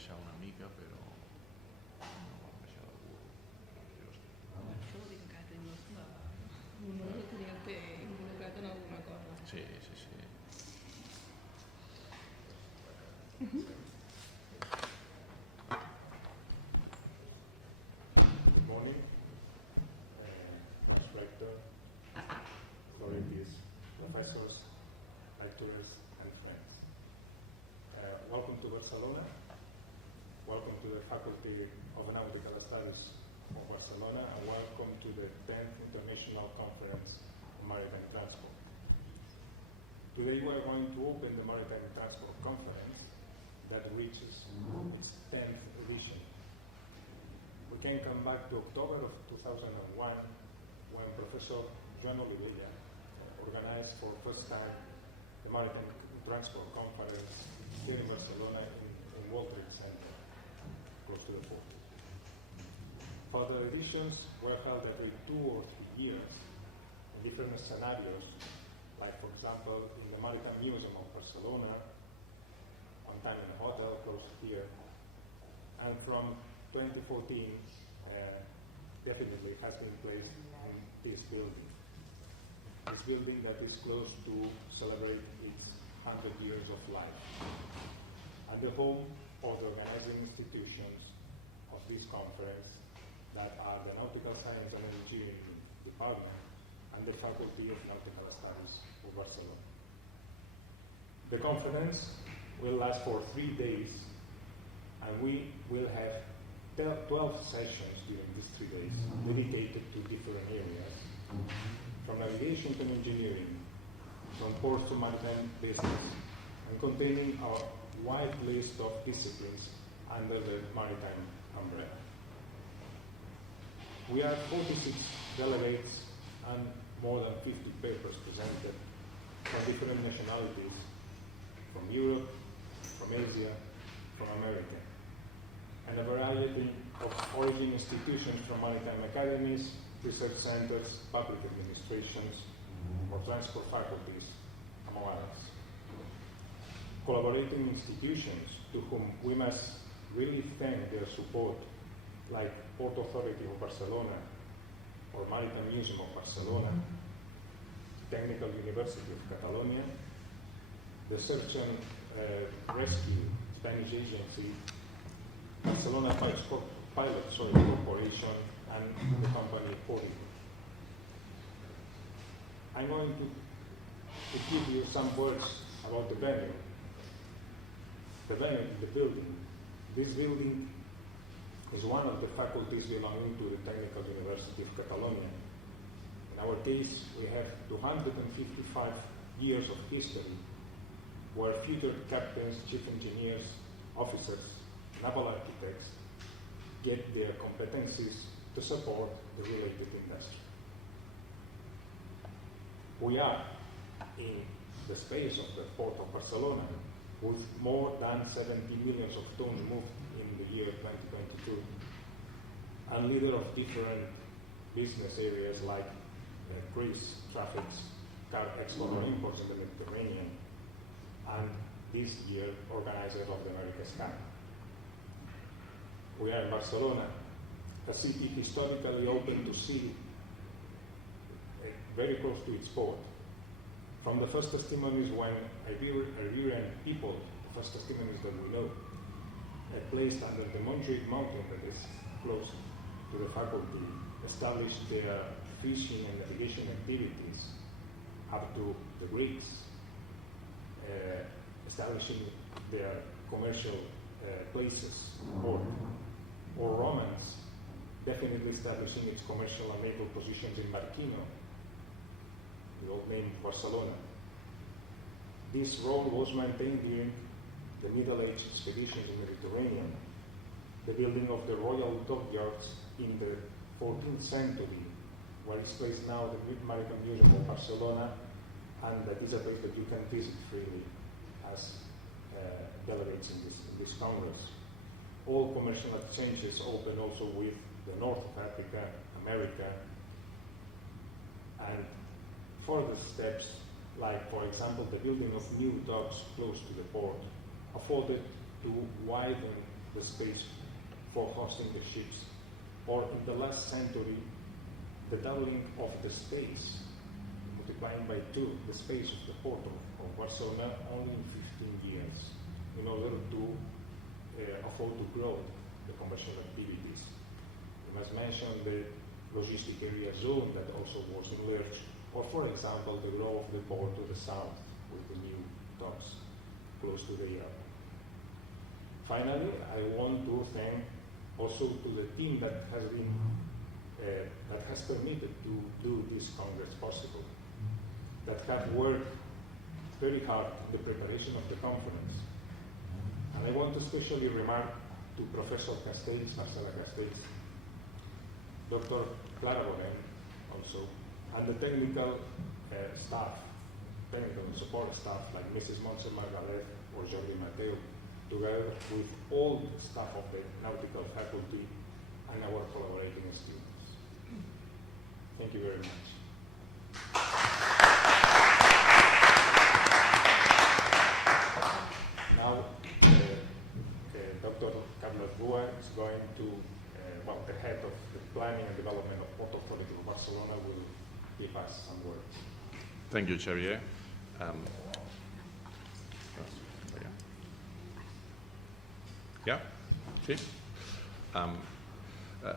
viatjar una mica, però no vam baixar del bus. Això vol dir que encara tenim l'honor de tenir-te involucrat en alguna cosa. Sí, sí, sí. Good morning, Vice Rector, authorities, professors, lecturers, and friends. Welcome to Barcelona. Welcome to the Faculty of Nautical Studies of Barcelona, and welcome to the 10th International Conference on Maritime Transport. Today we are going to open the Maritime Transport Conference that reaches its 10th edition. We can come back to October of 2001 when Professor Joan Olivella organized for the first time the Maritime Transport Conference here in Barcelona in World Trade Center, close to the port. Further editions were held every 2 or 3 years in different scenarios, like for example in the Maritime Museum of Barcelona, on time in a hotel close here, and from 2014 definitely has been placed in this building. This building that is close to celebrate its 100 years of life, and the home of the organizing institutions of this conference that are the Nautical Science and Engineering Department and the Faculty of Nautical Studies of Barcelona. The conference will last for 3 days, and we will have 12 sessions during these 3 days dedicated to different areas, from navigation to engineering, from ports to maritime business, and containing a wide list of disciplines under the maritime umbrella. We are 46 delegates and more than 50 papers presented from different nationalities, from Europe, from Asia, from America, and a variety of origin institutions from maritime academies, research centers, public administrations, or transport faculties, among others. Collaborating institutions to whom we must really thank their support, like Port Authority of Barcelona, or Maritime Museum of Barcelona, Technical University of Catalonia, the Search and Rescue Spanish Agency, Barcelona Pilot Corporation, and the company Origo. I'm going to give you some words about the venue. The venue, the building. This building is one of the faculties belonging to the Technical University of Catalonia. In our case, we have 255 years of history where future captains, chief engineers, officers, naval architects get their competencies to support the related industry. We are in the space of the Port of Barcelona with more than 70 million of tons moved in the year 2022, and leader of different business areas like cruise, traffics, car export and imports in the Mediterranean, and this year organizer of the America's Cup. We are in Barcelona, a city historically open to sea, very close to its port. From the first testimonies when Iberian people, the first testimonies that we know, placed under the Montjuic mountain that is close to the faculty, established their fishing and navigation activities up to the Greeks, establishing their commercial places, or Romans, definitely establishing its commercial and naval positions in Barquino, the old name Barcelona. This role was maintained during the Middle Age expeditions in the Mediterranean, the building of the Royal Dockyards in the 14th century, where is placed now the Maritime Museum of Barcelona, and that is a place that you can visit freely as delegates in this Congress. All commercial exchanges open also with the North of Africa, America, and further steps, like for example the building of new docks close to the port, afforded to widen the space for hosting the ships, or in the last century, the doubling of the space, multiplying by 2 the space of the port of Barcelona only in 15 years, in order to afford to grow the commercial activities. You must mention the logistic area zone that also was enlarged, or for example, the growth of the port to the south with the new docks close to the airport. Finally, I want to thank also to the team that has been that has permitted to do this Congress possible, that have worked very hard in the preparation of the conference. And I want to especially remark to Professor Castells, Marcela Castells, Dr. Clara Boren also, and the technical staff, technical and support staff like Mrs. Montse Margaret or Jordi Mateo, together with all the staff of the nautical faculty and our collaborating students. Thank you very much. Now, Dr. Carlos Bua is going to, well, the head of the planning and development of Port Authority of Barcelona will give us some words. Thank you, Xavier. Yeah, see?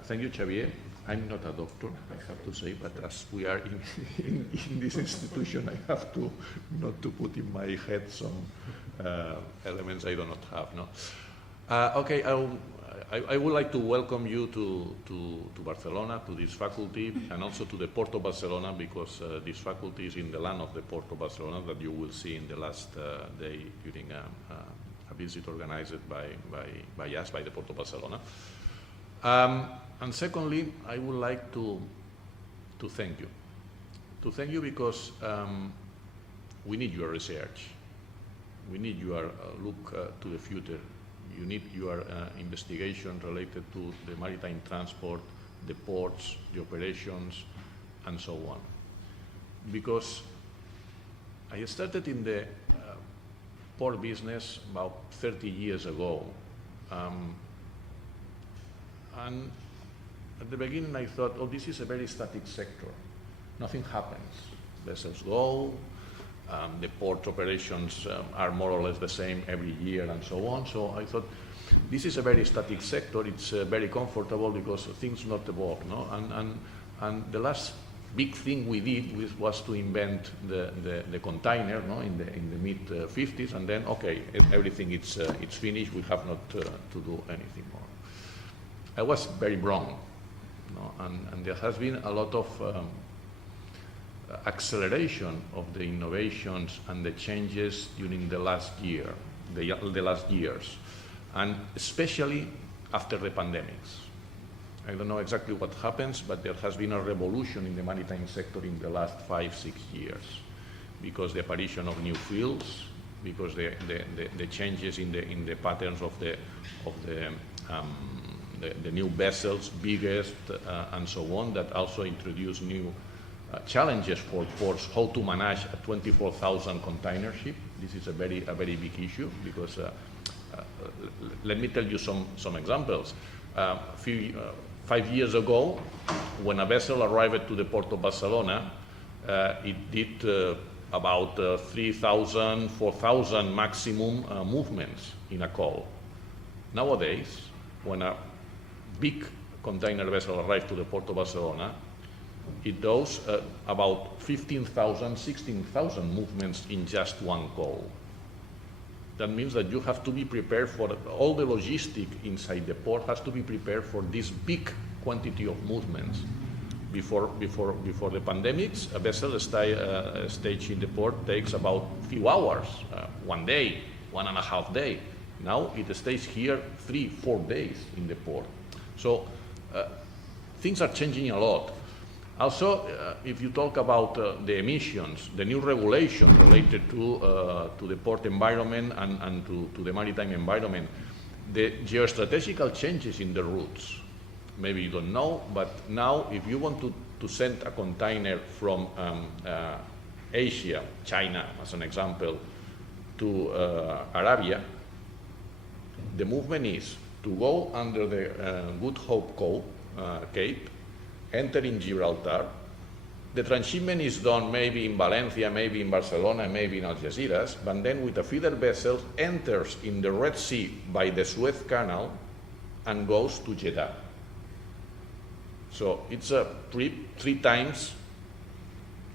Thank you, Xavier. I'm not a doctor, I have to say, but as we are in this institution, I have to not to put in my head some elements I do not have. No. Okay, I would like to welcome you to Barcelona, to this faculty, and also to the Port of Barcelona, because this faculty is in the land of the Port of Barcelona that you will see in the last day during a visit organized by us, by the Port of Barcelona. And secondly, I would like to thank you. To thank you because we need your research. We need your look to the future. You need your investigation related to the maritime transport, the ports, the operations, and so on. Because I started in the port business about 30 years ago. And at the beginning I thought, oh, this is a very static sector. Nothing happens. Vessels go, the port operations are more or less the same every year and so on. So I thought, this is a very static sector. It's very comfortable because things not evolve. No? And the last big thing we did was to invent the container, no? in the mid-50s, and then, okay, everything it's finished. We have not to do anything more. I was very wrong, no? And there has been a lot of acceleration of the innovations and the changes during the last year, the last years, and especially after the pandemics. I don't know exactly what happens, but there has been a revolution in the maritime sector in the last 5-6 years, because the apparition of new fields, because the changes in the patterns of the new vessels, biggest, and so on, that also introduce new challenges for ports, how to manage a 24,000 container ship. This is a very big issue, because let me tell you some examples. 5 years ago, when a vessel arrived to the Port of Barcelona, it did about 3,000, 4,000 maximum movements in a call. Nowadays, when a big container vessel arrives to the Port of Barcelona, it does about 15,000, 16,000 movements in just one call. That means that you have to be prepared for all the logistic inside the port has to be prepared for this big quantity of movements. Before the pandemics, a vessel stage in the port takes about few hours, 1 day, 1.5 days. Now it stays here 3-4 days in the port. So things are changing a lot. Also, if you talk about the emissions, the new regulation related to the port environment and to the maritime environment, the geostrategical changes in the routes. Maybe you don't know, but now if you want to send a container from Asia, China as an example, to Arabia, the movement is to go under the Good Hope Cape, enter in Gibraltar. The transshipment is done maybe in Valencia, maybe in Barcelona, maybe in Algeciras, but then with a feeder vessel enters in the Red Sea by the Suez Canal and goes to Jeddah. So it's a trip 3 times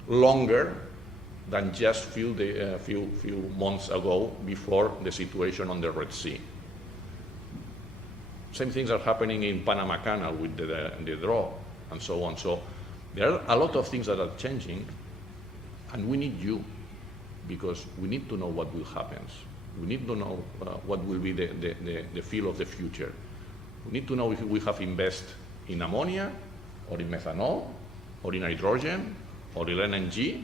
longer than just few months ago before the situation on the Red Sea. Same things are happening in Panama Canal with the draw and so on. So there are a lot of things that are changing, and we need you, because we need to know what will happen. We need to know what will be the field of the future. We need to know if we have invest in ammonia, or in methanol, or in hydrogen, or in LNG.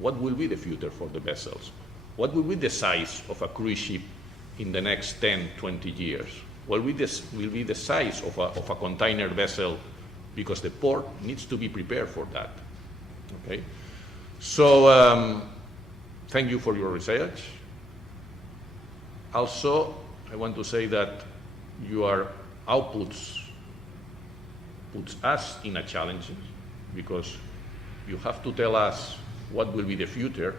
What will be the future for the vessels? What will be the size of a cruise ship in the next 10, 20 years? What will be the size of a container vessel? Because the port needs to be prepared for that. Okay? So thank you for your research. Also, I want to say that your outputs puts us in a challenge, because you have to tell us what will be the future,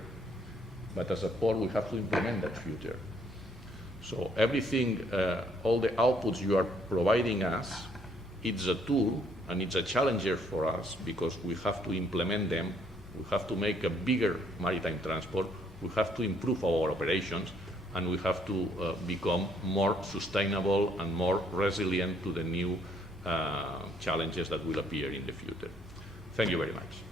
but as a port we have to implement that future. So everything, all the outputs you are providing us, it's a tool and it's a challenger for us, because we have to implement them, we have to make a bigger maritime transport, we have to improve our operations, and we have to become more sustainable and more resilient to the new challenges that will appear in the future. Thank you very much.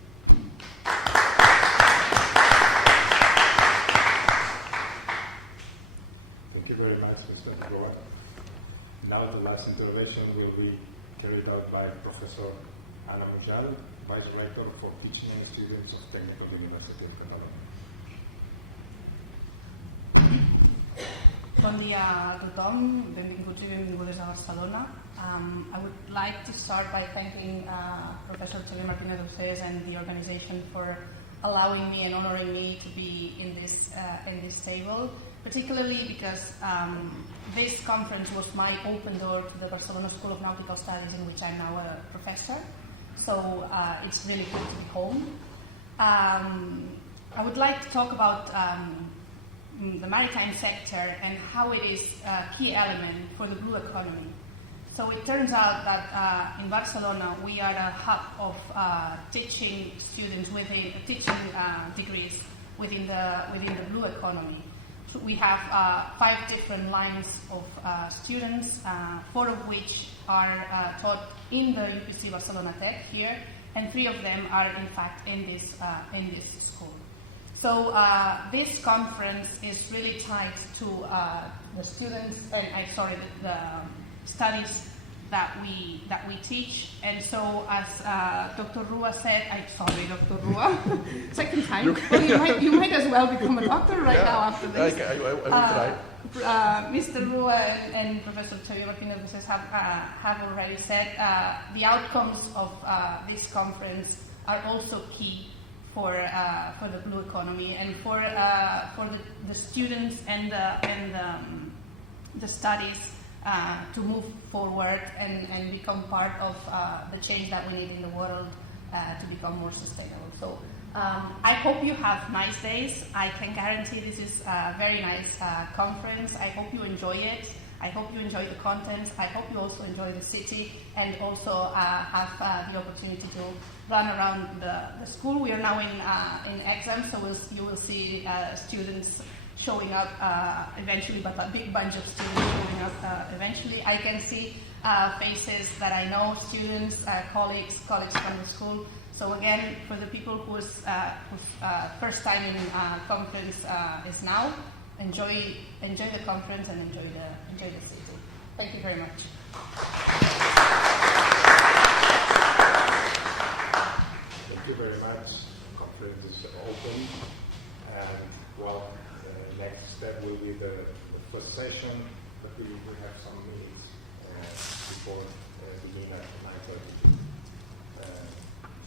Thank you very much, Mr. Roa. Now the last intervention will be carried out by Professor Ana Mujal, Vice Rector for Teaching and Students of Technical University of Badalona. Bon dia a tothom, benvinguts i benvingudes a Barcelona. I would like to start by thanking Professor Xavier Martínez Docés and the organization for allowing me and honoring me to be in this table, particularly because this conference was my open door to the Barcelona School of Nautical Studies, in which I'm now a professor. So it's really good to be home. I would like to talk about the maritime sector and how it is a key element for the blue economy. So it turns out that in Barcelona we are a hub of teaching students within teaching degrees within the blue economy. So we have 5 different lines of students, 4 of which are taught in the UPC Barcelona Tech here, and 3 of them are in fact in this school. So this conference is really tied to the students and the studies that we teach. And so, as Dr. Rua said, Dr. Rua, second time. Well, you might as well become a doctor right now after this. I will try. Mr. Rua and Professor Xavier Martínez Docés have already said the outcomes of this conference are also key for the blue economy and for the students and the studies to move forward and become part of the change that we need in the world to become more sustainable. So I hope you have nice days. I can guarantee this is a very nice conference. I hope you enjoy it. I hope you enjoy the content. I hope you also enjoy the city and also have the opportunity to run around the school. We are now in exams, so you will see students showing up eventually, but a big bunch of students showing up eventually. I can see faces that I know, students, colleagues from the school. So again, for the people whose first time in conference is now, enjoy the conference and enjoy the city. Thank you very much. Thank you very much. The conference is open, and well, the next step will be the first session, but we have some minutes before beginning at 9:30.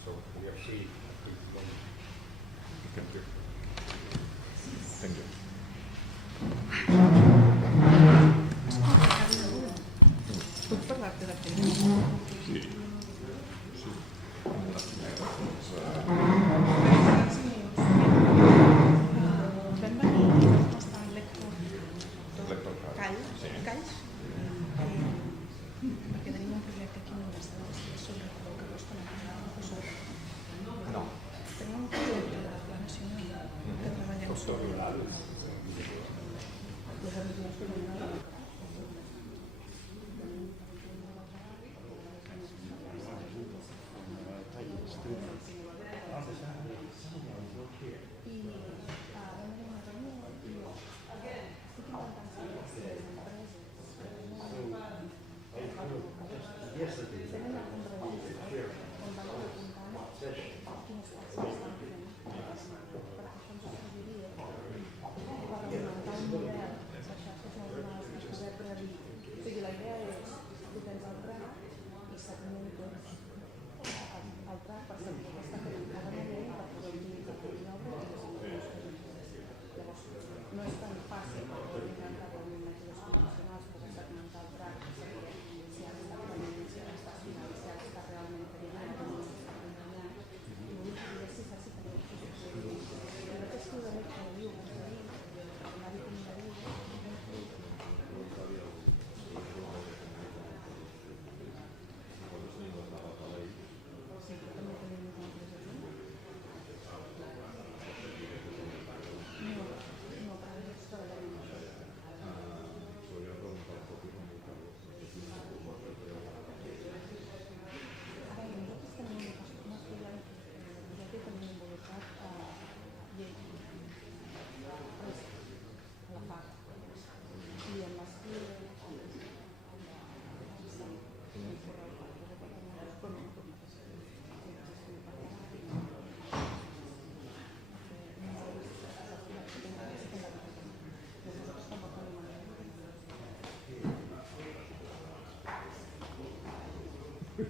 So we are free. Thank you. Thank you.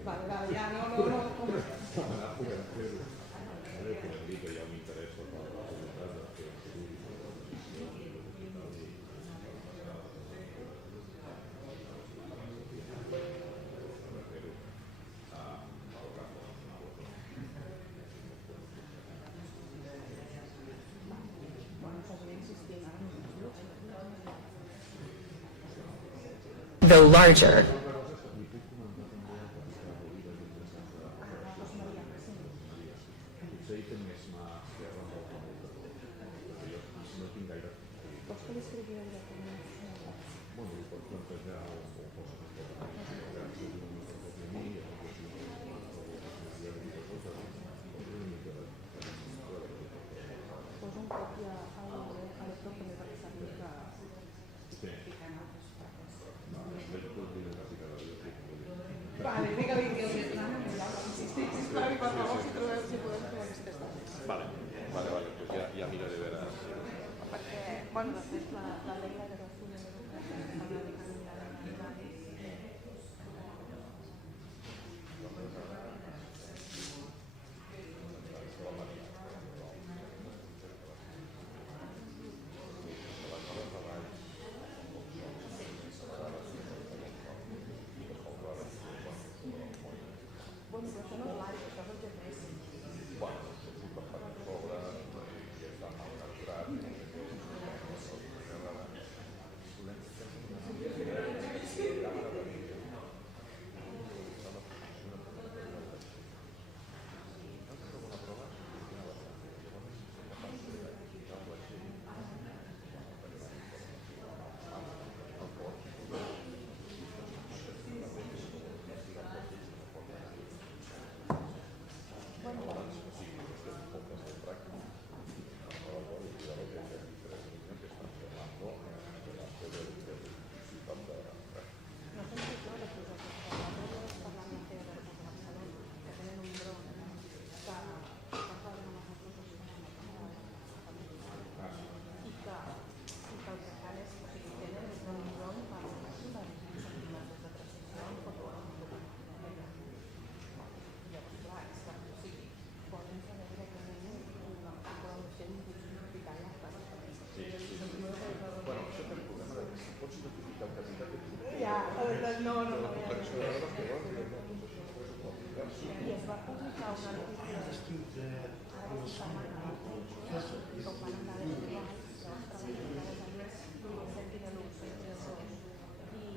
Vale, ya, no. Though larger. Vale, dígale que os insistir, por favor, si podem trobar aquestes dades. Vale, pues ya miraré de veras. Perquè, bueno, de fet, la llei de refugi No. I es va publicar un article ara aquesta setmana com van anar de treball, llavors treballadores allers, sentin l'ús i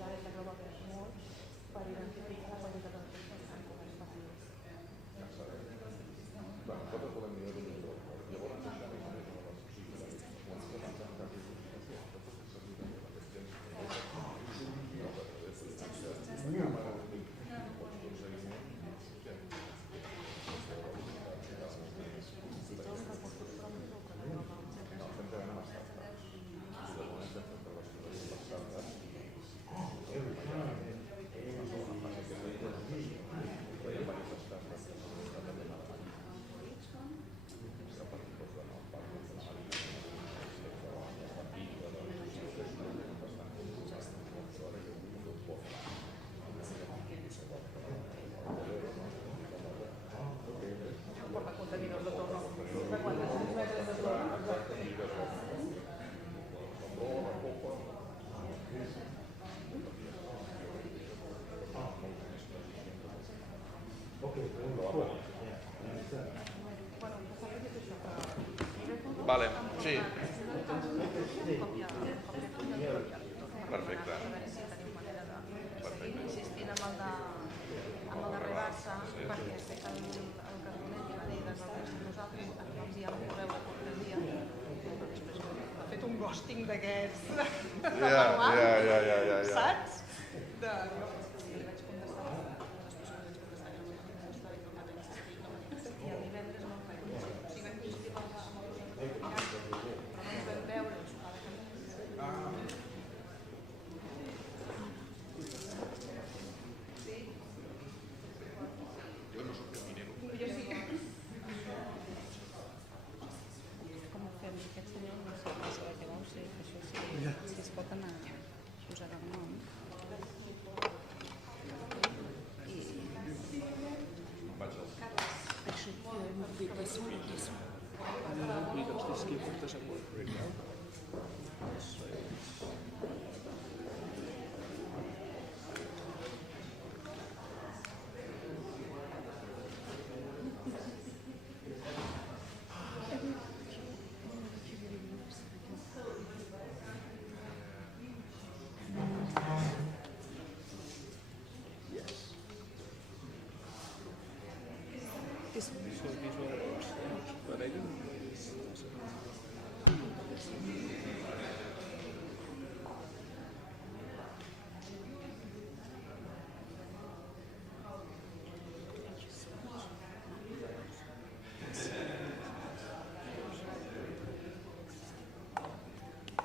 dades de global molt per identificar la qualitat dels textos en comerç passius. Nosaltres volem mirar de millor. Llavors, això més o menys, Vale, sí. Perfecte. Insistint amb el de rebassa, perquè sé que el carbonet i la llei de nosaltres els hi ha un correu de cortesia, però després ha fet un ghosting d'aquests manual, saps? I li vaig contestar, i el divendres no em vaig contestar. O sigui, vam coincidir amb el però no ens vam veure el sopar de camí. Jo no soc caminero. Jo sí que... Com ho fem? Aquest senyor no sé què serà que vau ser, això sí, si es pot anar posant el nom. I... Vaig al... Això, this one. We don't just give it doesn't work right now. So yes. This one. So this one works. But I didn't.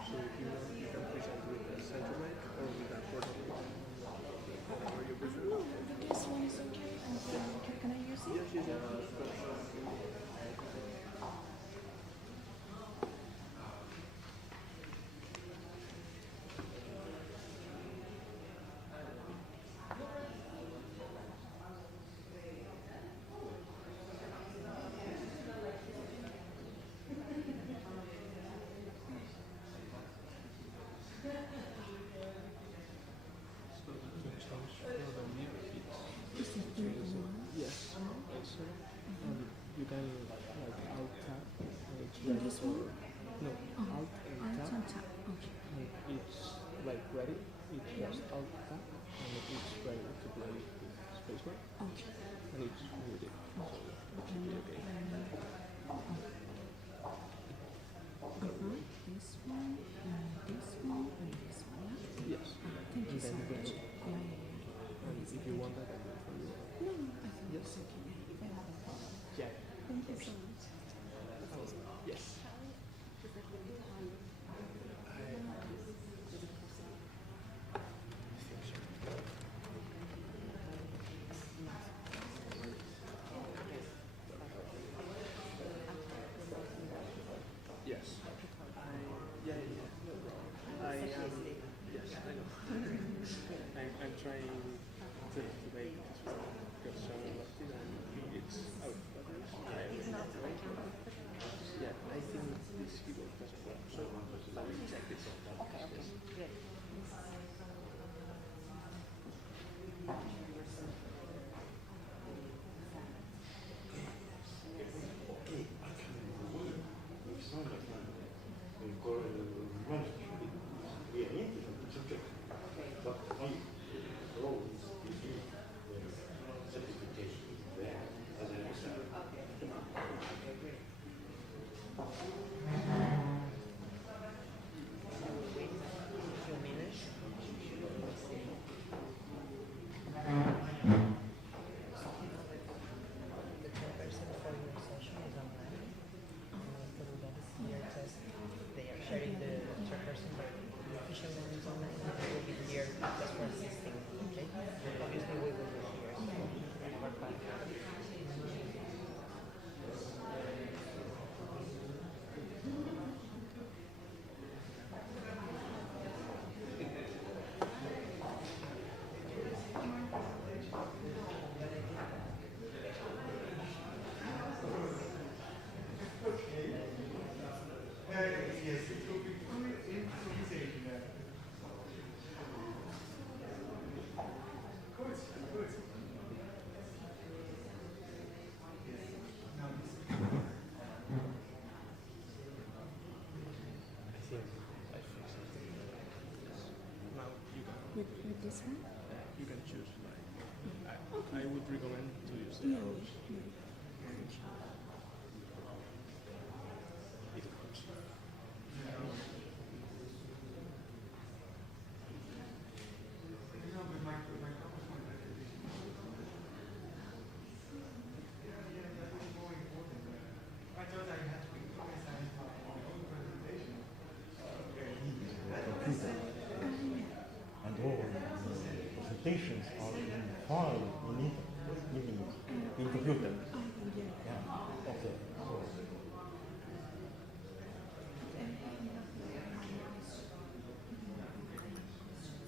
So you can present with a center mic or with a portable, whatever you prefer. This one is okay. Can I use it? Yes, of course. So the change for the mirror yes, also. You can like alt tab and it's ready for no alt and tab. And it's like ready. It's just alt tab and it's ready to play with spacebar. And it's muted. So it should be okay. This one, this one, and this one. Yes. Thank you And so then you much. can, and if you want that, I can for you. No, I think Yes. it's okay. If I have a problem. Yeah. Thank you so much. Yes. this one? You can choose. I would recommend to use the arrows. It helps. And all the presentations are in file in computer. Yeah. Okay.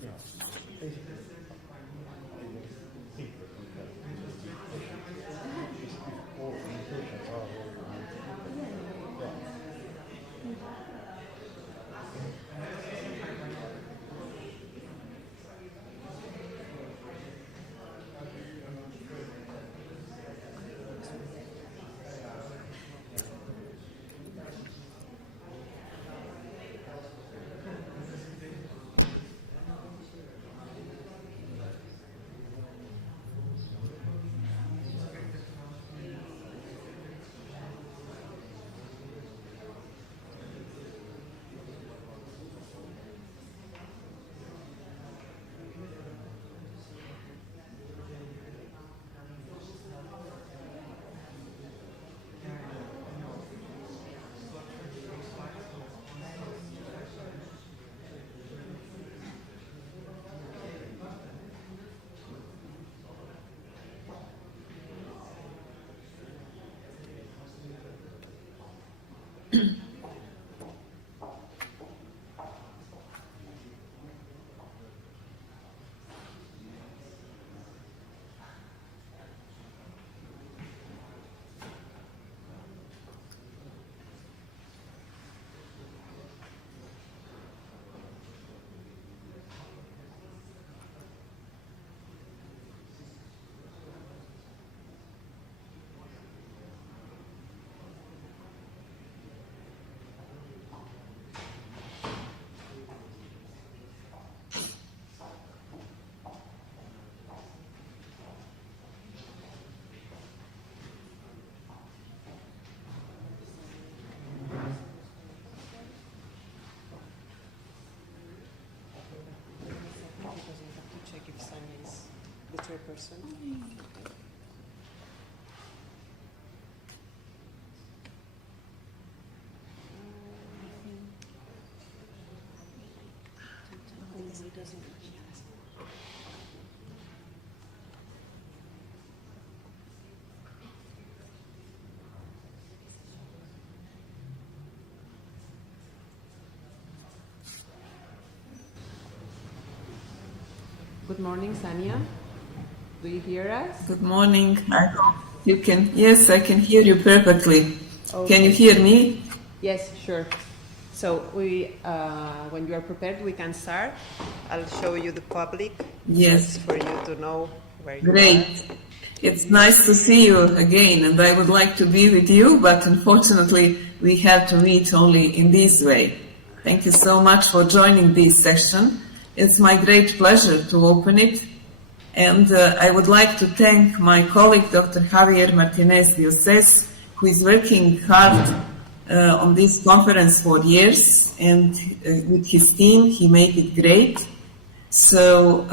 Yeah. Basically, I would think that we have if all presentations are yeah. Because you have to check if Sanya is the chairperson. Good morning, Sanya. Do you hear us? Good morning. I hope you can. Yes, I can hear you perfectly. Okay. Can you hear me? Yes, sure. So when you are prepared, we can start. I'll show you the public. Yes. Just for you to know where you Great. are. It's nice to see you again, and I would like to be with you, but unfortunately, we have to meet only in this way. Thank you so much for joining this session. It's my great pleasure to open it, and I would like to thank my colleague, Dr. Javier Martinez Diocese, who is working hard on this conference for years, and with his team, he made it great. So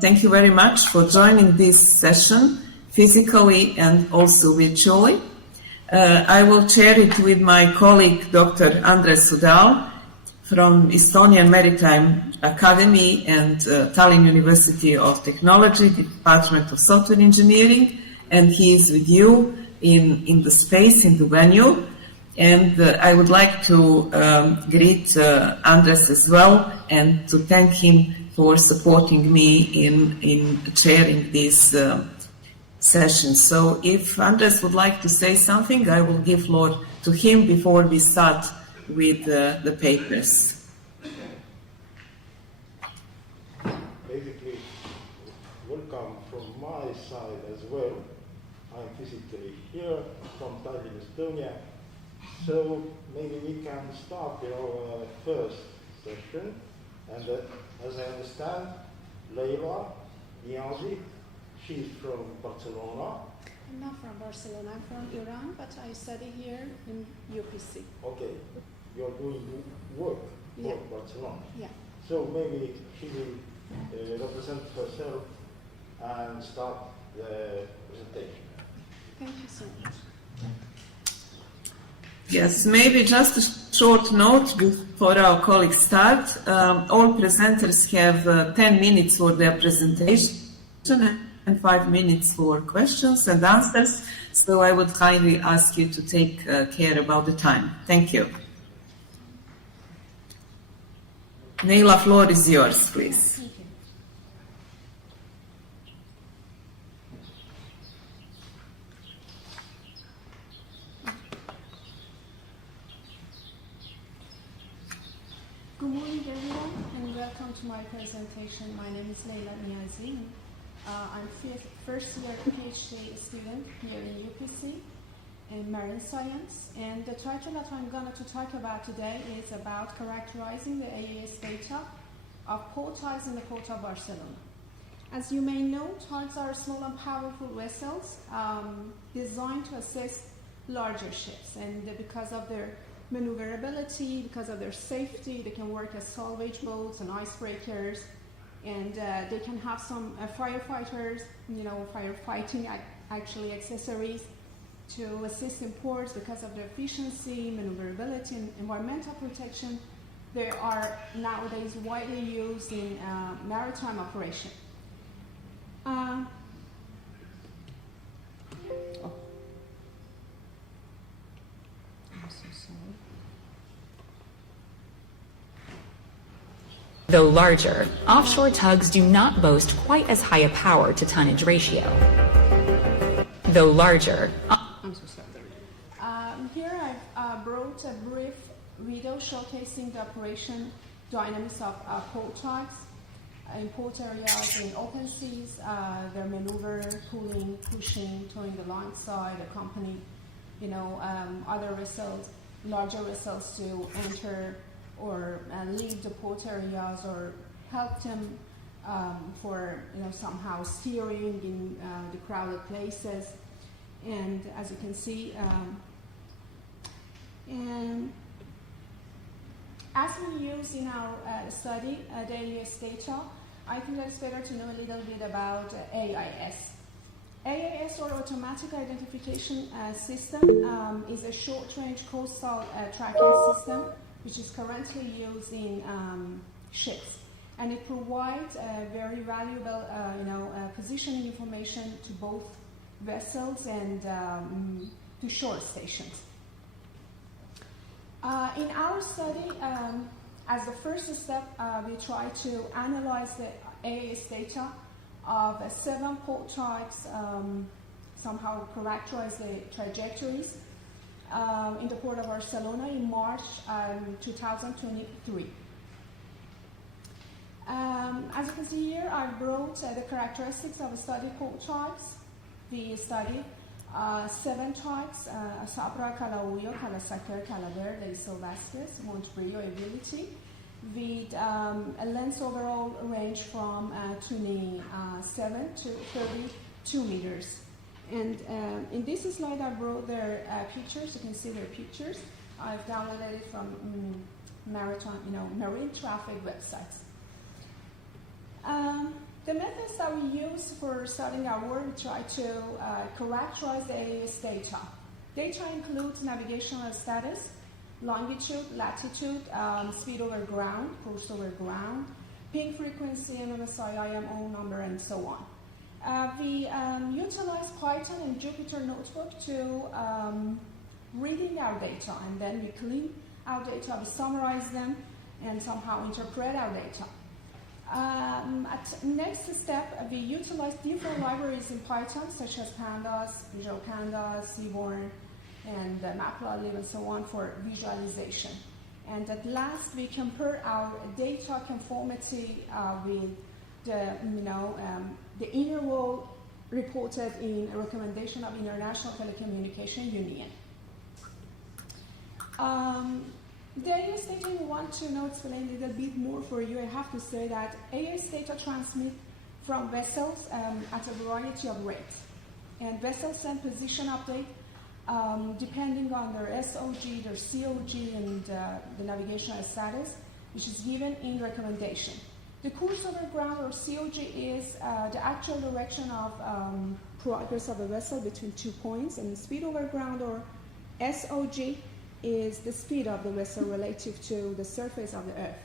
thank you very much for joining this session, physically and also virtually. I will chair it with my colleague, Dr. Andres Sudal, from Estonian Maritime Academy and Tallinn University of Technology, Department of Software Engineering, and he is with you in the space, in the venue. And I would like to greet Andres as well and to thank him for supporting me in chairing this session. So if Andres would like to say something, I will give floor to him before we start with the papers. Basically, welcome from my side as well. I'm physically here from Tallinn, Estonia. So maybe we can start with our first session. And as I understand, Leila Niazi. She's from Barcelona. I'm not from Barcelona. I'm from Iran, but I study here in UPC. Okay, you're doing work Yeah. for Barcelona. Yeah. So maybe she will represent herself and start the presentation. Thank you so much. Yes, maybe just a short note before our colleagues start. All presenters have 10 minutes for their presentation and 5 minutes for questions and answers. So I would kindly ask you to take care about the time. Thank you. Neila, floor is yours, please. Thank you. Good morning, everyone, and welcome to my presentation. My name is Leila Niazi. I'm first year PhD student here in UPC in marine science, and the title that I'm going to talk about today is about characterizing the AAS data of port tides in the port of Barcelona. As you may know, tides are small and powerful vessels designed to assist larger ships, and because of their maneuverability, because of their safety, they can work as salvage boats and icebreakers, and they can have some firefighters, firefighting actually accessories to assist in ports because of their efficiency, maneuverability, and environmental protection. They are nowadays widely used in maritime operation. Though larger, offshore tugs do not boast quite as high a power to tonnage ratio. Though larger, I'm so sorry. Here I've brought a brief video showcasing the operation dynamics of port tides in port areas in open seas, their maneuver, pulling, pushing, towing the line side, accompanying, other vessels, larger vessels to enter or leave the port areas, or help them for somehow steering in the crowded places. And as you can see, and as we use in our study the AAS data, I think it's better to know a little bit about AIS. AIS, or Automatic Identification System, is a short-range coastal tracking system which is currently used in ships, and it provides very valuable, positioning information to both vessels and to shore stations. In our study, as the first step, we try to analyze the AAS data of 7 port tides, somehow characterize the trajectories in the port of Barcelona in March 2023. As you can see here, I brought the characteristics of a study port tides. We study 7 tides: Sabra, Calauyo, Calasacar, Calaverde, Iso Vasquez, Montbrillo, Ability, with a length overall range from 27 to 32 meters. And in this slide, I brought their pictures. You can see their pictures. I've downloaded it from marine traffic websites. The methods that we use for studying our work, we try to characterize the AAS data. Data includes navigational status, longitude, latitude, speed over ground, course over ground, ping frequency, MMSI, IMO number, and so on. We utilize Python and Jupyter Notebook to reading our data, and then we clean our data, we summarize them, and somehow interpret our data. At next step, we utilize different libraries in Python, such as Pandas, Visual Pandas, Seaborn, and Matplotlib, and so on, for visualization. And at last, we compare our data conformity with the interval reported in a recommendation of International Telecommunication Union. The AAS data, we want to explain a little bit more for you. I have to say that AAS data transmit from vessels at a variety of rates. And vessels send position update depending on their SOG, their COG, and the navigational status, which is given in recommendation. The course over ground, or COG, is the actual direction of progress of a vessel between 2 points, and speed over ground, or SOG, is the speed of the vessel relative to the surface of the Earth.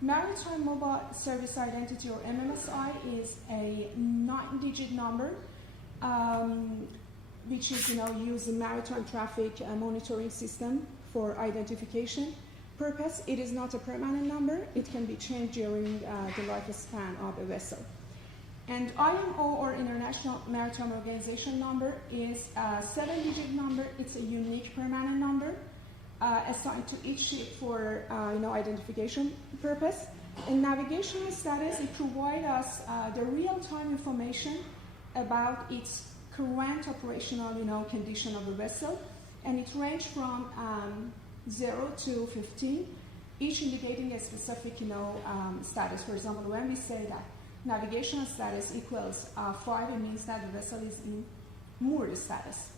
Maritime Mobile Service Identity, or MMSI, is a 9-digit number which is used in maritime traffic monitoring system for identification purpose. It is not a permanent number. It can be changed during the lifespan of a vessel. And IMO, or International Maritime Organization number, is a 7-digit number. It's a unique permanent number assigned to each ship for identification purpose. In navigational status, it provides us the real-time information about its current operational condition of the vessel, and it ranges from 0 to 15, each indicating a specific status. For example, when we say that navigational status equals 5, it means that the vessel is in moored status.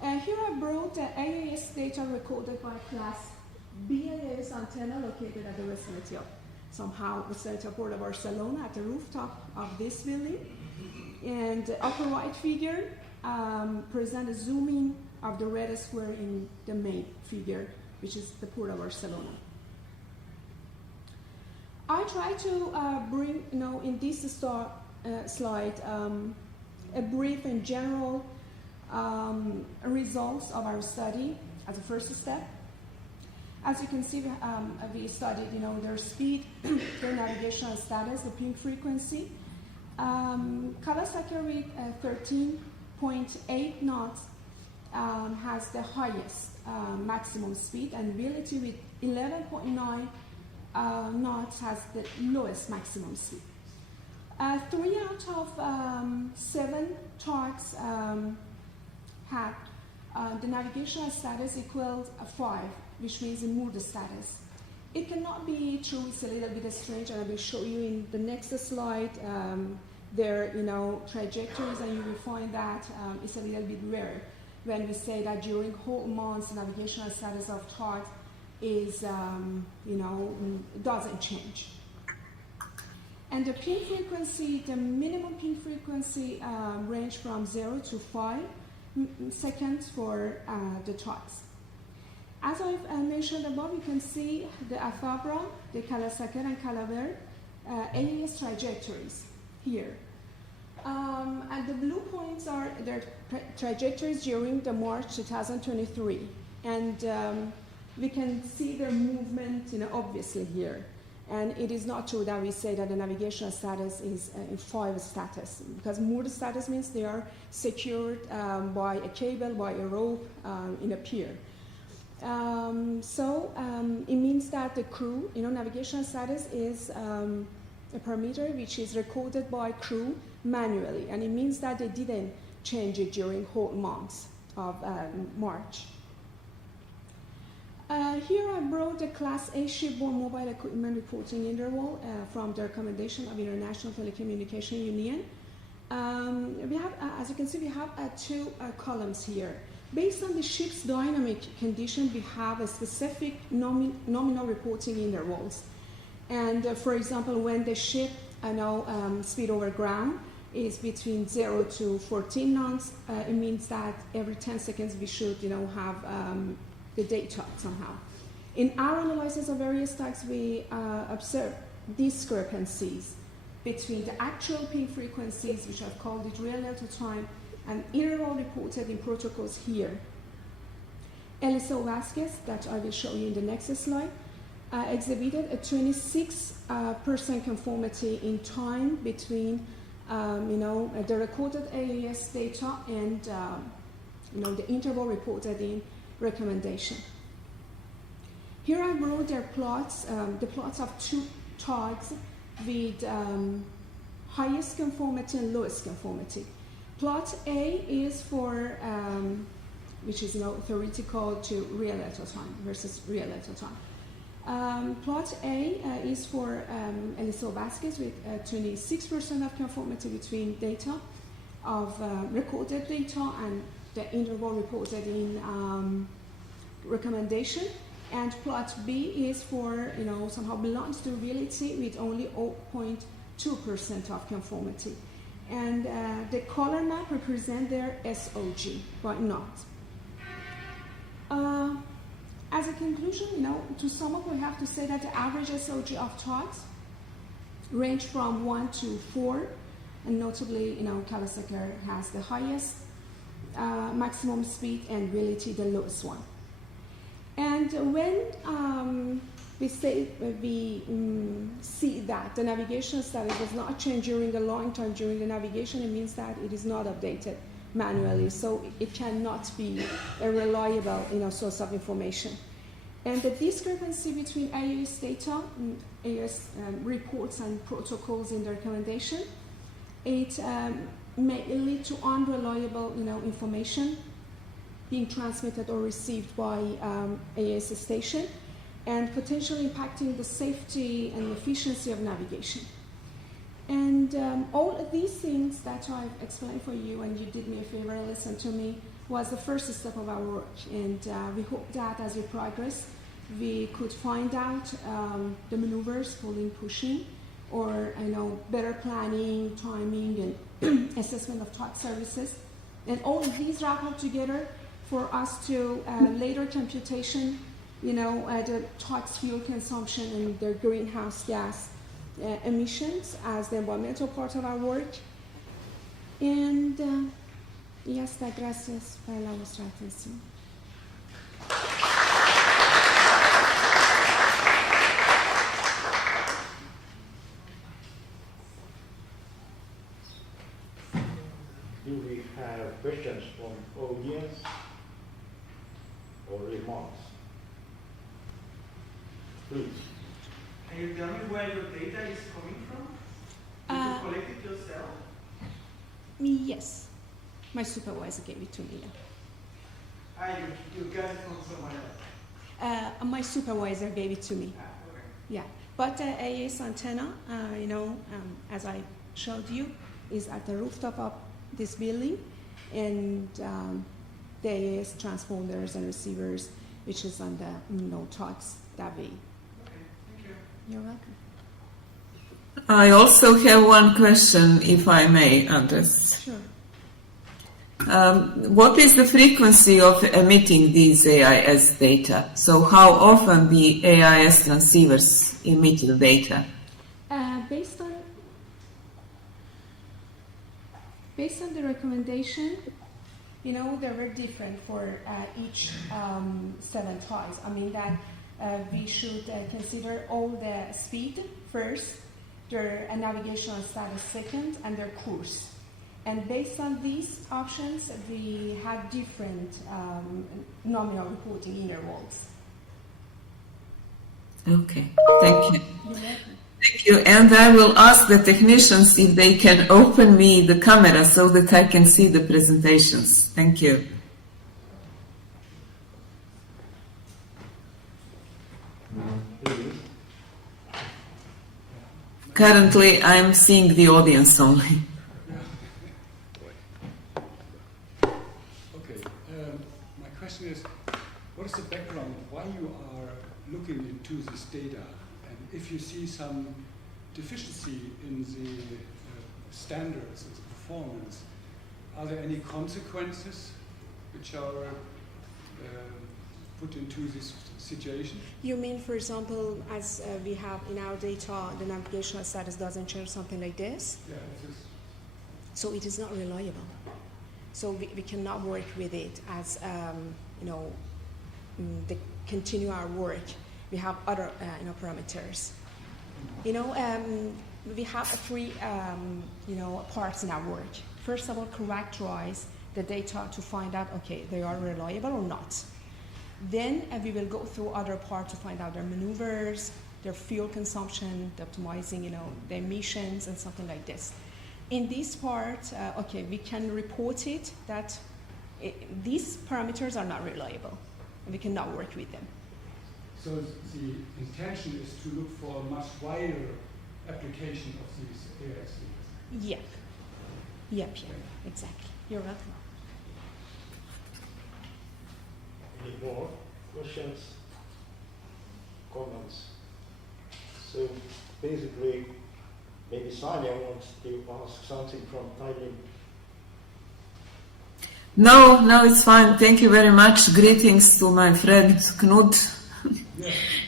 Here I brought the AAS data recorded by class BAS antenna located at the vicinity of Port of Barcelona, at the rooftop of this building. And the upper right figure presents a zooming of the red square in the main figure, which is the Port of Barcelona. I try to bring, in this slide, a brief and general results of our study as a first step. As you can see, we studied, their speed, their navigational status, the ping frequency. Kawasaki with 13.8 knots has the highest maximum speed, and Ability with 11.9 knots has the lowest maximum speed. 3 out of 7 tugs had the navigational status equals 5, which means in moored status. It cannot be true. It's a little bit strange, and I will show you in the next slide their trajectories, and you will find that it's a little bit rare when we say that during whole months the navigational status of tug is doesn't change. And the ping frequency, the minimum ping frequency range from 0 to 5 seconds for the tugs. As I've mentioned above, you can see the Afabra, the Kalasaker, and Calaver AAS trajectories here. And the blue points are their trajectories during the March 2023. And we can see their movement, obviously here. And it is not true that we say that the navigational status is in 5 status, because moored status means they are secured by a cable, by a rope in a pier. It means that the crew, navigational status is a parameter which is recorded by crew manually, and it means that they didn't change it during whole months of March. Here I brought the Class A shipborne mobile equipment reporting interval from the recommendation of International Telecommunication Union. We have, as you can see, we have 2 columns here. Based on the ship's dynamic condition, we have a specific nominal reporting intervals. And for example, when the ship speed over ground is between 0 to 14 knots, it means that every 10 seconds we should have the data somehow. In our analysis of various tags, we observe discrepancies between the actual ping frequencies, which I've called it real delta time, and interval reported in protocols here. Eliseo Vasquez, that I will show you in the next slide, exhibited a 26% conformity in time between the recorded AAS data and the interval reported in recommendation. Here I brought their plots, the plots of 2 tugs with highest conformity and lowest conformity. Plot A is for, which is theoretical to real delta time versus real delta time. Plot A is for Eliseo Vasquez with 26% of conformity between data of recorded data and the interval reported in recommendation. And plot B is for, somehow belongs to reality with only 0.2% of conformity. And the color map represent their SOG, but not. As a conclusion, to sum up, we have to say that the average SOG of TOTS range from 1 to 4, and notably, Kawasaki has the highest maximum speed and reality the lowest one. And when we see that the navigation status does not change during a long time during the navigation, it means that it is not updated manually, so it cannot be a reliable source of information. And the discrepancy between AES data, AES reports and protocols in the recommendation, it may lead to unreliable information being transmitted or received by AES station, and potentially impacting the safety and efficiency of navigation. And all of these things that I've explained for you, and you did me a favor and listened to me, was the first step of our work. And we hope that as we progress, we could find out the maneuvers, pulling, pushing, or better planning, timing, and assessment of TOT services. And all of these wrap up together for us to later computation, the TOT's fuel consumption and their greenhouse gas emissions as the environmental part of our work. And ya está, gracias por la vuestra atención. Do we have questions from audience or remarks? Please. Can you tell me where your data is coming from? Did you collect it yourself? Yes. My supervisor gave it to me. You got it from someone else? My supervisor gave it to me. Okay. Yeah. But the AES antenna, as I showed you, is at the rooftop of this building, and the AES transponders and receivers, which is on the TOTS that way. You're welcome. I also have one question, if I may, Andres. Sure. What is the frequency of emitting these AIS data? So how often the AIS transceivers emit the data? Based on the recommendation, they were different for each 7 TOTs. I mean that we should consider all the speed first, their navigational status second, and their course. And based on these options, we have different nominal reporting intervals. Okay, thank you. You're welcome. Thank you. And I will ask the technicians if they can open me the camera so that I can see the presentations. Thank you. Currently, I'm seeing the audience only. Okay. My question is, what is the background? Why you are looking into this data? And if you see some deficiency in the standards of the performance, are there any consequences which are put into this situation? You mean, for example, as we have in our data, the navigational status doesn't change, something like this? Yeah, it is. So it is not reliable. So we cannot work with it as, continue our work. We have other parameters. We have 3 parts in our work. First of all, characterize the data to find out, okay, they are reliable or not. Then we will go through other parts to find out their maneuvers, their fuel consumption, the optimizing, the emissions and something like this. In this part, we can report it that these parameters are not reliable. And we cannot work with them. So the intention is to look for a much wider application of these air exceeders. Yep. Yep, exactly. You're welcome. Any more questions, comments? So basically, maybe Sanya wants to ask something from Thailand. No, it's fine. Thank you very much. Greetings to my friend Knut.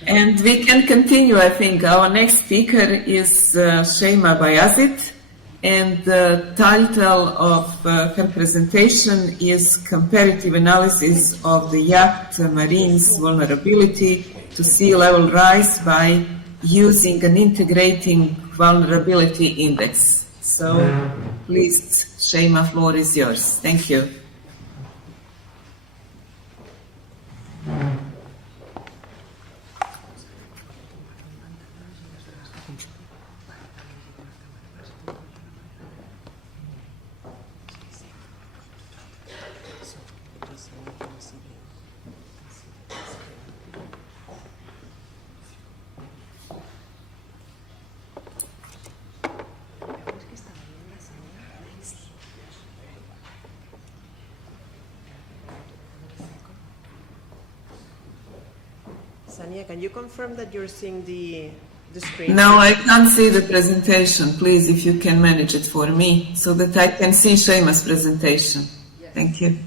And we can continue, I think. Our next speaker is Sheima Bayazit, and the title of her presentation is Comparative Analysis of the Yacht Marine's Vulnerability to Sea Level Rise by using an Integrating Vulnerability Index. So, please, Sheima, floor is yours. Thank you. Sanya, can you confirm that you're seeing the screen? No, I can't see the presentation. Please, if you can manage it for me so that I can see Sheima's presentation. Yes. Thank you.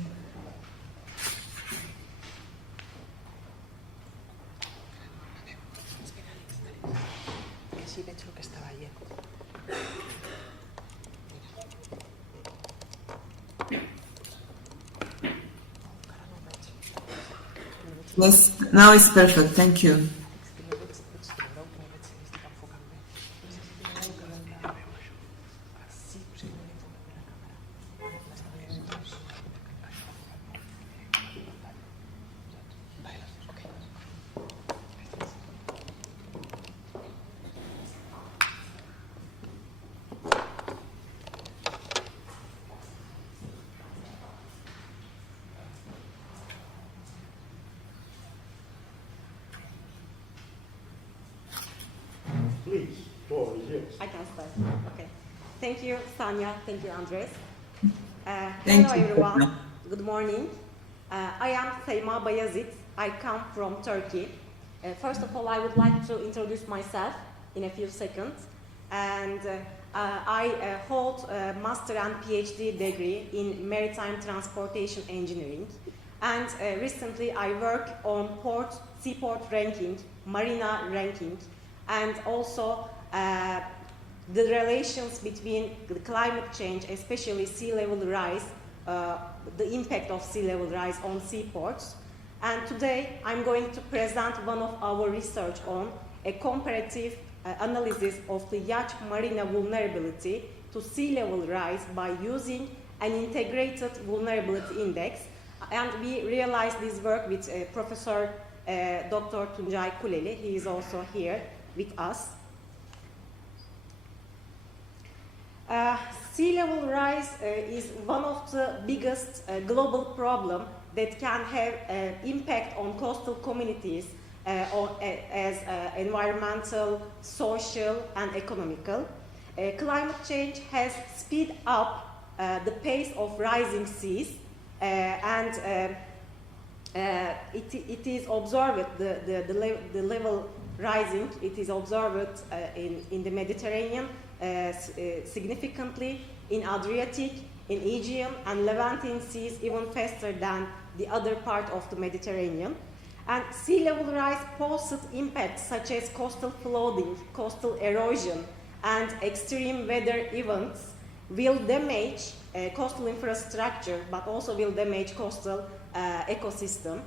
Yes, now it's perfect. Thank you. Please, floor is yours. I can start. Okay. Thank you, Sanya. Thank you, Andres. Thank Hello, you. everyone. Good morning. I am Sheima Bayazit. I come from Turkey. First of all, I would like to introduce myself in a few seconds. And I hold a master and PhD degree in maritime transportation engineering. And recently, I work on seaport ranking, marina ranking, and also the relations between the climate change, especially sea level rise, the impact of sea level rise on seaports. And today I'm going to present one of our research on a comparative analysis of the yacht marina vulnerability to sea level rise by using an integrated vulnerability index. And we realized this work with Professor Dr. Tuncay Kuleli. He is also here with us. Sea level rise is one of the biggest global problems that can have impact on coastal communities as environmental, social, and economical. Climate change has speed up the pace of rising seas, and it is observed, the level rising, it is observed in the Mediterranean significantly, in Adriatic, in Aegean, and Levantine seas even faster than the other part of the Mediterranean. And sea level rise poses impacts such as coastal flooding, coastal erosion, and extreme weather events will damage coastal infrastructure, but also will damage coastal ecosystem.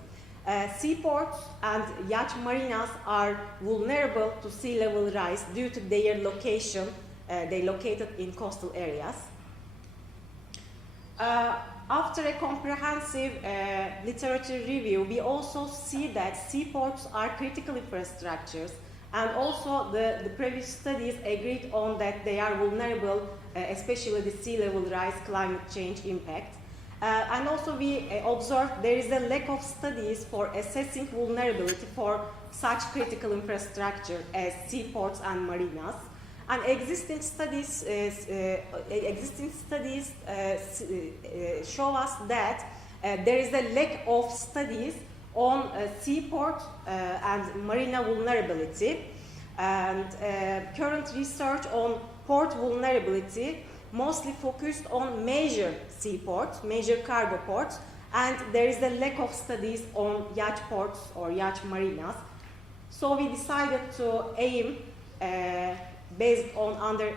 Seaports and yacht marinas are vulnerable to sea level rise due to their location. They located in coastal areas. After a comprehensive literature review, we also see that seaports are critical infrastructures, and also the previous studies agreed on that they are vulnerable, especially the sea level rise, climate change impact. And also we observed there is a lack of studies for assessing vulnerability for such critical infrastructure as seaports and marinas. And existing studies show us that there is a lack of studies on seaport and marina vulnerability. And current research on port vulnerability mostly focused on major seaports, major cargo ports, and there is a lack of studies on yacht ports or yacht marinas. So we decided to aim based on under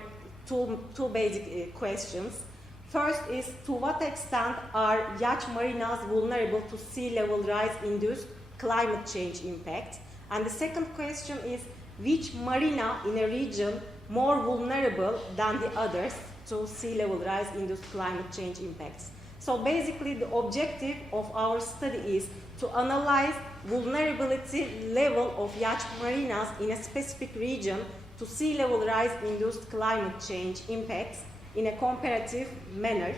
two basic questions. First is, to what extent are yacht marinas vulnerable to sea level rise induced climate change impact? And the second question is, which marina in a region more vulnerable than the others to sea level rise induced climate change impacts? So basically the objective of our study is to analyze vulnerability level of yacht marinas in a specific region to sea level rise induced climate change impacts in a comparative manner.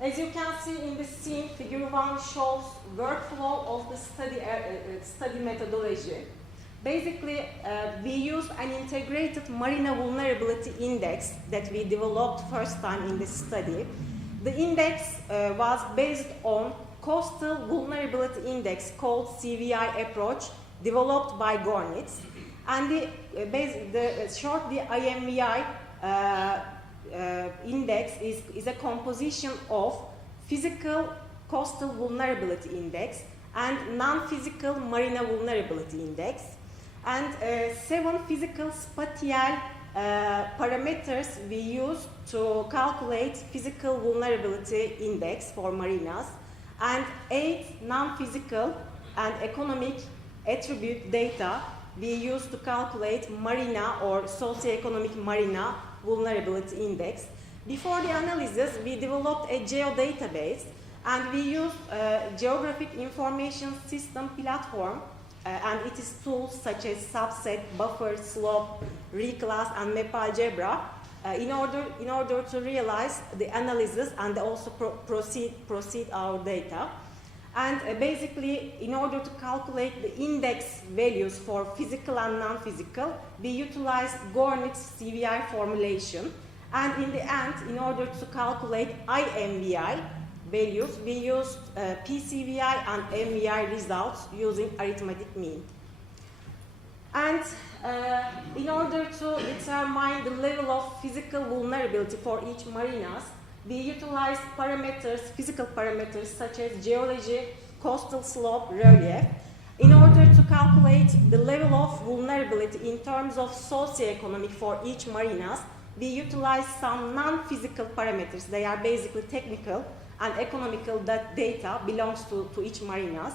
As you can see in the scene, figure 1 shows workflow of the study methodology. Basically, we used an integrated marina vulnerability index that we developed first time in this study. The index was based on Coastal Vulnerability Index called CVI approach developed by Gornitz. And the IMVI index is a composition of physical coastal vulnerability index and non-physical marina vulnerability index. And 7 physical spatial parameters we use to calculate physical vulnerability index for marinas, and 8 non-physical and economic attribute data we use to calculate marina or socioeconomic marina vulnerability index. Before the analysis, we developed a geodatabase, and we used geographic information system platform, and it is tools such as subset, buffer, slope, reclass, and MapAlgebra in order to realize the analysis and also proceed our data. And basically, in order to calculate the index values for physical and non-physical, we utilized Gornitz CVI formulation. And in the end, in order to calculate IMVI values, we used PCVI and MVI results using arithmetic mean. And in order to determine the level of physical vulnerability for each marinas, we utilized parameters, physical parameters such as geology, coastal slope, relief, in order to calculate the level of vulnerability in terms of socioeconomic for each marinas. We utilized some non-physical parameters. They are basically technical and economical data belongs to each marinas,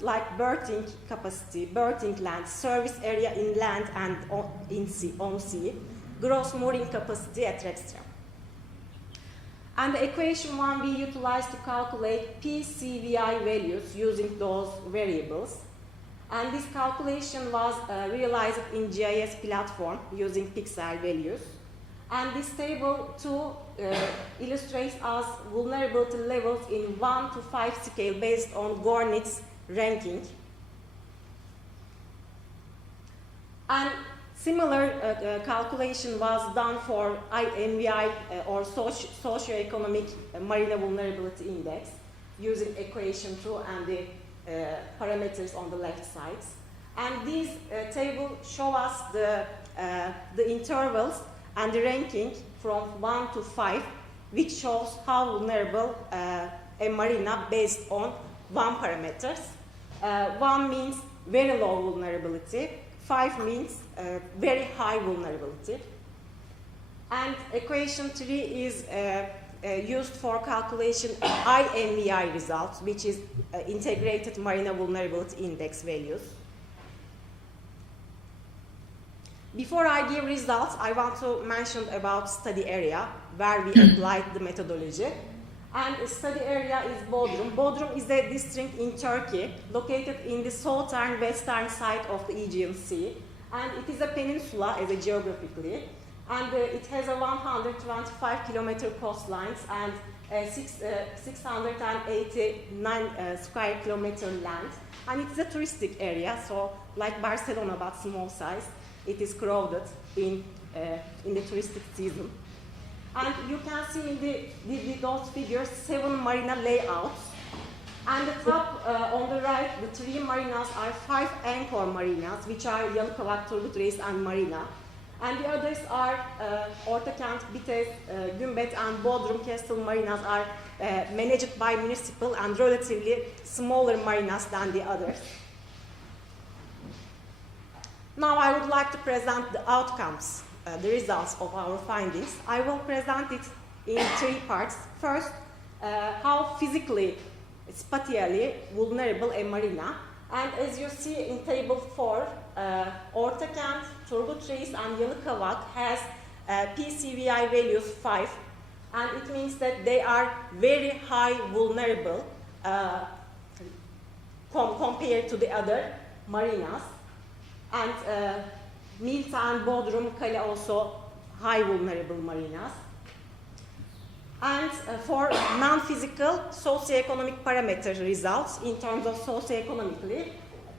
like berthing capacity, berthing length, service area in land and on sea, gross mooring capacity, etc. And the equation 1 we utilized to calculate PCVI values using those variables. And this calculation was realized in GIS platform using pixel values. And this table 2 illustrates us vulnerability levels in 1 to 5 scale based on Gornitz ranking. And similar calculation was done for IMVI or socioeconomic marina vulnerability index using equation 2 and the parameters on the left sides. And these tables show us the intervals and the ranking from 1 to 5, which shows how vulnerable a marina based on 1 parameters. 1 means very low vulnerability, 5 means very high vulnerability. And equation 3 is used for calculation IMVI results, which is integrated marina vulnerability index values. Before I give results, I want to mention about study area, where we applied the methodology. And the study area is Bodrum. Bodrum is a district in Turkey, located in the southern western side of the Aegean Sea. And it is a peninsula, as a geographically. And it has a 125 kilometer coastlines and 689 square kilometer land. And it's a touristic area, so like Barcelona, but small size. It is crowded in the touristic season. And you can see in those figures 7 marina layouts. And the top on the right, the 3 marinas are 5 anchor marinas, which are Yalıkavak, Turgut Reis, and Marina. And the others are Ortakent, Bites, Gümbet, and Bodrum Castle marinas are managed by municipal and relatively smaller marinas than the others. Now I would like to present the outcomes, the results of our findings. I will present it in 3 parts. First, how physically, spatially vulnerable a marina. And as you see in table 4, Ortakent, Turgut Reis, and Yalıkavak has PCVI values 5, and it means that they are very high vulnerable compared to the other marinas. And Milta and Bodrum Kale also high vulnerable marinas. And for non-physical socioeconomic parameter results in terms of socioeconomically,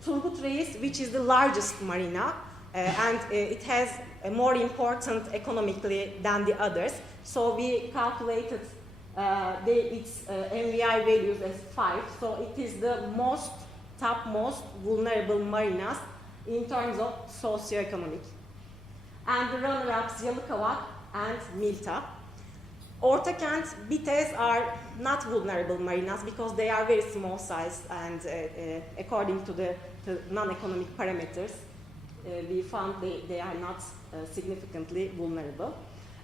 Turgut Reis, which is the largest marina, and it has a more important economically than the others. So we calculated its MVI values as 5. So it is the topmost vulnerable marinas in terms of socioeconomic. And the runner-ups Yalıkavak and Milta. Ortakent, Bites are not vulnerable marinas because they are very small size and according to the non-economic parameters, we found they are not significantly vulnerable.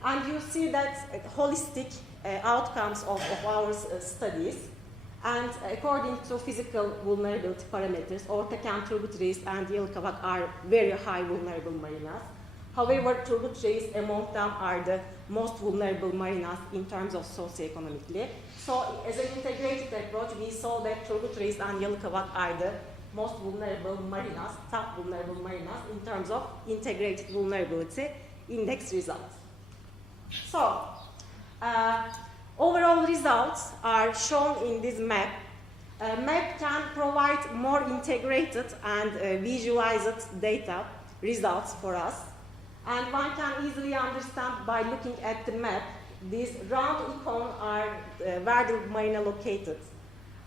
And you see that holistic outcomes of our studies. And according to physical vulnerability parameters, Ortakent, Turgut Reis, and Yalıkavak are very high vulnerable marinas. However, Turgut Reis among them are the most vulnerable marinas in terms of socioeconomically. So as an integrated approach, we saw that Turgut Reis and Yalıkavak are the most vulnerable marinas, top vulnerable marinas in terms of integrated vulnerability index results. So, overall results are shown in this map. A map can provide more integrated and visualized data results for us. And one can easily understand by looking at the map, these round icons are where the marina located.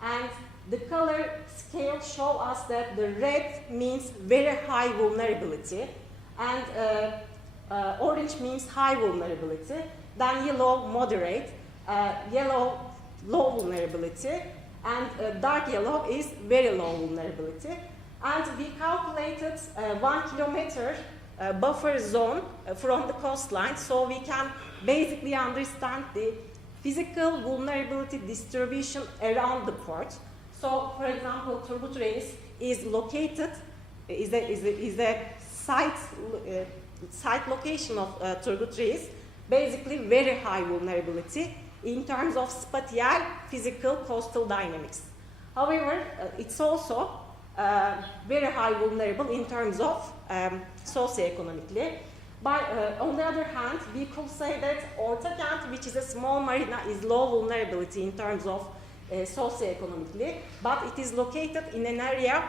And the color scale shows us that the red means very high vulnerability, and orange means high vulnerability, then yellow moderate, yellow low vulnerability, and dark yellow is very low vulnerability. And we calculated 1 kilometer buffer zone from the coastline, so we can basically understand the physical vulnerability distribution around the port. So, for example, Turgut Reis is located, is a site location of Turgut Reis, basically very high vulnerability in terms of spatial, physical, coastal dynamics. However, it's also very high vulnerable in terms of socioeconomically. On the other hand, we could say that Ortakent, which is a small marina, is low vulnerability in terms of socioeconomically, but it is located in an area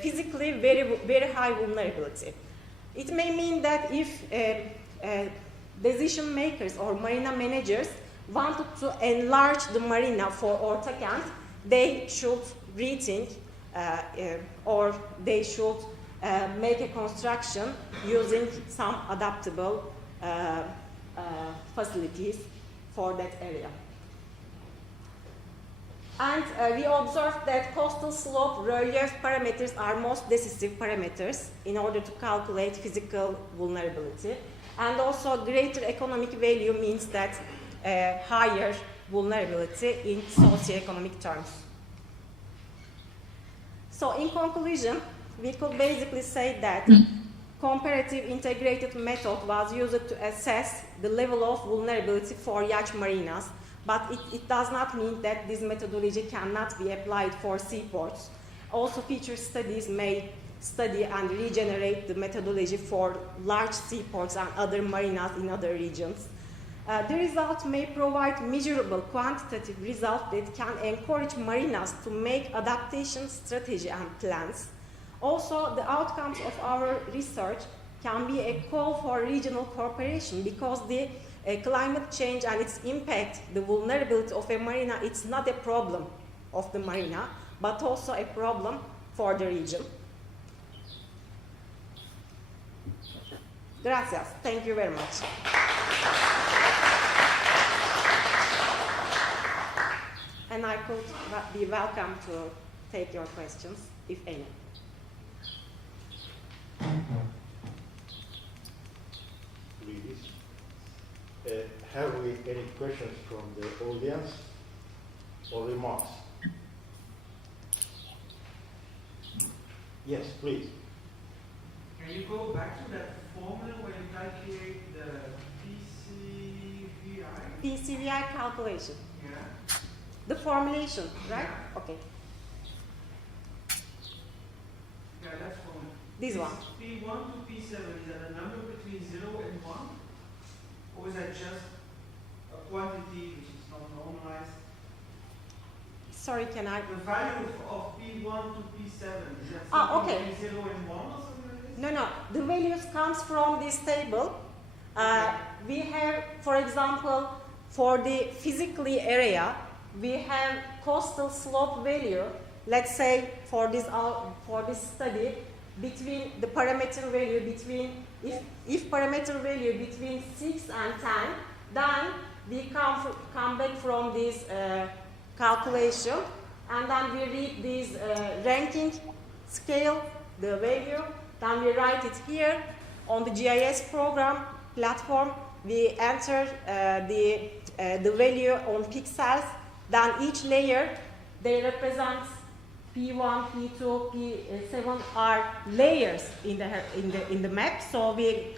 physically very high vulnerability. It may mean that if decision makers or marina managers wanted to enlarge the marina for Ortakent, they should rethink or they should make a construction using some adaptable facilities for that area. And we observed that coastal slope relief parameters are most decisive parameters in order to calculate physical vulnerability. And also greater economic value means that higher vulnerability in socioeconomic terms. So in conclusion, we could basically say that comparative integrated method was used to assess the level of vulnerability for yacht marinas, but it does not mean that this methodology cannot be applied for seaports. Also, future studies may study and regenerate the methodology for large seaports and other marinas in other regions. The result may provide measurable quantitative results that can encourage marinas to make adaptation strategy and plans. Also, the outcomes of our research can be a call for regional cooperation because the climate change and its impact, the vulnerability of a marina, it's not a problem of the marina, but also a problem for the region. Gracias. Thank you very much. And I could be welcome to take your questions, if any. Please. Have we any questions from the audience or remarks? Yes, please. Can you go back to that formula where you calculate the PCVI? PCVI calculation. Yeah. The formulation, right? Yeah. Okay. Yeah, that's formula. This one. P1 to P7, is that a number between 0 and 1? Or is that just a quantity which is not normalized? Sorry, can I? The value of P1 to P7, is that something okay. between 0 and 1 or something like this? No. The values comes from this table. We have, for example, for the physically area, we have coastal slope value. Let's say for this study, between the parameter value between if parameter value between 6 and 10, then we come back from this calculation, and then we read this ranking scale, the value, then we write it here on the GIS program platform. We enter the value on pixels. Then each layer, they represent P1, P2, P7 are layers in the map. So we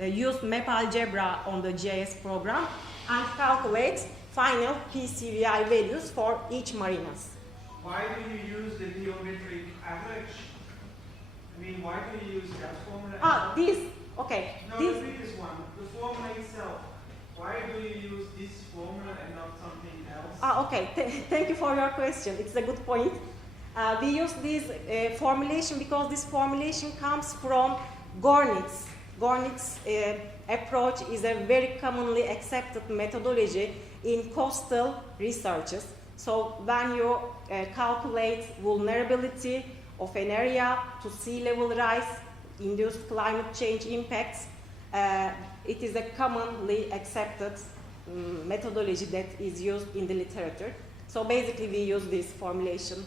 use map algebra on the GIS program and calculate final PCVI values for each marinas. Why do you use the geometric average? I mean, why do you use that formula? Okay. No, the previous one, the formula itself. Why do you use this formula and not something else? Okay. Thank you for your question. It's a good point. We use this formulation because this formulation comes from Gornick's. Gornick's approach is a very commonly accepted methodology in coastal researches. So when you calculate vulnerability of an area to sea level rise, induced climate change impacts, it is a commonly accepted methodology that is used in the literature. So basically we use this formulation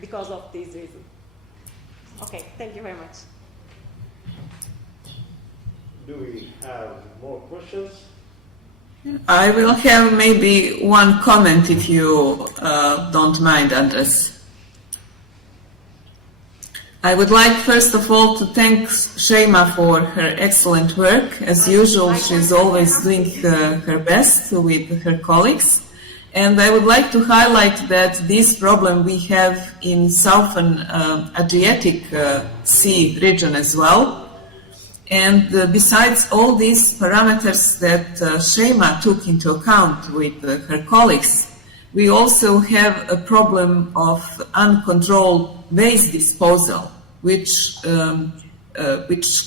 because of this reason. Okay, thank you very much. Do we have more questions? I will have maybe one comment if you don't mind, Andres. I would like first of all to thank Shema for her excellent work. As usual, she's always doing her best with her colleagues. And I would like to highlight that this problem we have in Southern Adriatic Sea region as well. And besides all these parameters that Shema took into account with her colleagues, we also have a problem of uncontrolled waste disposal, which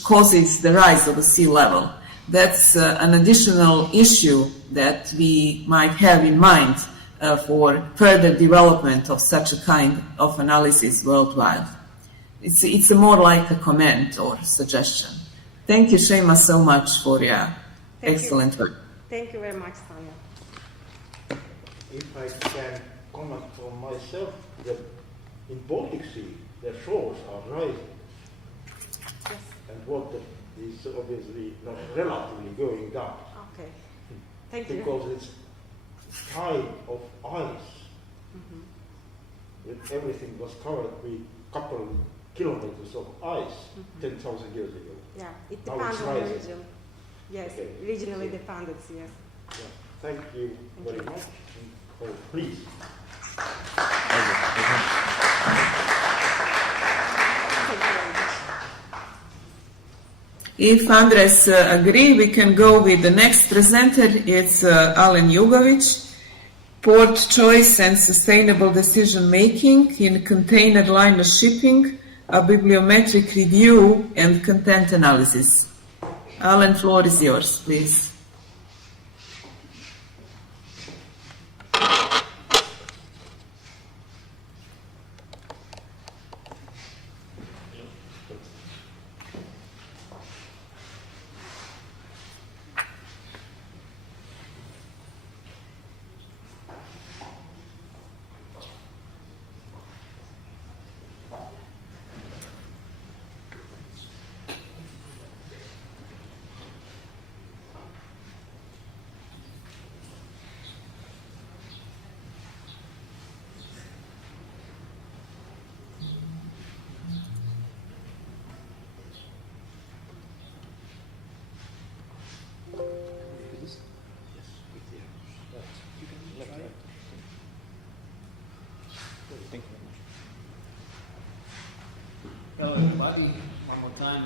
causes the rise of the sea level. That's an additional issue that we might have in mind for further development of such a kind of analysis worldwide. It's more like a comment or suggestion. Thank you, Shema, so much for your excellent work. Thank you very much, Tanya. If I can comment for myself, that in Baltic Sea, the shores are rising. Yes. And water is obviously not relatively going down. Okay. Thank you. Because it's kind of ice. That everything was covered with a couple kilometers of ice 10,000 years ago. Yeah, it Now depends it's on the rising. region. Yes, Okay. regionally dependent, yes. Yeah. Thank you very much. Oh, please. Thank you. If Andres agree, we can go with the next presenter. It's Alen Jugovic, Port Choice and Sustainable Decision Making in Container Liner Shipping, a Bibliometric Review and Content Analysis. Alen, floor is yours, please. Hello everybody, one more time,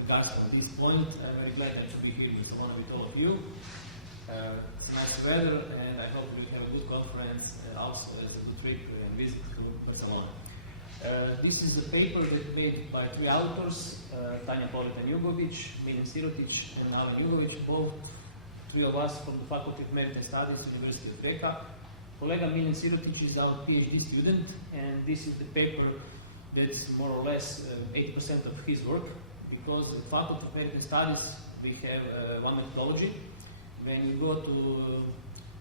regards at this point, I'm very glad to be here with all of you. It's nice weather and I hope we have a good conference and also as a good trip and visit to Barcelona. This is a paper that made by three authors, Tanja Poleta-Jugovic, Miljan Sirotić and Alen Jugovic, both three of us from the Faculty of Maritime Studies, University of Rijeka. Kolega Miljan Sirotić is our PhD student and this is the paper that's more or less 80% of his work, because in Faculty of Maritime Studies we have one methodology. When you go to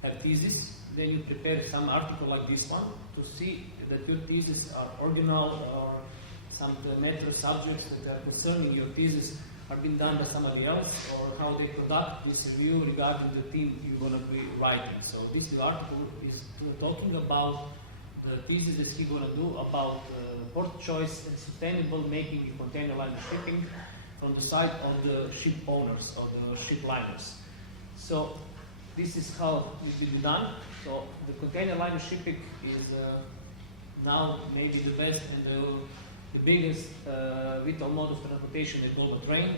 have thesis, then you prepare some article like this one to see that your thesis are original or some matter subjects that are concerning your thesis are being done by somebody else, or how they conduct this review regarding the theme you're going to be writing. So this article is talking about the thesis that he's going to do about port choice and sustainable making in container liner shipping from the side of the ship owners, or the ship liners. So this is how it will be done. So the container liner shipping is now maybe the best and the biggest vital mode of transportation in global trade.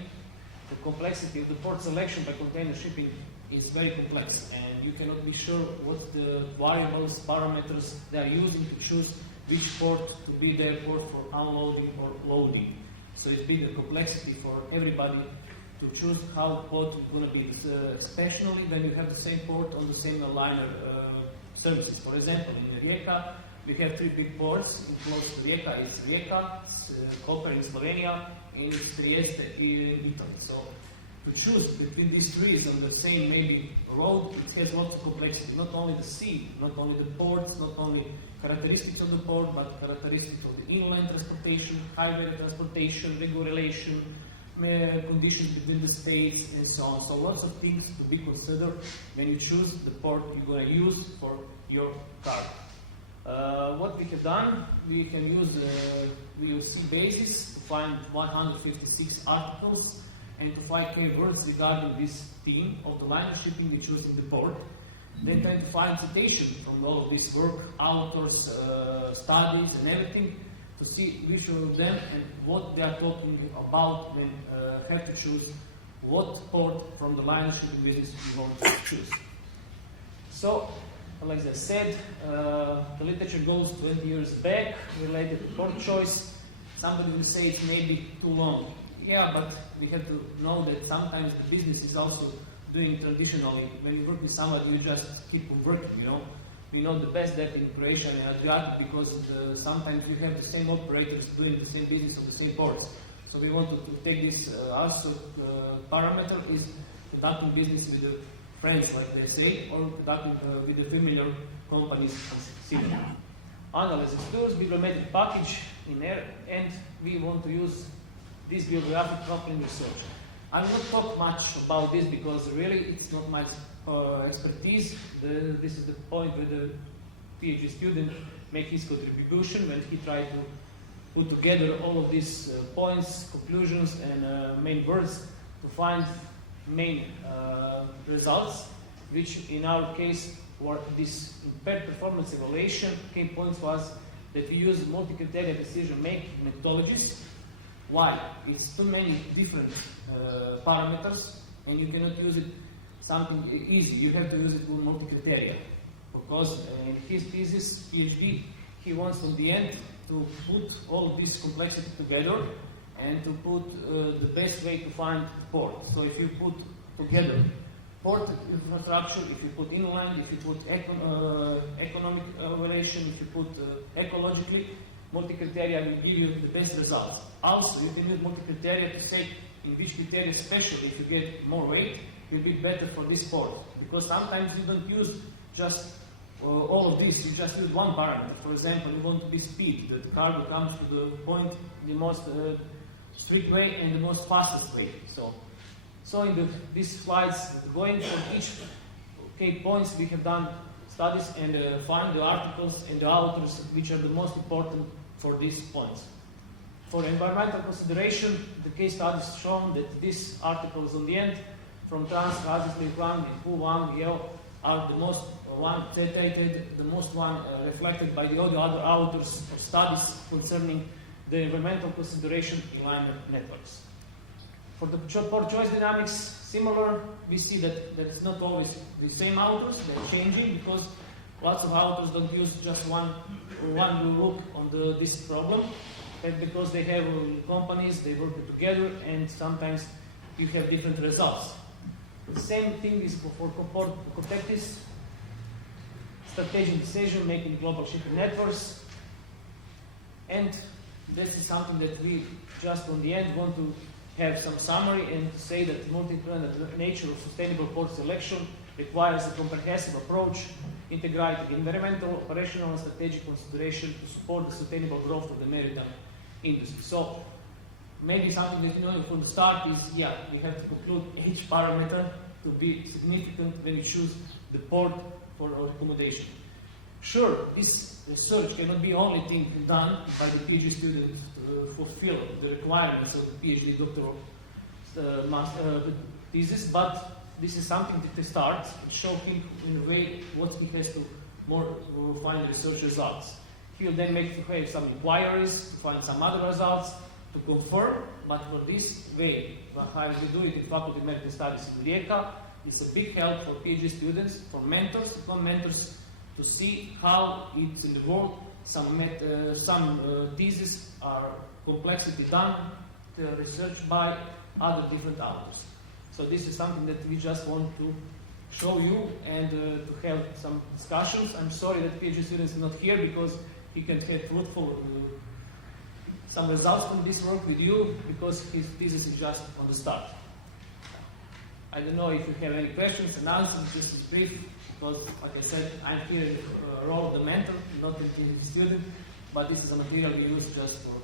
The complexity of the port selection by container shipping is very complex, and you cannot be sure what's the variables, parameters they are using to choose which port to be their port for unloading or loading. So it's bigger complexity for everybody to choose how port is going to be, especially when you have the same port on the same liner services. For example, in Rijeka, we have three big ports. Close to Rijeka is Rijeka, Koper in Slovenia, and Trieste in Italy. So to choose between these three is on the same maybe road, it has lots of complexity. Not only the sea, not only the ports, not only characteristics of the port, but characteristics of the inland transportation, highway transportation, regulation, conditions between the states, and so on. So lots of things to be considered when you choose the port you're going to use for your cargo. What we have done, we can use VOC basis to find 156 articles and to find keywords regarding this theme of the liner shipping we choose in the port. Then try to find citation from all of this work, authors, studies and everything, to see which one of them and what they are talking about when have to choose what port from the liner shipping business you want to choose. So, like I said, the literature goes 20 years back related to port choice. Somebody will say it may be too long. Yeah, but we have to know that sometimes the business is also doing traditionally. When you work with somebody, you just keep on working, you know. We know the best that in Croatia and Adriatic because sometimes you have the same operators doing the same business of the same ports. So we want to take this also parameter is conducting business with the friends, like they say, or conducting with the familiar companies similar. Analysis tools, bibliometric package in there, and we want to use this bibliographic profiling research. I will not talk much about this because really it's not my expertise. This is the point where the PhD student make his contribution when he tried to put together all of these points, conclusions, and main words to find main results, which in our case were this impaired performance evaluation. Key points was that we use multi-criteria decision-making methodologies Why? It's too many different parameters, and you cannot use it something easy. You have to use it with multi-criteria. Because in his thesis, PhD, he wants in the end to put all of this complexity together and to put the best way to find port. So if you put together port infrastructure, if you put inland, if you put economic evaluation, if you put ecologically, multi-criteria will give you the best results. Also, you can use multi-criteria to say in which criteria, especially if you get more weight, will be better for this port. Because sometimes you don't use just all of this, you just use one parameter. For example, you want to be speed, that the cargo comes to the point the most strict way and the most fastest way. So in these slides, going for each points, we have done studies and find the articles and the authors which are the most important for these points. For environmental consideration, the case studies shown that these articles on the end, from Trans, Razisli, Huang, and Hu Wang, Yeo, are the most one dated, the most one reflected by the other authors of studies concerning the environmental consideration in line networks. For the port choice dynamics, similar, we see that it's not always the same authors, they're changing because lots of authors don't use just one look on this problem, and because they have companies, they work together, and sometimes you have different results. The same thing is for Cortectis, strategic decision making global shipping networks, and this is something that we just on the end want to have some summary and to say that multi-planet nature of sustainable port selection requires a comprehensive approach, integrating environmental, operational, and strategic consideration to support the sustainable growth of the maritime industry. So maybe something that you know from the start is, we have to conclude each parameter to be significant when you choose the port for accommodation. Sure, this research cannot be only thing done by the PhD student to fulfill the requirements of the PhD doctoral thesis, but this is something to start and show him in a way what he has to more find research results. He will then make some inquiries to find some other results to confirm, but for this way, how we do it in Faculty of Maritime Studies in Rijeka, it's a big help for PhD students, for mentors, to become mentors, to see how it's in the world. Some theses are complexity done, research by other different authors. So this is something that we just want to show you and to have some discussions. I'm sorry that PhD students are not here because he can have fruitful some results from this work with you because his thesis is just on the start. I don't know if you have any questions and answers, just in brief, because like I said, I'm here in the role of the mentor, not the PhD student, but this is a material we use just for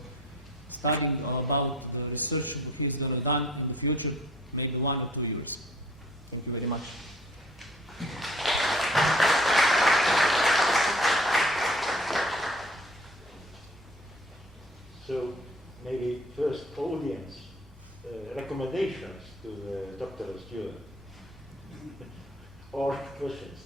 studying about the research that he's going to done in the future, maybe 1 or 2 years. Thank you very much. So maybe first audience recommendations to the doctoral student or questions.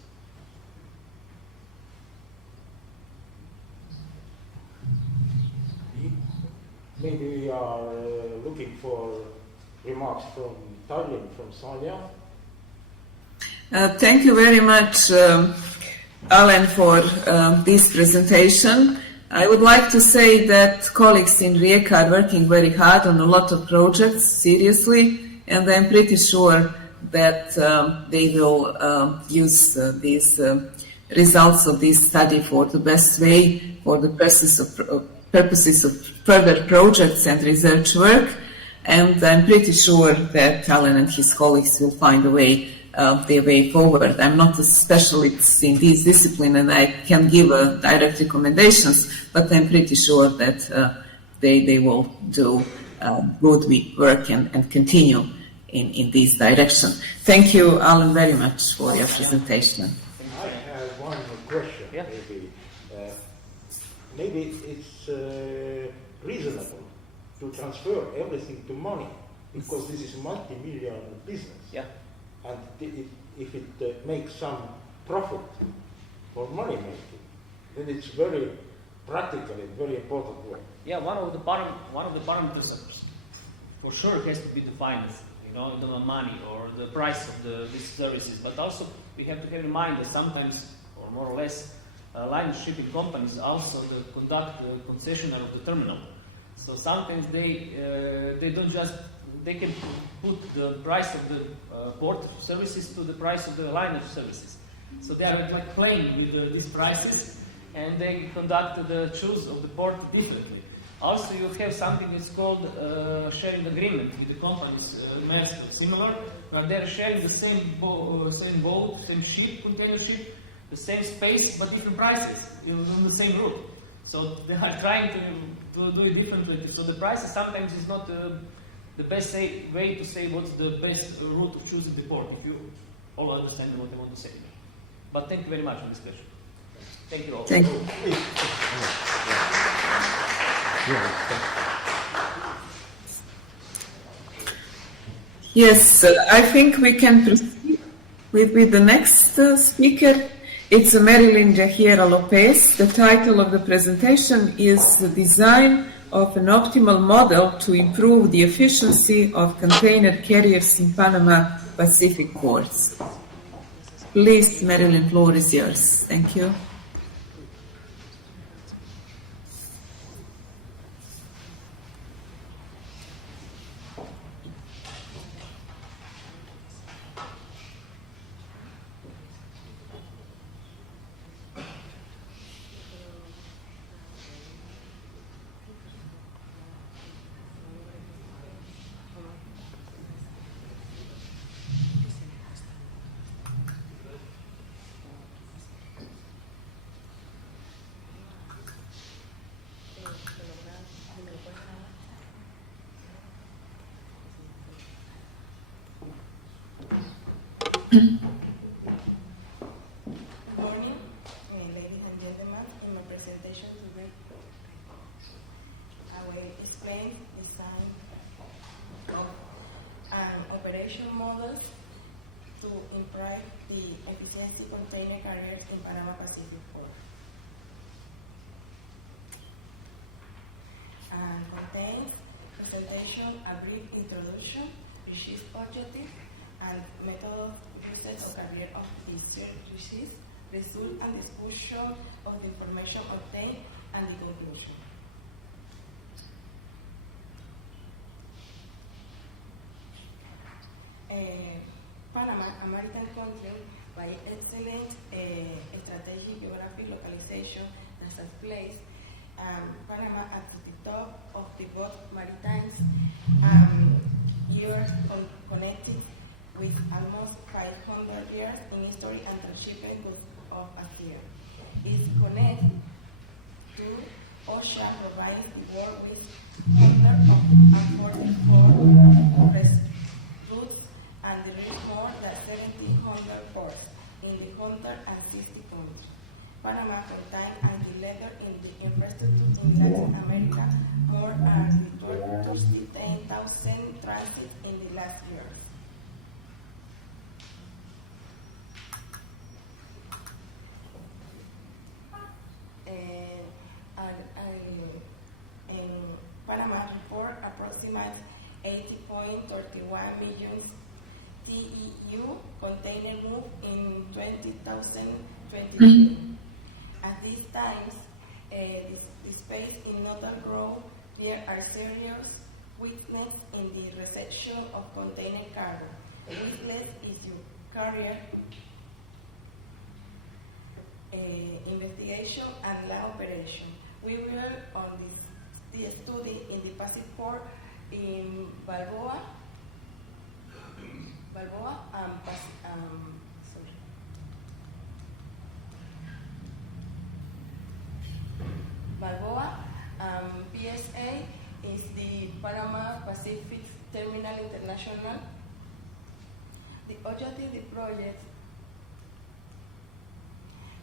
Maybe we are looking for remarks from Tallinn, from Sonia. Thank you very much, Alan, for this presentation. I would like to say that colleagues in Rijeka are working very hard on a lot of projects, seriously, and I'm pretty sure that they will use these results of this study for the best way, for the purposes of further projects and research work. And I'm pretty sure that Alan and his colleagues will find a way, their way forward. I'm not a specialist in this discipline and I can give direct recommendations, but I'm pretty sure that they will do good work and continue in this direction. Thank you, Alan, very much for your presentation. I have one question, maybe. Maybe it's reasonable to transfer everything to money, because this is a multi-million business. Yeah. And if it makes some profit for money making, then it's very practical and very important work. Yeah, one of the parameters for sure has to be the finance, the money or the price of these services, but also we have to have in mind that sometimes, or more or less, line shipping companies also conduct the concessionaire of the terminal. So sometimes they don't just, they can put the price of the port services to the price of the line of services. So they are like playing with these prices, and they conduct the choose of the port differently. Also, you have something that's called sharing agreement with the companies, Maersk or similar, where they're sharing the same boat, same ship, container ship, the same space, but different prices on the same route. So they are trying to do it differently. So the prices sometimes is not the best way to say what's the best route of choosing the port, if you all understand what I want to say. But thank you very much for this question. Thank you all. Thank you. Yes, I think we can proceed with the next speaker. It's Marilyn Jahiera Lopez. The title of the presentation is The Design of an Optimal Model to Improve the Efficiency of Container Carriers in Panama Pacific Ports. Please, Marilyn, floor is yours. Thank you. Good morning, ladies and gentlemen. In my presentation today, I will explain design and operation models to improve the efficiency container carriers in Panama Pacific Port. And contains presentation, a brief introduction, precise objective, and method of usage or carrier of the services, result and discussion of the information obtained, and the conclusion. Panama, American country, by excellent strategic geographic localization that has placed Panama at the top of the both maritime years connected with almost 500 years in history and transshipment of Asia. It connects to ocean, providing the world with 144 routes, and there is more than 1,700 ports in the 160 countries. Panama contains and delivered in the infrastructure in Latin America more than 12,000 transits in the last years. Panama report approximates 80.31 million TEU container moved in 2022. At these times, the space in northern growth, there are serious weakness in the reception of container cargo. Weakness is your carrier investigation and land operation. We will on the study in the Pacific Port in Balboa PSA is the Panama Pacific Terminal International. The objective of the project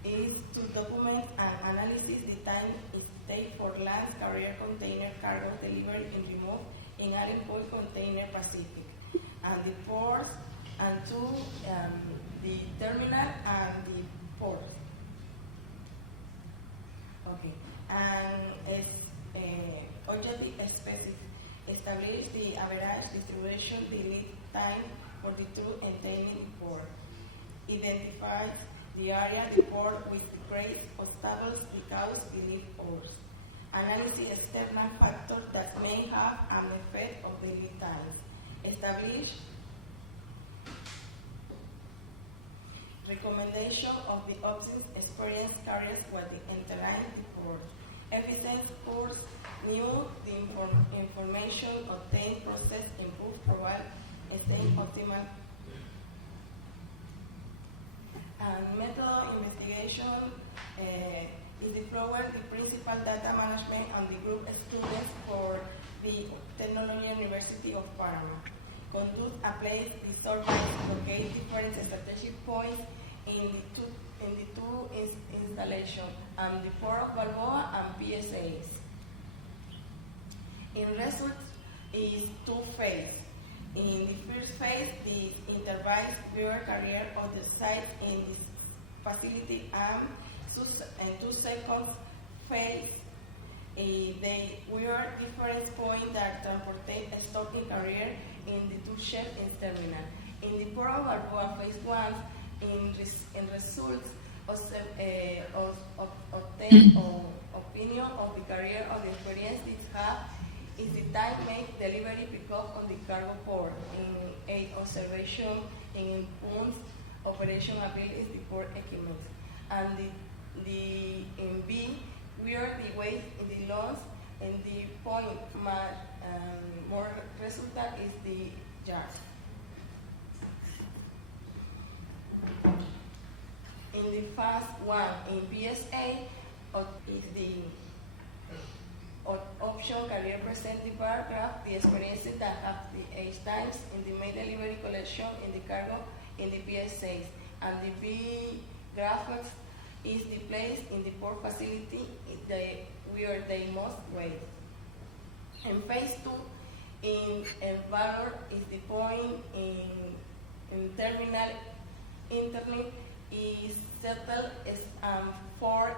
is to document and analyze the time it takes for land carrier container cargo delivery in remote in Allen Point Container Pacific, and the ports, and to the terminal and the port. Okay, and its objective specific establish the average distribution delete time for the two entailing port, identify the area the port with the greatest obstacles because delete hours, analyze external factors that may have an effect of delete times, establish recommendation of the options experienced carriers with the entering the port, evidence course, new the information obtained, process, improve, provide, same optimal, and method investigation is deployed the principal data management and the group students for the Technology University of Panama. Conduct a place the survey, locate different strategic points in the two installations, the Port of Balboa and PSAs. In results is two phases. In the first phase, the interviewed viewer career of the site in this facility, and 2 seconds phase, they were different points that transported a stocking carrier in the two shells in terminal. In the Port of Balboa phase 1, in results obtained opinion of the carrier of the experience it had is the time made delivery pickup on the cargo port in 8 observation in points operation abilities the port equipment, and in B where the weight in the loans and the point more result is the yard. In the first one in PSA is the option carrier present the bar graph the experiences that have the age times in the mail delivery collection in the cargo in the PSAs, and the B graphics is the place in the port facility where they must wait. In phase 2 in El Valor is the point in terminal internet is settled as four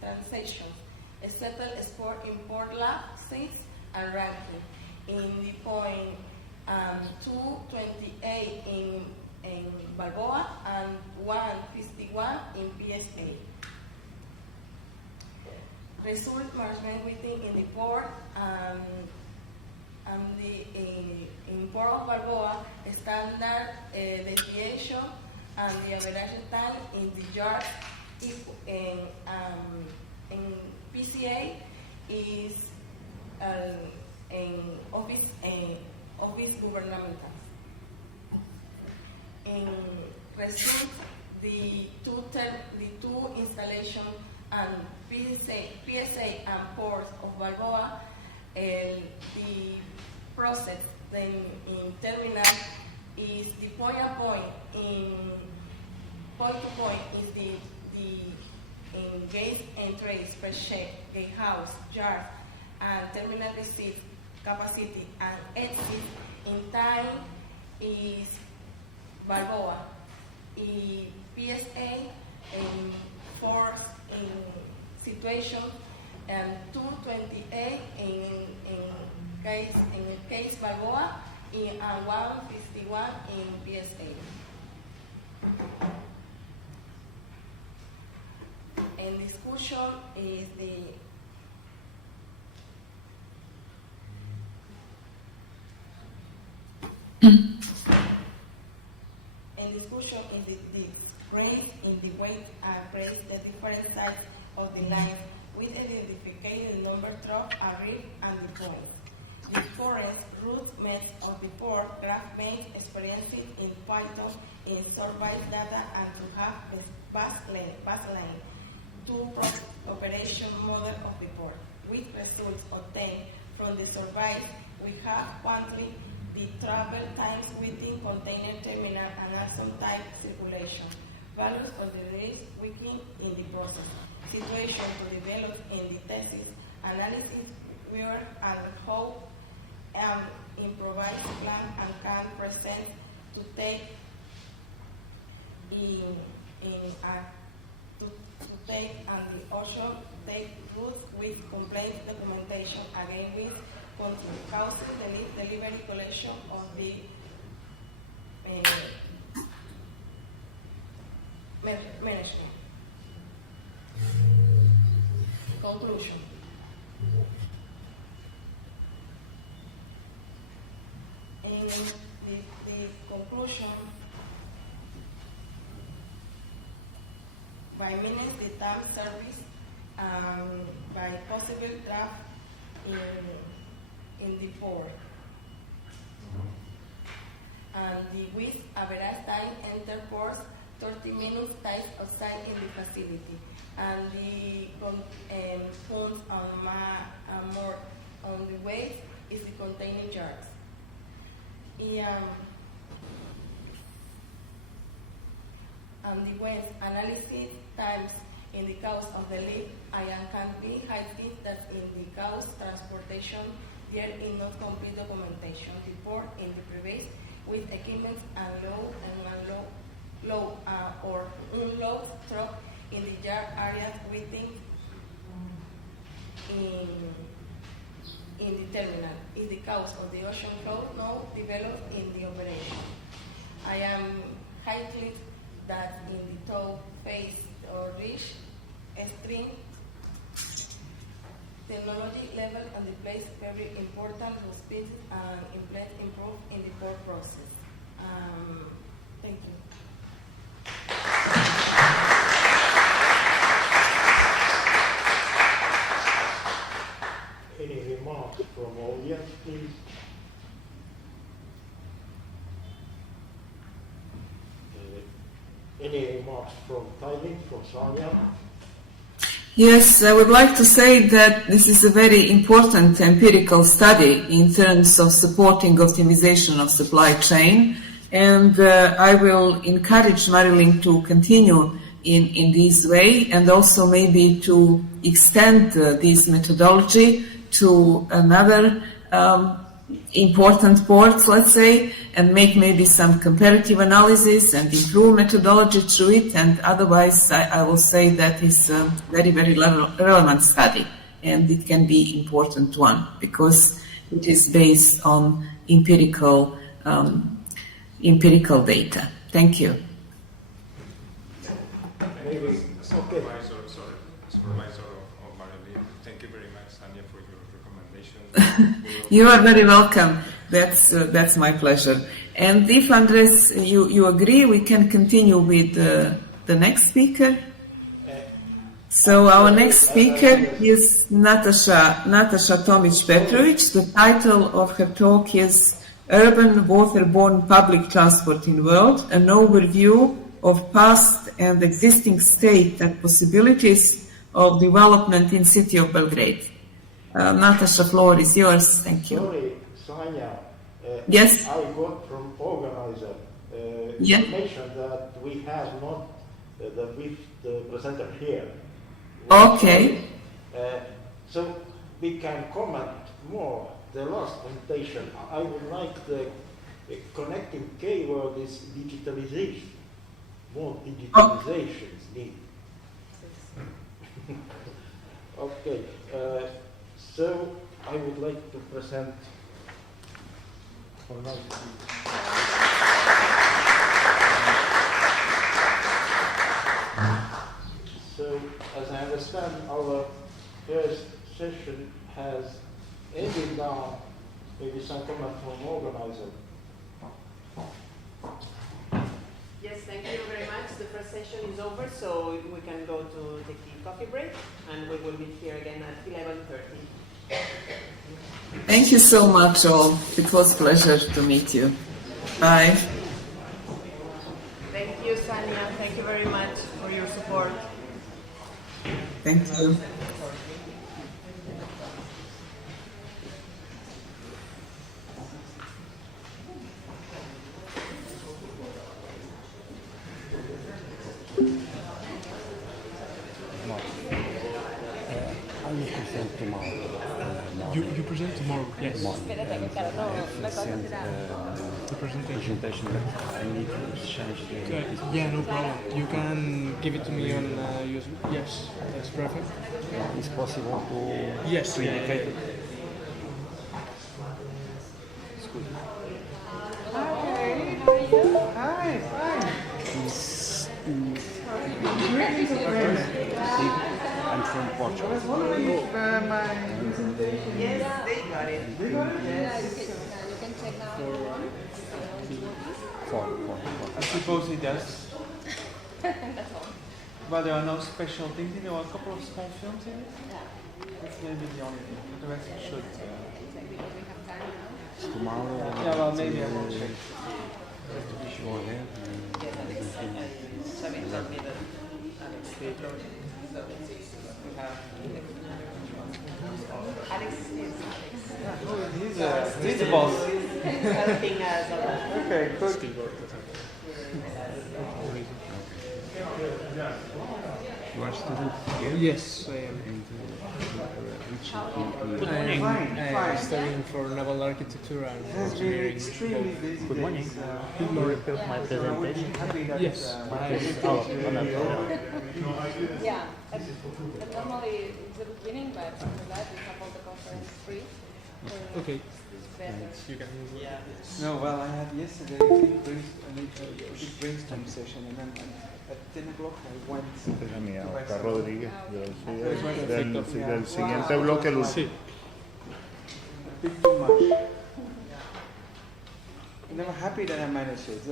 transactions. A settled is for import lab 6 and ranking. In the point 228 in Balboa and 151 in PSA. Result management within in the port and the in Port of Balboa standard deviation and the average time in the yard in PCA is in office governmental. In result, the two installation and PSA and Port of Balboa, the process then in terminal is the point to point. In point to point is the in gate entries, pre-check, gate house, yard, and terminal receipt capacity, and exit in time is Balboa. In PSA in force in situation, and 228 in case Balboa, and 151 in PSA. And discussion is the range in the weight and raise the different sides of the line with identification number drop, array, and the point. The forest root maps of the port graph made experiencing in Python in survey data and to have the baseline to operation model of the port. With results obtained from the survey, we have quantly the travel times within container terminal and also type circulation. Values of the release wiki in the process. Situation to develop in the thesis, analysis where and how improvised plan and can present to take in to take and the OSHA take route with complaint documentation again with causes the delivery collection of the management. Conclusion. In the conclusion, by means the time service by possible draft in the port. And the with average time enter ports 30 minutes time outside in the facility. And the funds more on the waste is the containing yards. And the waste analysis times in the cause of the leak, can be highlighted that in the cause transportation there is not complete documentation. The port in the previous with equipment and low or unload truck in the yard area waiting in the terminal is the cause of the ocean flow now developed in the operation. I am highlighted that in the top phase or reach extreme technology level and the place very important to speed and improve in the port process. Thank you. Any remarks from audience, please? Any remarks from Thailand, from Sanya? Yes, I would like to say that this is a very important empirical study in terms of supporting optimization of supply chain, and I will encourage Marilyn to continue in this way and also maybe to extend this methodology to another important ports, let's say, and make maybe some comparative analysis and improve methodology through it. And otherwise, I will say that it's a very, very relevant study, and it can be important one because it is based on empirical data. Thank you. Maybe, Supervisor of Marilyn, thank you very much, Tanya, for your recommendation. You are very welcome. That's my pleasure. And if, Andres, you agree, we can continue with the next speaker. So our next speaker is Natasha Tomic-Petrovic. The title of her talk is Urban Waterborne Public Transport in World, an overview of past and existing state and possibilities of development in city of Belgrade. Natasha, floor is yours. Thank you. Sorry, Sanya. Yes. I got from organizer information that we have not the presenter here. Okay. So we can comment more the last presentation. I would like the connecting keyword is digitalization. More digitalization is needed. Okay. So I would like to present. So, as I understand, our first session has ended now. Maybe some comment from organizer. Yes, thank you very much. The first session is over, so we can go to take the coffee break, and we will meet here again at 11:30. Thank you so much, all. It was a pleasure to meet you. Bye. Thank you, Sanya. Thank you very much for your support. Thank you. I will present tomorrow. You present tomorrow, yes. Espérate, que claro, no, la cosa será... The presentation. I need to change the... Yeah, no problem. You can give it to me on USB. Yes, that's perfect. It's possible to Yes, to yeah, indicate yeah, it. It's good. Hi, how are you? Hi, fine. I'm from Portugal. I was wondering if my... Yes, they got it. They got it? Yes. You can check now. I suppose it does. That's all. But there are no special things in it, or a couple of small films in it? That's maybe the only thing. The rest should. Because we have time now. Tomorrow. Yeah, well, maybe I will check. Go ahead. Yes, Alex. Xavi told me that Alex did. So we have Alex is Alex. He's the boss. Helping us a lot. Okay, good. You are student here? Yes, I am. And which I am studying for naval architecture and engineering. Extremely busy. Good morning. days, Good morning. My presentation. Yes. Yeah, but normally it's the beginning, but after that we have all the conference free. Okay. It's You can. No, well, I had yesterday a big brainstorm session, and then at 10 o'clock I went. Déjame a to Oscar Barcelona. Rodríguez, yo soy del Yeah. siguiente bloque, el Sí. A bit too much. And I'm happy that I managed it.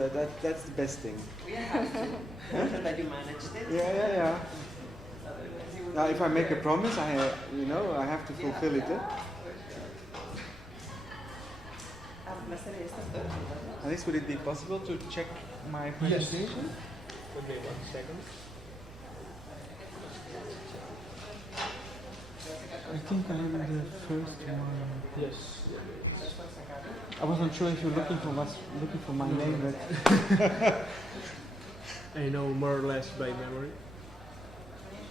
That's the best thing. We are happy that you managed it. Yeah. Now, if I make a promise, I have to fulfill it. Alex, would it be possible to check my presentation? Give me 1 second. I think I am the first one. Yes. I wasn't sure if you're looking for my name, but I know more or less by memory.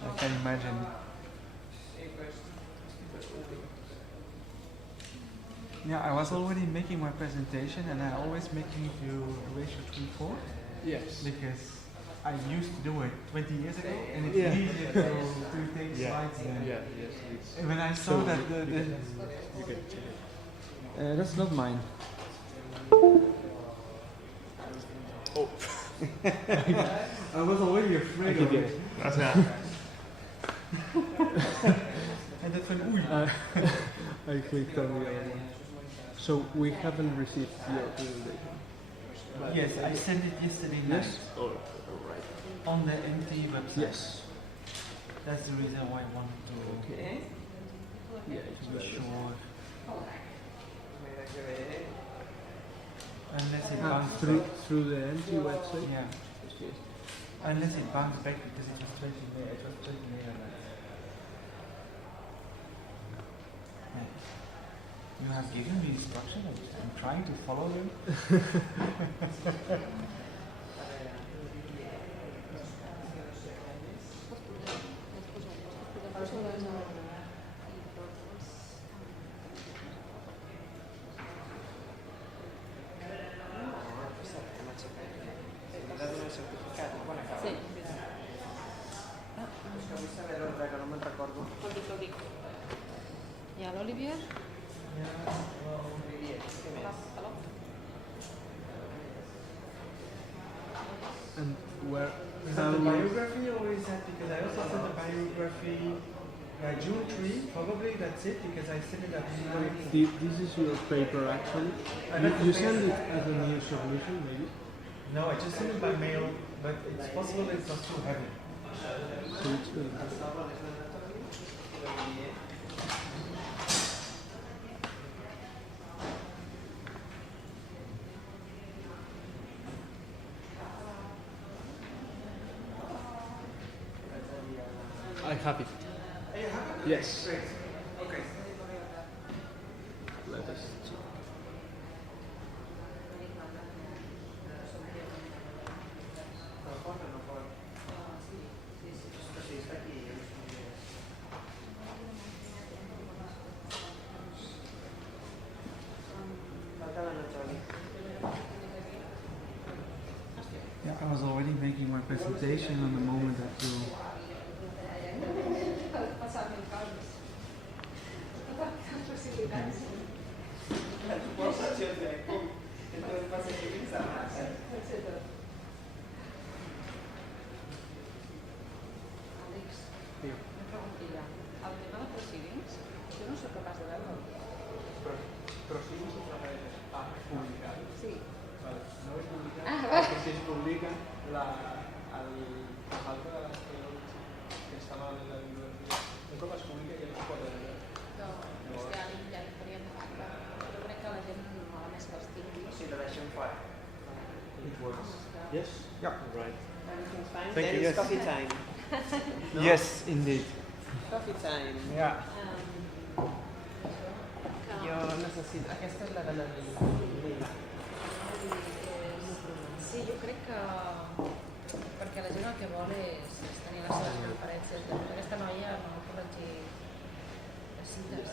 I can imagine. Yeah, I was already making my presentation, and I always making it to ratio 3:4 Yes. because I used to do it 20 years ago, and it's Yeah. easier to take slides. Yeah. Yes. It's And when I saw that you can check it. that's not mine. Oh. I was already afraid of it. And that's an I clicked on the other one. So we haven't received your presentation. Yes, I sent it yesterday night. Yes. All right. On the MT website. Yes. That's the reason why I wanted to Yeah, it's be better. sure. Unless it Ah, bounces through the MT website. Yeah. Okay. Unless it bounces back because it was 20 meg. It was 20 megabytes. Yeah. You have given me instructions. I'm trying to follow them. Sí. ¿Y al Olivier? And where? Is that the biography or is that because I also sent a biography by June 3? Probably that's it because I sent it at This is your paper actually. You send it as a new submission maybe. No, I just sent it by mail, but it's possible it's not too heavy. So it's good. I have it. Yes. Great. Okay. Let us see. presentation on the moment that you... Una preguntilla. El tema de proceedings, jo no soc capaç de veure-ho. Proceedings es refereix a publicar. Sí. Vale. No es publicar, Ah, porque si es publica, falta que estava en la bibliografia. Un cop es publica ja no es pot veure. No, és que ja li faríem falta. Jo crec que la gent a més que els tingui. Sí, la deixem fora. It works. Yes? Yeah. Right. Everything's fine? Thank Then you, it's yes. coffee time. No? Yes, indeed. Coffee time. Yeah. Jo necessito... Aquesta és la de la Lila. Sí, jo crec que... Perquè la gent el que vol és tenir les seves conferències. Llavors aquesta noia no corregir les cites.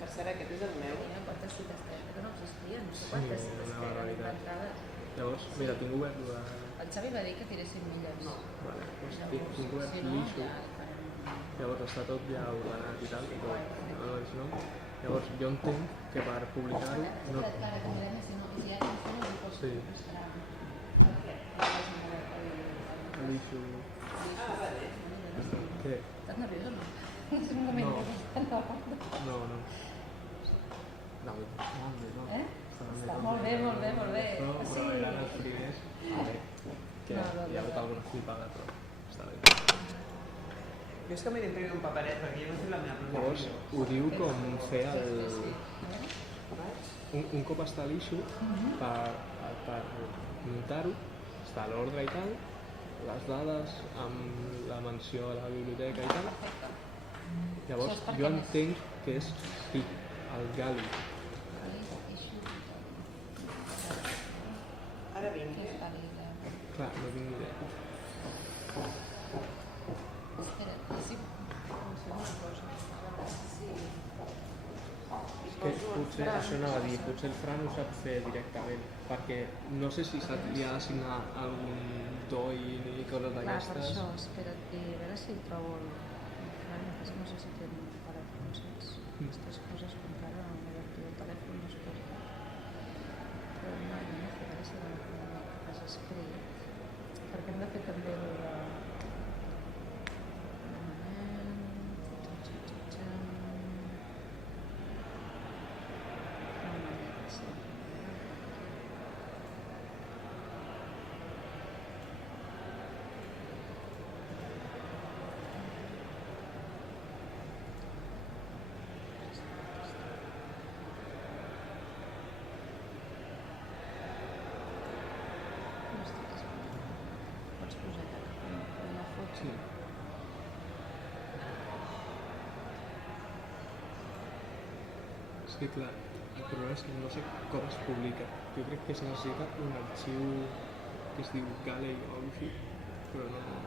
Per cert, aquest és el meu. Mira quantes cites té, que no existien, no sé quantes cites una tenen barbaritat. inventades. Llavors, mira, tinc obert la... El Xavi va dir que tiréssim milles. No. Vale, doncs Llavors, tinc obert si no, l'issue. ja li farem... Llavors està tot ja ordenat i tal, però no és no. Llavors jo entenc que per publicar-ho no... Sí. L'issue... Ah, vale. Què? Estàs nerviós o no? És un moment No. no. No. No, molt bé, no. Està molt bé, molt bé, molt bé. Però Sí. eren els primers, a veure, que No, hi ha hagut alguna flipada, però està bé. Jo és que m'he d'imprimir un paperet perquè jo no sé la meva pròpia Llavors, opinió. ho diu com fer el... Un cop està l'issue, per muntar-ho, està l'ordre i tal, les dades amb la menció a la biblioteca i tal. Llavors, jo entenc que és el Gali. Ara vinc. Clar, no tinc ni idea. Espera, sí. És que potser això anava a dir, potser el Fran ho sap fer directament, perquè no sé si li ha d'assignar algun DOI ni coses Clar, per d'aquestes. això, espera't, i a veure si trobo el Fran, que no sé si té un telèfon, saps? Aquestes coses que encara no m'he d'activar el telèfon, no es posa. Però no, jo no sé, a veure si no has escrit, perquè hem de fer també el de... Pots posar una foto. Sí. És que clar, el problema és que no sé com es publica. Jo crec que es necessita un arxiu que es diu Galley o alguna cosa així, però no...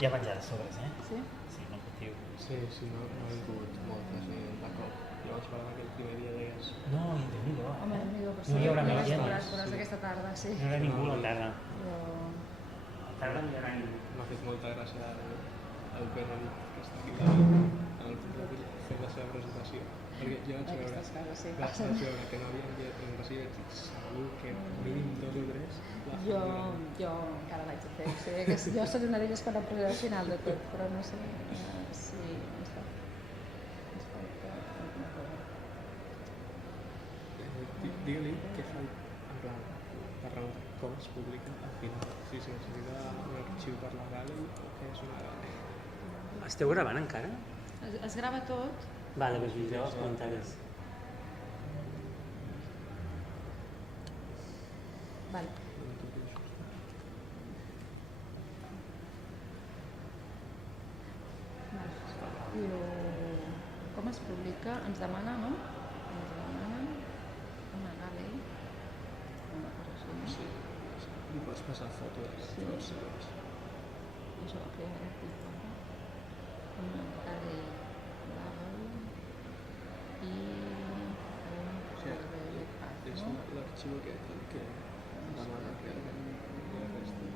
Hi ha menjades sobres, eh? Sí? Sí, no patiu. Sí, no he vingut moltes de cop. Llavors, per aquell primer dia deies... No, Déu-n'hi-do. Home, Déu-n'hi-do, però No hi haurà no més l'has gent. posat, però és aquesta tarda, sí. No hi haurà ningú a la tarda. Jo... A la tarda no hi haurà ningú. M'ha fet molta gràcia el Bernadit, que està aquí en el portàtil fent la seva presentació. Perquè jo vaig veure, Aquestes coses, sí, vaig passen. veure que no havia enviat presentació i vaig dir, segur que mínim 2 o 3 la Jo encara l'haig de fer. O sigui, que jo soc una d'elles que no posaré al final de tot, però no sé si ens fa. Digue-li què fa, en plan, per raó com es publica al final. Si es necessita un arxiu per la Galley o què és una Galley. Esteu gravant encara? Es grava tot. Vale, doncs vindreu als comentaris. Vale. Diu, com es publica? Ens demana, no? Ens demana una Galley. Una cosa Pots passar fotos Sí. grosseres. Això va fer el tipus, no? Amb un carrer blau i un carrer de paz, És no? l'arxiu aquest el que demana que la resta.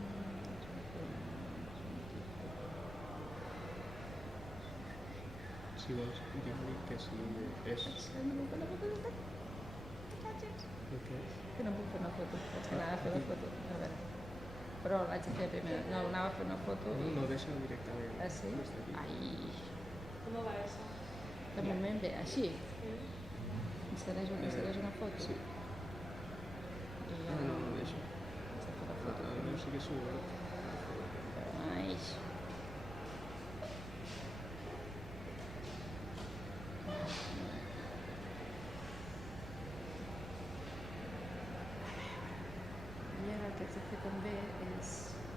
Si vols, digue-li que si és... Que no puc fer una foto de El què? que no puc fer una foto, vaig anar a fer la foto, a veure. Però l'haig de fer primer, no, anava a fer una foto i... No, deixa directament. Ah, sí? des d'aquí. Ai, ¿Cómo va eso? de moment bé, així. Insereix una foto. Sí. I Ah, ja no, no deixa. haig de fer la foto. No sé què és obert. Ai. I ara el que haig de fer també és...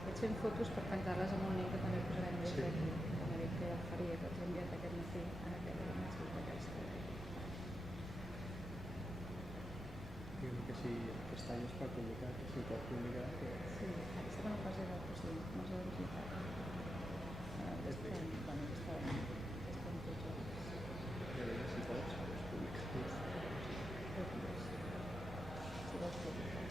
Vaig fent fotos per tancar-les amb un link que també posarem des Sí. d'aquí. Com he dit que el faria, que t'he enviat aquest matí, en aquest matí d'aquesta. Digue'm que si aquest any és per publicar, que si pot publicar, que... Sí, aquesta no pas era possible, no és la veritat. Aquest any, bueno, aquest any tots els... Si pots, pues publicar. Si vols publicar.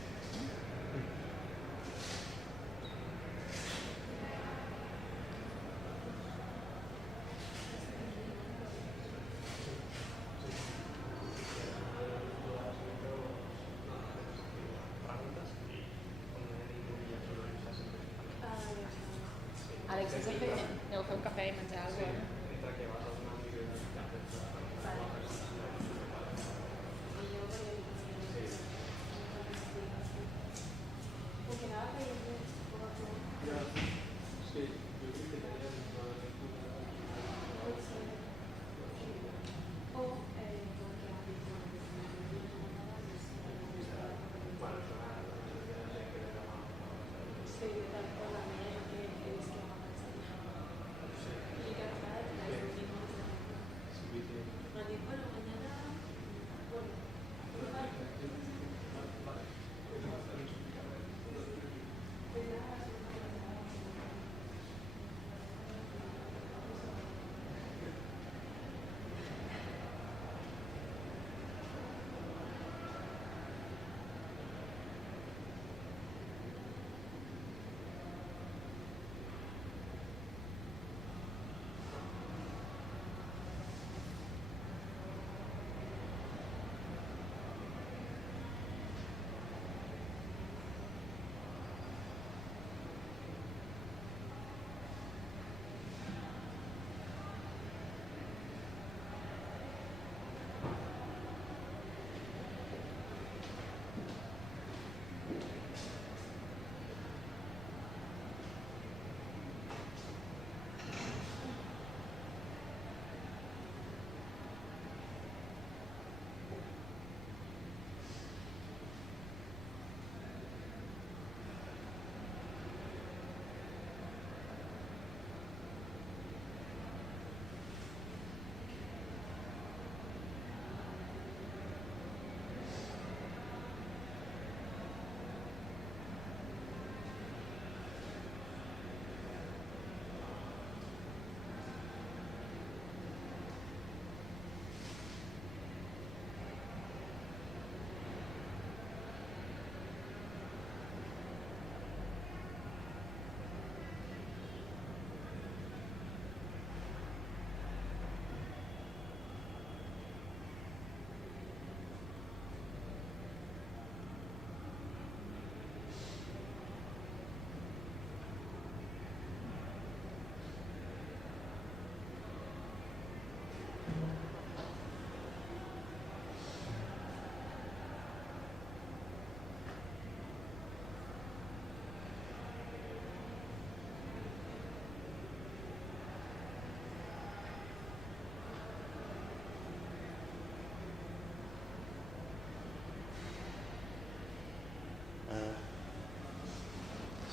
Àlex, has de fer... Aneu a fer un cafè i menjar alguna cosa.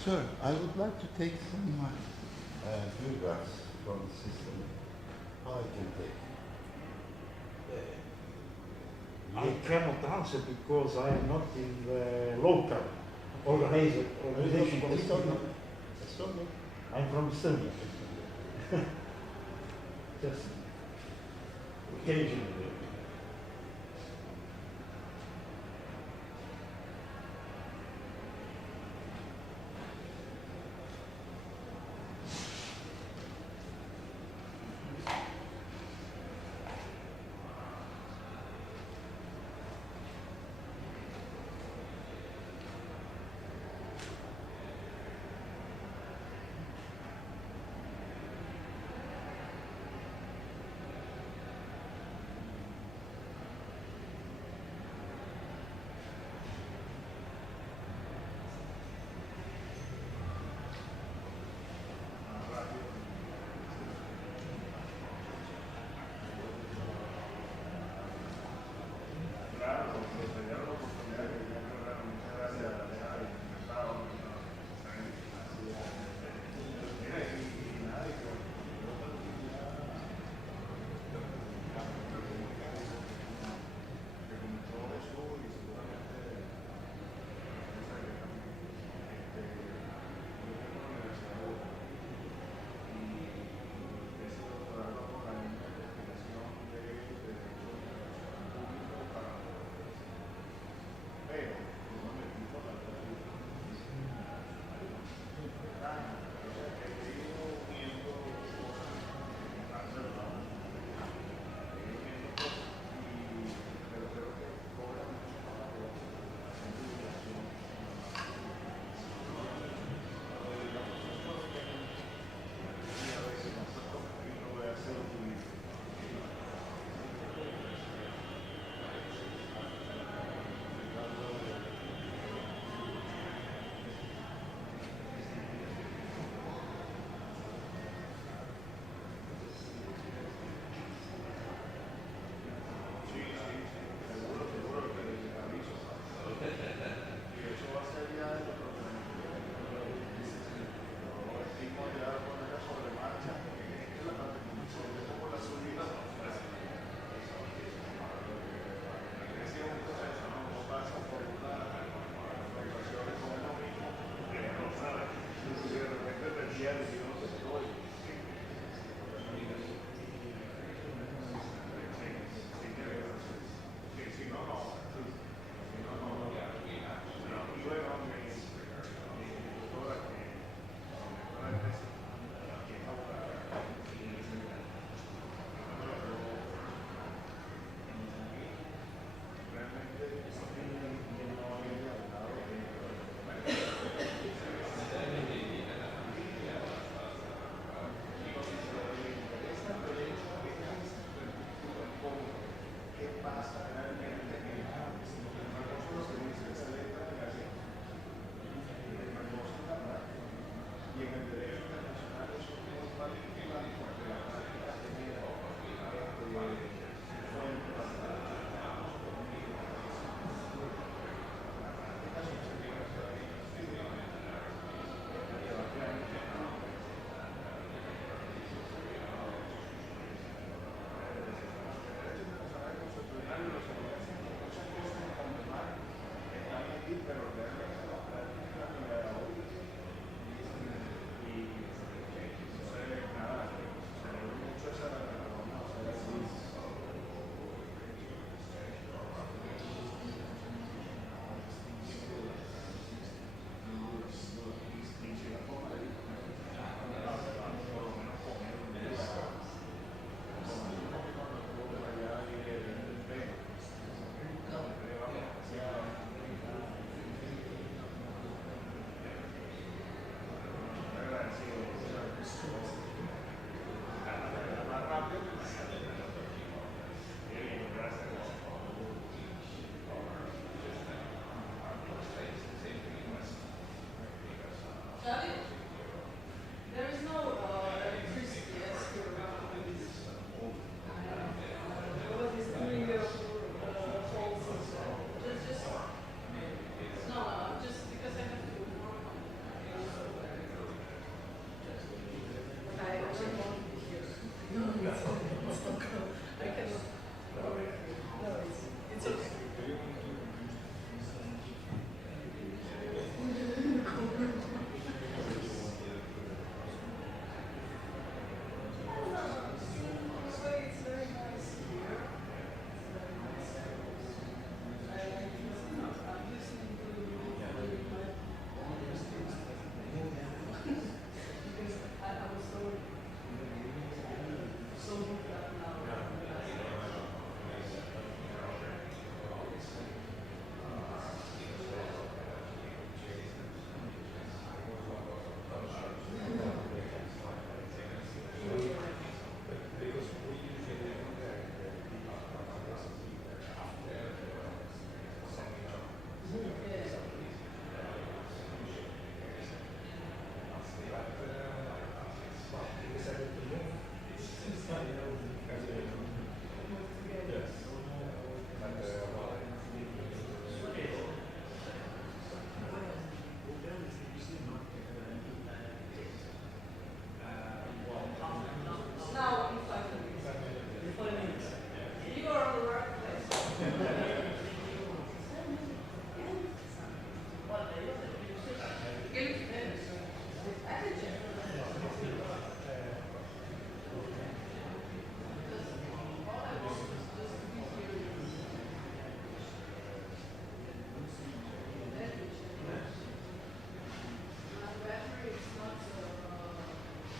Sir, I would like to take some photographs from the system. How I can take? I cannot answer because I am not in the local. organization from Estonia. I'm from Estonia. Just occasionally.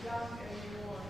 young anymore.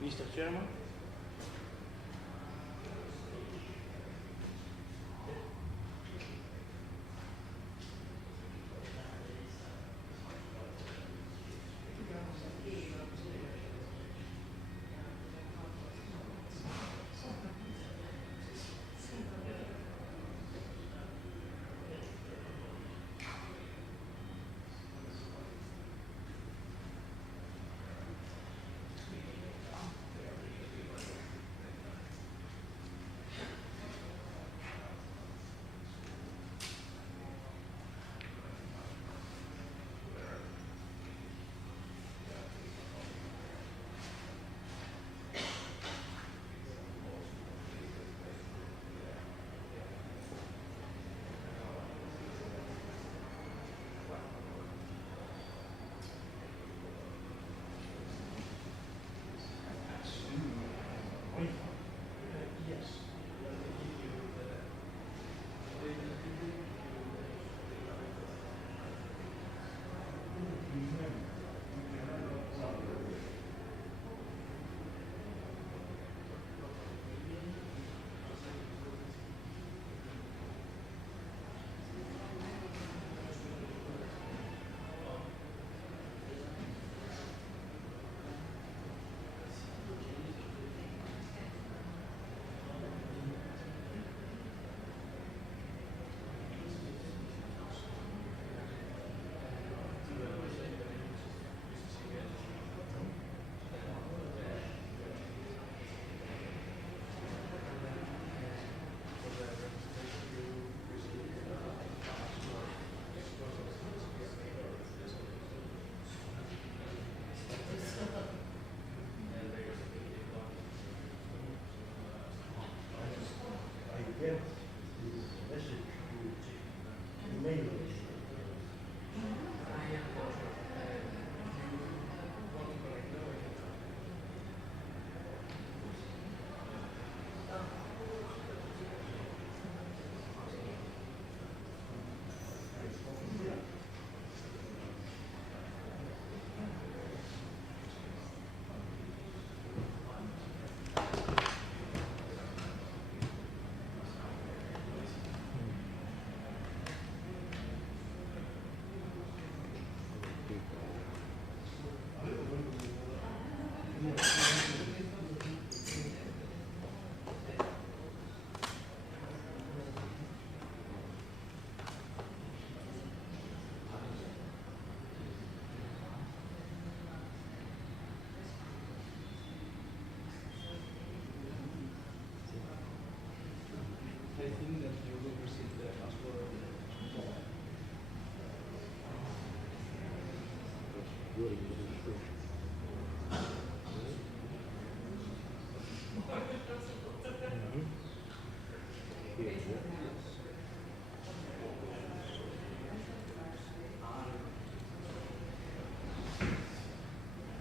Mr. Chairman. get this message to email. I think that you will receive the password.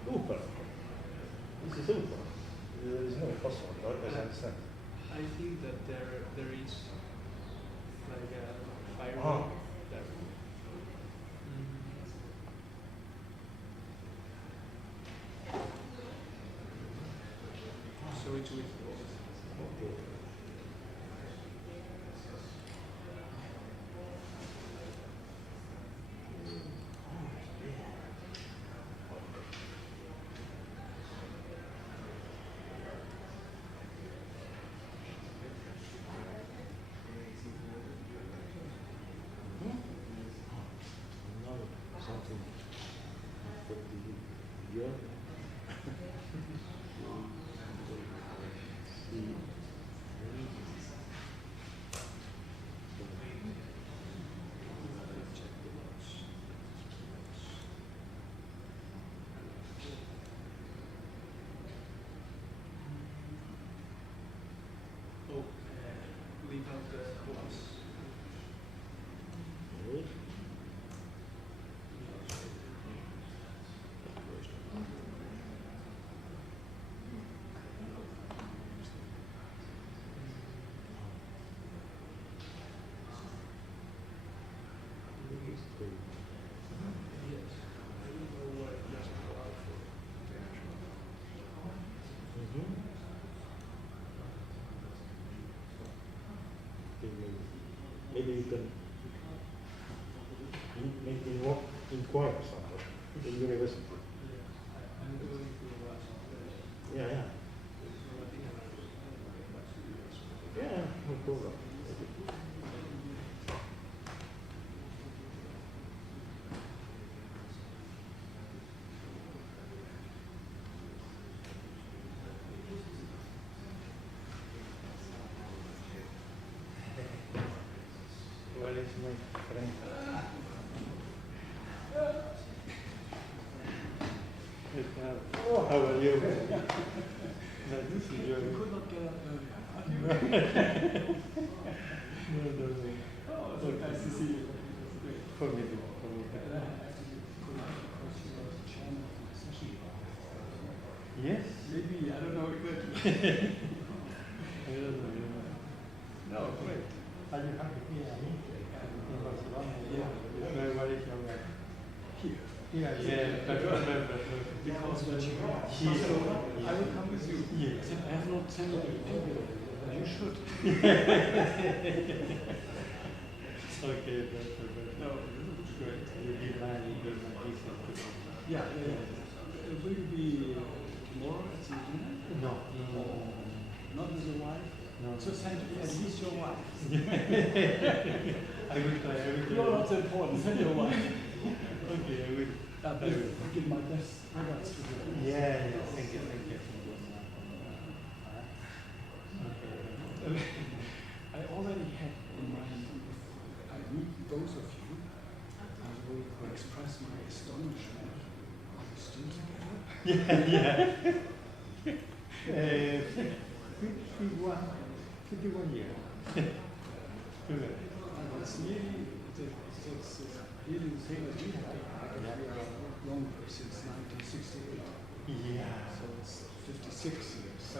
Super. This is super. There is no password, right? As I understand. I think that there is like a firewall that. So it's with both. Okay. Something for the year. Oh, leave out the plus. No, maybe you can inquire somewhere in the university. Yeah, yeah. Yeah, no problem. Where is my friend? Oh, how are you? Nice to see you. You could not get up earlier. No. Oh, it's nice to see you. For me too. Yes? Maybe, I don't know exactly. I don't know. No, great. Are you happy here in Barcelona? Yeah. Where is your wife? Here. Yeah, I remember. Because when she I will come with you. Yes. I have not sent you people. You should. Okay, that's No, great. You give my business. Yeah. Will you be tomorrow at the dinner? No. Not with your wife? No. So send me at least your wife. I will try. You're not so important, send your wife. Okay, I will. I give my best regards to you. Yeah, thank you. I already had in mind, if I meet both of you, I will express my astonishment. Are we still together? Yeah. 51 years. It's nearly the same as we have. We are longer since 1968. Yeah. So it's 56 years. So.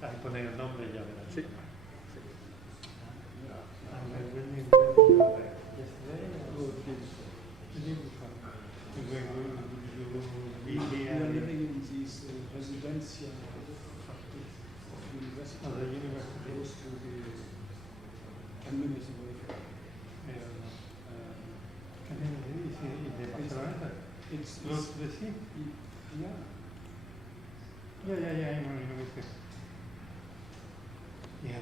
Hay poner el nombre ya, ¿verdad? Sí. We are living in these residential factories of university. The university. Close to the 10 minutes away from it's close to the sea? Yeah. Yeah, I know it. Yeah.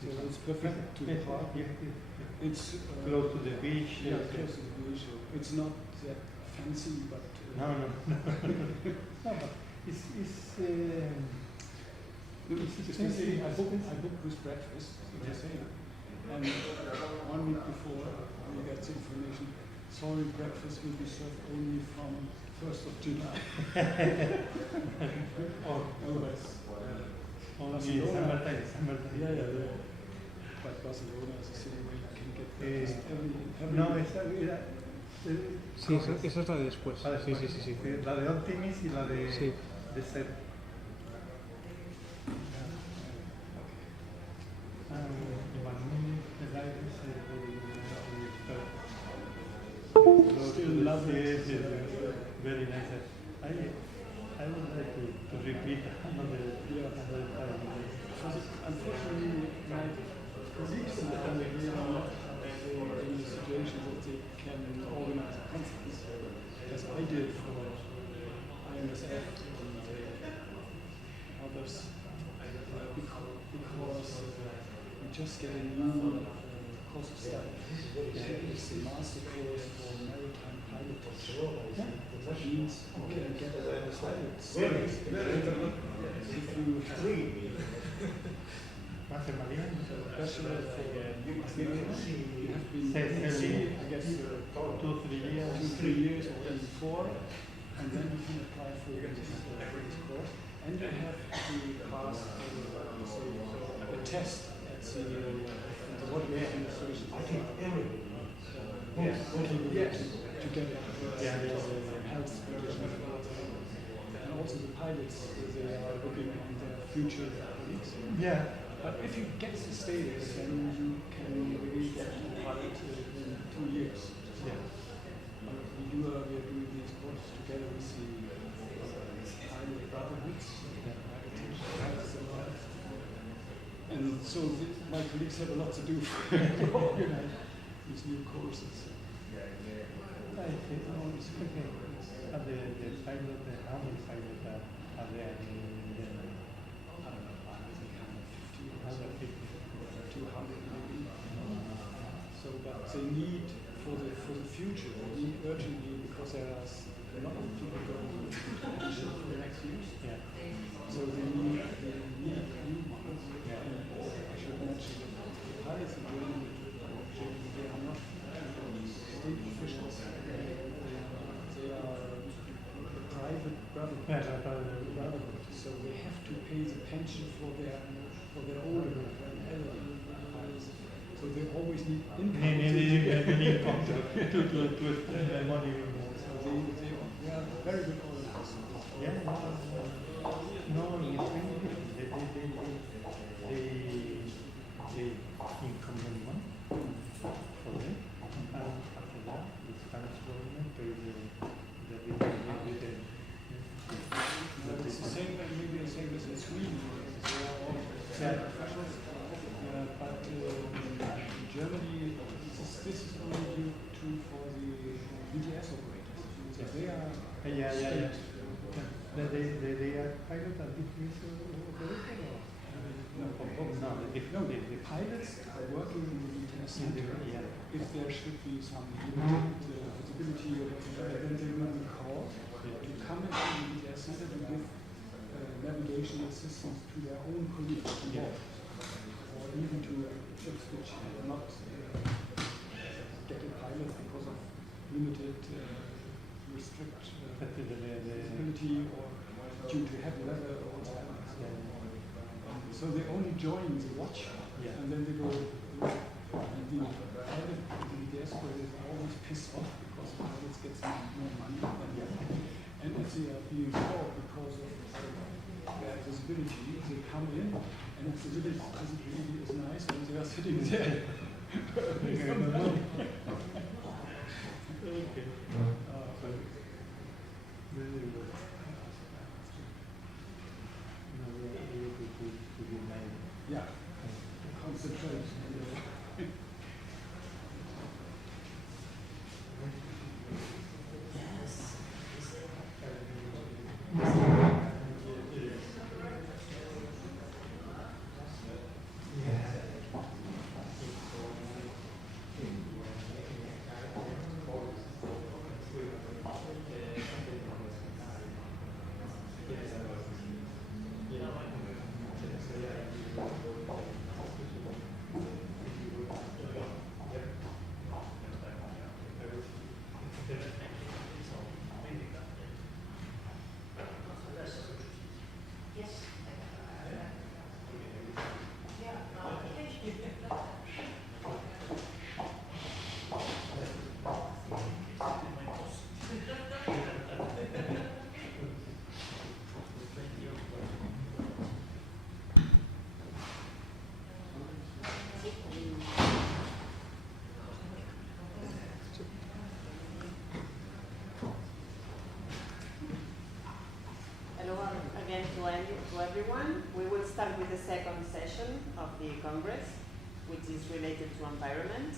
So it's perfect to park. It's close to the beach. Yeah, close to the beach. It's not that fancy, but No, but it's especially I booked with breakfast. Just saying. And 1 week before we got the information, sorry, breakfast will be served only from 1st of July. Otherwise, summertime. Yeah. But Barcelona is a city where you can get breakfast every No, Sí, esa es la de después. Sí. La de Optimis y la de Sí. Ser. Still love it. Very nice. I would like to repeat another time. Unfortunately, my colleagues now are not in the situation that they can organize a conference, as I did for IMSF and others, because we just get a new course of study. It's a master course for maritime piloting. That means you can get pilots if you have bachelor for mathematics. You have been I guess 2-3 years or even 4, and then you can apply for this course. And you have to pass a test at the water administration. I think everybody to get it. Health condition. And also the pilots, they are looking on their future colleagues. Yeah. But if you get the status, then you can really get to pilot in 2 years. Yeah. We are doing these courses together with the So my colleagues have a lot to do to organize these new courses. The pilot, how many pilots are there in I don't know, 150 or 200 maybe. So, but they need for the future, they need urgently, because there are a lot of people going to for the next years. Yeah. So they need new ones. Yeah. And I should mention that the pilots in Germany, they are not state officials. They are private brotherhood. So they have to pay the pension for their older elderly pilots. So they always need income. They need income to money. So they are very good organizers. Yeah, no, it's really different. They income money for them, and after that, the Spanish government pays It's the same, maybe the same as in Sweden. They are all private professionals, but in Germany, this is only true for the BTS operators. So they are state. They are pilot and BTS operator? No, the pilots are working in the BTS center. If there should be some limited visibility or whatever, then they will be called to come into the BTS center to give navigation assistance to their own colleagues, or even to ships which not get a pilot because of limited visibility or due to heavy weather or whatever. So they only join the watch, and then they go. And the pilot, the BTS operators are always pissed off because the pilots get more money than the other. And if they are being called because of bad visibility, they come in, and if the visibility is nice, and they are sitting there. Yeah, concentrate. To everyone. We will start with the second session of the Congress, which is related to environment.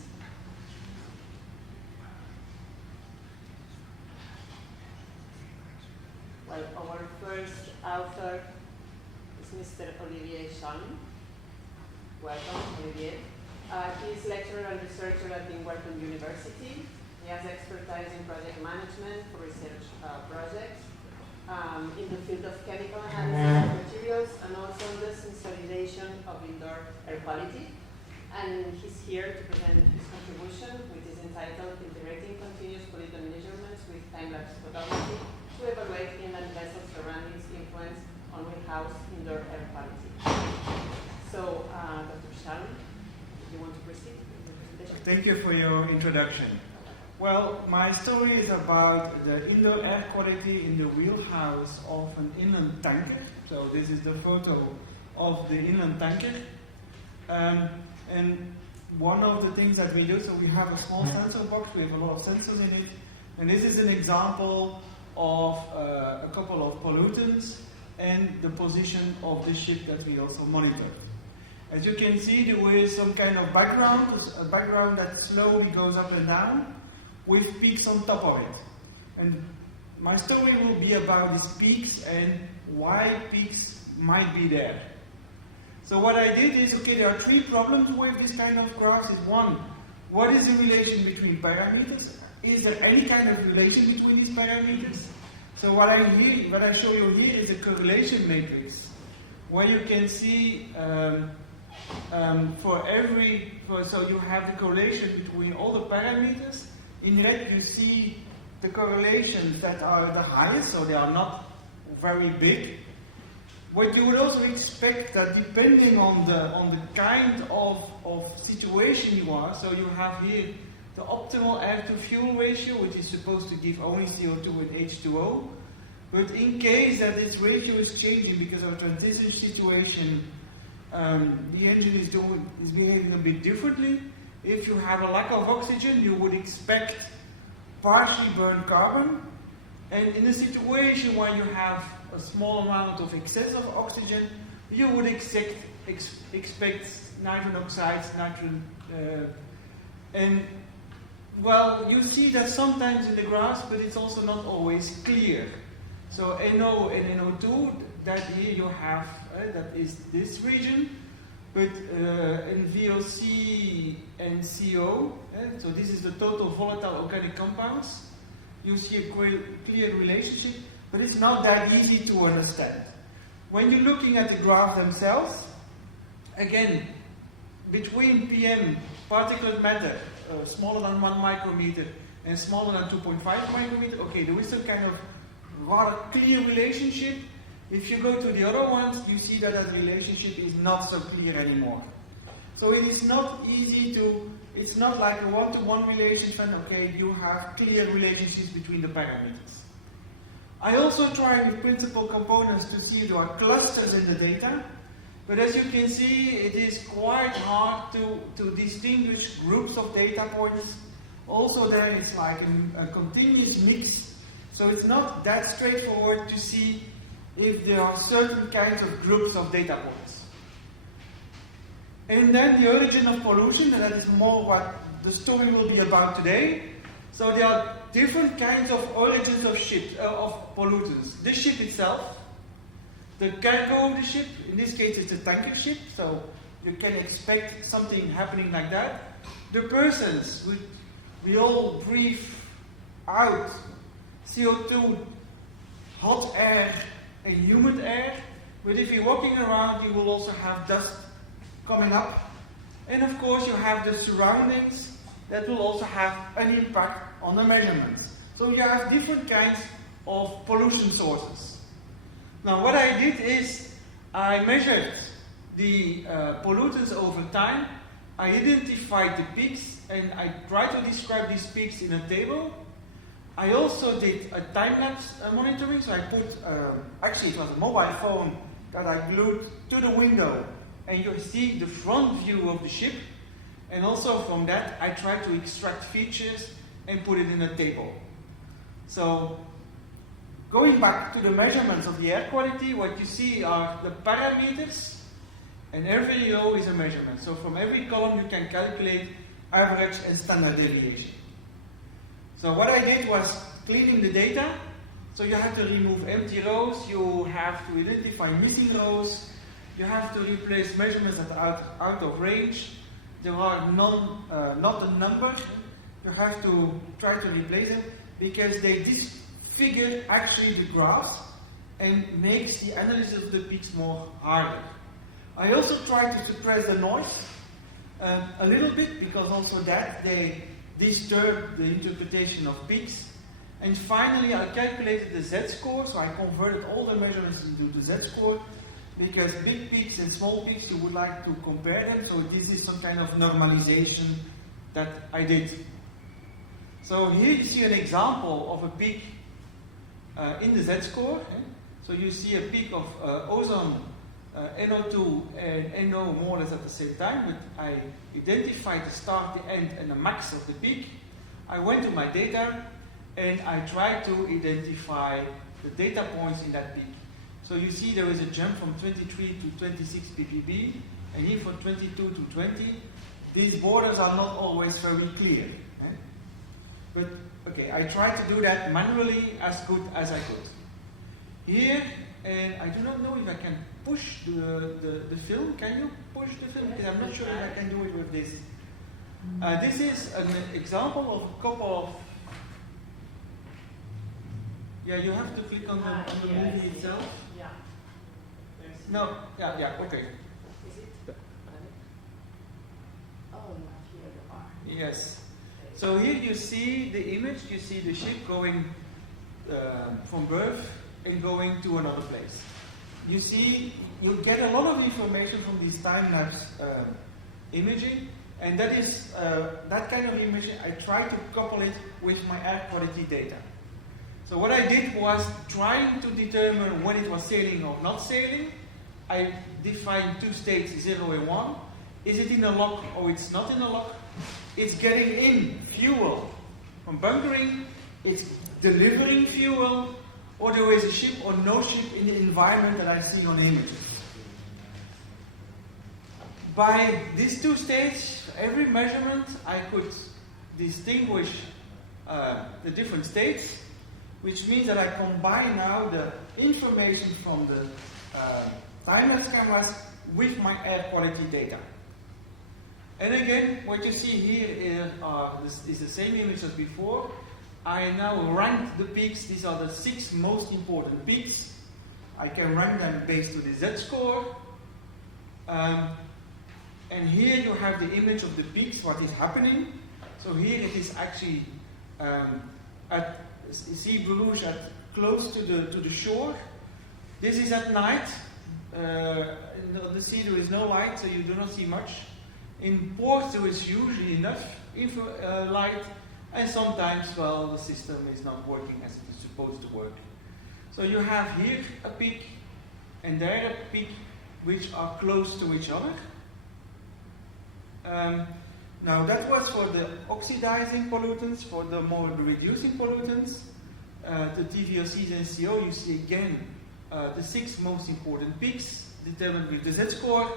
Well, our first author is Mr. Olivier Chalm. Welcome, Olivier. He is lecturer and researcher at Wharton University. He has expertise in project management for research projects. In the field of chemical analysis of materials and also on the sensorization of indoor air quality. And he's here to present his contribution, which is entitled Integrating Continuous Pollutant Measurements with Time-Lapse Photography to Evaluate Inland Vessel Surroundings Influence on Greenhouse Indoor Air Quality. So, Dr. Chalm, do you want to proceed with the presentation? Thank you for your introduction. Well, my story is about the indoor air quality in the wheelhouse of an inland tanker. So this is the photo of the inland tanker. And one of the things that we do, so we have a small sensor box, we have a lot of sensors in it. And this is an example of a couple of pollutants and the position of the ship that we also monitor. As you can see, there is some kind of background, a background that slowly goes up and down with peaks on top of it. And my story will be about these peaks and why peaks might be there. So what I did is, okay, there are three problems with this kind of graphs. Is one, what is the relation between parameters? Is there any kind of relation between these parameters? So what I show you here is a correlation matrix, where you can see so you have the correlation between all the parameters. In red you see the correlations that are the highest, so they are not very big. What you would also expect that depending on the kind of situation you are, so you have here the optimal air to fuel ratio, which is supposed to give only CO2 and H2O. But in case that this ratio is changing because of a transition situation, the engine is behaving a bit differently. If you have a lack of oxygen, you would expect partially burned carbon. And in a situation where you have a small amount of excess of oxygen, you would expect nitrogen oxides, and well, you see that sometimes in the graphs, but it's also not always clear. So NO and NO2, that here you have, that is this region, but in VOC and CO, so this is the total volatile organic compounds, you see a clear relationship, but it's not that easy to understand. When you're looking at the graph themselves, again, between PM, particulate matter, smaller than 1 micrometer and smaller than 2.5 micrometer, okay, there is a kind of rather clear relationship. If you go to the other ones, you see that that relationship is not so clear anymore. So it is not easy to, it's not like a one-to-one relationship, okay, you have clear relationships between the parameters. I also tried with principal components to see if there are clusters in the data, but as you can see, it is quite hard to distinguish groups of data points. Also there it's like a continuous mix, so it's not that straightforward to see if there are certain kinds of groups of data points. And then the origin of pollution, and that is more what the story will be about today. So there are different kinds of origins of pollutants. The ship itself, the cargo of the ship, in this case it's a tanker ship, so you can expect something happening like that. The persons, we all breathe out CO2, hot air and humid air, but if you're walking around you will also have dust coming up. And of course you have the surroundings that will also have an impact on the measurements. So you have different kinds of pollution sources. Now what I did is I measured the pollutants over time, I identified the peaks, and I tried to describe these peaks in a table. I also did a time-lapse monitoring, so I put, actually it was a mobile phone that I glued to the window, and you see the front view of the ship, and also from that I tried to extract features and put it in a table. So going back to the measurements of the air quality, what you see are the parameters, and every row is a measurement. So from every column you can calculate average and standard deviation. So what I did was cleaning the data. So you have to remove empty rows, you have to identify missing rows, you have to replace measurements that are out of range. There are not a number. You have to try to replace them because they disfigure actually the graphs and makes the analysis of the peaks more harder. I also try to suppress the noise a little bit because also that they disturb the interpretation of peaks. And finally I calculated the Z-score, so I converted all the measurements into the Z-score because big peaks and small peaks you would like to compare them, so this is some kind of normalization that I did. So here you see an example of a peak in the Z-score. So you see a peak of ozone, NO2 and NO more or less at the same time, but I identified the start, the end and the max of the peak. I went to my data and I tried to identify the data points in that peak. So you see there is a jump from 23 to 26 ppb, and here for 22 to 20, these borders are not always very clear. But okay, I tried to do that manually as good as I could. Here, and I do not know if I can push the film. Can you push the film? Because I'm not sure if I can do it with this. This is an example of a couple of... Yeah, you have to click on the movie itself. Yeah. No, yeah, okay. Is it? Oh, not here the bar. Yes. So here you see the image, you see the ship going from birth and going to another place. You see, you get a lot of information from this time-lapse imaging, and that is that kind of imaging. I try to couple it with my air quality data. So what I did was trying to determine when it was sailing or not sailing. I defined two states, 0 and 1. Is it in a lock or it's not in a lock? It's getting in fuel from bunkering, it's delivering fuel, or there is a ship or no ship in the environment that I see on images. By these two states, every measurement, I could distinguish the different states, which means that I combine now the information from the time-lapse cameras with my air quality data. And again, what you see here is the same image as before. I now rank the peaks. These are the 6 most important peaks. I can rank them based on the Z-score. And here you have the image of the peaks, what is happening. So here it is actually at Sea Bruges, at close to the shore. This is at night. On the sea there is no light, so you do not see much. In port there is usually enough light, and sometimes, well, the system is not working as it is supposed to work. So you have here a peak, and there a peak, which are close to each other. Now that was for the oxidizing pollutants. For the more reducing pollutants, the TVOCs and CO, you see again the 6 most important peaks determined with the Z-score.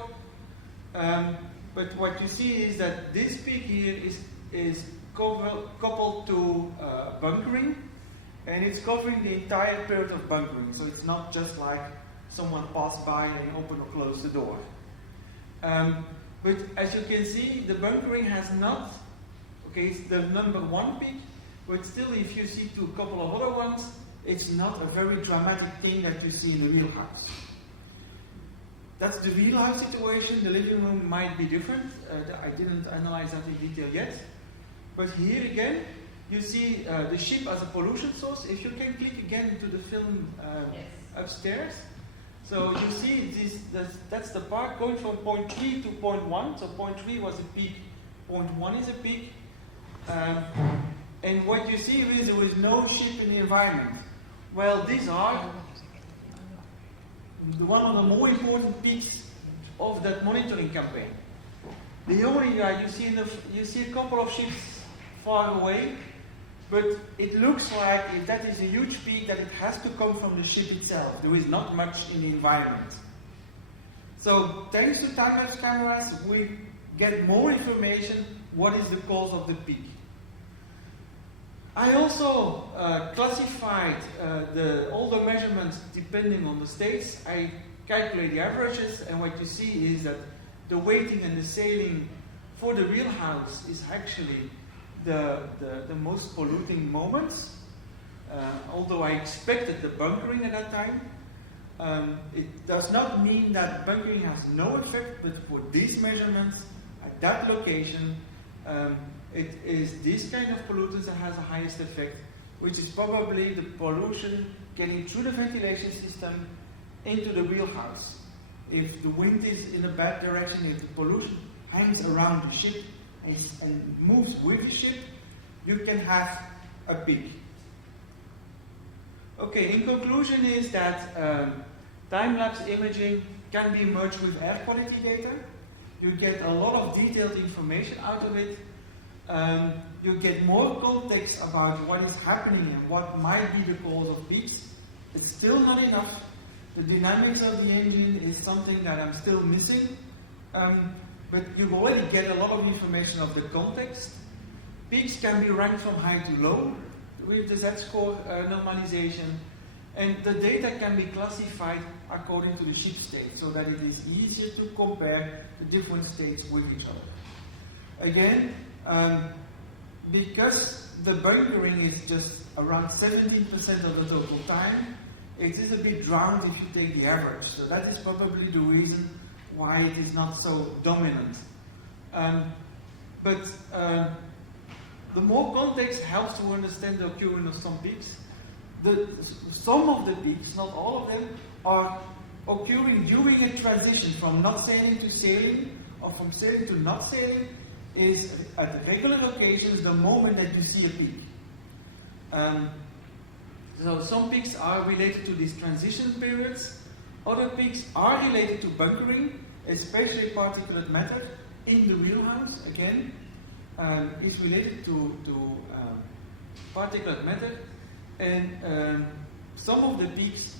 But what you see is that this peak here is coupled to bunkering, and it's covering the entire period of bunkering. So it's not just like someone passed by and opened or closed the door. But as you can see, the bunkering has not, okay, it's the number 1 peak, but still if you see a couple of other ones, it's not a very dramatic thing that you see in the wheelhouse. That's the wheelhouse situation. The living room might be different. I didn't analyze that in detail yet. But here again, you see the ship as a pollution source. If you can click again to the film upstairs. So you see that's the part going from point 3 to point 1. So point 3 was a peak, point 1 is a peak. And what you see is there is no ship in the environment. Well, these are one of the more important peaks of that monitoring campaign. The only you see a couple of ships far away, but it looks like if that is a huge peak, that it has to come from the ship itself. There is not much in the environment. So thanks to time-lapse cameras, we get more information what is the cause of the peak. I also classified all the measurements depending on the states. I calculate the averages, and what you see is that the weighting and the sailing for the wheelhouse is actually the most polluting moments. Although I expected the bunkering at that time, it does not mean that bunkering has no effect, but for these measurements at that location, it is this kind of pollutants that has the highest effect, which is probably the pollution getting through the ventilation system into the wheelhouse. If the wind is in a bad direction, if the pollution hangs around the ship and moves with the ship, you can have a peak. Okay, in conclusion is that time-lapse imaging can be merged with air quality data. You get a lot of detailed information out of it. You get more context about what is happening and what might be the cause of peaks. It's still not enough. The dynamics of the engine is something that I'm still missing. But you already get a lot of information of the context. Peaks can be ranked from high to low with the Z-score normalization, and the data can be classified according to the ship state, so that it is easier to compare the different states with each other. Again, because the bunkering is just around 17% of the total time, it is a bit drowned if you take the average. So that is probably the reason why it is not so dominant. But the more context helps to understand the occurrence of some peaks. Some of the peaks, not all of them, are occurring during a transition from not sailing to sailing, or from sailing to not sailing, is at regular occasions the moment that you see a peak. So some peaks are related to these transition periods. Other peaks are related to bunkering, especially particulate matter in the wheelhouse. Again, is related to particulate matter, and some of the peaks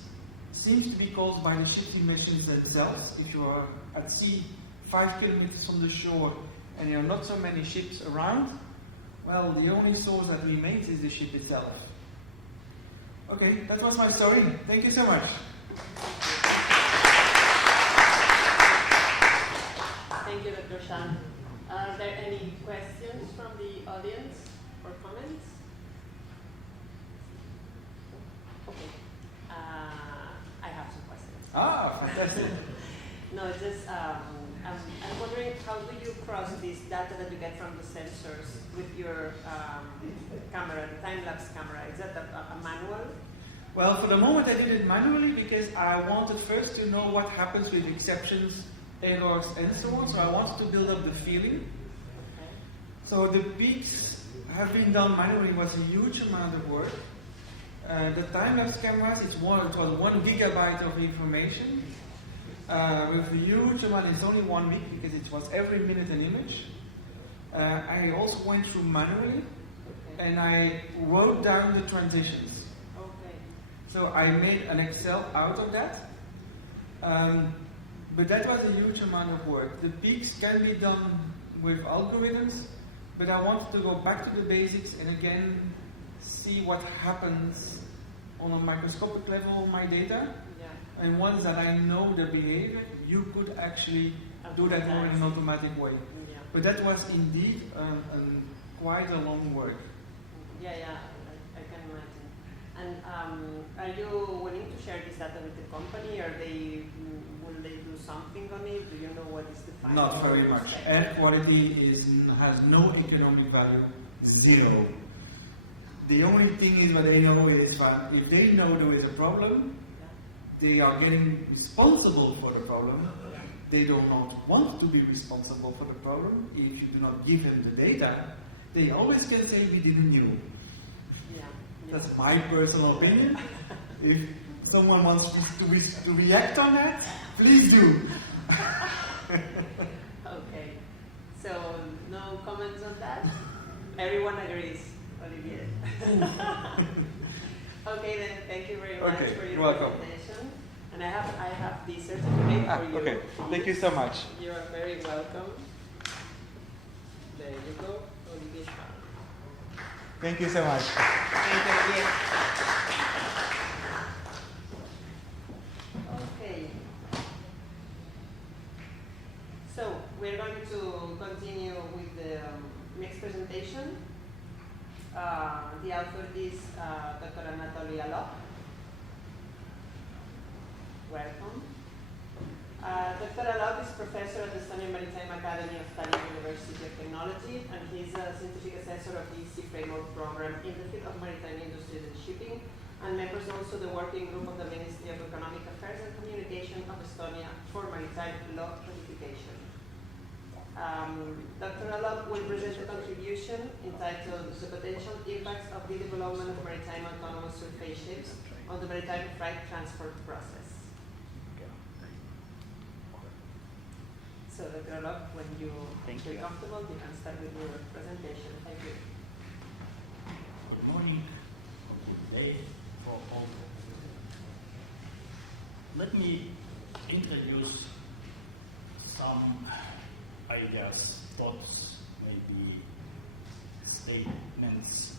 seems to be caused by the ship emissions themselves. If you are at sea 5 kilometers from the shore and there are not so many ships around, well, the only source that remains is the ship itself. Okay, that was my story. Thank you so much. Thank you, Dr. Shan. Are there any questions from the audience or comments? Okay. I have some questions. Ah, fantastic. No, it's just, I'm wondering, how do you cross this data that you get from the sensors with your camera, the time-lapse camera? Is that a manual? Well, for the moment I did it manually because I wanted first to know what happens with exceptions, errors, and so on. So I wanted to build up the feeling. Okay. So the peaks have been done manually. It was a huge amount of work. The time-lapse cameras, it was 1 gigabyte of information. With a huge amount, it's only 1 week because it was every minute an image. I also went through manually, and I wrote down the transitions. Okay. So I made an Excel out of that. But that was a huge amount of work. The peaks can be done with algorithms, but I wanted to go back to the basics and again see what happens on a microscopic level on my data. Yeah. And once that I know the behavior, you could actually do that more in an automatic way. Yeah. But that was indeed quite a long work. Yeah, I can imagine. And are you willing to share this data with the company? Will they do something on it? Do you know what is the final? Not very much. Air quality has no economic value, zero. The only thing is what they know is that if they know there is a problem, they are getting responsible for the problem. They do not want to be responsible for the problem. If you do not give them the data, they always can say we didn't know. Yeah. That's my personal opinion. If someone wants to react on that, please do. Okay. So no comments on that? Everyone agrees, Olivier. Okay then, thank you very much for your presentation. And I have the certificate for you. Okay, thank you so much. You are very welcome. There you go, Olivier. Thank you so much. Thank you, Olivier. Okay. So we're going to continue with the next presentation. The author is Dr. Anatoly Alok. Welcome. Dr. Alok is professor at the Estonian Maritime Academy of Tallinn University of Technology, and he's a scientific assessor of the EC Framework Program in the field of maritime industries and shipping, and members also the working group of the Ministry of Economic Affairs and Communication of Estonia for maritime law codification. Dr. Alok will present a contribution entitled The Potential Impacts of the Development of Maritime Autonomous Surface Ships on the Maritime Freight Transport Process. So Dr. Alok, when you feel comfortable, you can start with your presentation. Thank you. Good morning, or good day for all. Let me introduce some ideas, thoughts, maybe statements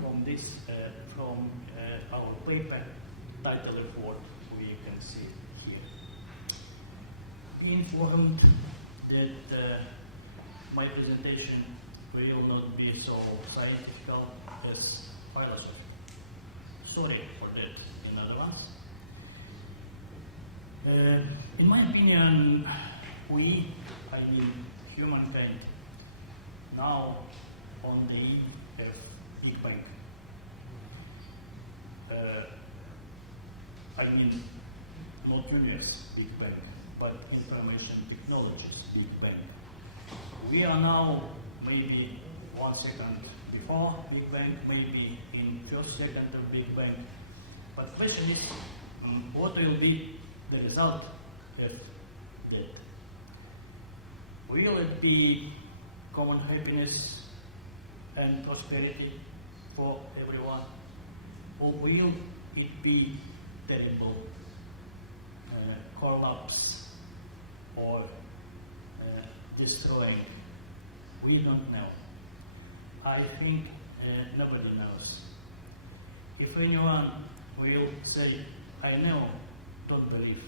from this, from our paper title report we can see here. Be informed that my presentation will not be so scientific as philosophy. Sorry for that in advance. In my opinion, I mean humankind, now on the eve of Big Bang. I mean not universe Big Bang, but information technologies Big Bang. We are now maybe 1 second before Big Bang, maybe in first second of Big Bang. But the question is, what will be the result of that? Will it be common happiness and prosperity for everyone? Or will it be terrible collapse or destroying? We don't know. I think nobody knows. If anyone will say, I know, don't believe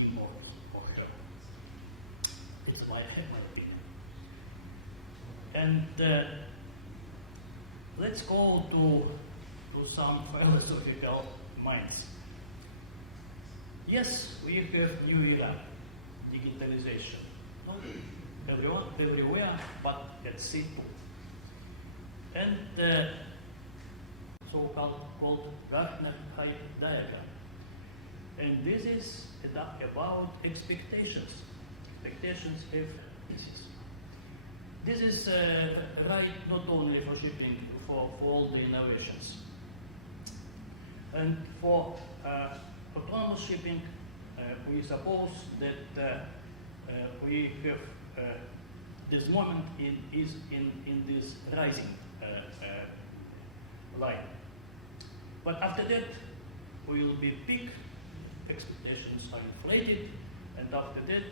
him or her. It's my opinion. And let's go to some philosophical minds. Yes, we have new era, digitalization. Not everywhere, but at sea too. And so-called Gartner-Hyde diagram. And this is about expectations. Expectations have pieces. This is right not only for shipping, for all the innovations. And for autonomous shipping, we suppose that we have this moment is in this rising line. But after that, we will be peak, expectations are inflated, and after that,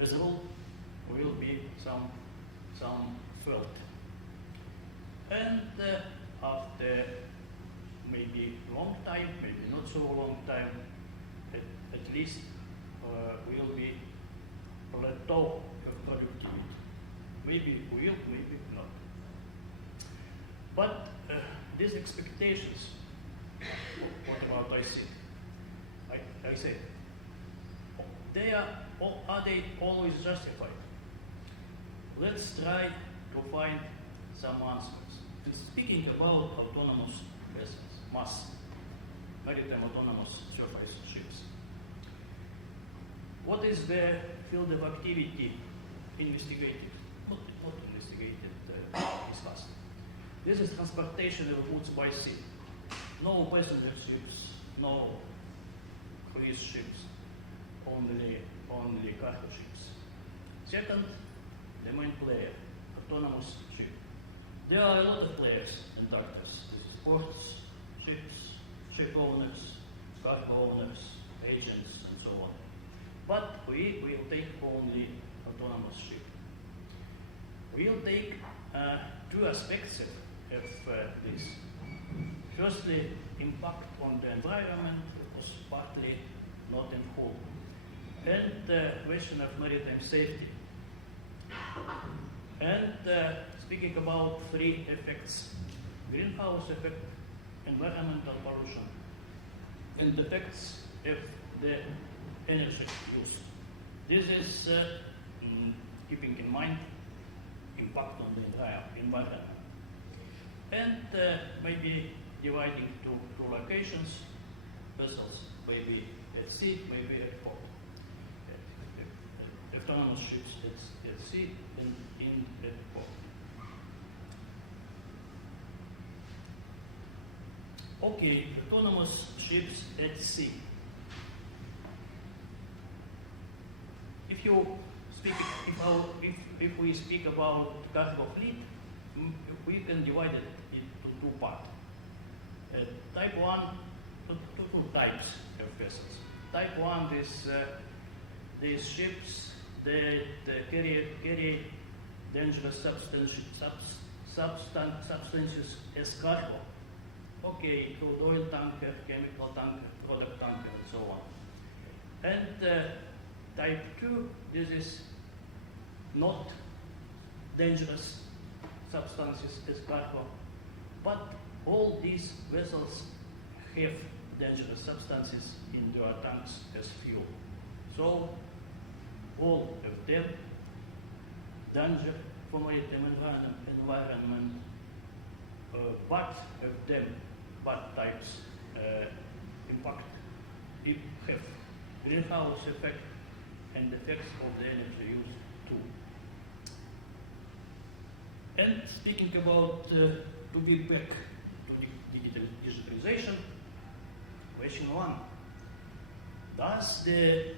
as a rule, will be some felt. And after maybe long time, maybe not so long time, at least will be plateau of productivity. Maybe will, maybe not. But these expectations, what about I think? I say, are they always justified? Let's try to find some answers. And speaking about autonomous vessels, maritime autonomous surface ships. What is the field of activity investigated? Not investigated, discussed. This is transportation of goods by sea. No passenger ships, no cruise ships, only cargo ships. Second, the main player, autonomous ship. There are a lot of players and actors. This is ports, ships, ship owners, cargo owners, agents, and so on. But we will take only autonomous ship. We'll take two aspects of this. Firstly, impact on the environment, of course, partly, not in whole. And the question of maritime safety. And speaking about three effects: greenhouse effect, environmental pollution, and effects of the energy use. This is keeping in mind impact on the entire environment. And maybe dividing to two locations, vessels, maybe at sea, maybe at port. Autonomous ships at sea and at port. Okay, autonomous ships at sea. If we speak about cargo fleet, we can divide it into two parts. Type 1, two types of vessels. Type 1 is these ships that carry dangerous substances as cargo. Okay, crude oil tanker, chemical tanker, product tanker, and so on. And type 2, this is not dangerous substances as cargo, but all these vessels have dangerous substances in their tanks as fuel. So all of them danger for maritime environment, but of them, but types impact, have greenhouse effect and effects of the energy use too. And speaking about to be back to digitalization, question 1. Does the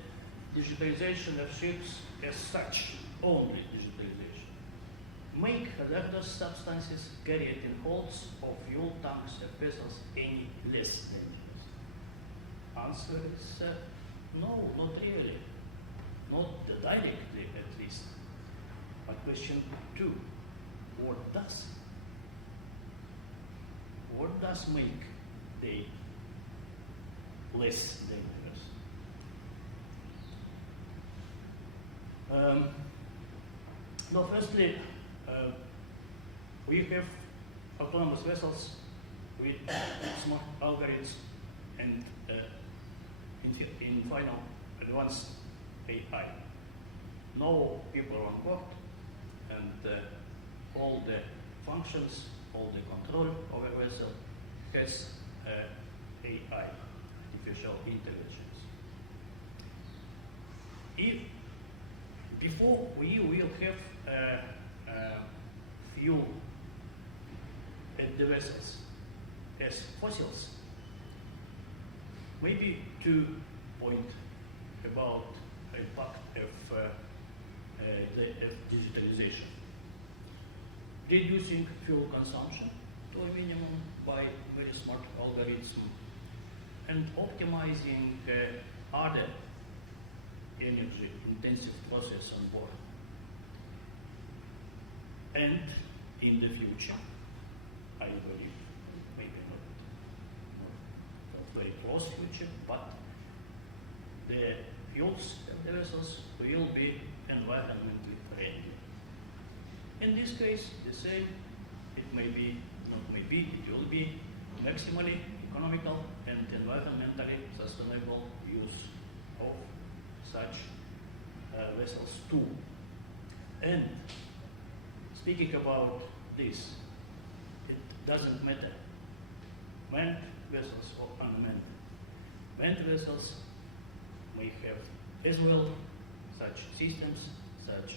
digitalization of ships as such, only digitalization, make hazardous substances carried in holds or fuel tanks of vessels any less dangerous? Answer is no, not really. Not directly at least. But question 2, what does? What does make they less dangerous? No, firstly, we have autonomous vessels with smart algorithms and in final advanced AI. No people on board, and all the functions, all the control over vessel has AI, artificial intelligence. If before we will have fuel at the vessels as fossils, maybe 2 points about impact of digitalization. Reducing fuel consumption to a minimum by very smart algorithm and optimizing other energy intensive process on board. And in the future, I believe, maybe not very close future, but the fuels of the vessels will be environmentally friendly. In this case, the same, it may be, not maybe, it will be maximally economical and environmentally sustainable use of such vessels too. And speaking about this, it doesn't matter, manned vessels or unmanned. Manned vessels may have as well such systems, such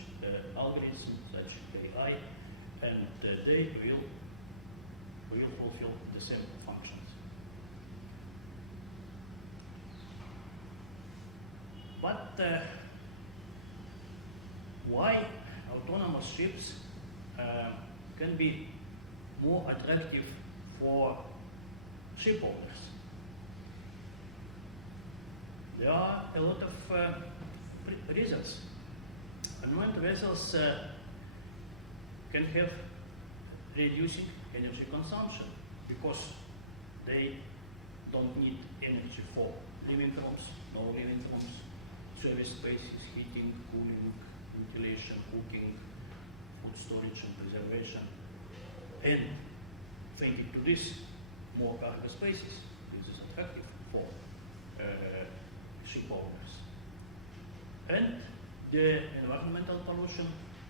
algorithms, such AI, and they will fulfill the same functions. But why autonomous ships can be more attractive for ship owners? There are a lot of reasons. Unmanned vessels can have reducing energy consumption because they don't need energy for living rooms, no living rooms, service spaces, heating, cooling, ventilation, cooking, food storage and preservation. And thanks to this, more cargo spaces. This is attractive for ship owners. And the environmental pollution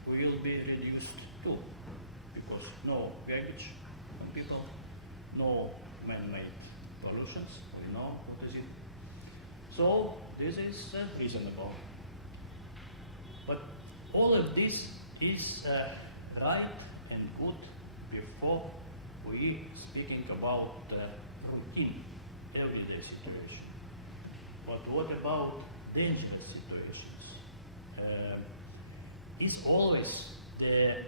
will be reduced too, because no baggage from people, no man-made pollutions, we know what is it. So this is reasonable. But all of this is right and good before we speaking about routine, everyday situation. But what about dangerous situations? Is always the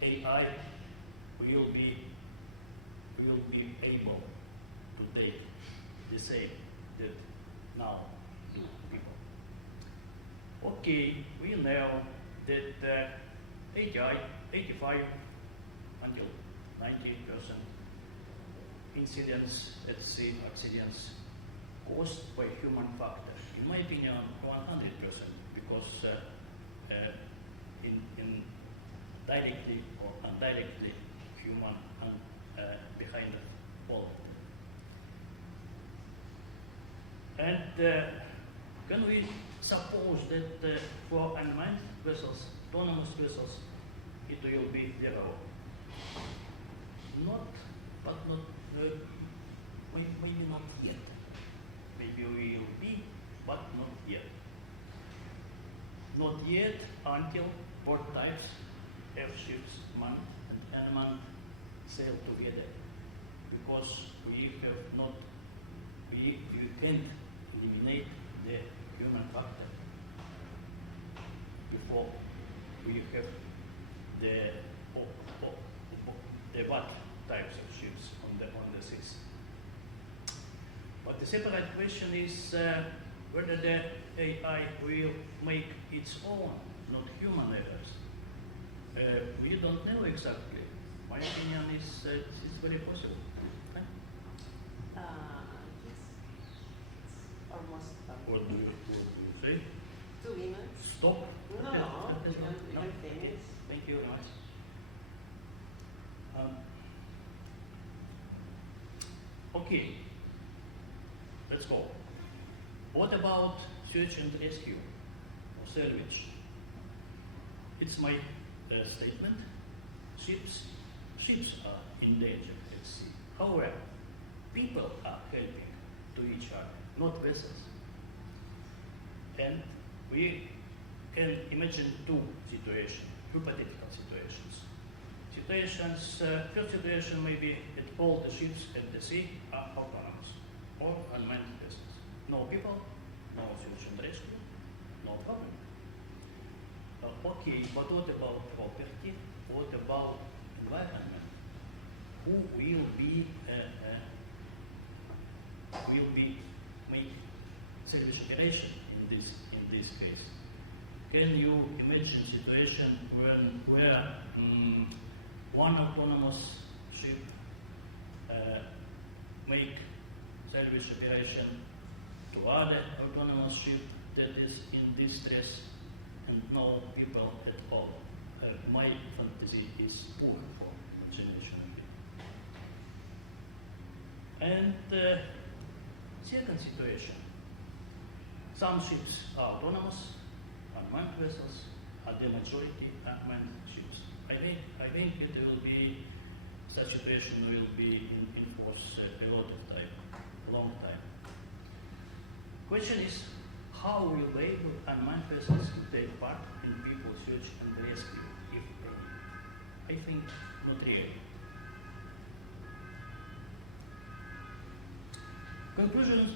AI will be able to take the same that now do people? okay, we know that 85 until 90% incidents at sea, accidents caused by human factor. In my opinion, 100%, because in directly or indirectly human behind all. And can we suppose that for unmanned vessels, autonomous vessels, it will be zero? Not, but not, maybe not yet. Maybe we will be, but not yet. Not yet until both types, airships, manned and unmanned, sail together, because we have not, we can't eliminate the human factor before we have the what types of ships on the seas. But the separate question is whether the AI will make its own, not human errors. We don't know exactly. My opinion is that it's very possible. Okay? It's almost done. What do you say? 2 minutes. Stop? No, Okay, no, that's you all. don't No? finish. Okay. Thank you very much. Okay, let's go. What about search and rescue or salvage? It's my statement. Ships are endangered at sea. However, people are helping to each other, not vessels. And we can imagine two situations, hypothetical situations. First situation may be that all the ships at the sea are autonomous or unmanned vessels. No people, no search and rescue, no problem. Okay, but what about property? What about environment? Who will be make service operation in this case? Can you imagine situation where one autonomous ship make service operation to other autonomous ship that is in distress and no people at all? My fantasy is poor for imagination. And second situation, some ships are autonomous, unmanned vessels are the majority unmanned ships. I think it will be, such situation will be in force a lot of time, long time. Question is, how will they, unmanned vessels, take part in people search and rescue, if any? I think not really. Conclusion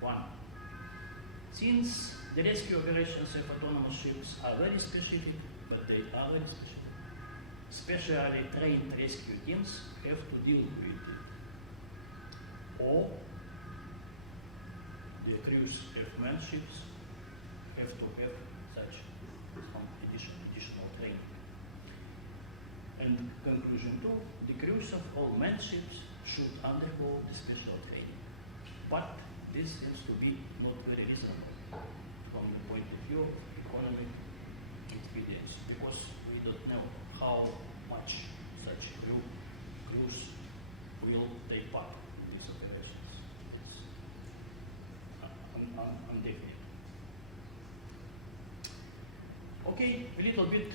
1. Since the rescue operations of autonomous ships are very specific, but they are very specific, specially trained rescue teams have to deal with it. Or the crews of manned ships have to have such some additional training. And conclusion 2, the crews of all manned ships should undergo the special training. But this seems to be not very reasonable from the point of view of economic expedience, because we don't know how much such crews will take part in these operations. It's undefinite. Okay, a little bit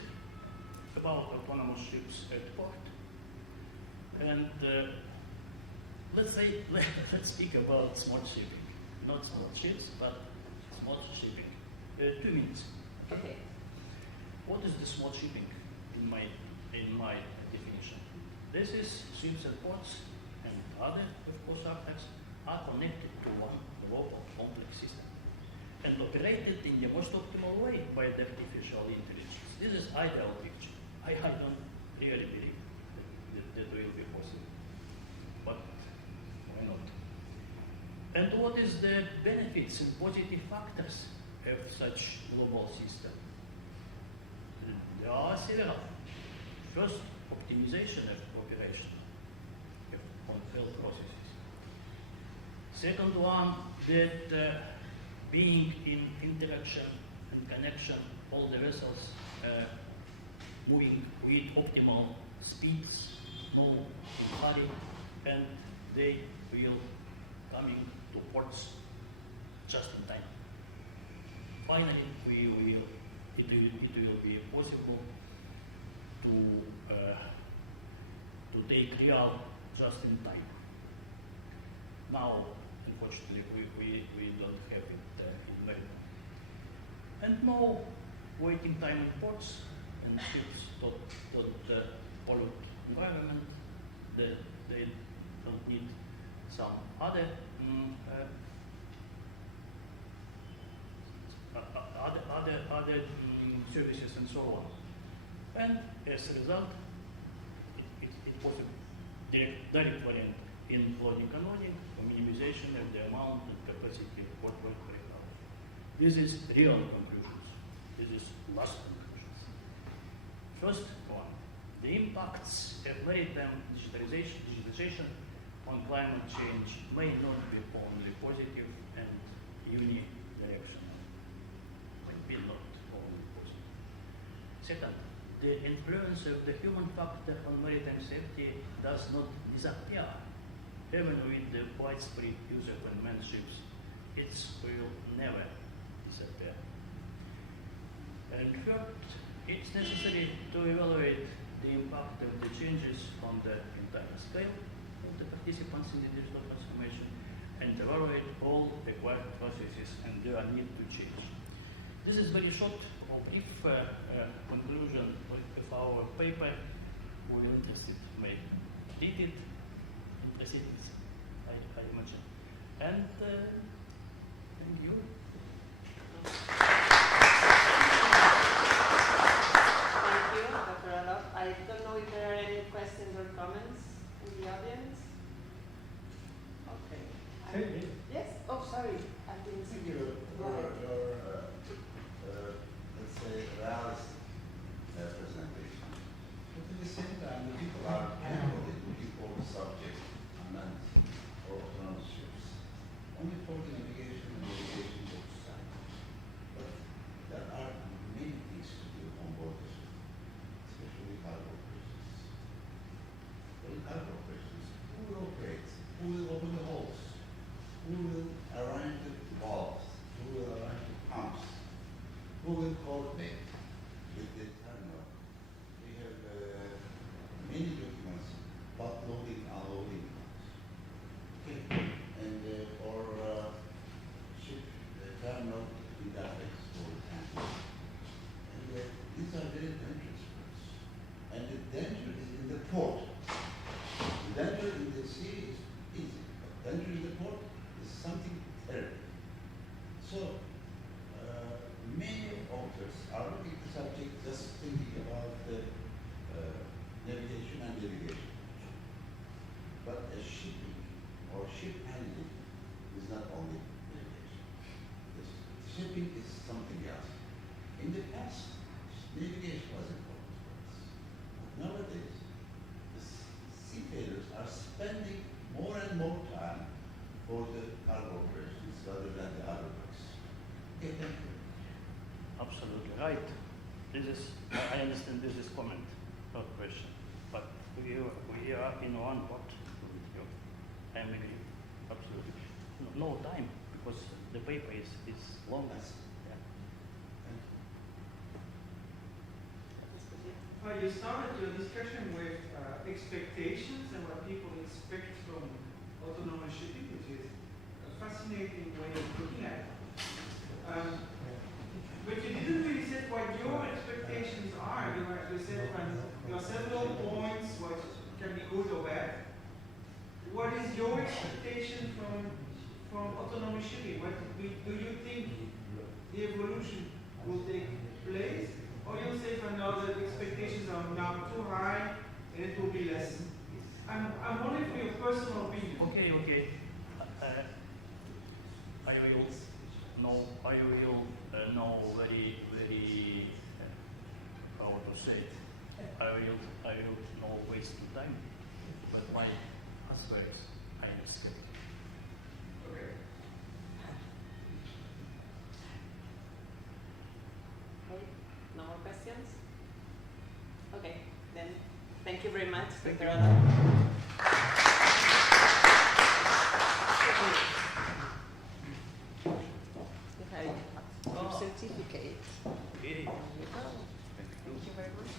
about autonomous ships at port. And let's speak about smart shipping. Not smart ships, but smart shipping. 2 minutes. Okay. What is the smart shipping in my definition? This is ships and ports and other, of course, objects are connected to one global complex system and operated in the most optimal way by the artificial intelligence. This is ideal picture. I don't really believe that will be possible, but why not? And what is the benefits and positive factors of such global system? There are several. First, optimization of cooperation on failed processes. Second one, that being in interaction and connection, all the vessels moving with optimal speeds, no hurry, and they will coming to ports just in time. Finally, it will be possible to take real just in time. Now, unfortunately, we don't have it in maritime. And no waiting time in ports, and ships don't pollute environment. They don't need some other services and so on. And as a result, it was a direct variant in floating unloading for minimization of the amount and capacity of port work recovery. This is real conclusions. This is last conclusions. First one, the impacts of maritime digitalization on climate change may not be only positive and unidirectional. Maybe not only positive. Second, the influence of the human factor on maritime safety does not disappear. Even with the widespread use of unmanned ships, it will never disappear. And third, it's necessary to evaluate the impact of the changes on the entire scale of the participants in the digital transformation and evaluate all required processes and their need to change. This is very short or brief conclusion of our paper. Who are interested may read it. Interested, I imagine. And thank you. Thank you, Dr. Alof. I don't know if there are any questions or comments in the audience. Okay. Yes? Oh, sorry. I didn't see you. Let's say, realist presentation. But at the same time, the people are looking for the subject, unmanned or autonomous ships, only for the navigation and navigation both sides. But there are many things to do on board the ship, especially cargo operations. Well, cargo operations, who will operate? Who will open the holes? Who will arrange the valves? Who will arrange the pumps? Who will coordinate with the terminal? We have many documents about loading, unloading pumps. Okay. And for ship terminal interface, for example. And these are very dangerous ports. And the danger is in the port. The danger in the sea is easy, but danger in the port is something terrible. So, many authors are looking at the subject just thinking about the navigation and navigation. But shipping or ship handling is not only navigation. Shipping is something else. In the past, navigation was important for us. But nowadays, the seafarers are spending more and more time for the cargo operations rather than the other works. Okay, thank you. Absolutely right. This is, I understand this is comment, not question. But we are in one pot with you. I am agree. Absolutely. No time because the paper is long. Yeah. You started your discussion with expectations and what people expect from autonomous shipping, which is a fascinating way of looking at it. But you didn't really say what your expectations are. You said there are several points which can be good or bad. What is your expectation from autonomous shipping? What do you think the evolution will take place? Or you say for now that expectations are now too high and it will be less? I'm wondering for your personal opinion. Okay. will know very, very, how to say it, I will know waste to time, but my aspects, I understand. Okay. No more questions? Okay, then thank you very much, Dr. Otto. You have your certificate. Okay. There you go. Thank you very much.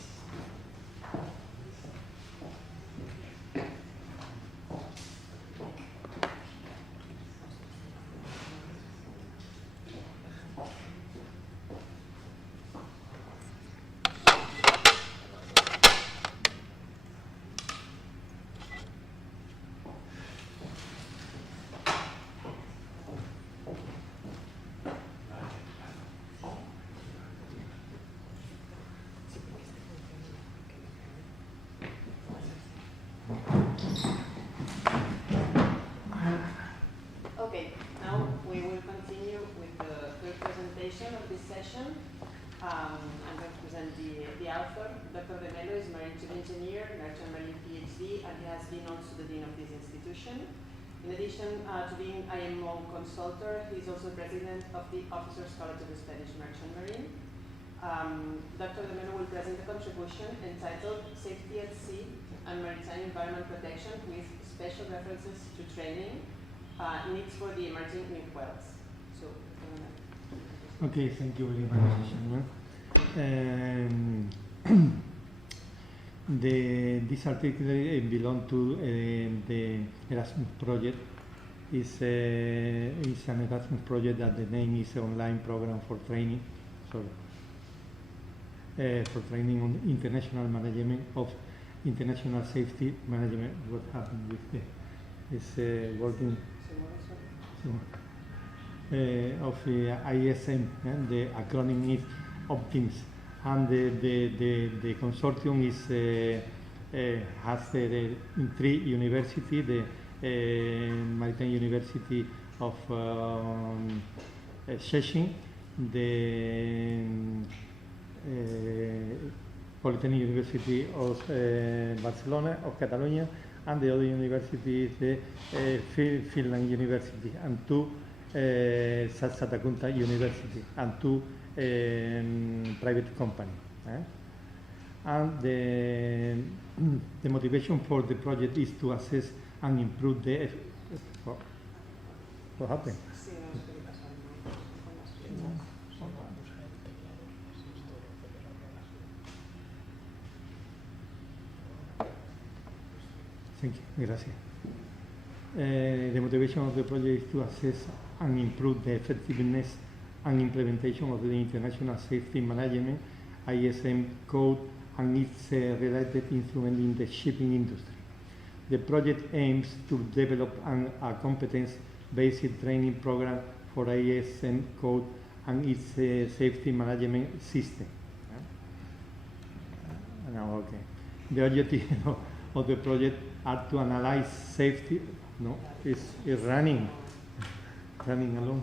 Okay, now we will continue with the third presentation of this session. I'm going to present the author. Dr. De Mello is marine civil engineer, merchant marine PhD, and he has been also the dean of this institution. In addition to being IMO consultant, he is also president of the Officers College of the Spanish Merchant Marine. Dr. De Mello will present a contribution entitled Safety at Sea and Maritime Environment Protection with special references to training needs for the emerging new wells. So, okay, thank you very much. This article belongs to the Erasmus project. It's an Erasmus project that the name is online program for training. For training on international management of international safety management. What happened with this working? Of ISM, the acronym is OPTIMS, and the consortium has in 3 universities: the Maritime University of Szczecin, the Polytechnic University of Barcelona, of Catalonia, and the other university is the Finland University, and 2 Satakunta University, and 2 private company. And the motivation for the project is to assess and improve the what happened? Thank you. Gracias. The motivation of the project is to assess and improve the effectiveness and implementation of the International Safety Management ISM code and its related instrument in the shipping industry. The project aims to develop a competence-based training program for ISM code and its safety management system. Now, okay. The objective of the project are to analyze safety. No, it's running alone.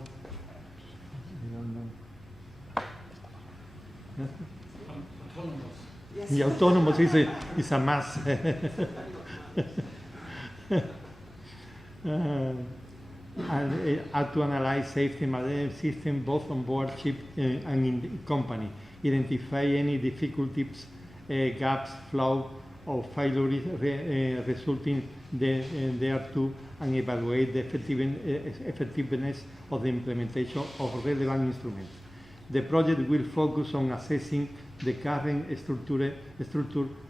I don't know. Autonomous. Yes. The autonomous is a mass. And to analyze safety management system both on board ship and in the company, identify any difficulties, gaps, flaws, or failures resulting thereto, and evaluate the effectiveness of the implementation of relevant instruments. The project will focus on assessing the current structure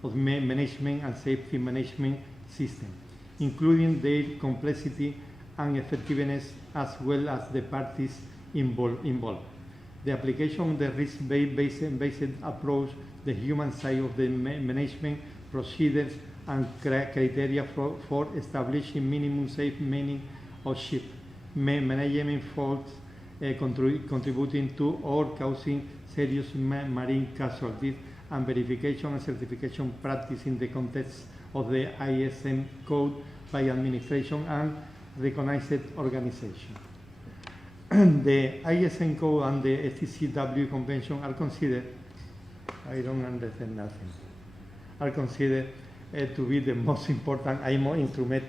of management and safety management system, including their complexity and effectiveness, as well as the parties involved. The application of the risk-based approach, the human side of the management procedures and criteria for establishing minimum safe manning of ship, management faults contributing to or causing serious marine casualties, and verification and certification practice in the context of the ISM code by administration and recognized organization. the ISM code and the STCW convention are considered, I don't understand nothing, are considered to be the most important IMO instrument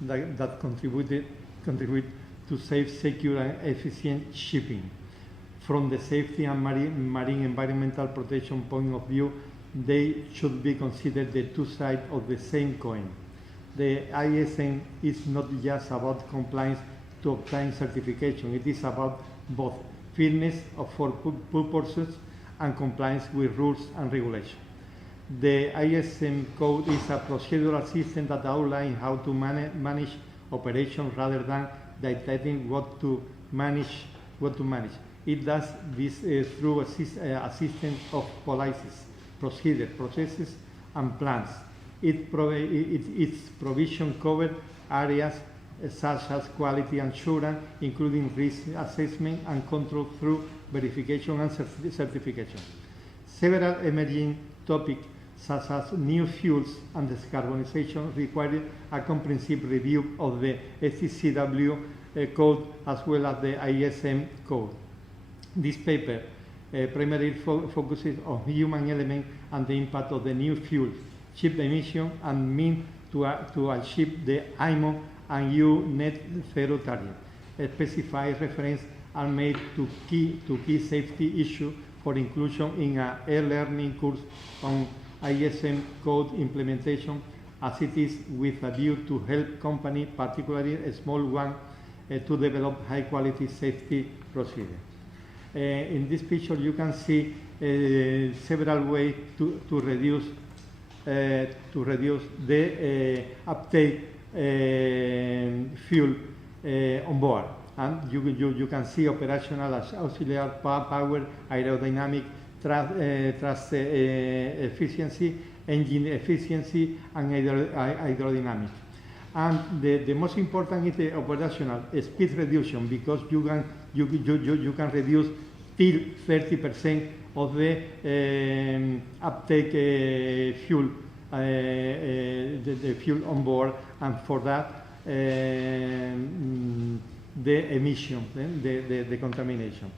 that contribute to safe, secure and efficient shipping. From the safety and marine environmental protection point of view, they should be considered the two sides of the same coin. The ISM is not just about compliance to obtain certification, it is about both fitness for purposes and compliance with rules and regulations. The ISM code is a procedural system that outlines how to manage operations rather than dictating what to manage. It does this through a system of policies, processes, and plans. Its provision covers areas such as quality assurance, including risk assessment and control through verification and certification. Several emerging topics such as new fuels and decarbonization require a comprehensive review of the STCW code as well as the ISM code. This paper primarily focuses on human element and the impact of the new fuels, ship emission, and mean to achieve the IMO and EU net zero target. Specified references are made to key safety issues for inclusion in a e-learning course on ISM code implementation, as it is with a view to help companies, particularly a small one, to develop high-quality safety procedures. In this picture, you can see several ways to reduce the uptake fuel on board. And you can see operational auxiliary power, aerodynamic thrust efficiency, engine efficiency, and hydrodynamic. And the most important is the operational speed reduction, because you can reduce till 30% of the uptake fuel, the fuel on board, and for that the emission, the contamination.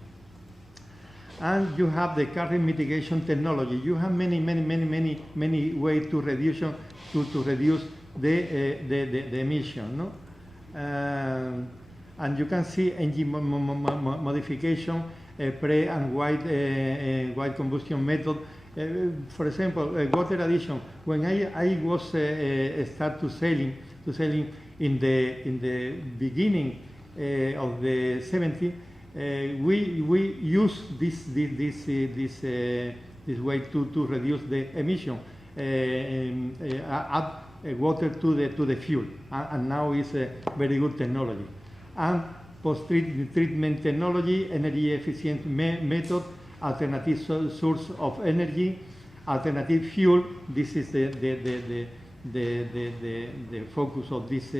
And you have the current mitigation technology. You have many ways to reduce the emission, no? And you can see engine modification, pre and wide combustion method. For example, water addition. When I was start to sailing in the beginning of the 70s, we use this way to reduce the emission. Add water to the fuel, and now it's a very good technology. And post-treatment technology, energy efficient method, alternative source of energy, alternative fuel. This is the focus of this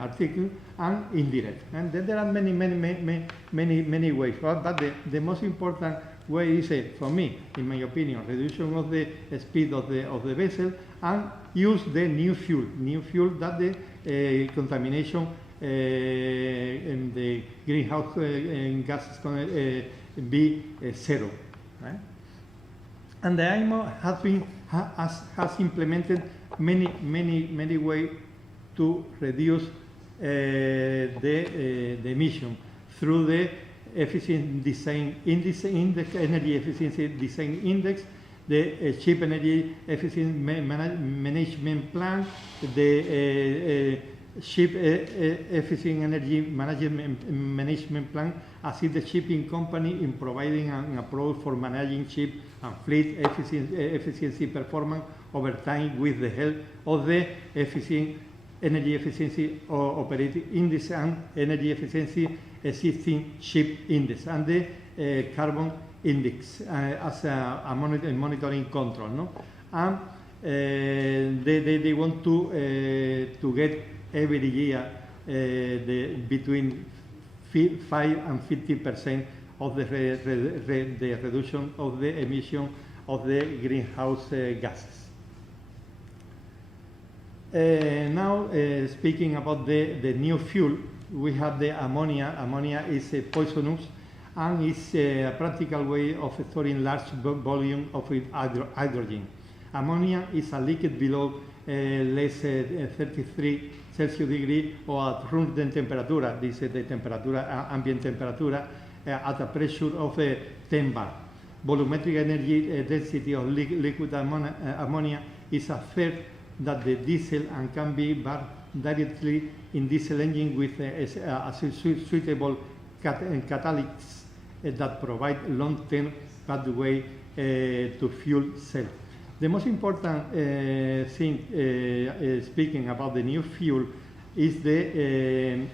article, and indirect. And then there are many ways, but the most important way is, for me, in my opinion, reduction of the speed of the vessel, and use the new fuel that the contamination in the greenhouse gases be zero. Right? And the IMO has implemented many ways to reduce the emission through the efficient design index, energy efficiency design index, the ship energy efficient management plan, the ship efficient energy management plan, assist the shipping company in providing an approach for managing ship and fleet efficiency performance over time with the help of the energy efficiency operating index and energy efficiency existing ship index, and the carbon index as a monitoring control. No? And they want to get every year between 5 and 50% of the reduction of the emission of the greenhouse gases. Now, speaking about the new fuel, we have the ammonia. Ammonia is poisonous and is a practical way of storing large volume of hydrogen. Ammonia is a liquid below less 33 Celsius degree or at room temperature. This is the temperature, ambient temperature, at a pressure of 10 bar. Volumetric energy density of liquid ammonia is a third that the diesel and can be burned directly in diesel engine with suitable catalysts that provide long-term pathway to fuel cell. The most important thing, speaking about the new fuel, is the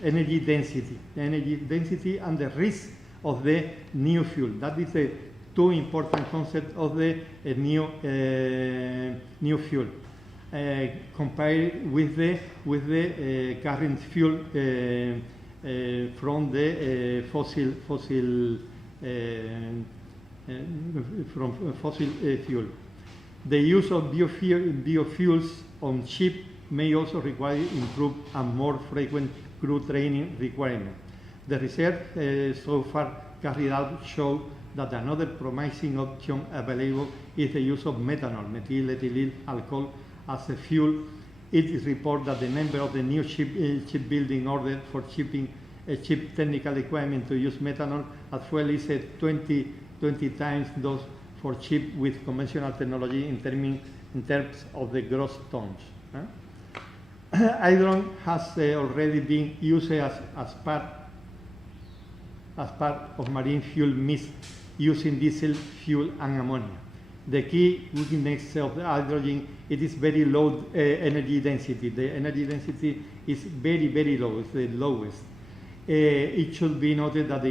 energy density. The energy density and the risk of the new fuel. That is the two important concepts of the new fuel. Compared with the current fuel from the fossil fuel. The use of biofuels on ship may also require improved and more frequent crew training requirements. The research so far carried out show that another promising option available is the use of methanol, methyl ethyl alcohol, as a fuel. It is reported that the number of the new shipbuilding order for shipping ship technical equipment to use methanol as well is 20 times those for ship with conventional technology in terms of the gross tons. Hydrogen has already been used as part of marine fuel mix using diesel fuel and ammonia. The key weakness of the hydrogen, it is very low energy density. The energy density is very, very low. It's the lowest. It should be noted that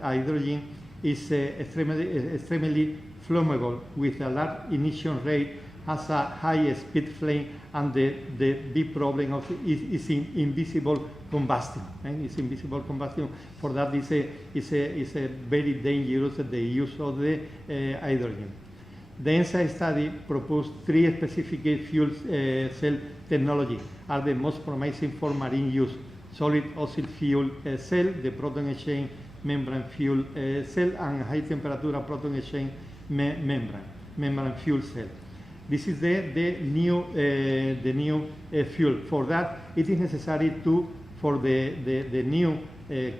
hydrogen is extremely flammable with a large ignition rate, has a high speed flame, and the big problem of is invisible combustion. It's invisible combustion. For that, it's a very dangerous the use of the hydrogen. The ENSA study proposed 3 specific fuel cell technology are the most promising for marine use: solid oxide fuel cell, the proton exchange membrane fuel cell, and high temperature proton exchange membrane fuel cell. This is the new fuel. For that, it is necessary for the new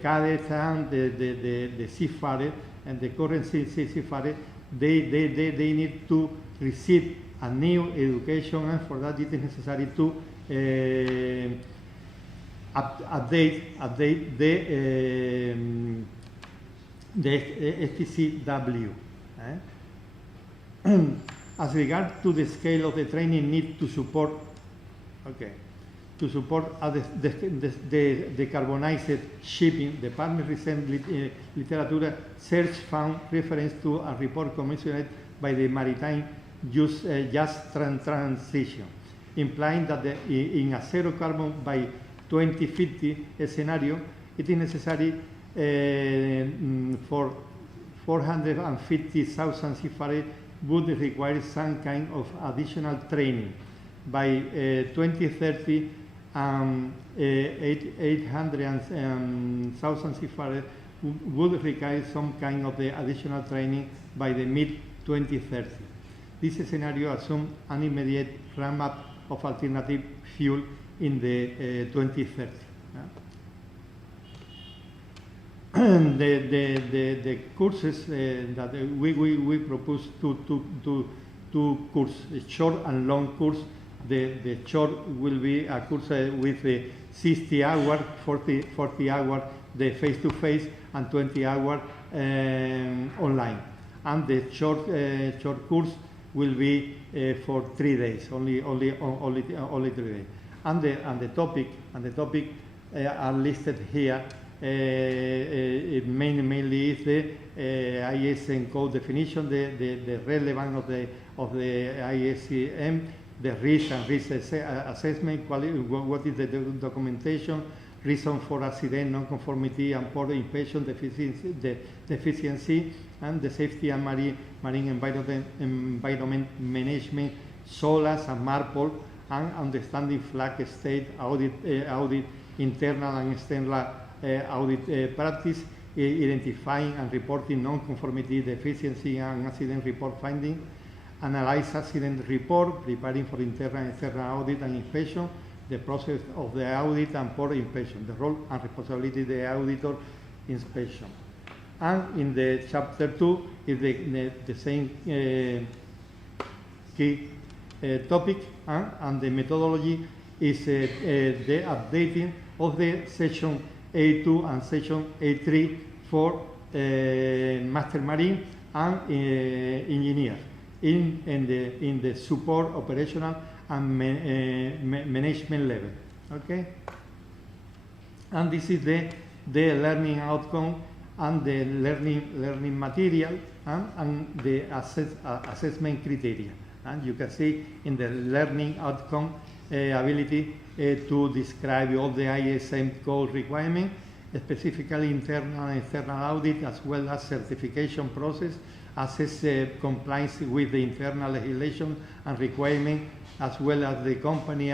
cadets and the seafarer and the current seafarer, they need to receive a new education, and for that it is necessary to update the FTCW. As regards to the scale of the training need to support, the decarbonized shipping, the partner recent literature search found reference to a report commissioned by the Maritime Just Transition, implying that in a zero carbon by 2050 scenario, it is necessary for 450,000 seafarers would require some kind of additional training. By 2030, 800,000 seafarers would require some kind of the additional training by the mid-2030. This scenario assumes an immediate ramp-up of alternative fuel in the 2030. The courses that we propose two courses, a short and long course. The short will be a course with 60 hours, 40 hours, the face-to-face, and 20 hours online. And the short course will be for 3 days, only 3 days. And the topic are listed here. Mainly is the ISM code definition, the relevance of the ISM, the risk and risk assessment, what is the documentation, reason for accident, non-conformity, and port impatient deficiency, and the safety and marine environment management, SOLAS and MARPOL, and understanding flag state audit, internal and external audit practice, identifying and reporting non-conformity, deficiency, and accident report finding, analyze accident report, preparing for internal and external audit and inspection, the process of the audit and port inspection, the role and responsibility of the auditor inspection. And in the chapter 2 is the same key topic, and the methodology is the updating of the section A2 and section A3 for Master Marine and engineer in the support, operational and management level. Okay, and this is the learning outcome and the learning material and the assessment criteria. And you can see in the learning outcome ability to describe all the ISM code requirements, specifically internal and external audit, as well as certification process, assess compliance with the internal legislation and requirement, as well as the company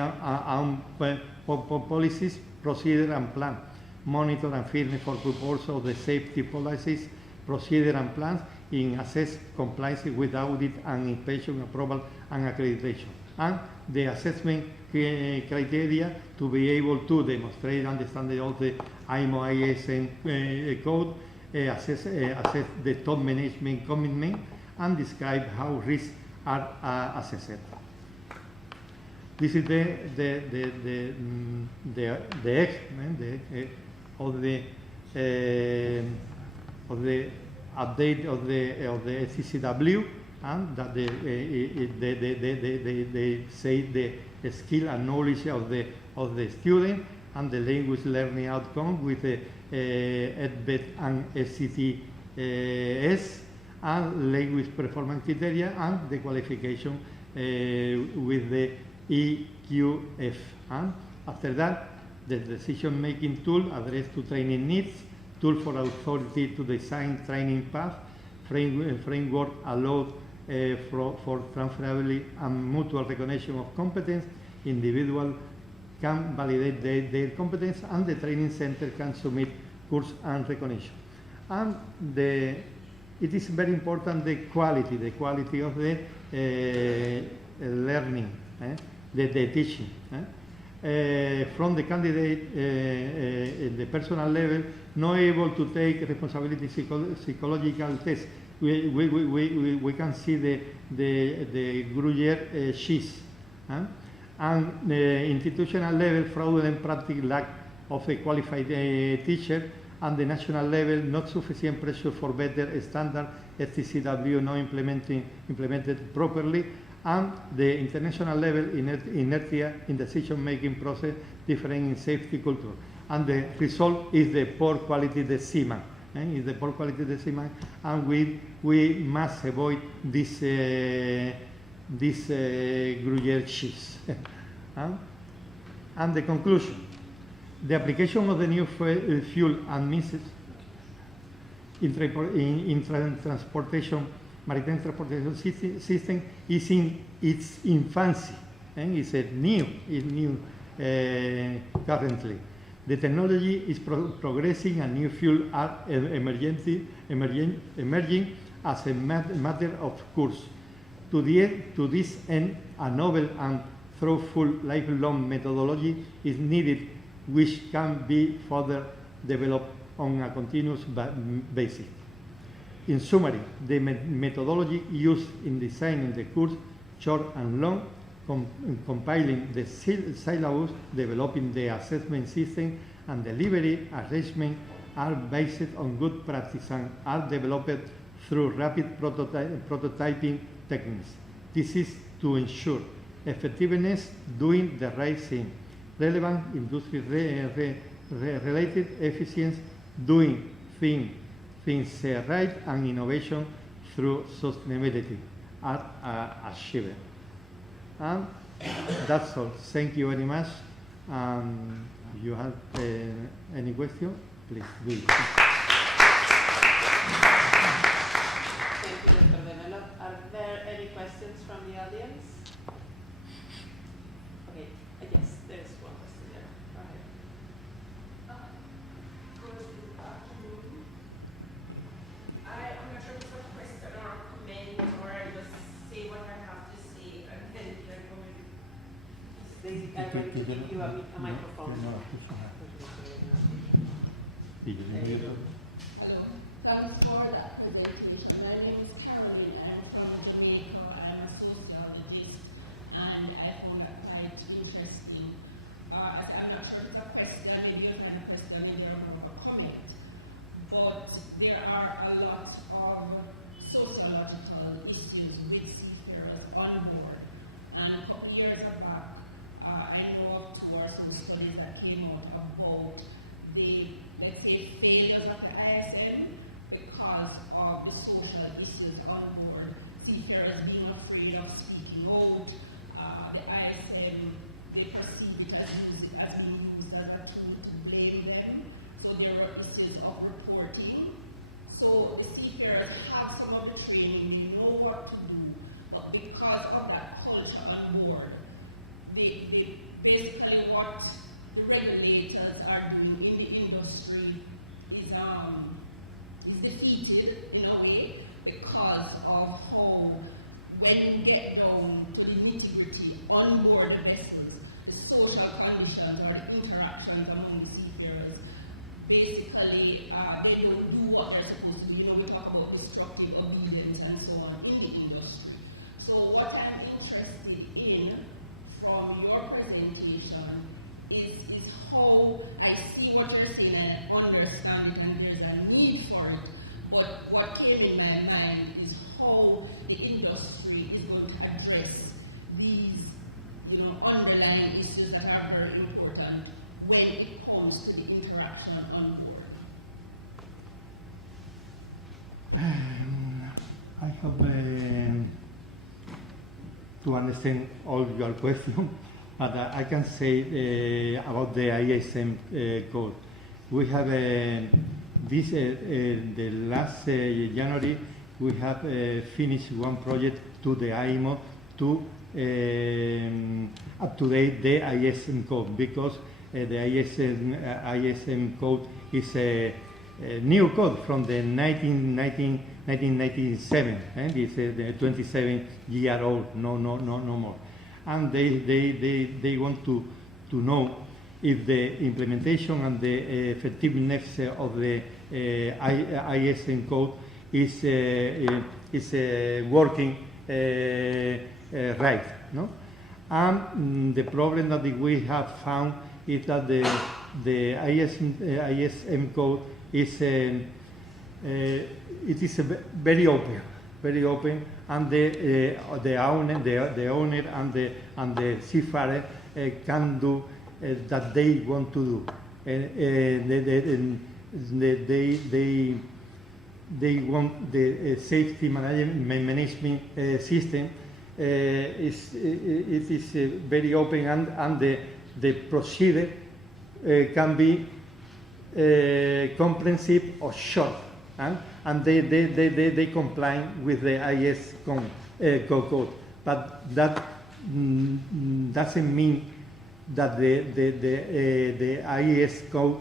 policies, procedure and plan, monitor and fitness for purpose of the safety policies, procedure and plans in assess compliance with audit and inspection, approval and accreditation. And the assessment criteria to be able to demonstrate understanding of the IMO ISM code, assess the top management commitment, and describe how risks are assessed. This is the update of the SCCW, and that they say the skill and knowledge of the student, and the language learning outcome with the EDBET and SCTS, and language performance criteria, and the qualification with the EQF. And after that, the decision-making tool addressed to training needs, tool for authority to design training path, framework allowed for transferability and mutual recognition of competence. Individual can validate their competence, and the training center can submit course and recognition. And it is very important the quality of the learning, the teaching. From the candidate in the personal level, not able to take responsibility psychological test. We can see the Gruyère sheets. And institutional level, fraudulent practice, lack of a qualified teacher, and the national level, not sufficient pressure for better standard, STCW not implemented properly, and the international level, inertia in decision-making process, different in safety culture. And the result is the poor quality decimal. Is the poor quality decimal, and we must avoid this Gruyère cheese. And the conclusion: the application of the new fuel and misses in transportation, maritime transportation system is in its infancy, and it's new currently. The technology is progressing, and new fuel are emerging as a matter of course. To this end, a novel and thoughtful lifelong methodology is needed, which can be further developed on a continuous basis. In summary, the methodology used in designing the course, short and long, compiling the syllabus, developing the assessment system, and delivery arrangement are based on good practice and are developed through rapid prototyping techniques. This is to ensure effectiveness, doing the right thing, relevant industry related efficiency, doing things right, and innovation through sustainability are achieved. And that's all. Thank you very much. If you have any question, please do it. Thank you, Dr. Develo. Are there any questions from the audience? Okay. give you a microphone. Hello. Thanks for that presentation. My name is Caroline. I'm from Jamaica. I'm a sociologist, and I found that quite interesting. I'm not sure if it's a question, maybe a kind of question, maybe a comment, but there are a lot of sociological issues with seafarers on board. And a couple years back, I know towards some studies that came out about the, let's say, failures of the ISM because of the social issues on board. Seafarers being afraid of speaking out. The ISM, they perceive it as being used as a tool to blame them. So there were issues of reporting. So the seafarers have some of the training, they know what to do, but because of that culture on board, they basically what the regulators are doing in the industry is defeated in a way because of how when you get down to the nitty-gritty on board the vessels, the social conditions or the interactions among the seafarers, basically they don't do what they're supposed to do. You know, we talk about destructive obedience and so on in the industry. So what I'm interested in from your presentation is how I see what you're saying and understand it, and there's a need for it. But what came in my mind is how the industry is going to address these, underlying issues that are very important when it comes to the interaction on board. I hope to understand all your questions, but I can say about the ISM code. We have the last January, we have finished one project to the IMO to up-to-date the ISM code, because the ISM code is a new code from the 1997. It's the 27-year-old, no more. And they want to know if the implementation and the effectiveness of the ISM code is working right, no? And the problem that we have found is that the ISM code is it is very open, and the owner and the seafarer can do that they want to do. They want the safety management system. It is very open, and the procedure can be comprehensive or short, and they comply with the IS code. But that doesn't mean that the IS code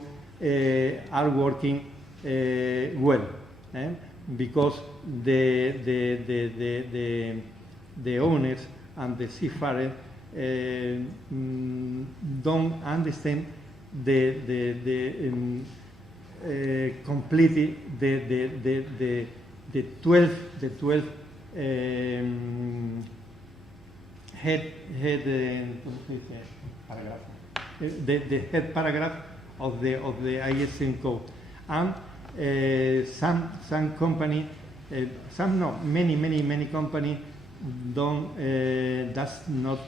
are working well, because the owners and the seafarers don't understand completely the 12 head paragraph of the ISM code, and some company, many company does not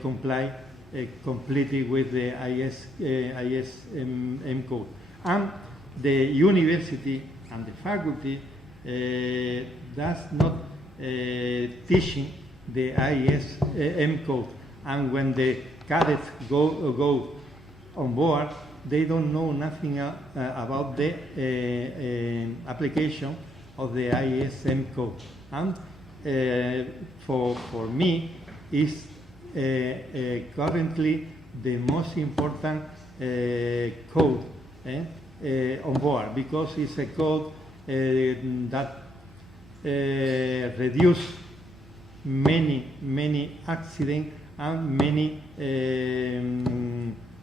comply completely with the ISM code, and the university and the faculty does not teaching the ISM code, and when the cadets go on board, they don't know nothing about the application of the ISM code. And for me, is currently the most important code on board, because it's a code that reduce many accidents and many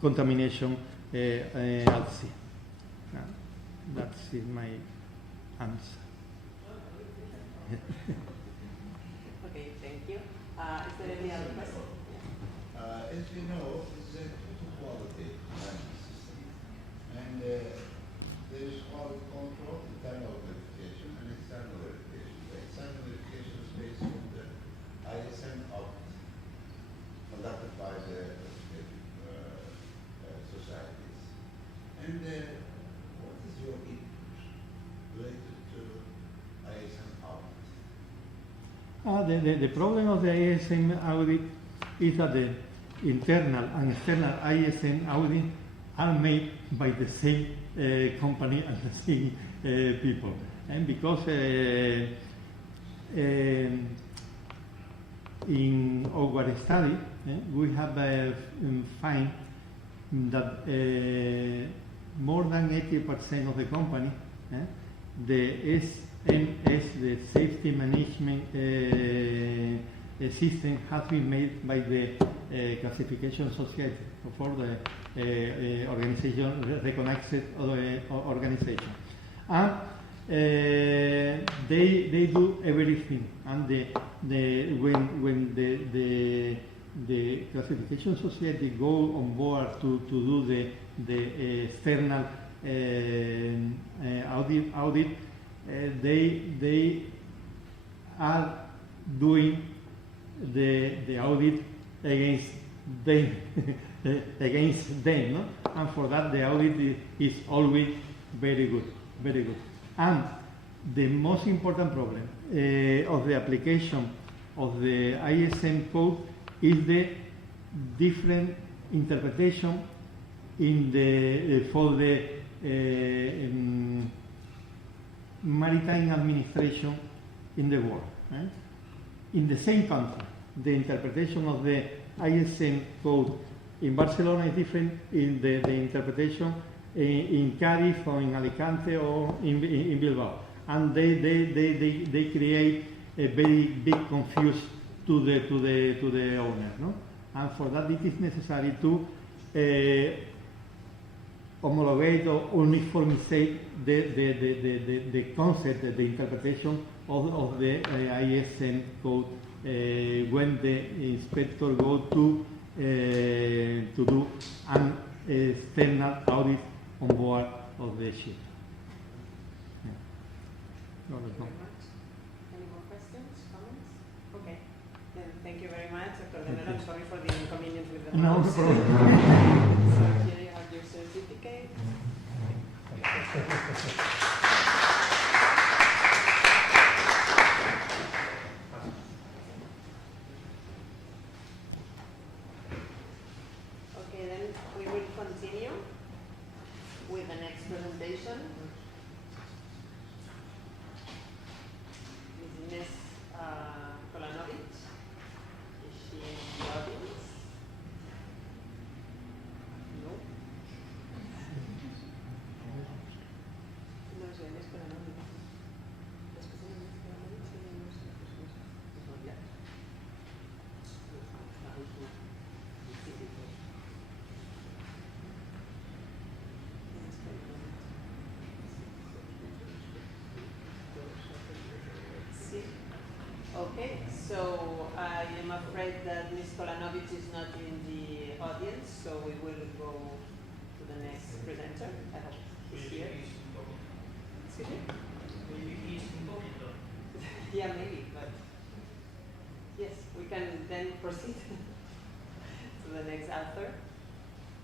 contamination at sea. That's my answer. Okay, thank you. Is there any other question? As you know, it's a two-quality management system, and there is quality control, internal verification, and external verification. The external verification is based on the ISM audit conducted by the societies. And what is your input related to ISM audit? The problem of the ISM audit is that the internal and external ISM audit are made by the same company and the same people. And because in our study, we have find that more than 80% of the company, the SMS, the safety management system, has been made by the classification society for the organization, recognized organization. And they do everything, and when the classification society go on board to do the external audit, they are doing the audit against them, no? And for that the audit is always very good, very good. And the most important problem of the application of the ISM code is the different interpretation in the for the maritime administration in the world. In the same country, the interpretation of the ISM code in Barcelona is different in the interpretation in Cádiz or in Alicante or in Bilbao, and they create a very big confuse to the owner, no? And for that it is necessary to homologate or uniformize the concept, the interpretation of the ISM code when the inspector goes to do an external audit on board of the ship. Any more questions, comments? Okay, then thank you very much, Dr. Denner. I'm sorry for the inconvenience with the No mouse. problem. So here you have your certificate. Okay, then we will continue with the next presentation. Ms. Kolanovic, is she in the audience? No? No, soy Ms. Kolanovic. Después de Ms. Kolanovic, tenemos no, ya. Okay, so I am afraid that Ms. Kolanovic is not in the audience, so we will go to the next presenter. I hope he's here. Excuse me? Maybe he's incognito. Yeah, maybe, but yes, we can then proceed to the next author.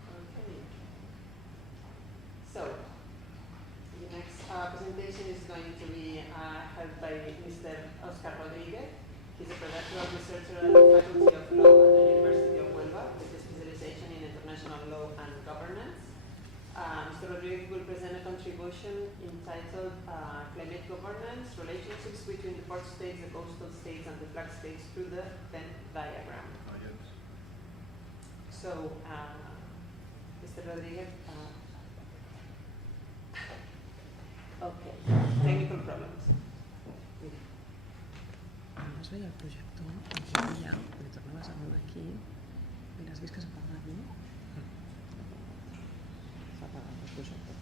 Okay. So, the next presentation is going to be held by Mr. Oscar Rodriguez. He's a predoctoral researcher at the Faculty of Law at the University of Huelva with a specialization in international law and governance. Mr. Rodriguez will present a contribution entitled Climate Governance, Relationships between the port states, the coastal states, and the flag states through the Venn diagram. So, Mr. Rodriguez, okay, technical problems. Abans veia el projector, aquí ja, li tornaves a veure aquí, Mira, has vist que s'ha apagat, no? S'ha apagat el projector.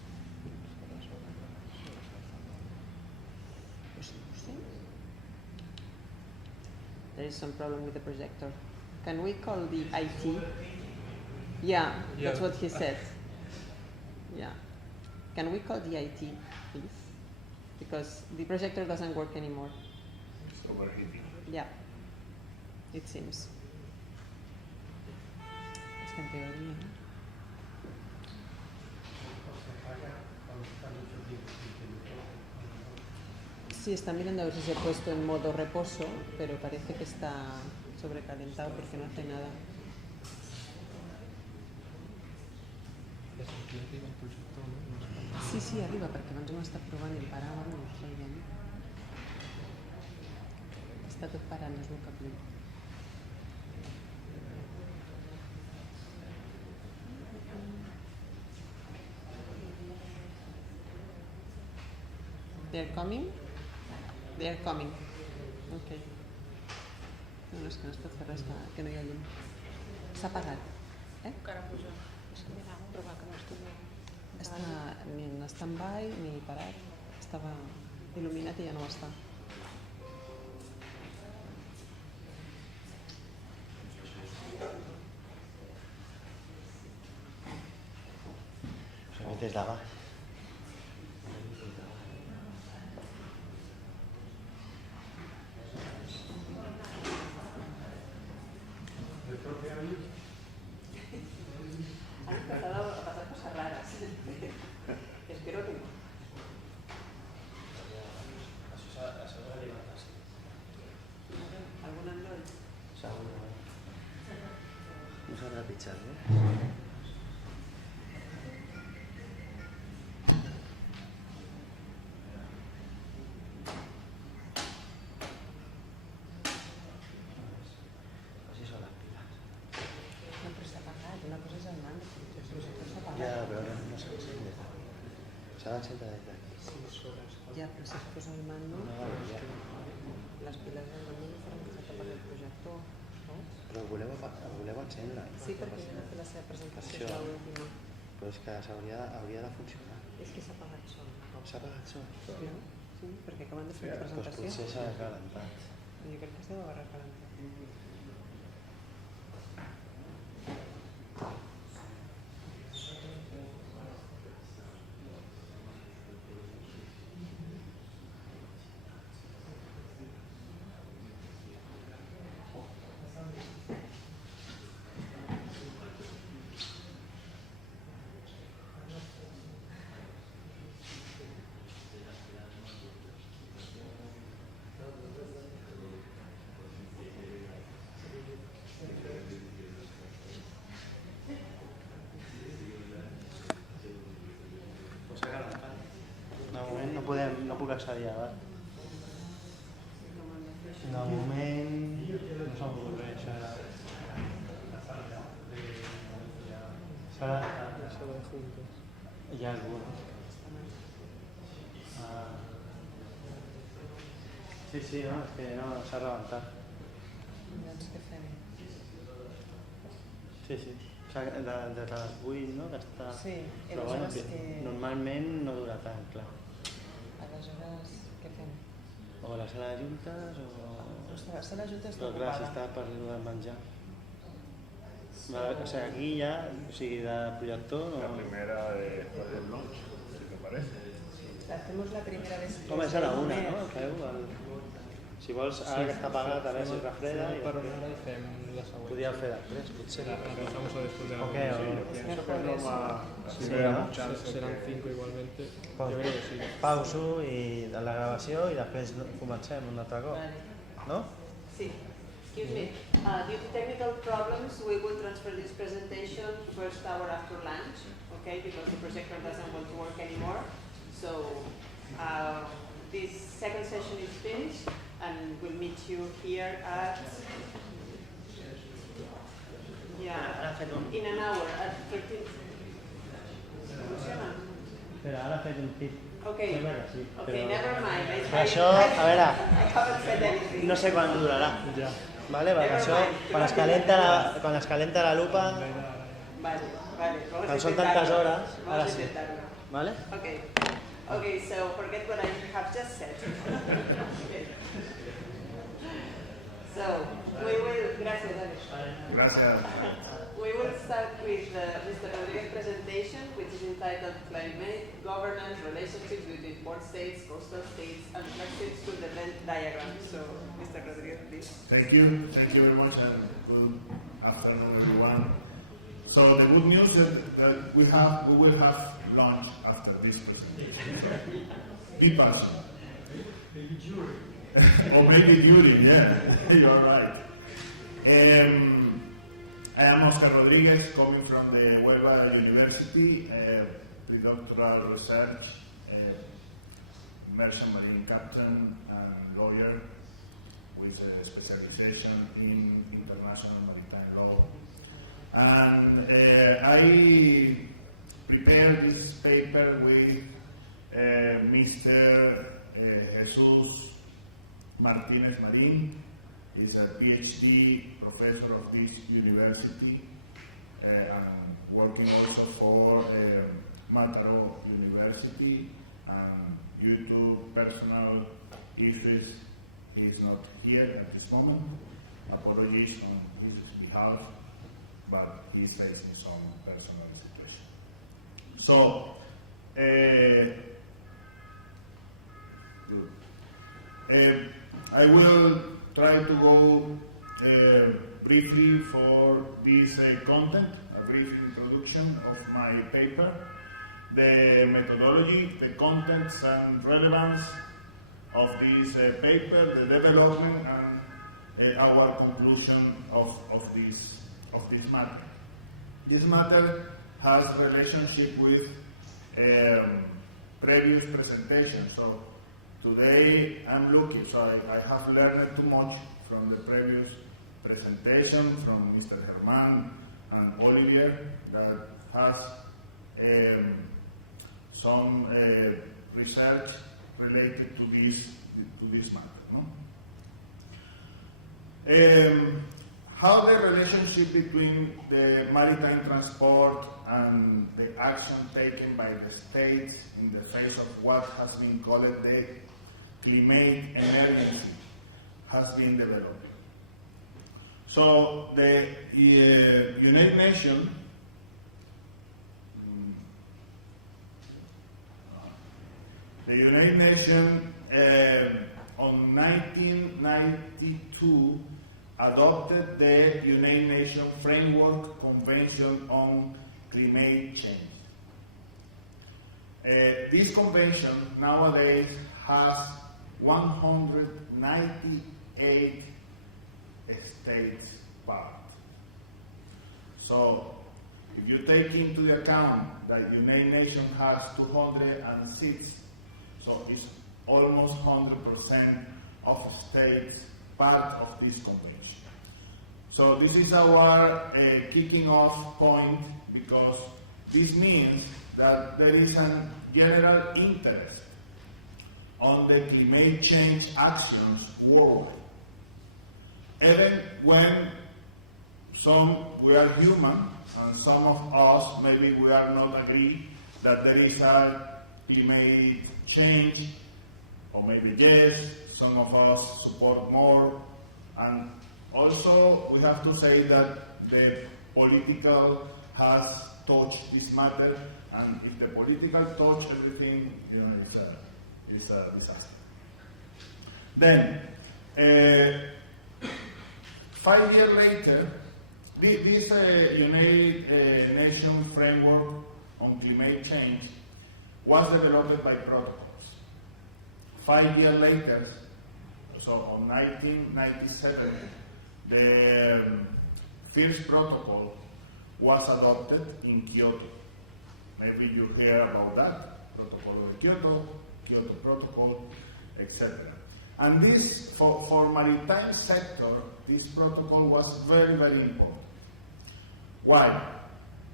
There is some problem with the projector. Can we call the IT? Yeah, that's what he said. Yeah. Can we call the IT, please? Because the projector doesn't work anymore. It's overheating. Yeah, it seems. Es que en teoría, ¿no? Sí, está mirando a ver si se ha puesto en modo reposo, pero parece que está sobrecalentado porque no hace nada. Sí, sí, arriba, perquè abans ho hem estat provant i el paràvem i no es veia. Està tot parant, no es veu cap llum. They're coming? They're coming. Ok. No, és que no es pot fer res, que no hi ha llum. S'ha apagat. Encara puja. És que mira, provar que no estigui... Està ni en stand-by ni parat. Estava il·luminat i ja no ho està. Se metes de baix. Han empezado a pasar cosas raras. Espero que no. ¿Algún Android? No s'ha de pitjar, no? Així són les piles. No, però s'ha apagat. Una cosa és el mando, però el projector s'ha apagat. Ja, però no s'encén des d'aquí. S'ha d'encendre des d'aquí. Ja, però si es posa el mando, No, ja. les piles del mando no faran que s'apaga el projector, no? Però el voleu encendre. Sí, perquè ha fet la seva presentació, és l'última. Però és que hauria de funcionar. És que s'ha apagat sol. S'ha apagat sol? No? Sí, perquè acaben de fer la Doncs presentació. potser s'ha calentat. Jo crec que es deu haver recalentat. No puc accedir a dalt. De moment no s'ha mogut res, això era... Hi ha algú, no? Sí, no, és que no, s'ha rebentat. Doncs què fem? Sí, des de les 8, no? Que està... Sí, i però bueno, aleshores que... normalment no dura tant, clar. Aleshores, què fem? O la sala de juntes o... La sala de juntes està però clar, si ocupada. està per el menjar. O sigui, aquí ja, o sigui, de projector... No... La primera del lunch, si te parece. Hacemos la primera vez. Home, és a la una, no? Feu si vols, ara que està apagat, a veure si es refreda i per una hora i fem la següent. Podríem fer després, potser. La empezamos a después de la Ok, Pienso que no va... Sí, Si ¿no? Serán 5 igualmente. Yo creo que sí. Pauso i de la gravació i després comencem un altre cop. No? Sí. Excuse me. Due to technical problems, we will transfer this presentation first hour after lunch, okay? Because the projector doesn't want to work anymore. So this second session is finished, and we'll meet you here at in an hour at 13. Funciona? Espera, ara faig un tip. Okay. Okay, never mind. Això, a veure, I haven't said anything. no sé quan durarà. Ja. Vale, perquè això, quan es calenta la lupa, Vale, vamos quan a són tantes intentarlo. hores, Vamos ara a sí. intentarlo. Vale? Okay, so forget what I have just said. Okay. So, we will, gracias, Alex. Gracias. We will start with Mr. Rodriguez's presentation, which is entitled Climate Governance Relationships between Port States, Coastal States, and Flexible to the Venn diagram. So, Mr. Rodriguez, please. Thank you very much, and good afternoon, everyone. So the good news is that we will have lunch after this presentation. Be patient. Maybe during. Or maybe during, yeah, you're right. I am Oscar Rodriguez, coming from the Huelva University, pre-doctoral research, merchant marine captain and lawyer with a specialization in international maritime law. And I prepared this paper with Mr. Jesus Martinez Marin. He's a PhD professor of this university and working also for Mataró University. And due to personal issues, he's not here at this moment. Apologies on his behalf, but he's facing some personal situation. So, good. I will try to go briefly for this content, a brief introduction of my paper, the methodology, the contents and relevance of this paper, the development and our conclusion of this matter. This matter has relationship with previous presentations. So today I'm looking, so I have learned too much from the previous presentation from Mr. Germán and Olivier that has some research related to this matter. No? How the relationship between the maritime transport and the action taken by the states in the face of what has been called the climate emergency has been developed. So the United Nations on 1992 adopted the United Nations Framework Convention on Climate Change. This convention nowadays has 198 states part. So, if you take into the account that the United Nations has 206, so it's almost 100% of states part of this convention. So this is our kicking off point, because this means that there is a general interest on the climate change actions worldwide. Even when we are human, and some of us maybe we are not agree that there is a climate change, or maybe yes, some of us support more, and also we have to say that the political has touched this matter, and if the political touch everything, it's a disaster. Then, 5 years later, this United Nations Framework on Climate Change was developed by protocols. 5 years later, so on 1997, the first protocol was adopted in Kyoto. Maybe you hear about that, Protocol of Kyoto, Kyoto Protocol, etc. And this, for maritime sector, this protocol was very, very important. Why?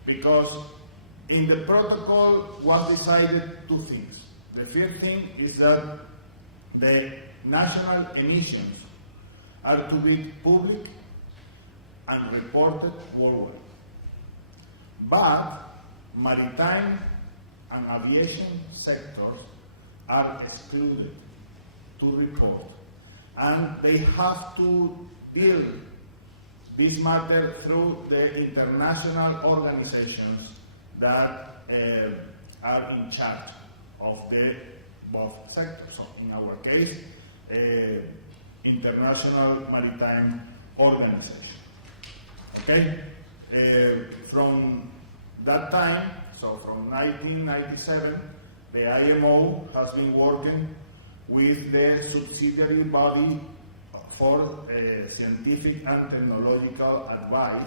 Because in the protocol was decided two things. The first thing is that the national emissions are to be public and reported worldwide. But maritime and aviation sectors are excluded to report, and they have to deal this matter through the international organizations that are in charge of the both sectors. So in our case, International Maritime Organization. Okay? From that time, so from 1997, the IMO has been working with the subsidiary body for scientific and technological advice,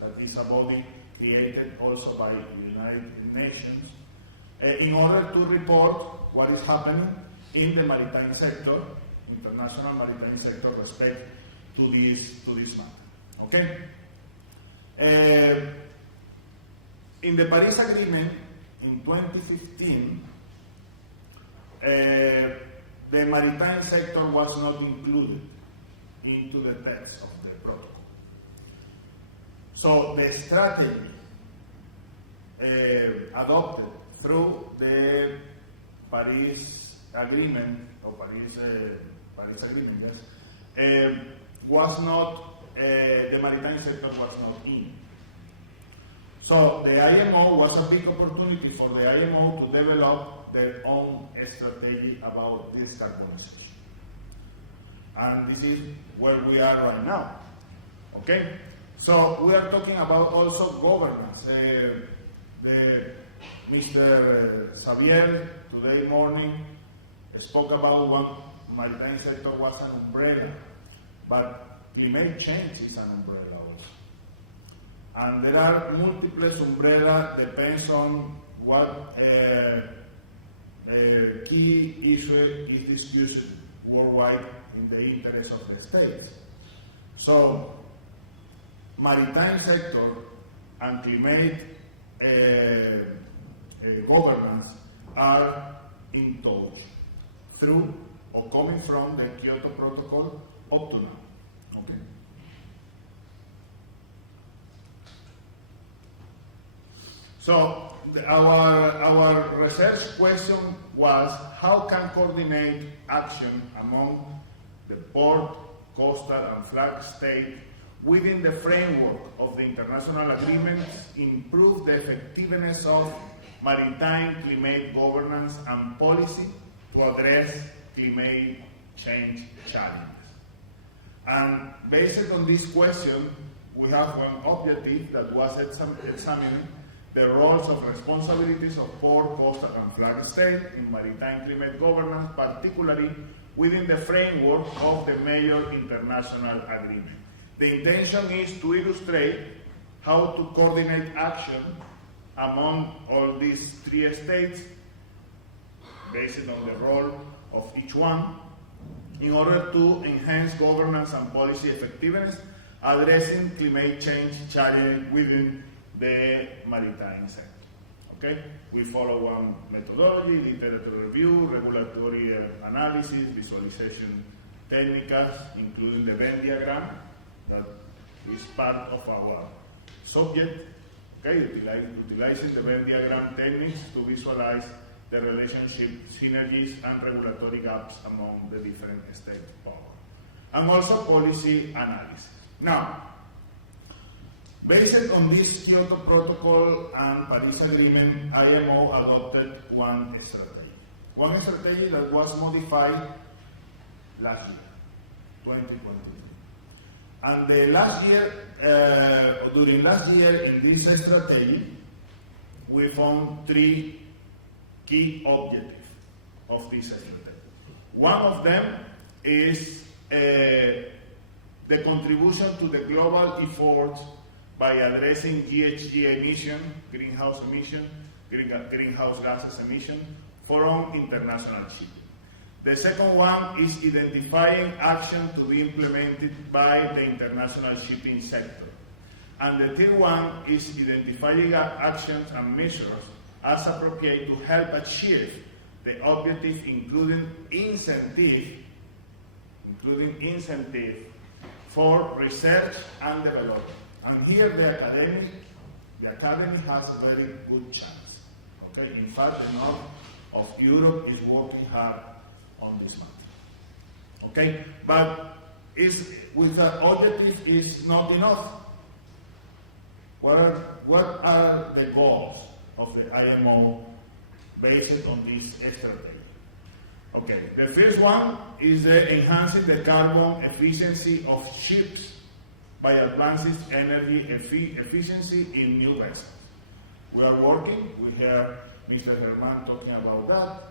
that is a body created also by the United Nations, in order to report what is happening in the maritime sector, international maritime sector, respect to this matter. Okay? In the Paris Agreement in 2015, the maritime sector was not included into the text of the protocol. So the strategy adopted through the Paris Agreement, or Paris Agreement, yes, was not, the maritime sector was not in. So the IMO was a big opportunity for the IMO to develop their own strategy about decarbonization. And this is where we are right now. Okay? So we are talking about also governance. Mr. Xavier today morning spoke about one maritime sector was an umbrella, but climate change is an umbrella also. And there are multiple umbrellas, depends on what key issue is discussed worldwide in the interest of the states. So, maritime sector and climate governance are in touch through or coming from the Kyoto Protocol up to now. Okay. So our research question was how can coordinate action among the port, coastal and flag state within the framework of the international agreements improve the effectiveness of maritime climate governance and policy to address climate change challenges. And based on this question, we have one objective that was examining the roles of responsibilities of port, coastal and flag state in maritime climate governance, particularly within the framework of the major international agreement. The intention is to illustrate how to coordinate action among all these three states based on the role of each one in order to enhance governance and policy effectiveness addressing climate change challenges within the maritime sector. Okay? We follow one methodology, literature review, regulatory analysis, visualization techniques, including the Venn diagram that is part of our subject. Okay? Utilizing the Venn diagram techniques to visualize the relationship, synergies, and regulatory gaps among the different state powers. And also policy analysis. Now, based on this Kyoto Protocol and Paris Agreement, IMO adopted one strategy. One strategy that was modified last year, 2022. And the last year, during last year, in this strategy, we found three key objectives of this strategy. One of them is the contribution to the global efforts by addressing GHG emission, greenhouse gases emission from international shipping. The second one is identifying action to be implemented by the international shipping sector. And the third one is identifying actions and measures as appropriate to help achieve the objective, including incentive for research and development. And here the academy has a very good chance. Okay? In fact, the north of Europe is working hard on this matter. Okay? But with the objective is not enough. What are the goals of the IMO based on this strategy? Okay, the first one is enhancing the carbon efficiency of ships by advancing energy efficiency in new vessels. We are working, we have Mr. Germán talking about that.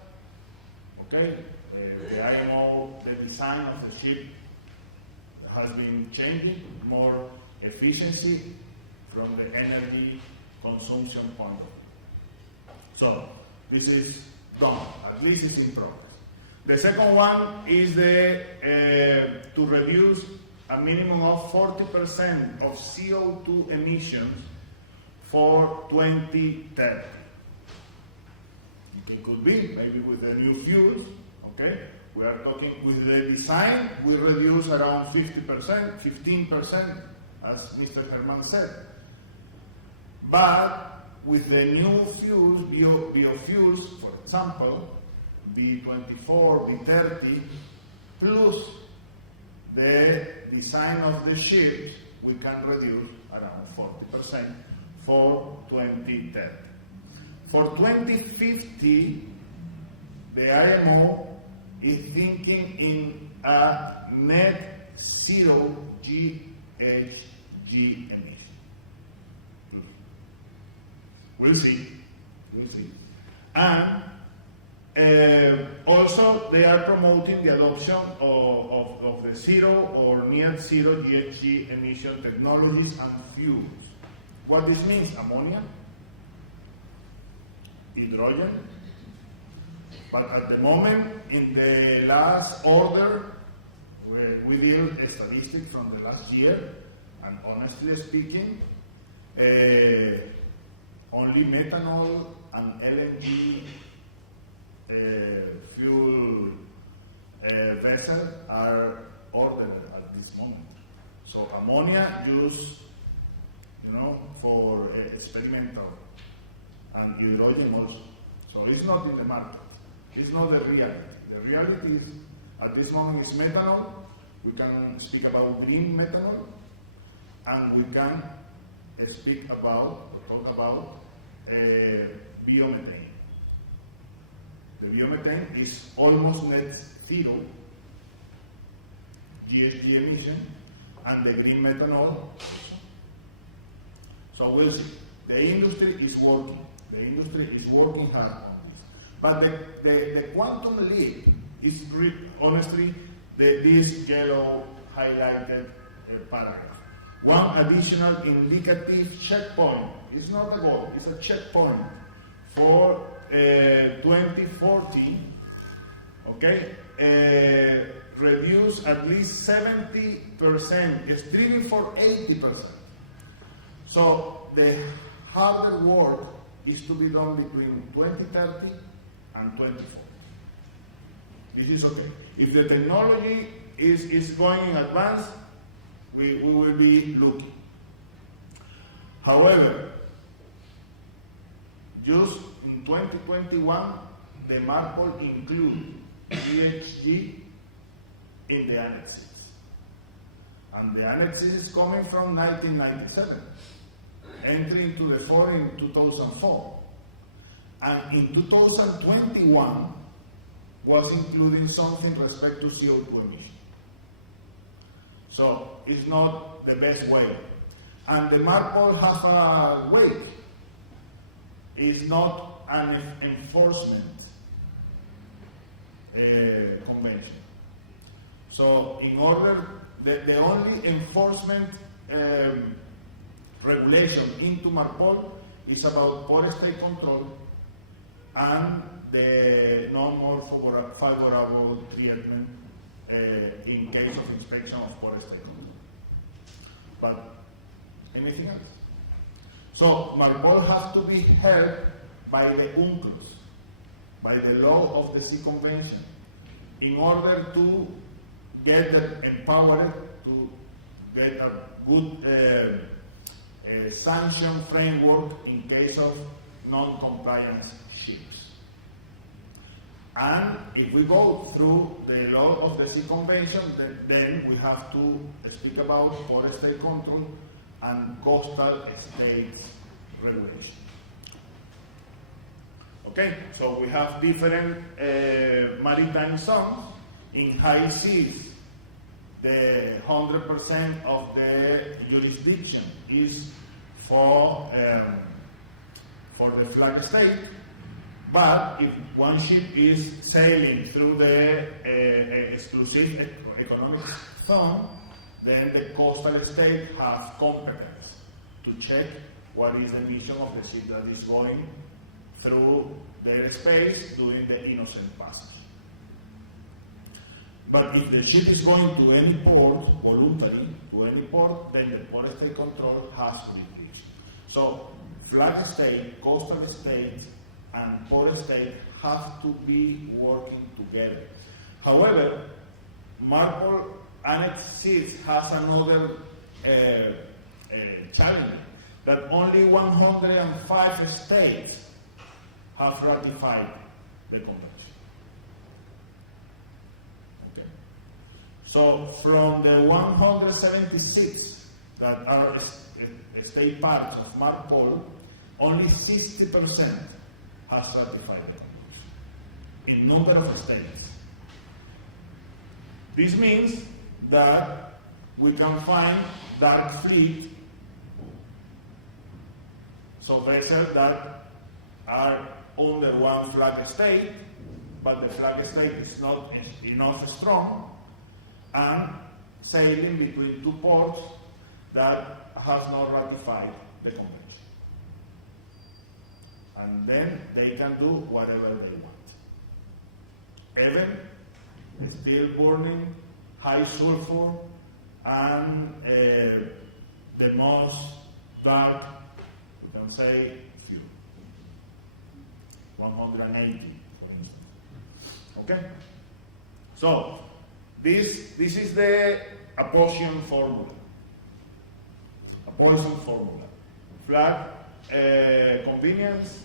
Okay, the IMO, the design of the ship has been changing, more efficiency from the energy consumption point of view. So, this is done, at least it's in progress. The second one is to reduce a minimum of 40% of CO2 emissions for 2030. It could be, maybe with the new fuels, okay? We are talking with the design, we reduce around 50%, 15%, as Mr. Germán said. But with the new fuels, biofuels, for example, B24, B30, plus the design of the ships, we can reduce around 40% for 2030. For 2050, the IMO is thinking in a net zero GHG emission. We'll see. And also, they are promoting the adoption of the zero or near zero GHG emission technologies and fuels. What this means? Ammonia, hydrogen. But at the moment, in the last order, we did a statistic from the last year, and honestly speaking, only methanol and LNG fuel vessels are ordered at this moment. So ammonia used, for experimental, and hydrogen also. So it's not in the market. It's not the reality. The reality is, at this moment, is methanol. We can speak about green methanol, and we can talk about biomethane. The biomethane is almost net zero GHG emission, and the green methanol. So we'll see. The industry is working. The industry is working hard on this. But the quantum leap is honestly this yellow highlighted paragraph. One additional indicative checkpoint. It's not a goal, it's a checkpoint for 2040, okay? Reduce at least 70%, striving for 80%. So the harder work is to be done between 2030 and 2040. This is okay. If the technology is going in advance, we will be looking. However, just in 2021, the MARPOL included GHG in the annexes. And the annexes is coming from 1997, entering to the fore in 2004. And in 2021, was including something with respect to CO2 emission. So it's not the best way. And the MARPOL has a way. It's not an enforcement convention. So in order, the only enforcement regulation into MARPOL is about pore state control and the no more favorable treatment in case of inspection of pore state control. But anything else? So MARPOL has to be held by the UNCLOS, by the law of the Sea Convention, in order to get them empowered to get a good sanction framework in case of non-compliance ships. And if we go through the law of the Sea Convention, then we have to speak about port state control and coastal states regulation. Okay, so we have different maritime zones. In high seas, the 100% of the jurisdiction is for the flag state, but if one ship is sailing through the exclusive economic zone, then the coastal state has competence to check what is the mission of the ship that is going through their space during the innocent passage. But if the ship is going to any port, voluntary, to any port, then the port state control has to be clear. So flag state, coastal state, and port state have to be working together. However, MARPOL Annex 6 has another challenge, that only 105 states have ratified the convention. Okay. So from the 176 that are state parts of MARPOL, only 60% has ratified it in number of states. This means that we can find dark fleet, so vessels that are under one flag state, but the flag state is not enough strong, and sailing between two ports that has not ratified the convention. And then they can do whatever they want. Even still burning, high sulfur, and the most dark, we can say, fuel. 180, for instance. Okay? So, this is the Apposian formula. Apposian formula. Flag convenience,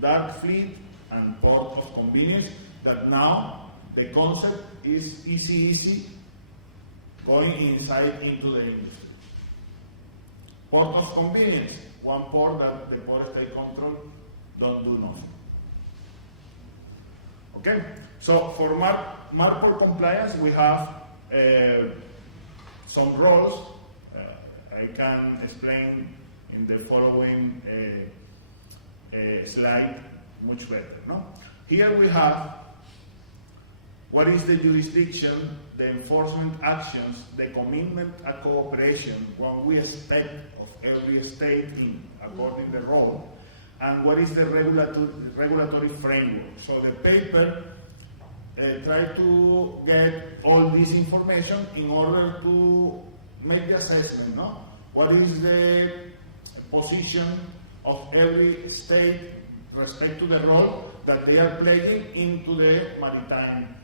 dark fleet, and port of convenience, that now the concept is easy going inside into the industry. Port of convenience, one port that the port state control don't do nothing. Okay, so for MARPOL compliance we have some roles. I can explain in the following slide much better. No? Here we have what is the jurisdiction, the enforcement actions, the commitment and cooperation, what we expect of every state in according to the role, and what is the regulatory framework. So the paper tried to get all this information in order to make the assessment, no? What is the position of every state respect to the role that they are playing into the maritime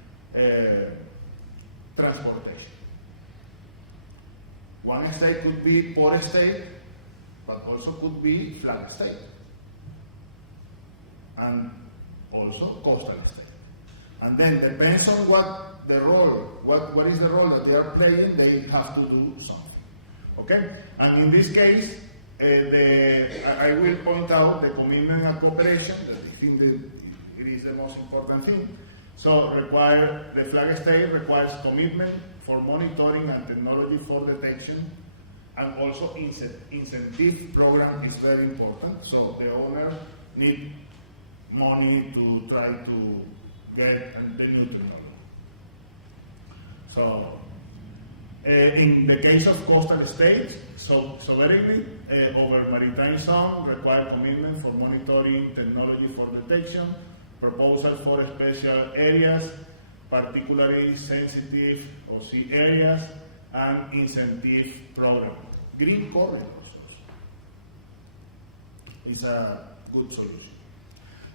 transportation. One state could be port state, but also could be flag state, and also coastal state. And then depends on what the role, what is the role that they are playing, they have to do something. Okay? And in this case, I will point out the commitment and cooperation, that I think that it is the most important thing. So the flag state requires commitment for monitoring and technology for detection, and also incentive program is very important. So the owner need money to try to get the new technology. So in the case of coastal states, sovereignty over maritime zone require commitment for monitoring, technology for detection, proposal for special areas, particularly sensitive or sea areas, and incentive program. Green corridors is a good solution.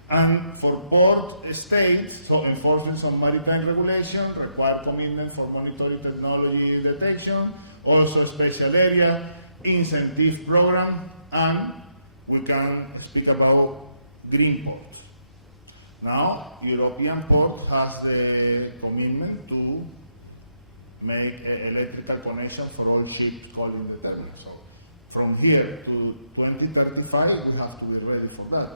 And for port states, so enforcement of maritime regulation require commitment for monitoring, technology detection, also a special area, incentive program, and we can speak about green ports. Now, European Port has the commitment to make electrical connection for all ships calling the terminal. So, from here to 2035, we have to be ready for that.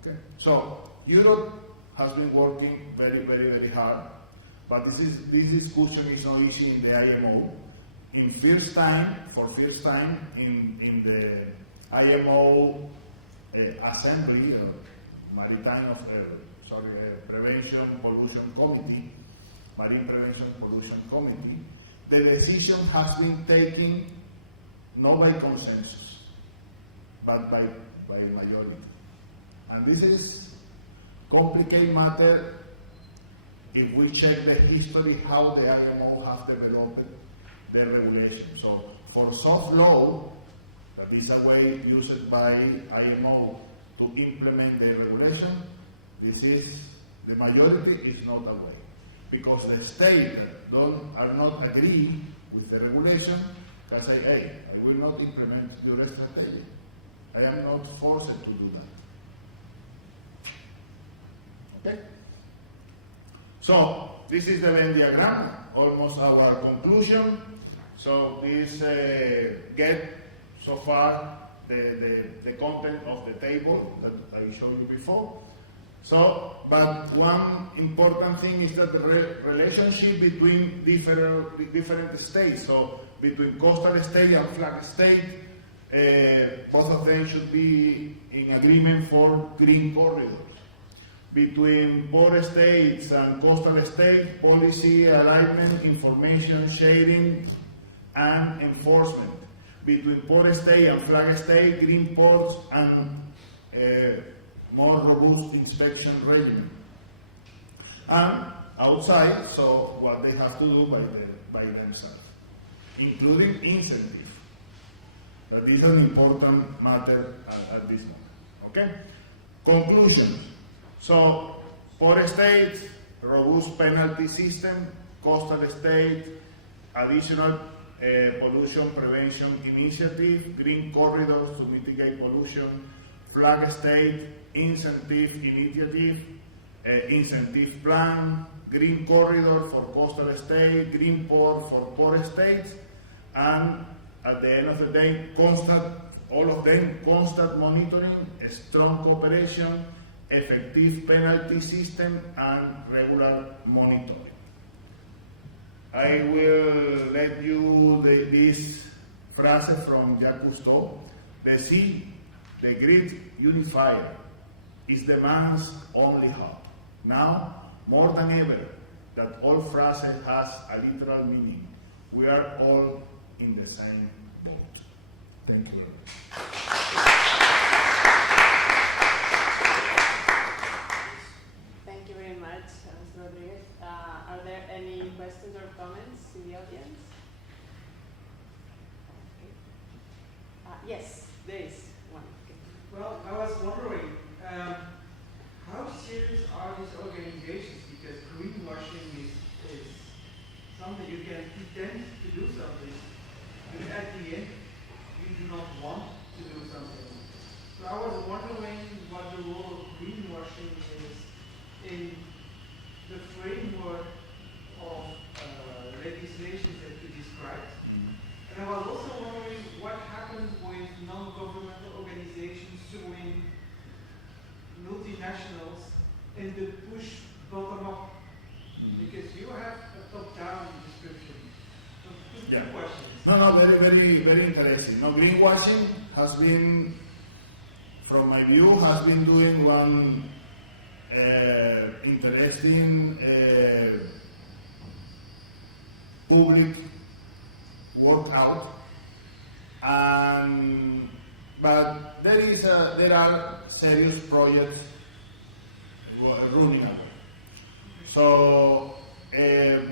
Okay. So, Europe has been working very, very, very hard, but this discussion is not easy in the IMO. For first time in the IMO assembly, Prevention Pollution Committee, Marine Prevention Pollution Committee, the decision has been taken not by consensus, but by majority. And this is complicated matter if we check the history how the IMO has developed the regulation. So for soft law, that is a way used by IMO to implement the regulation, the majority is not a way. Because the state are not agree with the regulation, can say, hey, I will not implement your strategy. I am not forced to do that. Okay? So, this is the Venn diagram, almost our conclusion. So, please get so far the content of the table that I showed you before. So, but one important thing is that the relationship between different states, so between coastal state and flag state, both of them should be in agreement for green corridors. Between port states and coastal state, policy alignment, information sharing, and enforcement. Between port state and flag state, green ports, and more robust inspection regime. And outside, so what they have to do by themselves, including incentive. That is an important matter at this moment. Okay? Conclusions. So, port state, robust penalty system, coastal state, additional pollution prevention initiative, green corridors to mitigate pollution, flag state, incentive initiative, incentive plan, green corridor for coastal state, green port for port states, and at the end of the day, all of them, constant monitoring, strong cooperation, effective penalty system, and regular monitoring. I will let you this phrase from Jacques Cousteau: the sea, the great unifier, is the man's only hub. Now, more than ever, that all phrase has a literal meaning. We are all in the same boat. Thank you. Thank you very much, Mr. Rodriguez. Are there any questions or comments in the audience? Yes, there is one. Well, I was wondering, how serious are these organizations? Because greenwashing is something you can pretend to do something, but at the end, you do not want to do something. So I was wondering what the role of greenwashing is in the framework of legislation that you described. And I was also wondering what happens with non-governmental organizations suing multinationals and the push bottom-up, because you have a top-down description. So two questions. No, very, very, very interesting. No, greenwashing has been, from my view, has been doing one interesting public workout, but there are serious projects running out. So the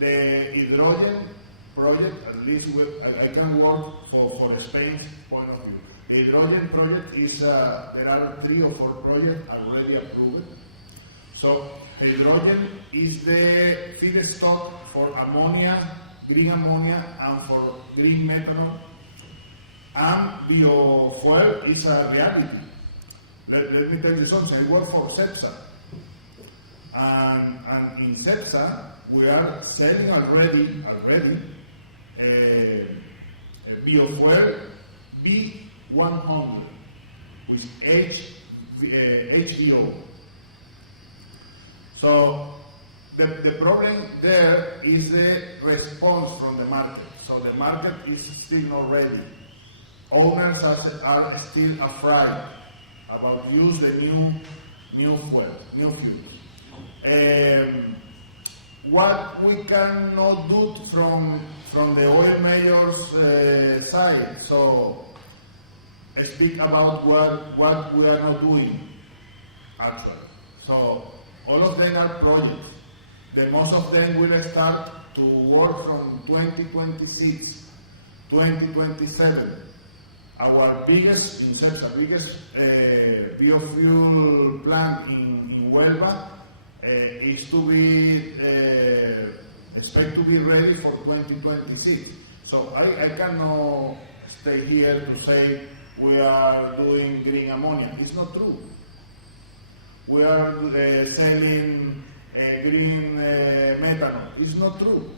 hydrogen project, at least I can work for Spain's point of view. The hydrogen project is, there are 3 or 4 projects already approved. So hydrogen is the feedstock for ammonia, green ammonia, and for green methanol. And biofuel is a reality. Let me tell you something. I work for CEPSA. And in CEPSA, we are selling already biofuel B100 with HVO. So the problem there is the response from the market. So the market is still not ready. Owners are still afraid about use the new fuels. What we cannot do from the oil majors' side. So I speak about what we are not doing actually. So all of them are projects. The most of them will start to work from 2026, 2027. Our biggest biofuel plant in Huelva is to be expect to be ready for 2026. So I cannot stay here to say we are doing green ammonia. It's not true. We are selling green methanol. It's not true.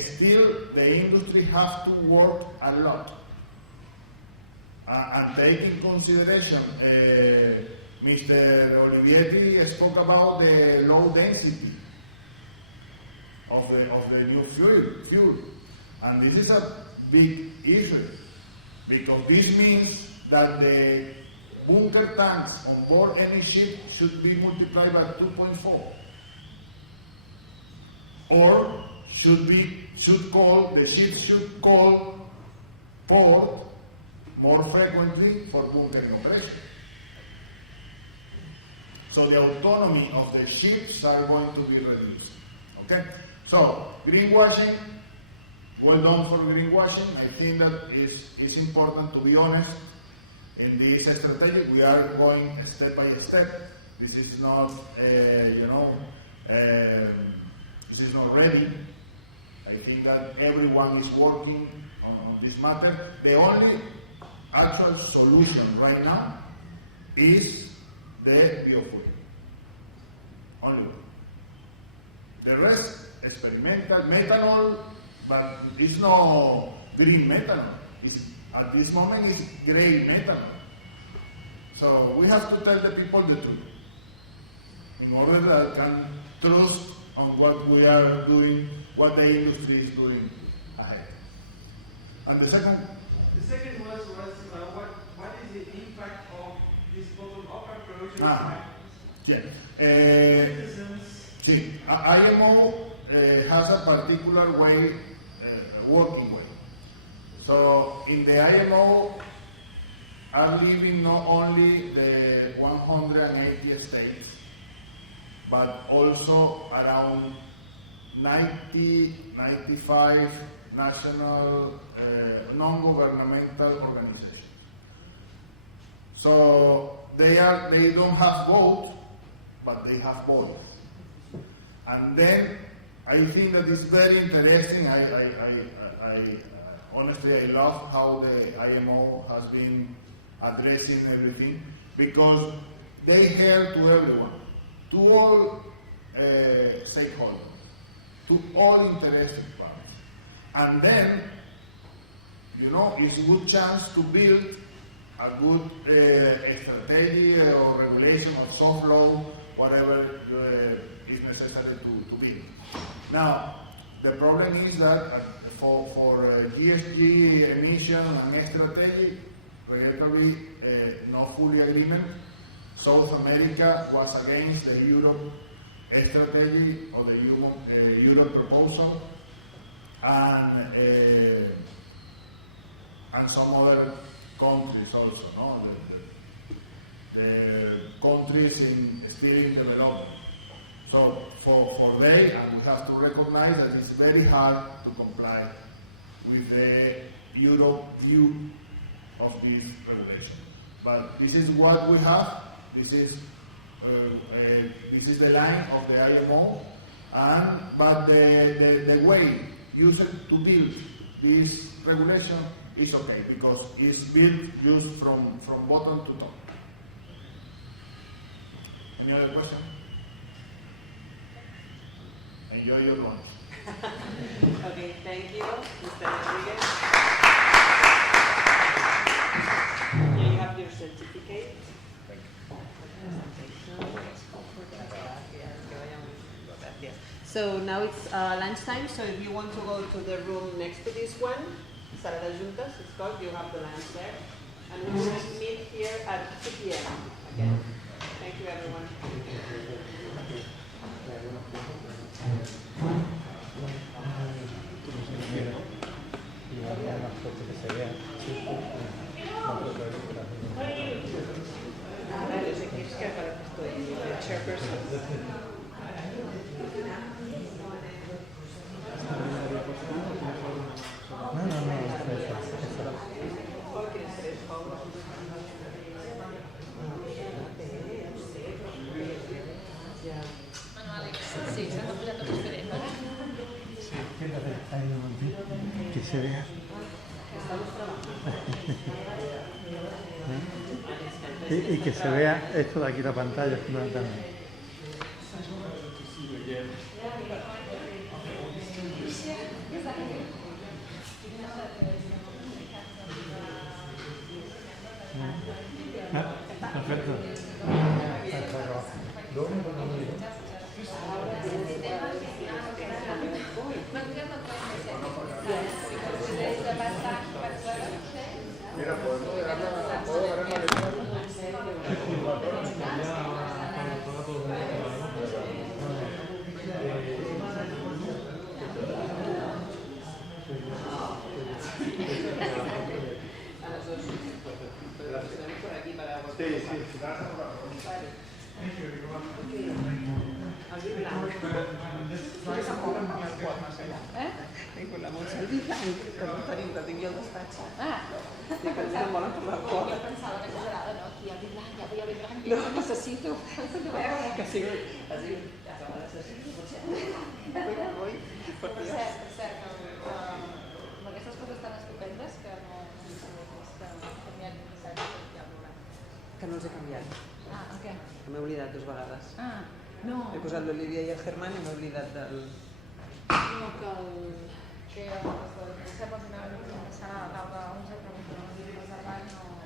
Still, the industry has to work a lot. And take in consideration, Mr. Olivieri spoke about the low density of the new fuel. And this is a big issue, because this means that the bunker tanks on board any ship should be multiplied by 2.4. Or the ship should call port more frequently for bunkering operation. So the autonomy of the ships are going to be reduced. Okay? So greenwashing, well done for greenwashing. I think that it's important to be honest. In this strategy, we are going step by step. This is not, this is not ready. I think that everyone is working on this matter. The only actual solution right now is the biofuel. Only one. The rest, experimental methanol, but it's not green methanol. At this moment, it's gray methanol. So we have to tell the people the truth in order that they can trust on what we are doing, what the industry is doing ahead. And the second? The second was what is the impact of this bottom-up approach? See, IMO has a particular way, working way. So in the IMO are living not only the 180 states, but also around 95 national non-governmental organizations. So they don't have vote, but they have voice. And then I think that it's very interesting. Honestly, I love how the IMO has been addressing everything, because they hear to everyone, to all stakeholders, to all interested parties. And then, it's a good chance to build a good strategy or regulation or soft law, whatever is necessary to build. Now, the problem is that for ESG emission and strategy, regulatory not fully agreement. South America was against the Europe strategy or the Europe proposal, and some other countries also, no? The countries still in development. So for they, and we have to recognize that it's very hard to comply with the Europe view of this regulation. But this is what we have. This is This is the line of the IMO, but the way used to build this regulation is okay because it's built just from bottom to top. Any other question? Enjoy your lunch. Okay, thank you, Mr. Rodriguez. Here you have your certificate. So now it's lunchtime, so if you want to go to the room next to this one, Sala de Juntas, it's called, you have the lunch there. And we will meet here at 2 p.m. again. Thank you, everyone. Sí, se han posat tots diferents. Que se vea. Y que se vea esto de aquí, la pantalla, fundamentalmente. Perfecto. Mira, podemos dejarla, puedo dejar en la Sí, sí, gracias por la Con la Montse al blanc, que no tenim, que tingui al despatx. Ah, I que ens volen per la por. jo pensava que exagerada, no? Aquí al blanc, ja veia el blanc, No. jo necessito. Que ha sigut, a vegades potser. Per cert, amb aquestes coses tan estupendes que no he sabut que m'hi ha missatge que ja veuran. Que no els he canviat. Ah, el què? Que m'he oblidat 2 vegades. Ah, no. He posat l'Olivia i el Germán i m'he oblidat del... No, que els sembla que una serà a la taula 11, però no reservat, no,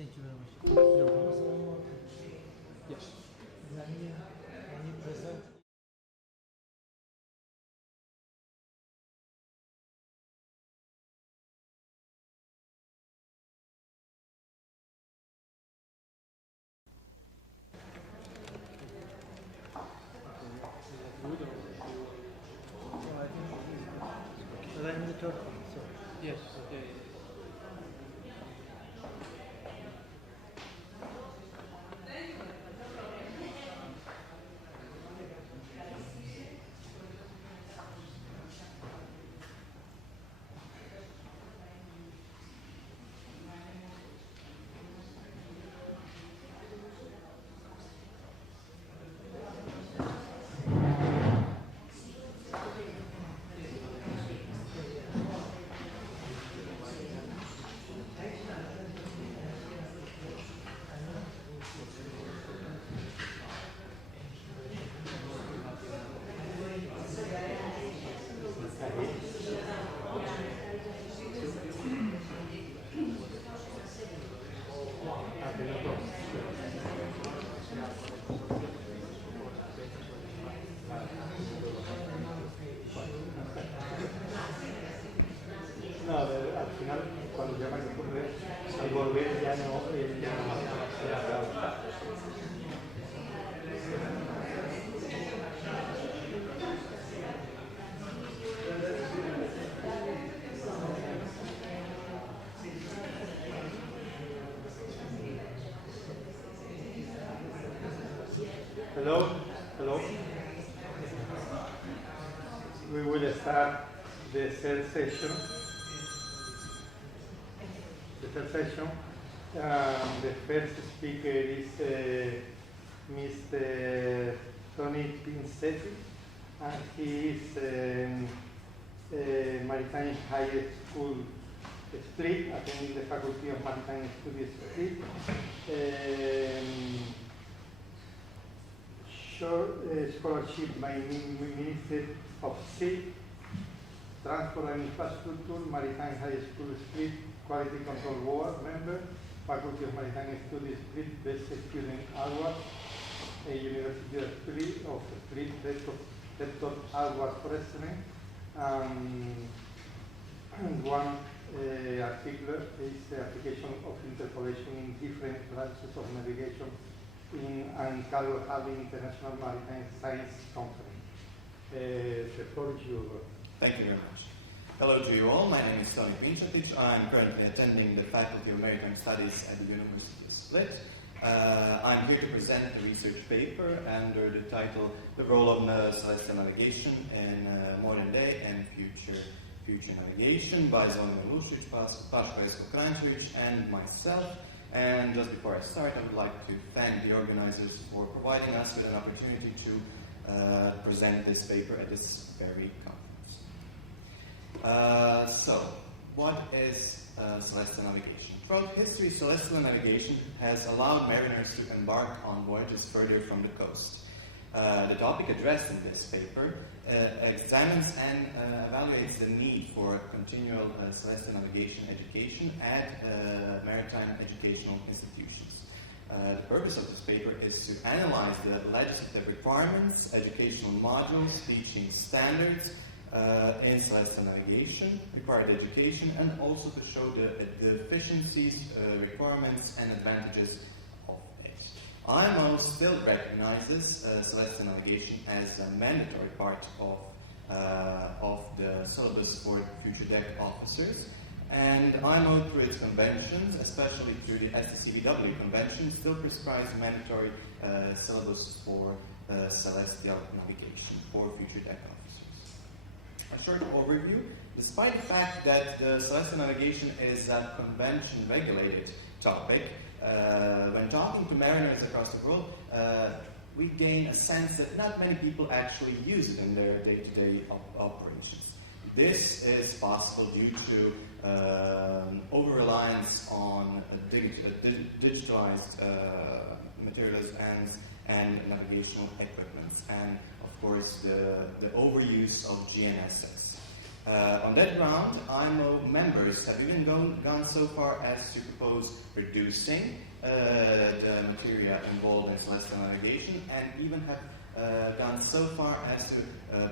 Thank you very much. You're welcome. Yes. Can you present? I'm the third one, so. Yes. Okay. No, al final, cuando llama el ocurre, al volver ya no, él ya no Hello, hello. We will start the third session. The first speaker is Mr. Tony Pincetti, and he is Maritime High School Split, attending the Faculty of Maritime Studies Split. Short scholarship by Ministry of Sea, Transport and Infrastructure, Maritime High School Split, Quality Control Board member, Faculty of Maritime Studies Split, Best Student Award, University of Split, Rector Award President, and one article is the application of interpolation in different branches of navigation in Carlo Harvey International Maritime Science Conference. The floor is yours. Thank you very much. Hello to you all. My name is Tony Pincetti. I'm currently attending the Faculty of Maritime Studies at the University of Split. I'm here to present a research paper under the title "The Role of Celestial Navigation in Modern Day and Future Navigation" by Zoran Milušić, Paška Esko-Kranjčević, and myself. And just before I start, I would like to thank the organizers for providing us with an opportunity to present this paper at this very conference. So, what is celestial navigation? Throughout history, celestial navigation has allowed mariners to embark on voyages further from the coast. The topic addressed in this paper examines and evaluates the need for continual celestial navigation education at maritime educational institutions. The purpose of this paper is to analyze the legislative requirements, educational modules, teaching standards in celestial navigation, required education, and also to show the efficiencies, requirements, and advantages of it. IMO still recognizes celestial navigation as a mandatory part of the syllabus for future deck officers, and IMO, through its conventions, especially through the STCVW convention, still prescribes mandatory syllabus for celestial navigation for future deck officers. A short overview. Despite the fact that the celestial navigation is a convention-regulated topic, when talking to mariners across the world, we gain a sense that not many people actually use it in their day-to-day operations. This is possible due to over-reliance on digitalized materials and navigational equipment, and of course the overuse of GNSS. On that ground, IMO members have even gone so far as to propose reducing the materia involved in celestial navigation, and even have gone so far as to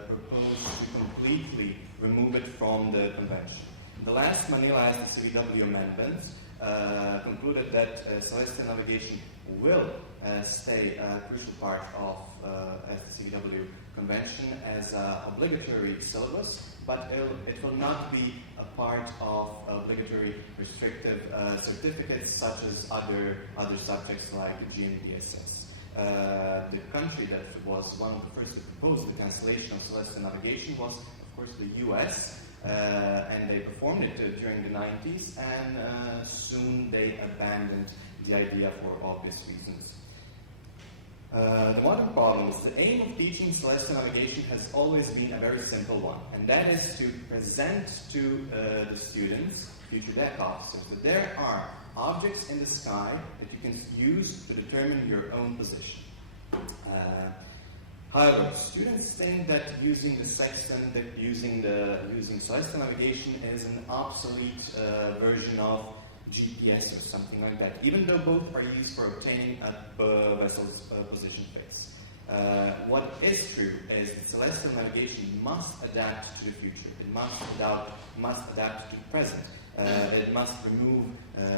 propose to completely remove it from the convention. The last Manila STCW amendments concluded that celestial navigation will stay a crucial part of STCW convention as an obligatory syllabus, but it will not be a part of obligatory restrictive certificates such as other subjects like GMDSS. The country that was one of the first to propose the cancellation of celestial navigation was, of course, the US, and they performed it during the 90s, and soon they abandoned the idea for obvious reasons. The modern problem is the aim of teaching celestial navigation has always been a very simple one, and that is to present to the students, future deck officers, that there are objects in the sky that you can use to determine your own position. However, students think that using the sextant, that using celestial navigation is an obsolete version of GPS or something like that, even though both are used for obtaining a vessel's position phase. What is true is that celestial navigation must adapt to the future. It must adapt to the present. It must remove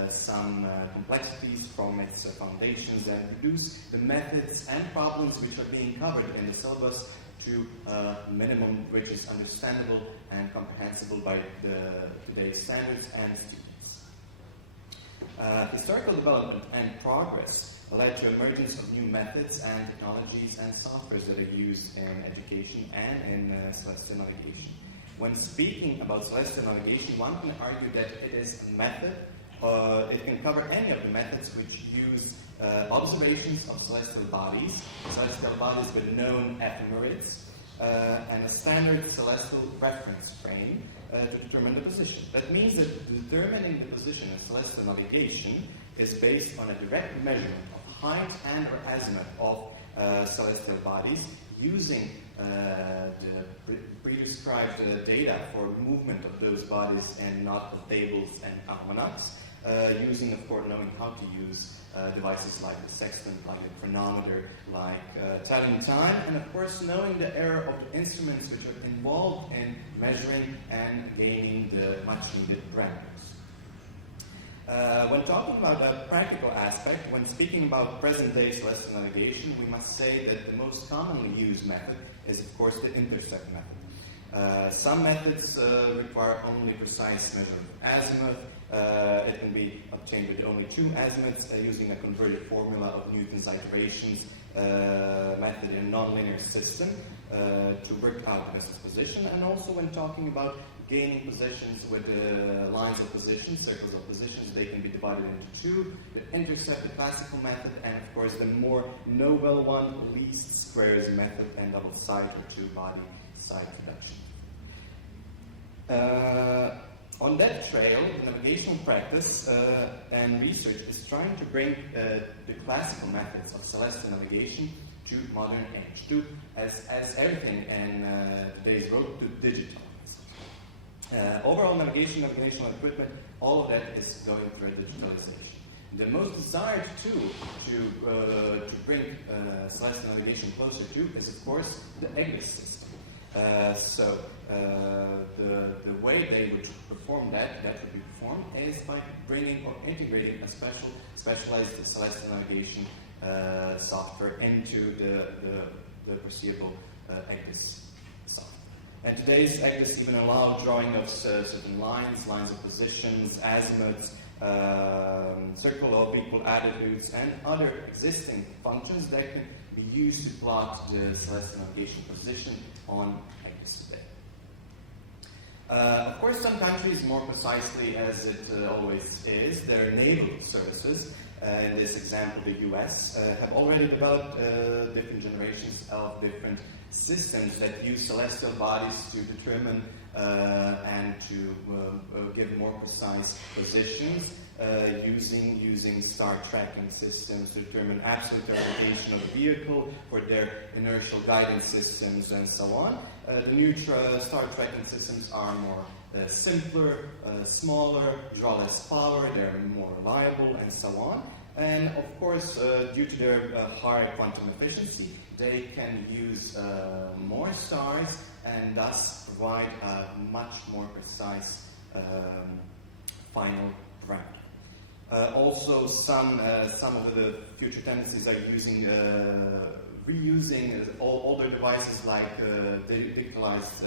some complexities from its foundations and reduce the methods and problems which are being covered in the syllabus to a minimum which is understandable and comprehensible by today's standards and students. Historical development and progress led to emergence of new methods and technologies and softwares that are used in education and in celestial navigation. When speaking about celestial navigation, one can argue that it is a method, it can cover any of the methods which use observations of celestial bodies with known ephemerids, and a standard celestial reference frame to determine the position. That means that determining the position of celestial navigation is based on a direct measurement of height and or azimuth of celestial bodies using the pre-described data for movement of those bodies and nautical tables and almanacs, using, of course, knowing how to use devices like the sextant, like the chronometer, like telling time, and of course knowing the error of the instruments which are involved in measuring and gaining the much needed parameters. When talking about a practical aspect, when speaking about present-day celestial navigation, we must say that the most commonly used method is, of course, the intercept method. Some methods require only precise measurement of azimuth. It can be obtained with only two azimuths using a converted formula of Newton's iterations method in a nonlinear system to work out vessel's position. And also when talking about gaining positions with lines of position, circles of positions, they can be divided into two: the intercept, the classical method, and of course the more novel one, least squares method and double side or two-body side reduction. On that trail, navigational practice and research is trying to bring the classical methods of celestial navigation to modern age, as everything in today's world, to digitalize. Overall navigational equipment, all of that is going through digitalization. The most desired tool to bring celestial navigation closer to is, of course, the EGNIS system. The way they would perform that would be performed is by bringing or integrating a specialized celestial navigation software into the foreseeable EGNIS software. And today's EGNIS even allow drawing of certain lines of positions, azimuths, circle of equal attitudes, and other existing functions that can be used to plot the celestial navigation position on EGNIS today. Of course, some countries, more precisely as it always is, their naval services, in this example the US, have already developed different generations of different systems that use celestial bodies to determine and to give more precise positions using star tracking systems to determine absolute orientation of the vehicle, for their inertial guidance systems, and so on. The new star tracking systems are more simpler, smaller, draw less power, they're more reliable, and so on. And of course, due to their higher quantum efficiency, they can use more stars and thus provide a much more precise final parameter. Also, some of the future tendencies are using reusing older devices like digitalized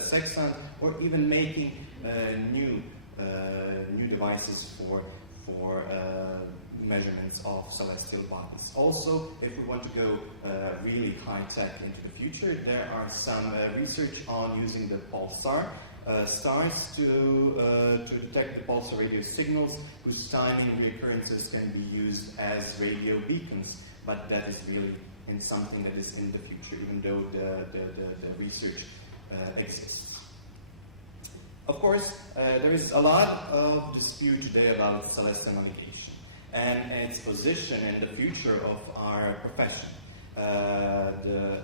sextant, or even making new devices for measurements of celestial bodies. Also, if we want to go really high-tech into the future, there are some research on using the pulsar stars to detect the pulsar radio signals, whose tiny reoccurrences can be used as radio beacons, but that is really in something that is in the future, even though the research exists. Of course, there is a lot of dispute today about celestial navigation and its position in the future of our profession. The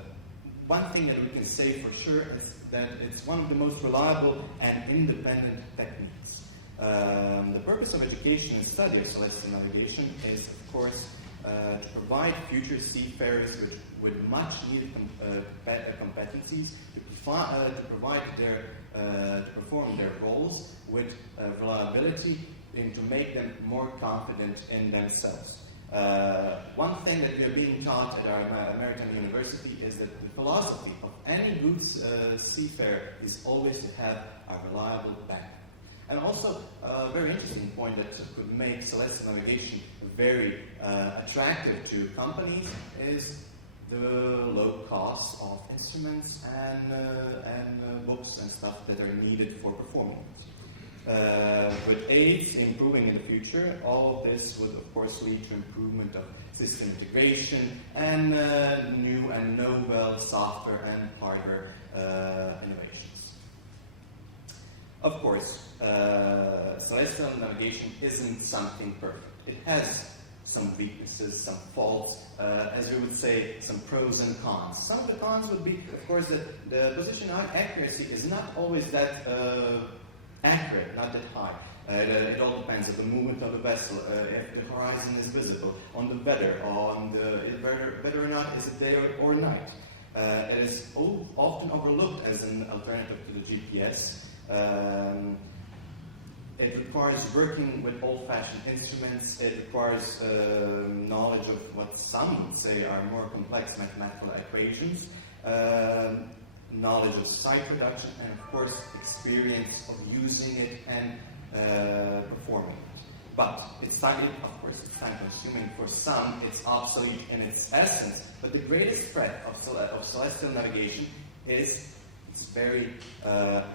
one thing that we can say for sure is that it's one of the most reliable and independent techniques. The purpose of education and study of celestial navigation is, of course, to provide future seafarers with much needed competencies to perform their roles with reliability and to make them more confident in themselves. One thing that we are being taught at our American university is that the philosophy of any good seafarer is always to have a reliable backup. And also, a very interesting point that could make celestial navigation very attractive to companies is the low cost of instruments and books and stuff that are needed for performing it. With aids improving in the future, all of this would of course lead to improvement of system integration and new and novel software and hardware innovations. Of course, celestial navigation isn't something perfect. It has some weaknesses, some faults, as we would say, some pros and cons. Some of the cons would be, of course, that the position accuracy is not always that accurate, not that high. It all depends on the movement of the vessel, if the horizon is visible, on the weather, on whether or not is it day or night. It is often overlooked as an alternative to the GPS. It requires working with old-fashioned instruments. It requires knowledge of what some would say are more complex mathematical equations, knowledge of site production, and of course experience of using it and performing it. But it's time-consuming for some. It's obsolete in its essence. But the greatest threat of celestial navigation is its very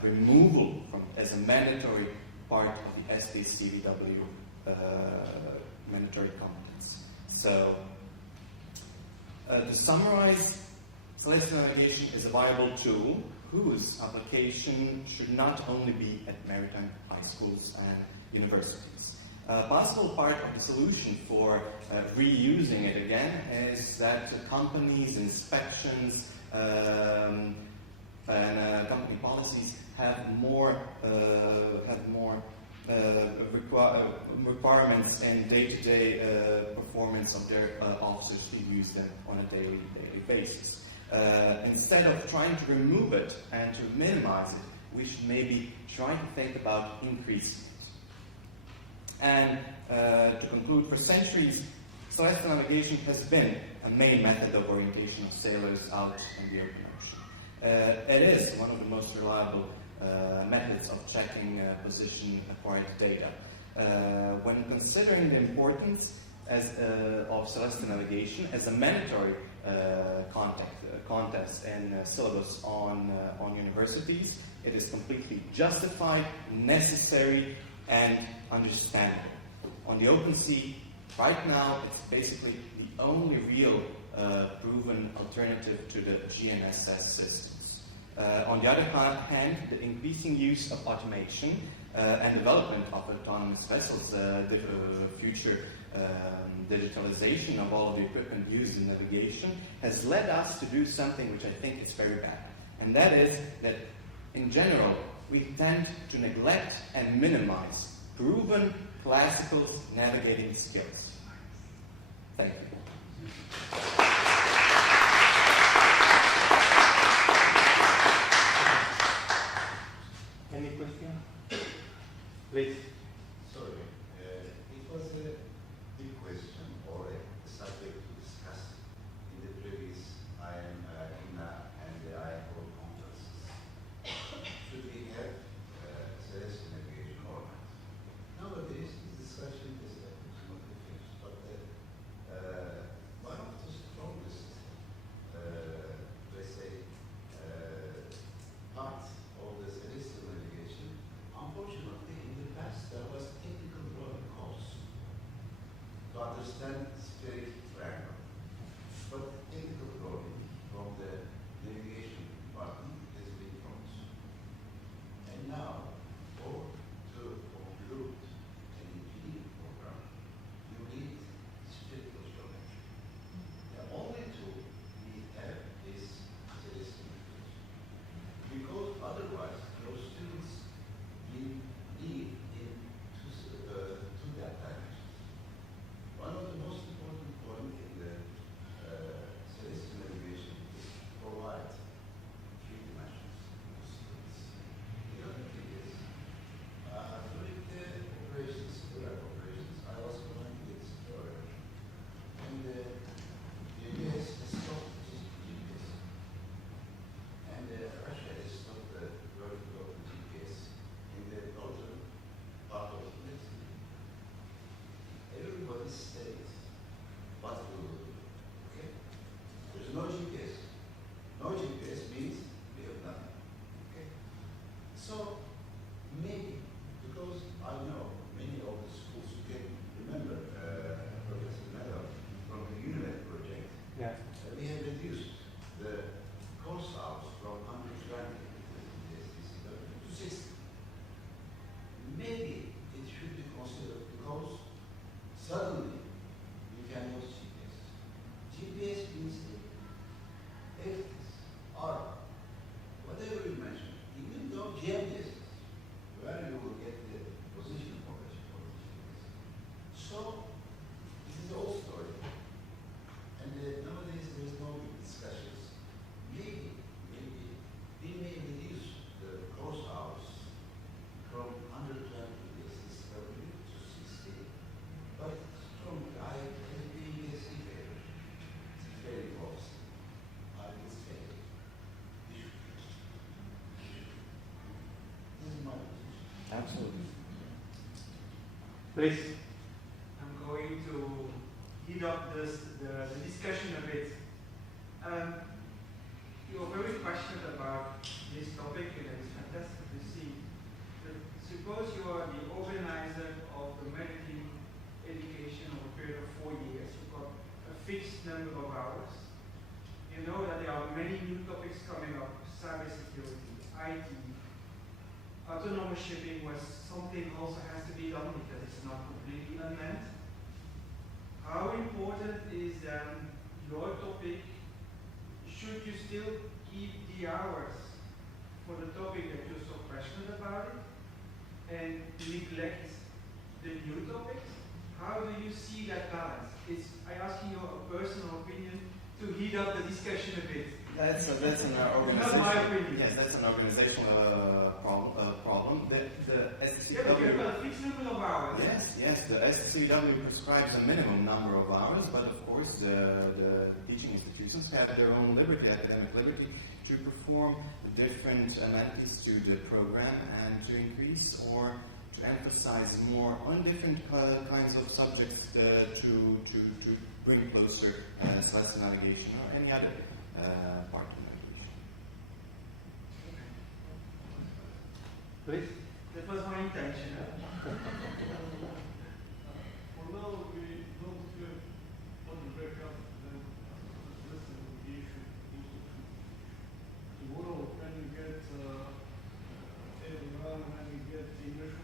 removal as a mandatory part of the STCVW mandatory competence. So, to summarize, celestial navigation is a viable tool whose application should not only be at maritime high schools and universities. A possible part of the solution for reusing it again is that companies, inspections, and company policies have more requirements in day-to-day performance of their officers to use them on a daily basis. Instead of trying to remove it and to minimize it, we should maybe try to think about increasing it. And to conclude, for centuries, celestial navigation has been a main method of orientation of sailors out in the open ocean. It is one of the most reliable methods of checking position acquired data. When considering the importance of celestial navigation as a mandatory contest and syllabus on universities, it is completely justified, necessary, and understandable. On the open sea, right now, it's basically the only real proven alternative to the GNSS systems. On the other hand, the increasing use of automation and development of autonomous vessels, future digitalization of all of the equipment used in navigation, has led us to do something which I think is very bad. And that is that, in general, we tend to neglect and minimize proven classical navigating skills. Thank you. Any question? Please. Sorry, it was a big question or a subject to discuss in the previous INA and the IFO conferences. Should we have celestial navigation or not? Nowadays, the discussion is not finished, but one of the strongest, let's say, parts of the celestial navigation, unfortunately, in the past, there was technical drawing course to understand spirit framework. But technical drawing from the navigation department has been dropped. And now, or to conclude an engineering program, you need spiritual geometry. The only tool we have is celestial navigation. Because otherwise, your students will live in two that dimensions. One of the most important points in the celestial navigation is to provide three dimensions to students. The other thing is, during the operations, I was going with destroyer, and the US has stopped GPS. And Russia has stopped the vertical of the GPS in the northern part of the Mexico. Everybody stays, what will we do? Okay? There's no GPS. No GPS means we have nothing. Okay? So, maybe, because I know many of the schools, you can remember Professor Miller from the UNIVET project, Yeah. we have reduced the course hours from 120 to 60. Maybe it should be considered because suddenly you can use GPS. GPS means X, R, whatever you mention, even though GPS, where you will get the position information from the GPS. So, it is an old story. And nowadays there is no discussions. Maybe we may reduce the course hours from 120 basis to 60. But from I being a seafarer, very close, I would say we should. This is my position. Absolutely. Please. I'm going to heat up the discussion a bit. You are very passionate about this topic, and it's fantastic to see. But suppose you are the organizer of the maritime education over a period of 4 years. You've got a fixed number of hours. You know that there are many new topics coming up: cybersecurity, IT, autonomous shipping, where something also has to be done because it's not completely unmanned. How important is your topic? Should you still keep the hours for the topic that you're so passionate about it and neglect the new topics? How do you see that balance? I'm asking your personal opinion to heat up the discussion a bit. That's an organizational. Not my opinion. Yes, that's an organizational problem. The SCW. Yeah, but you have a fixed number of hours. Yes. The SCW prescribes a minimum number of hours, but of course the teaching institutions have their own liberty, academic liberty, to perform different amenities to the program and to increase or to emphasize more on different kinds of subjects to bring closer celestial navigation or any other part of navigation. Please. That was my intention. Although we don't have on the backup the celestial navigation tomorrow when we get when we get English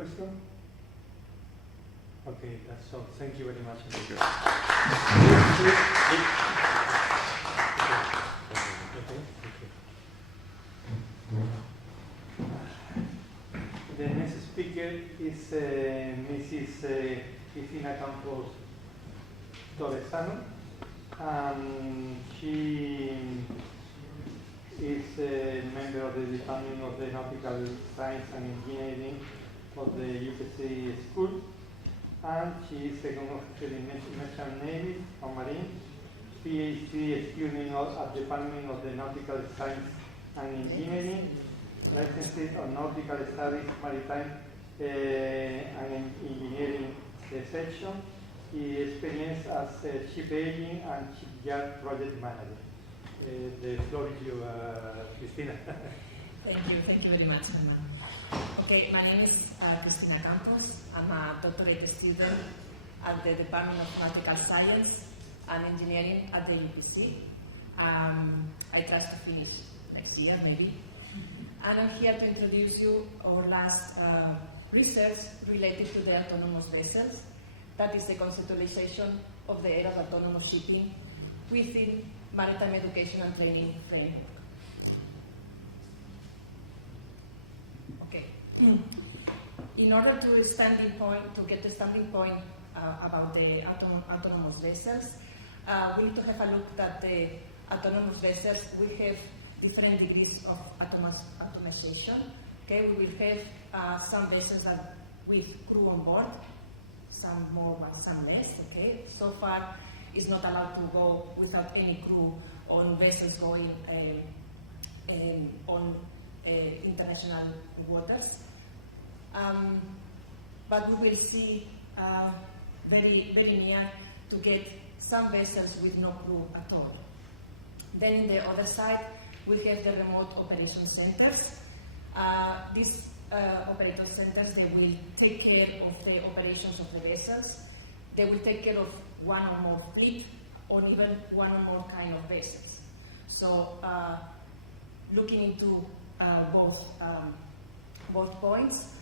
question? Okay, that's all. Thank you very much. Thank you. The next speaker is Mrs. Cristina Campos Torresano. She is a member of the Department of the Nautical Science and Engineering of the UPC School, and she is second officer in Merchant Navy and Marine, PhD student at the Department of the Nautical Science and Engineering, licensed on Nautical Studies, Maritime and Engineering section, experience as a shipbuilding and shipyard project manager. The floor is yours, Cristina. Thank you very much, Herman. Okay, my name is Cristina Campos. I'm a doctorate student at the Department of Nautical Science and Engineering at the UPC. I trust to finish next year, maybe. And I'm here to introduce you our last research related to the autonomous vessels. That is the conceptualization of the era of autonomous shipping within maritime education and training framework. Okay. In order to get the standing point about the autonomous vessels, we need to have a look at the autonomous vessels. We have different degrees of automation. Okay, we will have some vessels that with crew on board, some more, some less. Okay, so far it's not allowed to go without any crew on vessels going on international waters. But we will see very near to get some vessels with no crew at all. Then in the other side, we have the remote operation centers. These operator centers, they will take care of the operations of the vessels. They will take care of one or more fleet, or even one or more kind of vessels. So, looking into both points,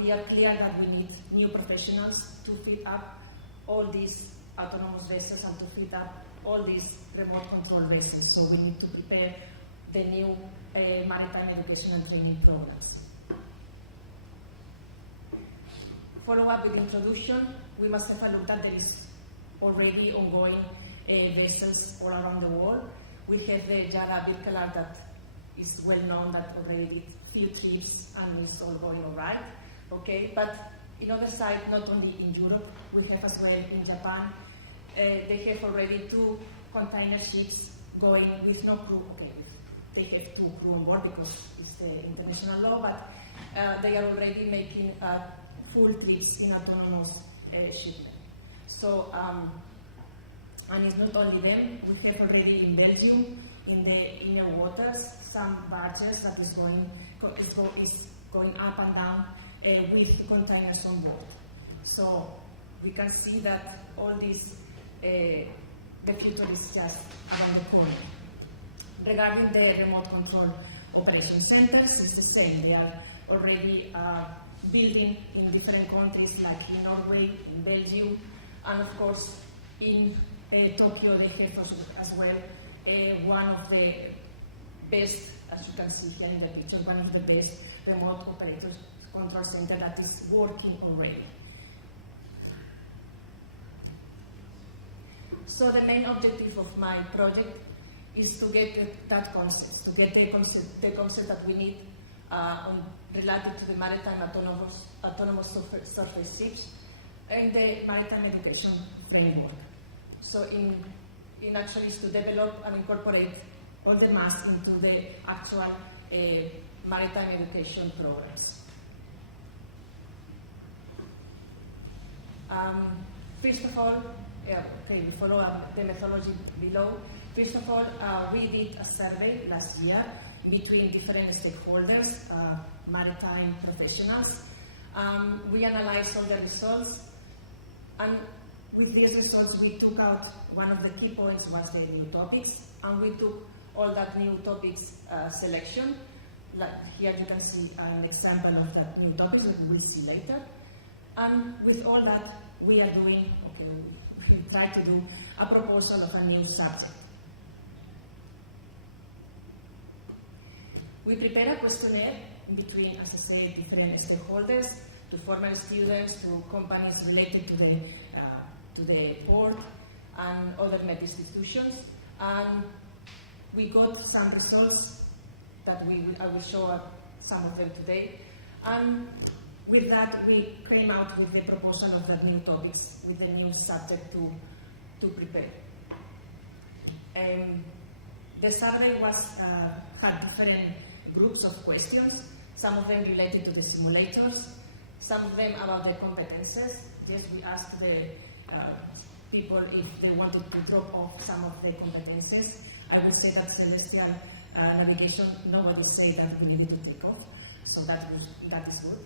we are clear that we need new professionals to fit up all these autonomous vessels and to fit up all these remote control vessels. So we need to prepare the new maritime education and training programs. Follow up with introduction, we must have a look that there is already ongoing vessels all around the world. We have the Yara Birkeland that is well known, that already did field trips and it's all going all right. Okay, but in other side, not only in Europe, we have as well in Japan. They have already 2 container ships going with no crew. Okay, they have 2 crew on board because it's the international law, but they are already making full trips in autonomous shipment. So, and it's not only them, we have already in Belgium, in the inner waters, some barges that is going up and down with containers on board. So we can see that all this, the future is just around the corner. Regarding the remote control operation centers, it's the same. They are already building in different countries, like in Norway, in Belgium, and of course in Tokyo they have as well one of the best, as you can see here in the picture, one of the best remote operators control center that is working already. So the main objective of my project is to get that concept, to get the concept that we need related to the maritime autonomous surface ships and the maritime education framework. So in actually is to develop and incorporate all the mass into the actual maritime education programs. First of all, okay, we follow the methodology below. First of all, we did a survey last year between different stakeholders, maritime professionals. We analyzed all the results, and with these results we took out one of the key points was the new topics, and we took all that new topics selection like here you can see an example of the new topics that we'll see later. And with all that, we are doing, okay, we try to do a proposal of a new subject. We prepare a questionnaire between, as I say, different stakeholders, to former students, to companies related to the board and other med institutions. And we got some results that I will show some of them today. And with that, we came out with the proposal of the new topics, with the new subject to prepare. The survey had different groups of questions, some of them related to the simulators, some of them about the competences. Yes, we asked the people if they wanted to drop off some of the competences. I would say that celestial navigation, nobody said that we needed to take off, so that is good.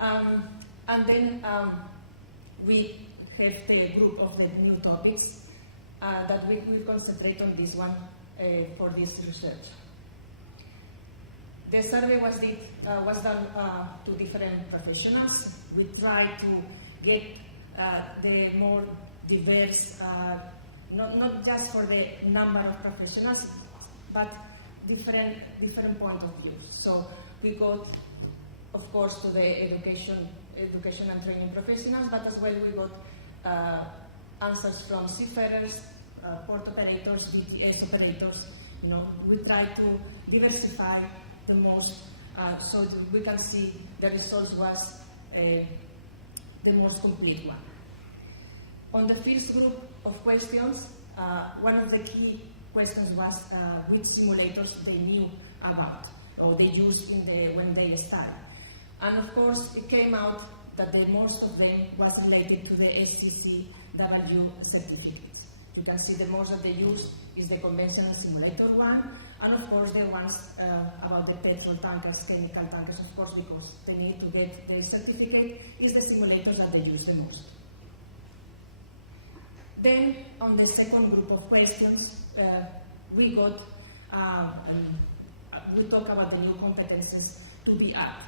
And then we have the group of the new topics that we will concentrate on this one for this research. The survey was done to different professionals. We tried to get the more diverse, not just for the number of professionals, but different point of view. So we got, of course, to the education and training professionals, but as well we got answers from seafarers, port operators, BTS operators. You know, we try to diversify the most, so we can see the results was the most complete one. On the first group of questions, one of the key questions was which simulators they knew about or they used when they started. And of course, it came out that most of them was related to the STCW certificates. You can see the most that they used is the conventional simulator one, and of course the ones about the petrol tankers, chemical tankers, of course, because they need to get their certificate, is the simulators that they use the most. Then, on the second group of questions, we talk about the new competences to be added.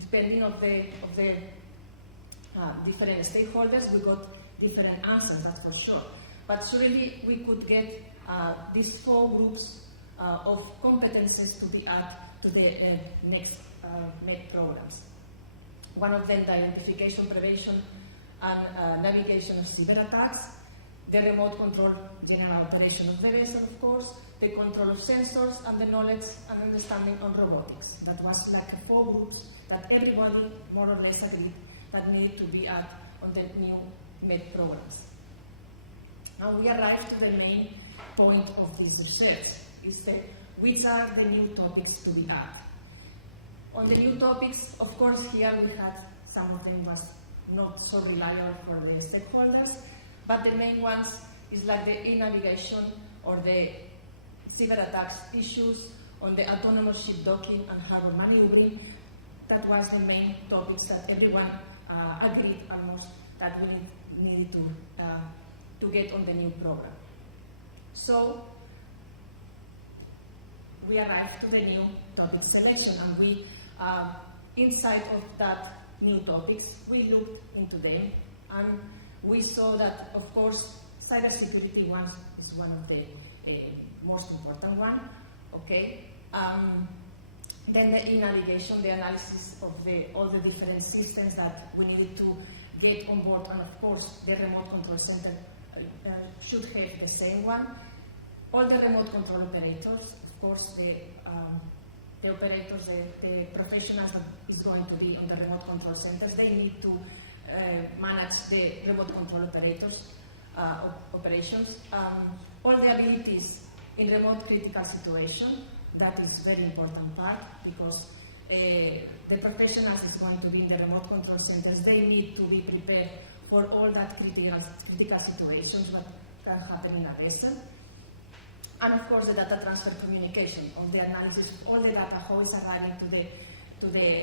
Depending on the different stakeholders, we got different answers, that's for sure. But surely we could get these four groups of competences to be added to the next MED programs. One of them, the identification, prevention, and navigation of cyber attacks, the remote control general operation of the vessel, of course, the control of sensors, and the knowledge and understanding of robotics. That was like four groups that everybody more or less agreed that needed to be added on the new MED programs. Now we arrive to the main point of this research, is which are the new topics to be added. On the new topics, of course, here we had some of them was not so reliable for the stakeholders, but the main ones is like the e-navigation or the cyber attacks issues on the autonomous ship docking and harbor maneuvering. That was the main topics that everyone agreed almost that we needed to get on the new program. So we arrived to the new topic selection, and we, inside of that new topics, we looked into them, and we saw that, of course, cybersecurity is one of the most important one. Okay. Then the e-navigation, the analysis of all the different systems that we needed to get on board, and of course, the remote control center should have the same one. All the remote control operators, of course, the operators, the professionals that is going to be on the remote control centers, they need to manage the remote control operators operations. All the abilities in remote critical situation, that is very important part, because the professionals is going to be in the remote control centers. They need to be prepared for all that critical situations that can happen in a vessel. And of course, the data transfer communication, on the analysis of all the data, how is arriving to the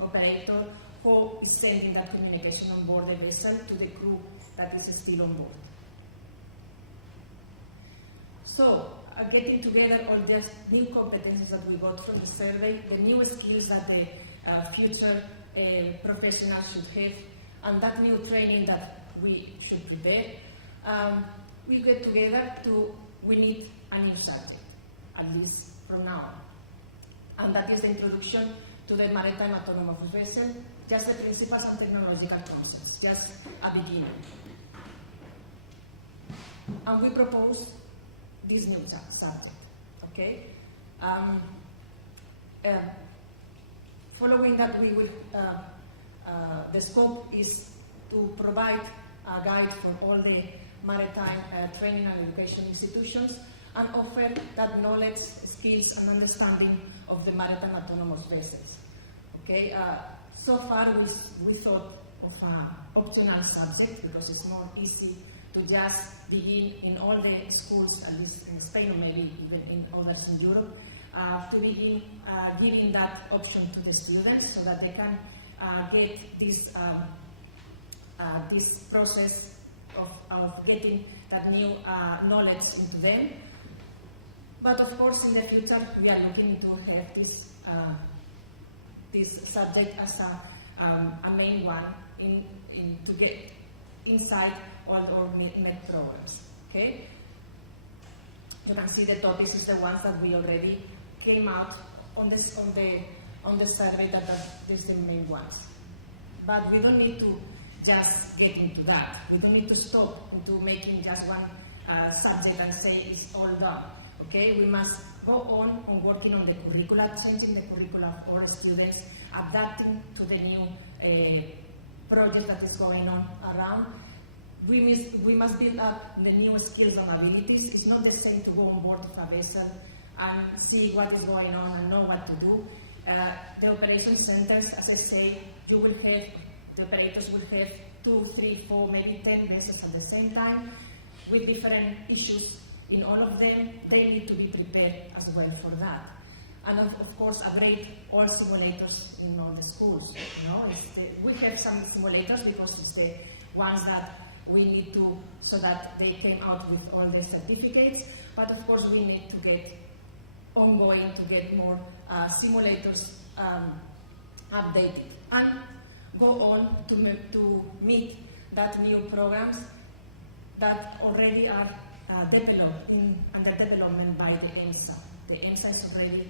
operator, who is sending that communication on board the vessel to the crew that is still on board. So, getting together all just new competencies that we got from the survey, the new skills that the future professionals should have, and that new training that we should prepare. We get together we need a new subject, at least from now on. And that is the introduction to the maritime autonomous vessel, just the principles and technological concepts, just a beginning. And we propose this new subject, okay? Following that, we will, the scope is to provide a guide for all the maritime training and education institutions and offer that knowledge, skills and understanding of the maritime autonomous vessels. Okay, so far we thought of an optional subject because it's more easy to just begin in all the schools, at least in Spain or maybe even in others in Europe, to begin giving that option to the students so that they can get this process of getting that new knowledge into them. But of course, in the future, we are looking to have this subject as a main one to get inside all our MEC programs. Okay, you can see the topics is the ones that we already came out on the survey that is the main ones. But we don't need to just get into that. We don't need to stop into making just one subject and say it's all done. Okay, we must go on working on the curricula, changing the curricula for students, adapting to the new project that is going on around. We must build up the new skills and abilities. It's not the same to go on board of a vessel and see what is going on and know what to do. The operation centers, as I say, the operators will have 2, 3, 4, maybe 10 vessels at the same time with different issues in all of them. They need to be prepared as well for that. And of course, upgrade all simulators in all the schools. We have some simulators because it's the ones that we need to, so that they came out with all the certificates. But of course, we need to get ongoing to get more simulators updated and go on to meet that new programs that already are under development by the EMSA. The EMSA is already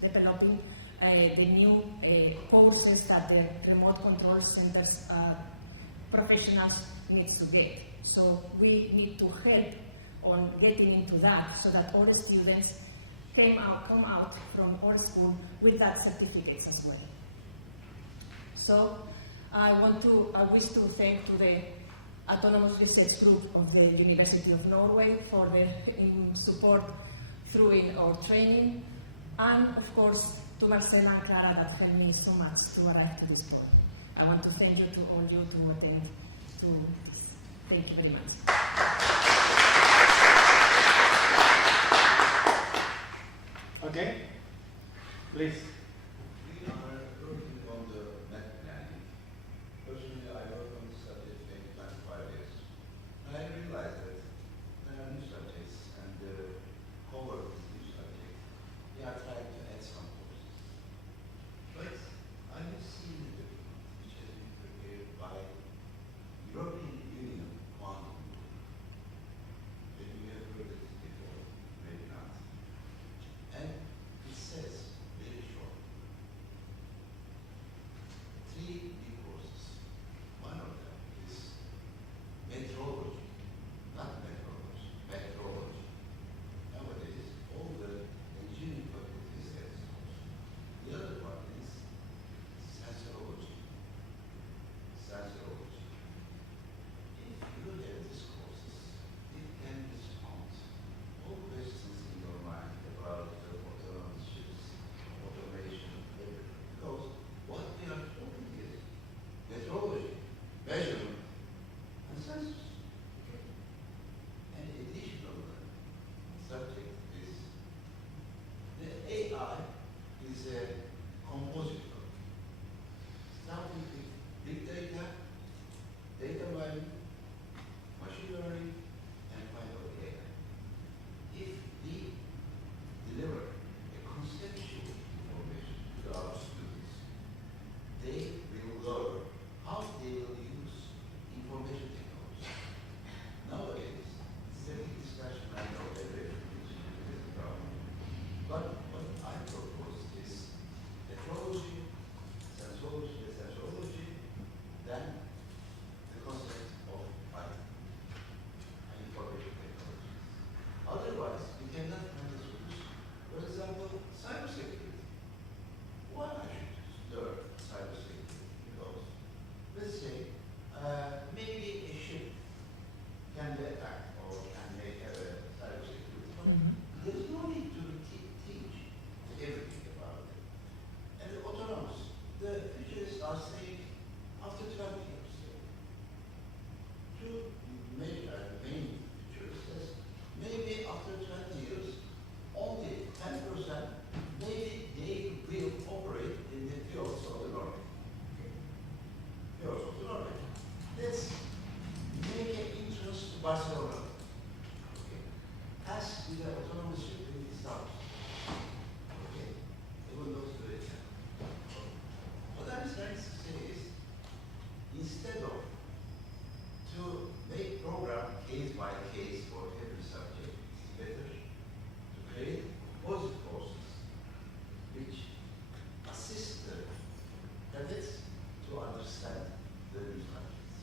developing the new courses that the remote control centers professionals need to get. So we need to help on getting into that so that all the students come out from our school with that certificates as well. So I wish to thank to the Autonomous Research Group of the University of Norway for their support through in our training, and of course to Marcela and Clara that helped me so much to arrive to this point. I want to thank you to all you to attend to this. Thank you very much. Okay, please. We are working on the MEC planning. Personally, I work on the subject maybe 25 years. And I realized that there are new subjects and cover this new subject. We are trying to add some courses. But I have seen the document which has been prepared by European Union Quantum Group. cannot find a solution. For example, cybersecurity. Why I should learn cybersecurity? Because, let's say, maybe a ship can be attacked or can make a cybersecurity. There's no need to teach everything about it. And the autonomous, the futurists are saying after 20 years. Two main futurists says maybe after 20 years, only 10% maybe they will operate in the fields of the Nordic. Fields of the Nordic. Let's make an interest to Barcelona. Okay. As with the autonomous ship in the south. Okay. They will not do it. What I'm trying to say is, instead of to make program case by case for every subject, it's better to create composite courses which assist the cadets to understand the new subjects.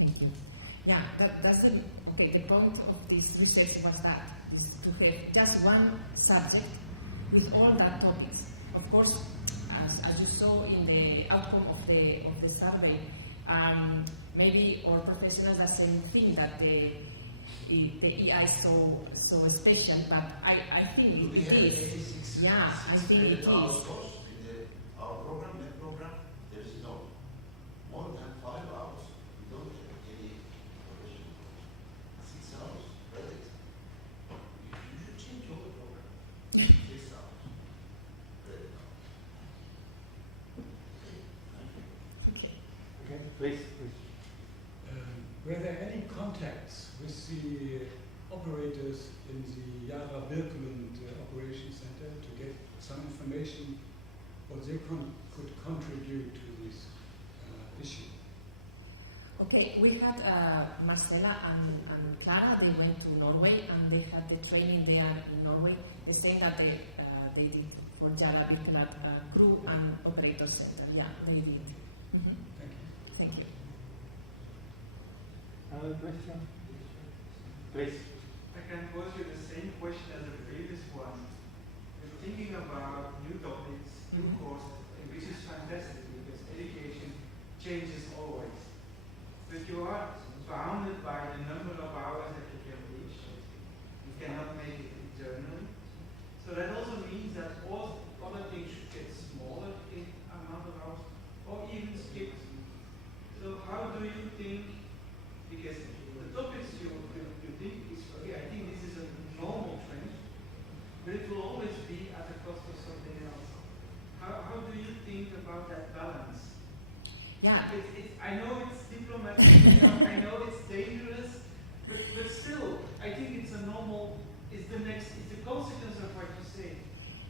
Thank you. Yeah, that's the, okay, the point of this research was that, is to have just one subject with all that topics. Of course, as you saw in the outcome of the survey, maybe our professionals doesn't think that the EI is so special, but I think it is. Yeah, I think it is. Our program, that program, there is no more than 5 hours. We don't have any professional course. 6 hours, credit. You should change all the program. 6 hours, credit. Okay, please. Were there any contacts with the operators in the Yara Birkeland Operations Center to get some information what they could contribute to this issue? Okay, we had Marcela and Clara, they went to Norway and they had the training there in Norway, the same that they did for Yara Birkeland crew and operator center. Yeah, they did. Thank you. Another question? Please. I can pose you the same question as the previous one. You're thinking about new topics, new courses, which is fantastic because education changes always. But you are bounded by the number of hours that you can teach. You cannot make it eternally. So that also means that all other things should get smaller in amount of hours or even skipped. So how do you think, because the topics you think is okay, I think this is a normal trend, but it will always be at the cost of something else. How do you think about that balance? Yeah. I know it's diplomatic, I know it's dangerous, but still, I think it's a normal, it's the consequence of what you say.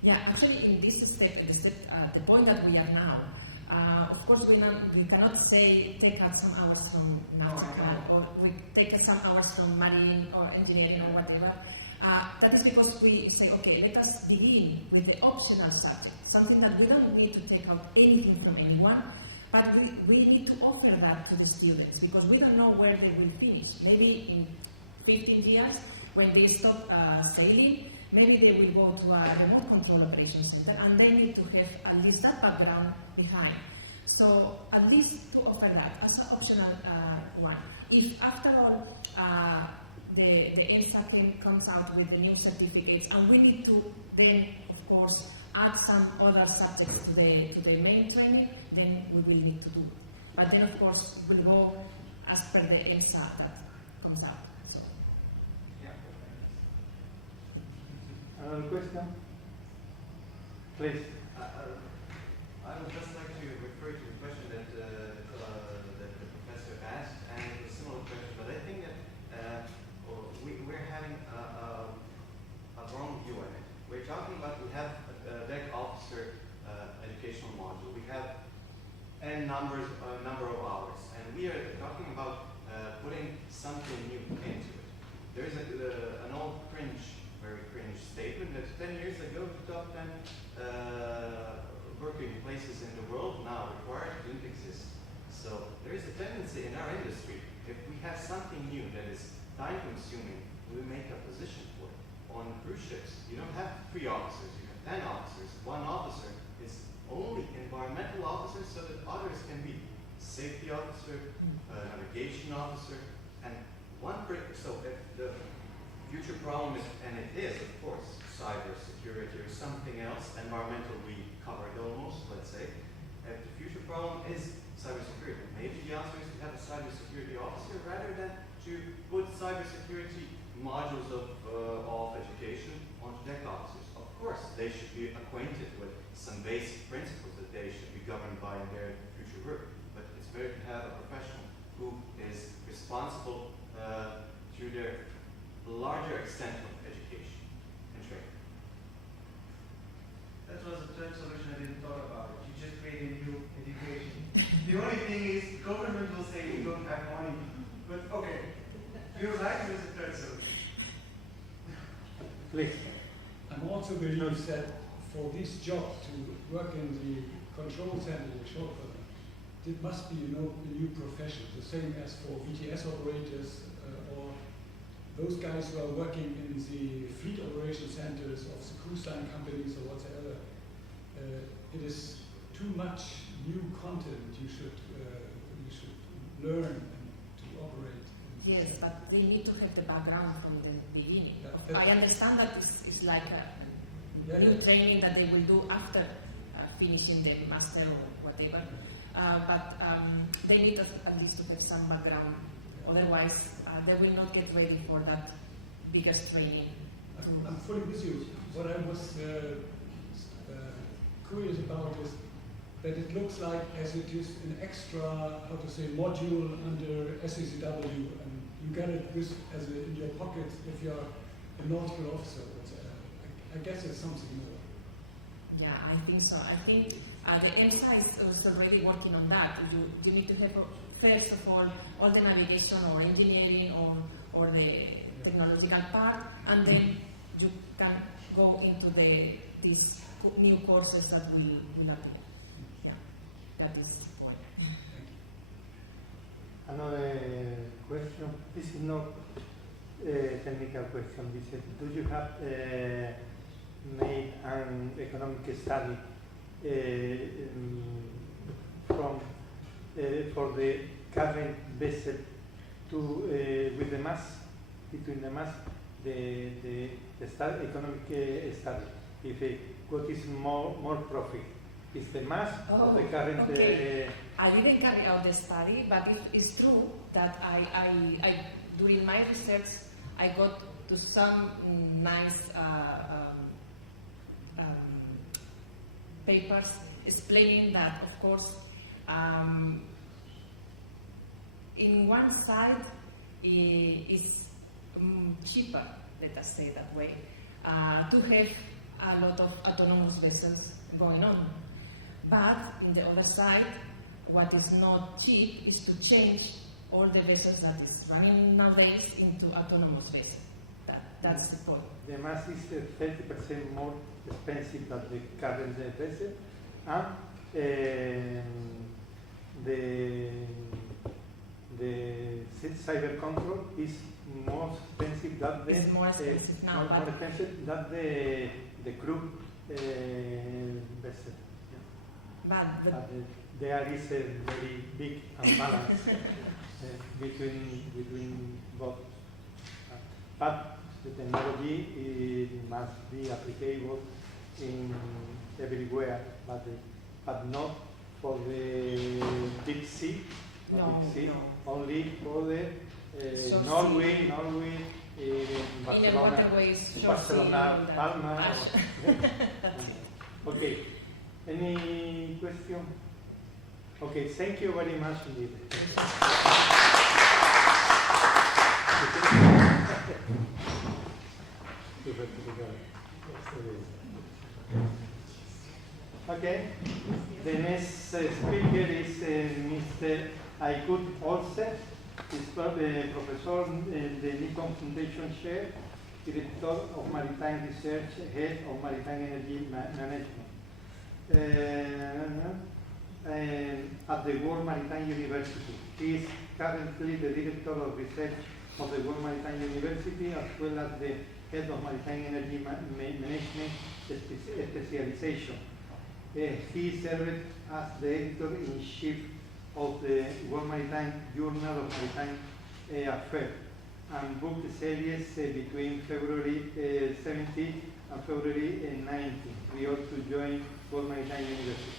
Yeah, actually in this step, the point that we are now, of course we cannot say take out some hours from now or we take some hours from marine or engineering or whatever. That is because we say, okay, let us begin with the optional subject, something that we don't need to take out anything from anyone, but we need to offer that to the students because we don't know where they will finish. Maybe in 15 years, when they stop sailing, maybe they will go to a remote control operations center and they need to have at least that background behind. So at least to offer that as an optional one. If after all the ENSA team comes out with the new certificates and we need to then of course add some other subjects to the main training, then we will need to do. But then of course we'll go as per the ENSA that comes out. So. Yeah. Another question? Please. I would just like to refer to the question that the professor asked, and it was a similar question, but I think that we're having a wrong view on it. We're talking about, we have a deck officer educational module. We have n number of hours, and we are talking about putting something new into it. There is an old very cringe statement that 10 years ago the top 10 working places in the world now required didn't exist. So there is a tendency in our industry, if we have something new that is time consuming, we make a position for it. On cruise ships, you don't have 3 officers, you have 10 officers. One officer is only environmental officer so that others can be safety officer, navigation officer, and so if the future problem is, and it is, of course, cyber security or something else, environmental we covered almost, let's say. If the future problem is cybersecurity, maybe the answer is to have a cybersecurity officer rather than to put cybersecurity modules of education onto deck officers. Of course, they should be acquainted with some basic principles that they should be governed by in their future work. But it's better to have a professional who is responsible to their larger extent of education and training. That was a third solution I didn't thought about. You just create a new education. The only thing is, government will say we don't have money. But okay, you're right, there's a third solution. Please. I'm also believes that for this job to work in the control center, the short term, it must be, a new profession, the same as for VTS operators or those guys who are working in the fleet operation centers of the cruise line companies or whatever. It is too much new content you should learn and to operate. Yes, but they need to have the background from the beginning. Yeah, I understand that it's like a new training that they will do after finishing the master or whatever. But they need at least to have some background. Otherwise, they will not get ready for that biggest training. I'm fully with you. What I was curious about is that it looks like as it is an extra, module under SACW, and you get it as in your pocket if you're a nautical officer. I guess it's something more. Yeah, I think so. I think the EMSA is already working on that. You need to have, first of all the navigation or engineering or the technological part, and then you can go into these new courses that we will appear. Yeah, that is the point. Another question. This is not a technical question. This is, do you have made an economic study for the current vessel with the mass, between the mass, the economic study? If what is more profit? Is the mass of the current? Okay. I didn't carry out the study, but it's true that I during my research I got to some nice papers explaining that, of course, in one side it's cheaper, let us say that way, to have a lot of autonomous vessels going on. But in the other side, what is not cheap is to change all the vessels that is running nowadays into autonomous vessels. That's the point. The mass is 30% more expensive than the current vessel, and the cyber control is more expensive than the it's more expensive now, more expensive than the crew vessel. But there is a very big imbalance between both. But the technology must be applicable in everywhere, but not for the deep sea. Only for the Norway, Barcelona, Palma. Okay. Any question? Okay, thank you very much indeed. Okay, the next speaker is Mr. Aykut Olsen. He's professor in the Nikon Foundation Chair, Director of Maritime Research, Head of Maritime Energy Management at the World Maritime University. He is currently the Director of Research of the World Maritime University, as well as the head of Maritime Energy Management specialization. He served as the editor-in-chief of the World Maritime Journal of Maritime Affairs and booked the series between February 17 and February 19 prior to join World Maritime University.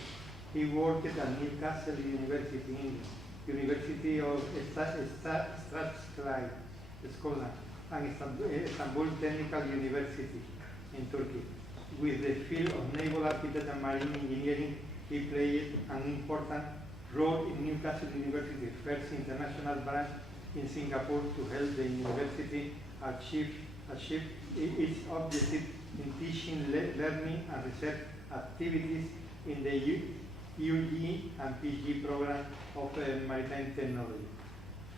He worked at Newcastle University in England, University of Strathclyde, Scotland, and Istanbul Technical University in Turkey. With the field of naval architecture and marine engineering, he played an important role in Newcastle University's first international branch in Singapore to help the university achieve its objective in teaching, learning, and research activities in the UG and PG program of maritime technology.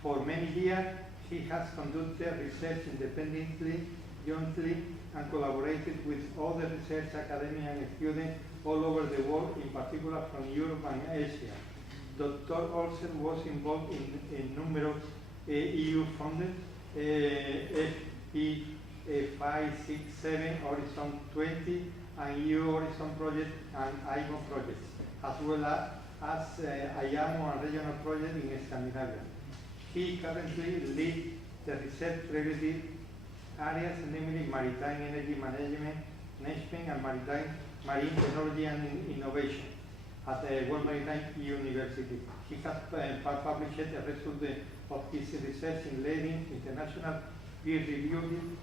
For many years, he has conducted research independently, jointly, and collaborated with other research academia and students all over the world, in particular from Europe and Asia. Dr. Olsen was involved in numerous EU-funded FP 5, 6, 7, Horizon 20, and EU Horizon project and IMO projects, as well as IAMO and regional projects in Scandinavia. He currently leads the research priority areas, namely maritime energy management, and marine technology and innovation at the World Maritime University. He has published the result of his research in leading international peer-reviewed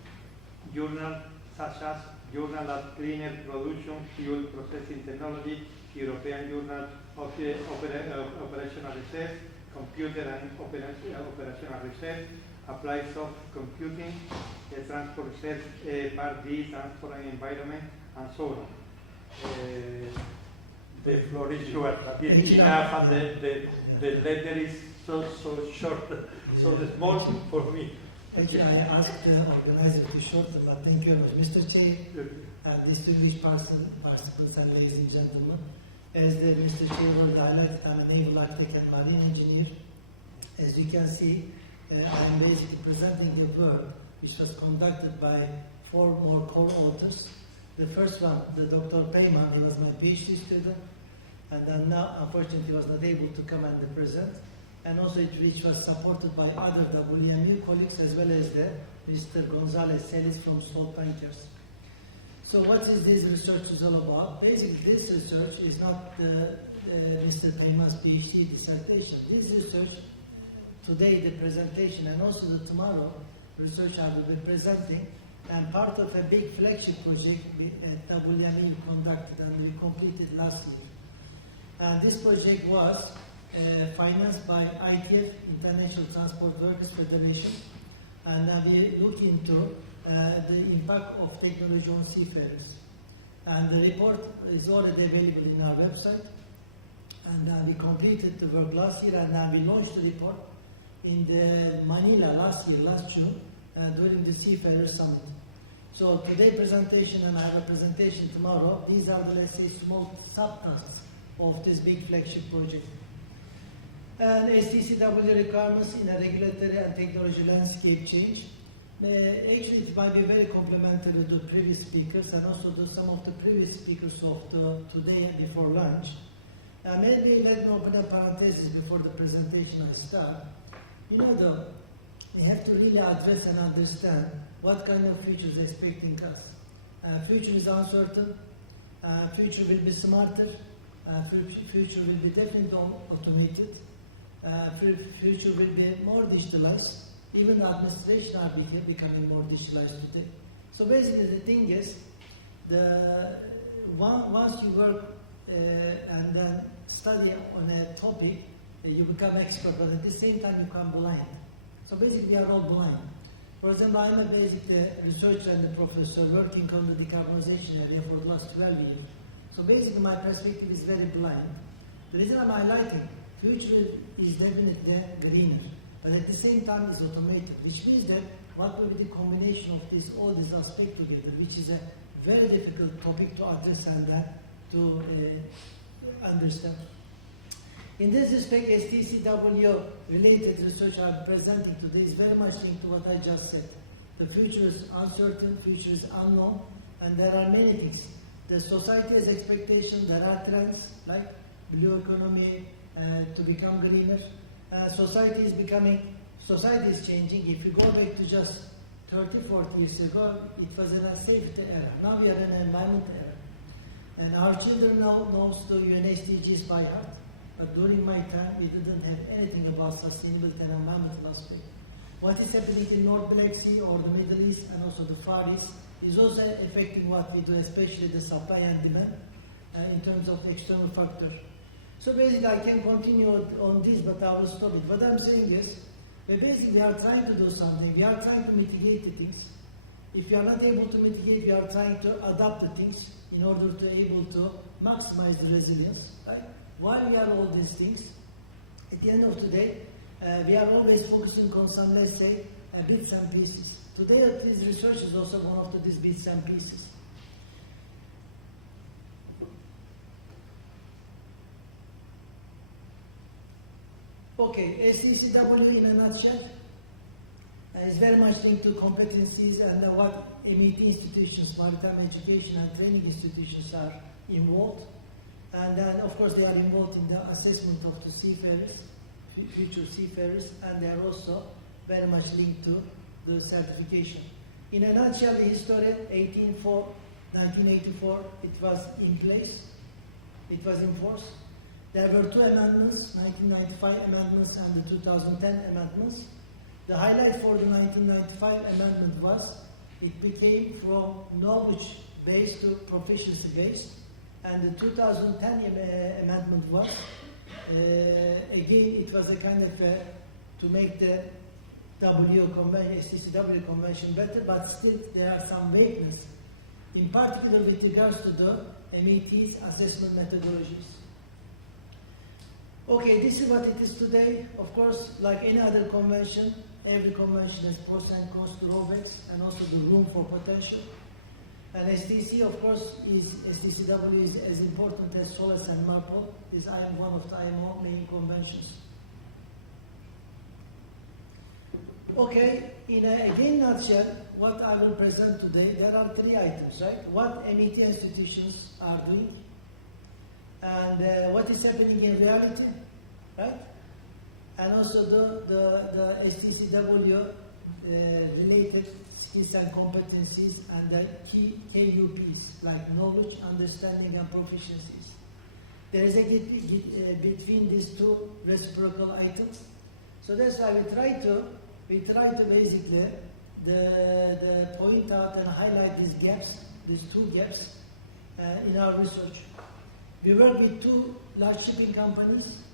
journals such as Journal of Cleaner Production, Fuel Processing Technology, European Journal of Operational Research, Computer and Operational Research, Applied Soft Computing, Transport Research, Part D, Transport and Environment, and so on. The floor is yours. Enough, and the letter is so short, so small for me. Actually, I asked the organizer to shorten, but thank you very much. Mr. Chair, distinguished participants and ladies and gentlemen, as the Mr. Chair will highlight, I'm a naval architect and marine engineer. As you can see, I'm basically presenting the work which was conducted by 4 more co-authors. The first one, the Dr. Payman, he was my PhD student, and then now, unfortunately, was not able to come and present. And also which was supported by other WMU colleagues, as well as the Mr. Gonzalez Celis from Salt Tankers. So what is this research is all about? Basically, this research is not Mr. Payman's PhD dissertation. This research, today the presentation, and also the tomorrow research I will be presenting, and part of a big flagship project at WMU conducted and we completed last year. And this project was financed by ITF, International Transport Workers Federation, and we look into the impact of technology on seafarers. And the report is already available in our website, and we completed the work last year, and we launched the report in the Manila last June, during the Seafarer Summit. So today's presentation and I have a presentation tomorrow. These are the, let's say, small subtasks of this big flagship project. And STCW requirements in a regulatory and technology landscape change. Actually, it might be very complementary to the previous speakers and also to some of the previous speakers of today and before lunch. Maybe let me open a parenthesis before the presentation I start. We have to really address and understand what kind of future is expecting us. Future is uncertain. Future will be smarter. Future will be definitely automated. Future will be more digitalized. Even the administration are becoming more digitalized today. So basically the thing is, once you work and then study on a topic, you become expert, but at the same time you become blind. So basically we are all blind. For example, I'm a basic researcher and a professor working on the decarbonization area for the last 12 years. So basically my perspective is very blind. The reason I'm highlighting, future is definitely greener, but at the same time it's automated, which means that what will be the combination of all these aspects together, which is a very difficult topic to address and to understand. In this respect, STCW related research I'm presenting today is very much linked to what I just said. The future is uncertain, future is unknown, and there are many things. The society's expectation, there are trends like blue economy to become greener. Society is changing. If you go back to just 30, 40 years ago, it was in a safety era. Now we are in an environment era. And our children now knows the UN SDGs by heart. But during my time, we didn't have anything about sustainability and environmental aspect. What is happening in North Black Sea or the Middle East and also the Far East is also affecting what we do, especially the supply and demand in terms of external factor. So basically, I can continue on this, but I will stop it. What I'm saying is, basically, we are trying to do something. We are trying to mitigate the things. If we are not able to mitigate, we are trying to adapt the things in order to able to maximize the resilience. Right? Why we are all these things? At the end of the day, we are always focusing on some, let's say, bits and pieces. Today, this research is also one of these bits and pieces. Okay, STCW in a nutshell is very much linked to competencies and what MET institutions, maritime education and training institutions are involved. And then, of course, they are involved in the assessment of the seafarers, future seafarers, and they are also very much linked to the certification. In a nutshell, the history, 1984, it was in place, it was enforced. There were two amendments, 1995 amendments and the 2010 amendments. The highlight for the 1995 amendment was it became from knowledge-based to proficiency-based. And the 2010 amendment was, again, it was a kind of to make the STCW convention better, but still there are some vagueness, in particular with regards to the MET's assessment methodologies. Okay, this is what it is today. Of course, like any other convention, every convention has pros and cons, drawbacks, and also the room for potential. And STC, of course, STCW is as important as SOLAS and MARPOL, is one of the IMO main conventions. Okay, in a nutshell, what I will present today, there are three items, right? What MET institutions are doing, and what is happening in reality, right? And also the STCW related skills and competencies and the key KUPs like knowledge, understanding, and proficiencies. There is a between these two reciprocal items. So that's why we try to basically the point out and highlight these gaps, these two gaps in our research. We work with two large shipping companies,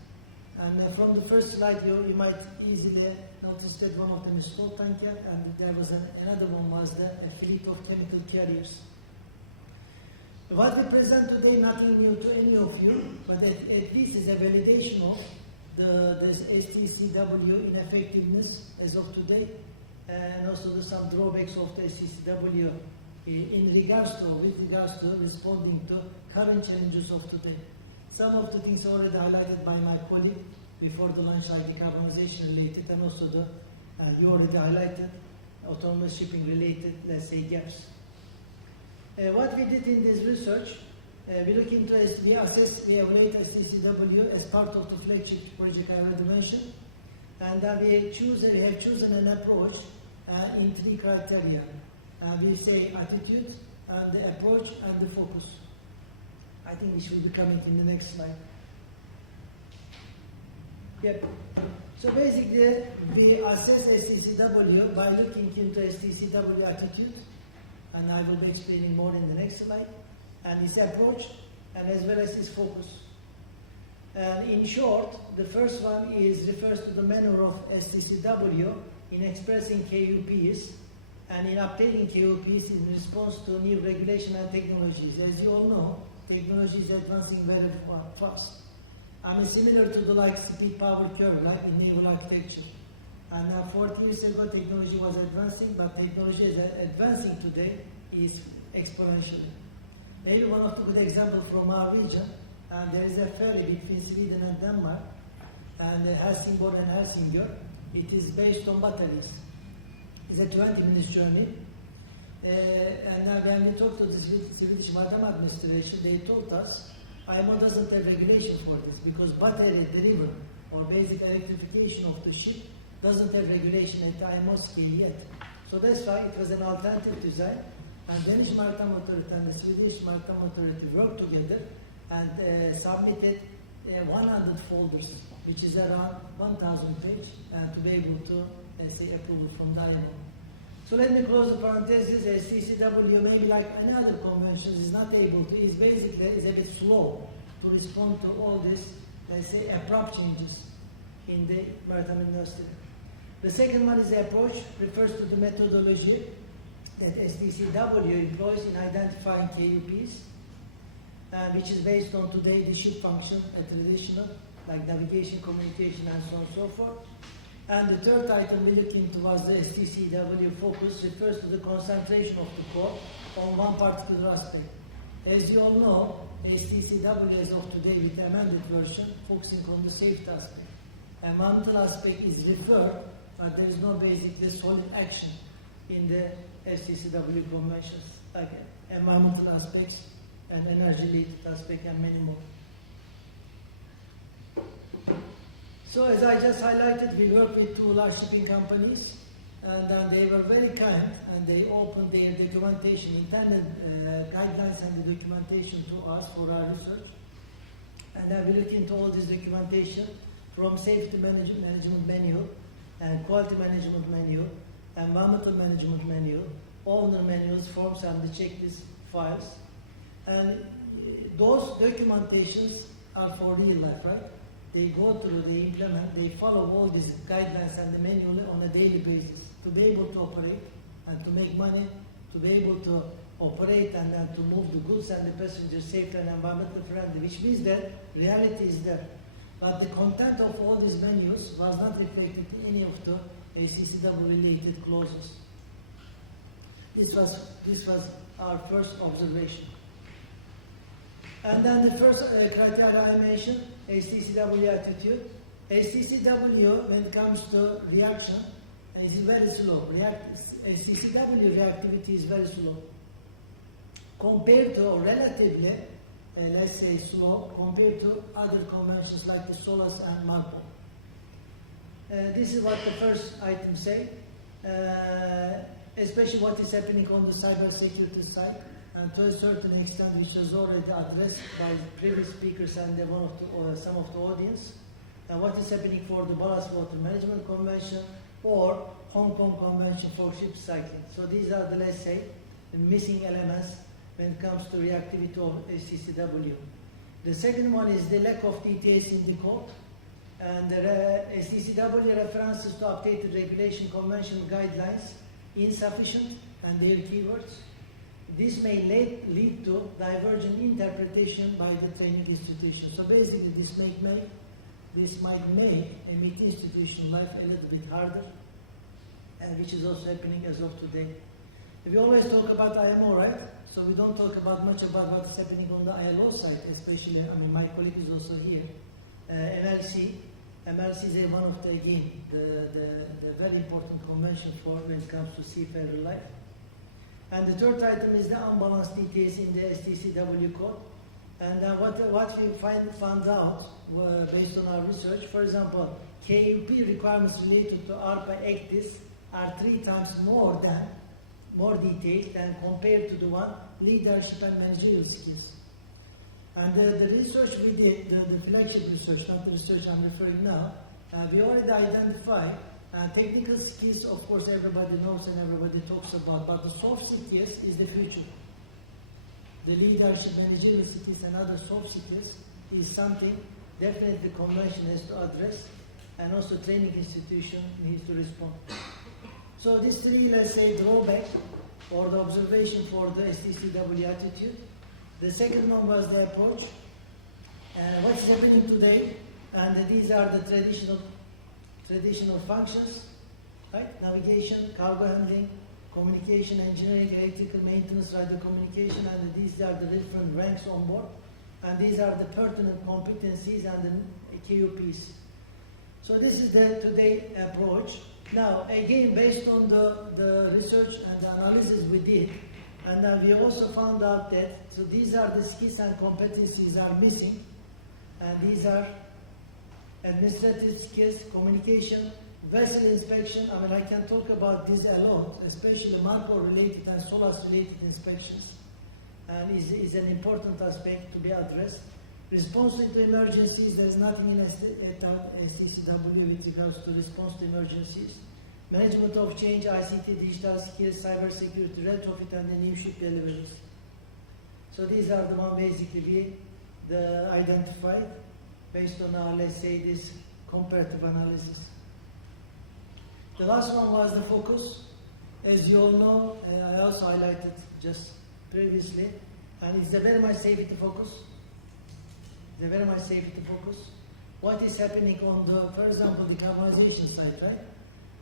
and from the first slide you might easily notice that one of them is Stolt Tanker, and there was another one was a fleet of chemical carriers. What we present today, nothing new to any of you, but at least is a validation of the STCW ineffectiveness as of today, and also some drawbacks of the STCW with regards to responding to current challenges of today. Some of the things already highlighted by my colleague before the lunch, like decarbonization related, and also you already highlighted autonomous shipping related, let's say, gaps. What we did in this research, we look into we evaluate STCW as part of the flagship project I already mentioned, and we have chosen an approach in three criteria. We say attitude, and the approach, and the focus. I think this will be coming in the next slide. Yep. So basically, we assess STCW by looking into STCW attitude, and I will be explaining more in the next slide, and its approach, and as well as its focus. And in short, the first one refers to the manner of STCW in expressing KUPs and in updating KUPs in response to new regulation and technologies. As you all know, technology is advancing very fast. I mean, similar to the speed power curve, like in naval architecture. And 40 years ago, technology was advancing, but technology is advancing today is exponentially. Maybe one of the good examples from our region, there is a ferry between Sweden and Denmark, and Helsingborg and Helsingør. It is based on batteries. It's a 20-minute journey. And when we talked to the Swedish Maritime Administration, they told us IMO doesn't have regulation for this because battery delivery or basic electrification of the ship doesn't have regulation at the IMO scale yet. So that's why it was an alternative design. And Danish Maritime Authority and the Swedish Maritime Authority worked together and submitted 100 folders, which is around 1,000 pages, to be able to say approval from the IMO. So let me close the parenthesis. STCW, maybe like another convention, is not able to, is basically is a bit slow to respond to all this, let's say, abrupt changes in the maritime industry. The second one is the approach, refers to the methodology that STCW employs in identifying KUPs, which is based on today the ship function, a traditional, like navigation, communication, and so on and so forth. And the third item we looked into was the STCW focus, refers to the concentration of the core on one particular aspect. As you all know, STCW as of today with the amended version, focusing on the safety aspect. Environmental aspect is referred, but there is no basically solid action in the STCW conventions, like environmental aspects and energy-related aspect and many more. So as I just highlighted, we work with 2 large shipping companies, and they were very kind, and they opened their documentation, intended guidelines and the documentation to us for our research. And then we look into all this documentation from safety management manual, and quality management manual, environmental management manual, owner manuals, forms, and the checklist files. And those documentations are for real life, right? They go through, they implement, they follow all these guidelines and the manual on a daily basis to be able to operate and to make money, to be able to operate and to move the goods and the passengers safe and environmental friendly, which means that reality is there. But the content of all these menus was not reflected in any of the STCW related clauses. This was our first observation. And then the first criteria I mentioned, STCW attitude. STCW, when it comes to reaction, is very slow. STCW reactivity is very slow. Compared to, or relatively, let's say slow, compared to other conventions like the SOLAS and MARPOL. This is what the first item say, especially what is happening on the cyber security side. And to a certain extent, which was already addressed by previous speakers and some of the audience, what is happening for the Ballast Water Management Convention or Hong Kong Convention for ship cycling. So these are the, let's say, the missing elements when it comes to reactivity of STCW. The second one is the lack of details in the code, and the STCW references to updated regulation convention guidelines insufficient and their keywords. This may lead to divergent interpretation by the training institution. So basically, this might make a MIT institution life a little bit harder, and which is also happening as of today. We always talk about IMO, right? So we don't talk much about what's happening on the ILO side, especially. I mean, my colleague is also here. MLC is one of the very important convention for when it comes to seafarer life. And the third item is the unbalanced details in the STCW code. And what we found out based on our research, for example, KUP requirements related to ARPA ACTIS are 3 times more detailed than compared to the one leadership and managerial skills. And the research we did, the flagship research, not the research I'm referring now, we already identified technical skills, of course, everybody knows and everybody talks about, but the soft skills is the future. The leadership, managerial skills, and other soft skills is something definitely the convention has to address, and also training institution needs to respond. So these 3, let's say, drawbacks or the observation for the STCW attitude. The second one was the approach. What's happening today, and these are the traditional functions, right? Navigation, cargo handling, communication, engineering, electrical maintenance, radio communication, and these are the different ranks on board. And these are the pertinent competencies and the KUPs. So this is the today approach. Now, again, based on the research and the analysis we did, and then we also found out that, so these are the skills and competencies are missing, and these are administrative skills, communication, vessel inspection. I mean, I can talk about this a lot, especially Marco-related and SOLAS-related inspections, and is an important aspect to be addressed. Response to emergencies, there is nothing in STCW with regards to response to emergencies. Management of change, ICT, digital skills, cyber security, retrofit, and the new ship deliveries. So these are the one basically we identified based on our, let's say, this comparative analysis. The last one was the focus. As you all know, I also highlighted just previously, and it's a very much safety focus. It's a very much safety focus. What is happening on the, for example, the decarbonization side, right?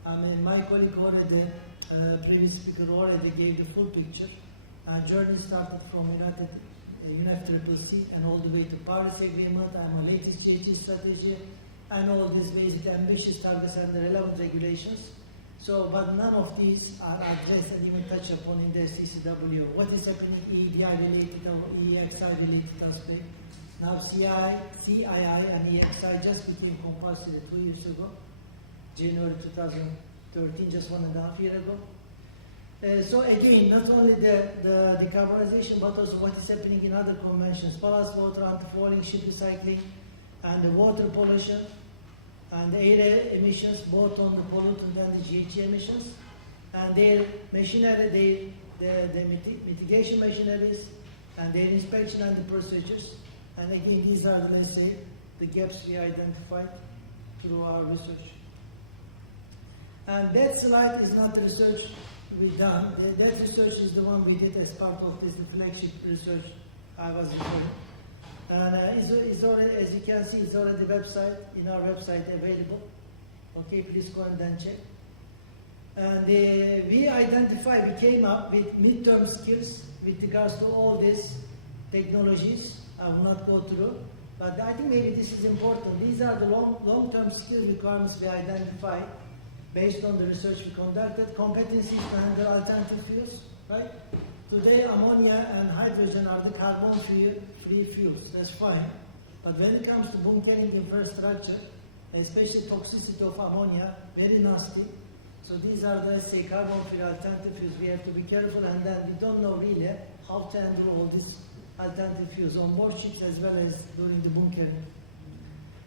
I mean, my colleague already, previous speaker already gave the full picture. Our journey started from UNFCCC and all the way to Paris Agreement and our latest GHG strategy and all these basic ambitious targets and the relevant regulations. So, but none of these are addressed and even touched upon in the CCW. What is happening EEDI related or EEXI related aspect? Now CII and EEXI just became compulsory 2 years ago, January 2013, just 1.5 years ago. So again, not only the decarbonization, but also what is happening in other conventions, ballast water, anti-fouling, ship recycling, and the water pollution, and the air emissions, both on the pollutant and the GHG emissions, and their machinery, the mitigation machineries, and their inspection and the procedures. And again, these are, let's say, the gaps we identified through our research. And that slide is not the research we've done. That research is the one we did as part of this flagship research I was referring. And it's already, as you can see, it's already in our website available. Okay, please go and then check. And we came up with midterm skills with regards to all these technologies. I will not go through, but I think maybe this is important. These are the long-term skill requirements we identified based on the research we conducted. Competencies to handle alternative fuels, right? Today, ammonia and hydrogen are the carbon-free fuels. That's fine. But when it comes to bunkering infrastructure, especially toxicity of ammonia, very nasty. So these are the, let's say, carbon-free alternative fuels. We have to be careful, and then we don't know really how to handle all these alternative fuels on board ships as well as during the bunkering.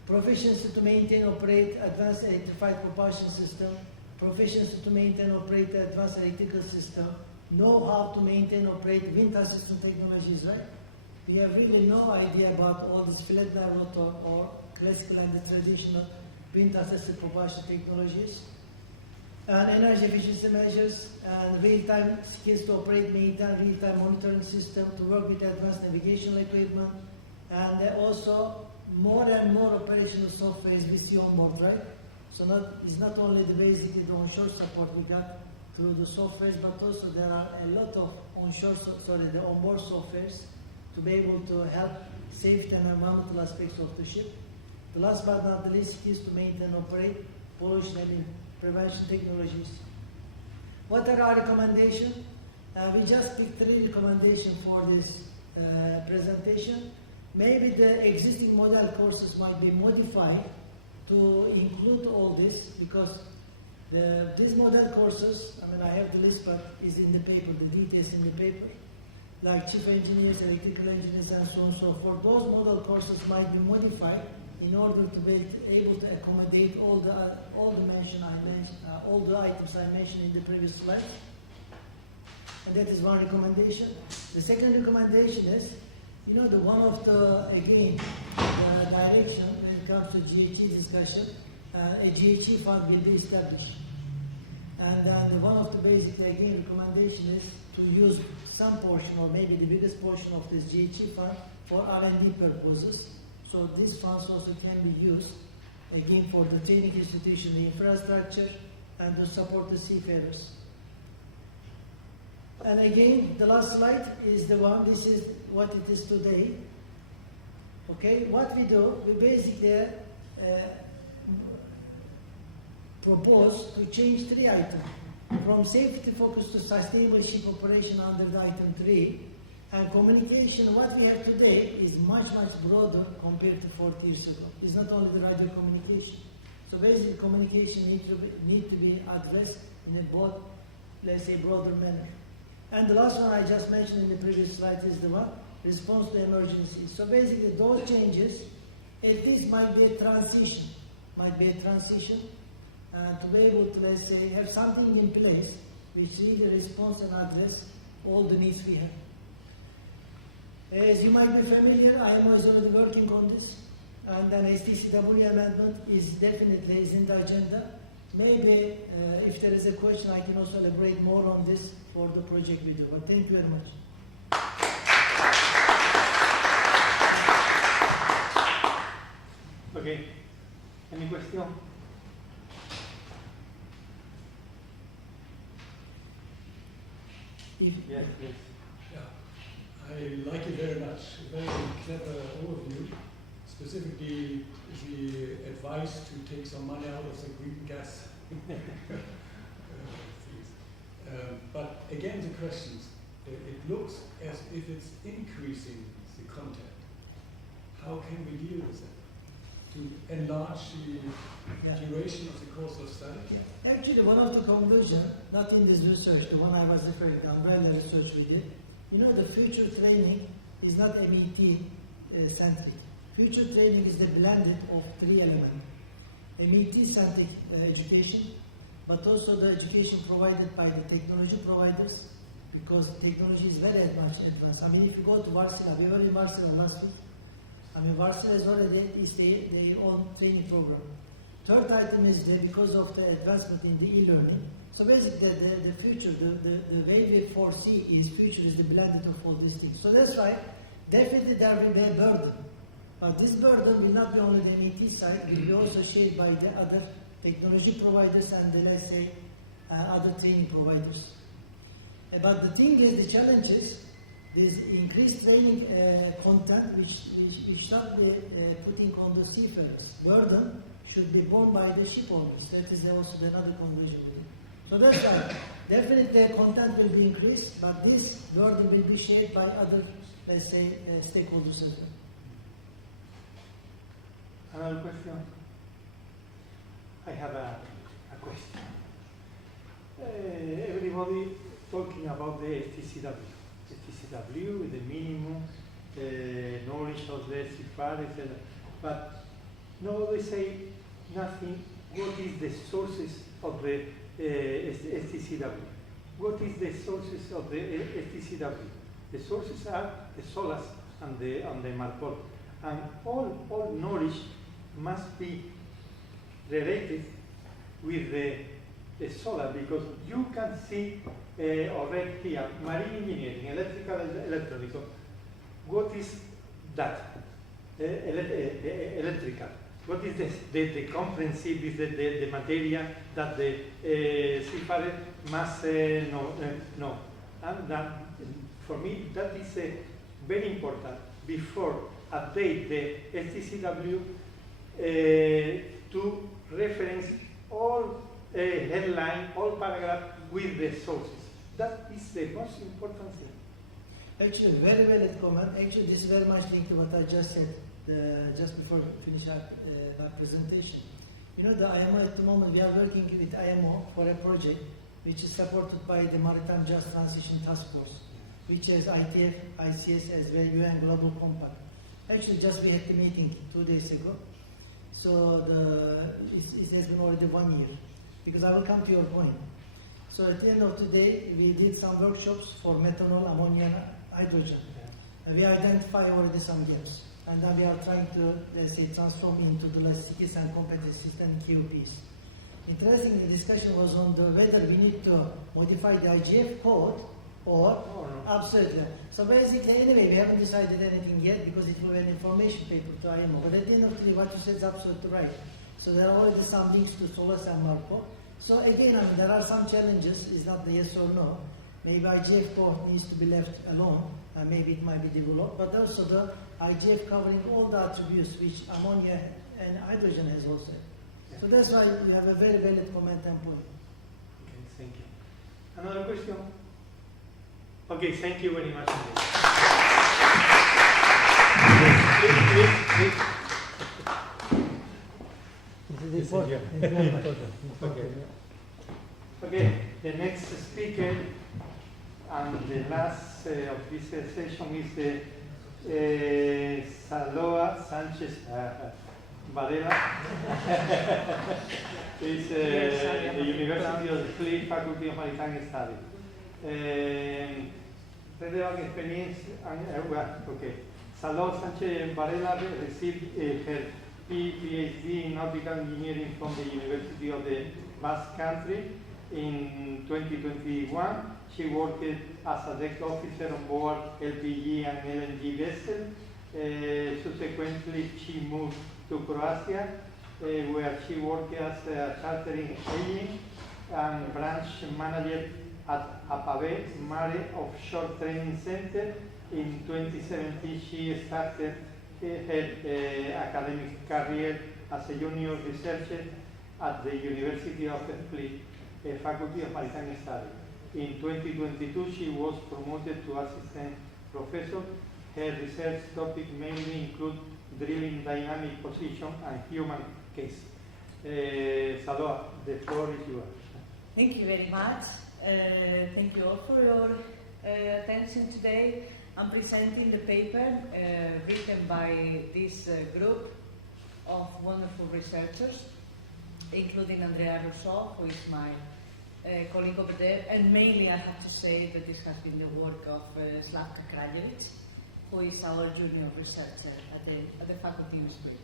Proficiency to maintain, operate advanced electrified propulsion system. Proficiency to maintain, operate advanced electrical system. Know how to maintain, operate wind assistant technologies, right? We have really no idea about all these flat-line rotor or classical and the traditional wind assisted propulsion technologies. And energy efficiency measures, and real-time skills to operate, maintain real-time monitoring system, to work with advanced navigational equipment, and also more and more operational softwares we see on board, right? So it's not only basically the onshore support we got through the softwares, but also there are a lot of the onboard softwares to be able to help safety and environmental aspects of the ship. The last but not the least, skills to maintain, operate, pollution and prevention technologies. What are our recommendations? We just picked 3 recommendations for this presentation. Maybe the existing model courses might be modified to include all this, because these model courses, I mean, I have the list, but is in the paper, the details in the paper, like chief engineers, electrical engineers, and so on and so forth. Those model courses might be modified in order to be able to accommodate all the items I mentioned in the previous slide. And that is one recommendation. The second recommendation is, the one of the, again, the direction when it comes to GHG discussion, a GHG fund will be established. And then one of the basic, again, recommendation is to use some portion, or maybe the biggest portion of this GHG fund for R&D purposes. So these funds also can be used, again, for the training institution, the infrastructure, and to support the seafarers. And again, the last slide is the one, this is what it is today. Okay, what we do, we basically propose to change 3 items from safety focus to sustainable ship operation under the item 3. And communication, what we have today is much broader compared to 40 years ago. It's not only the radio communication. So basically communication need to be addressed in a both, let's say, broader manner. And the last one I just mentioned in the previous slide is the one, response to emergencies. So basically those changes, at least might be a transition, to be able to, let's say, have something in place which really responds and address all the needs we have. As you might be familiar, IMO is already working on this, and an STCW amendment is definitely in the agenda. Maybe if there is a question, I can also elaborate more on this for the project video. But thank you very much. Okay. Any question? Yes, please. Yeah, I like it very much. A very clever overview. Specifically, the advice to take some money out of the green gas. But again, the questions. It looks as if it's increasing the content. How can we deal with that? To enlarge the duration of the course of study? Actually, one of the conclusions, not in this research, the one I was referring to, umbrella research we did, the future training is not MET centric. Future training is the blended of 3 elements. MET centric education, but also the education provided by the technology providers, because technology is very advanced. I mean, if you go to Varsila, we were in Varsila last week. I mean, Varsila is already their own training program. Third item is because of the advancement in the e-learning. So basically, the future, the way we foresee is future is the blended of all these things. So that's right. Definitely there will be a burden. But this burden will not be only the MET side, it will be also shared by the other technology providers and the, let's say, other training providers. But the thing is, the challenge is, this increased training content which should be putting on the seafarers. Burden should be borne by the ship owners. That is also another conclusion. So that's right. Definitely the content will be increased, but this burden will be shared by other, let's say, stakeholders as well. Another question? I have a question. Everybody talking about the STCW. STCW, the minimum knowledge of the seafarer, etc. But nobody say nothing. What is the sources of the STCW? What is the sources of the STCW? The sources are the SOLAS and the MARPOL. And all knowledge must be related with the SOLAS, because you can see already here, marine engineering, electrical, electronics. What is that? Electrical. What is the comprehensive, is the material that the seafarer must know? And that, for me, that is very important before update the STCW to reference all headline, all paragraph with the sources. That is the most important thing. Actually, very valid comment. Actually, this is very much linked to what I just said just before we finish our presentation. The IMO at the moment, we are working with IMO for a project which is supported by the Maritime Just Transition Task Force, which has ITF, ICS as well, UN Global Compact. Actually, just we had the meeting 2 days ago. So it has been already 1 year. Because I will come to your point. So at the end of the day, we did some workshops for methanol, ammonia, and hydrogen. We identify already some gaps. And then we are trying to, let's say, transform into the skills and competencies and QPs. Interesting, the discussion was on whether we need to modify the IGF code or absolutely. So basically, anyway, we haven't decided anything yet because it will be an information paper to IMO. But at the end of the day, what you said is absolutely right. So there are already some links to SOLAS and MARPO. So again, there are some challenges. It's not the yes or no. Maybe IGF core needs to be left alone, and maybe it might be developed. But also the IGF covering all the attributes which ammonia and hydrogen has also. So that's why you have a very valid comment and point. Okay, thank you. Another question? Okay, thank you very much. Please. This is important. Okay, the next speaker and the last of this session is Saloa Sanchez Varela. Is the University of the Fleet Faculty of Maritime Studies. Relevant experience, okay. Saloa Sanchez Varela received her PhD in nautical engineering from the University of the Basque Country. In 2021, she worked as a deck officer on board LPG and LNG vessels. Subsequently, she moved to Croatia, where she worked as a chartering agent and branch manager at Apave Mare Offshore Training Center. In 2017, she started her academic career as a junior researcher at the University of the Fleet Faculty of Maritime Studies. In 2022, she was promoted to assistant professor. Her research topic mainly include drilling dynamic position and human case. Saloa, the floor is yours. Thank you very much. Thank you all for your attention today. I'm presenting the paper written by this group of wonderful researchers, including Andrea Rousseau, who is my colleague over there, and mainly I have to say that this has been the work of Slavka Kraljevic, who is our junior researcher at the faculty in Spring.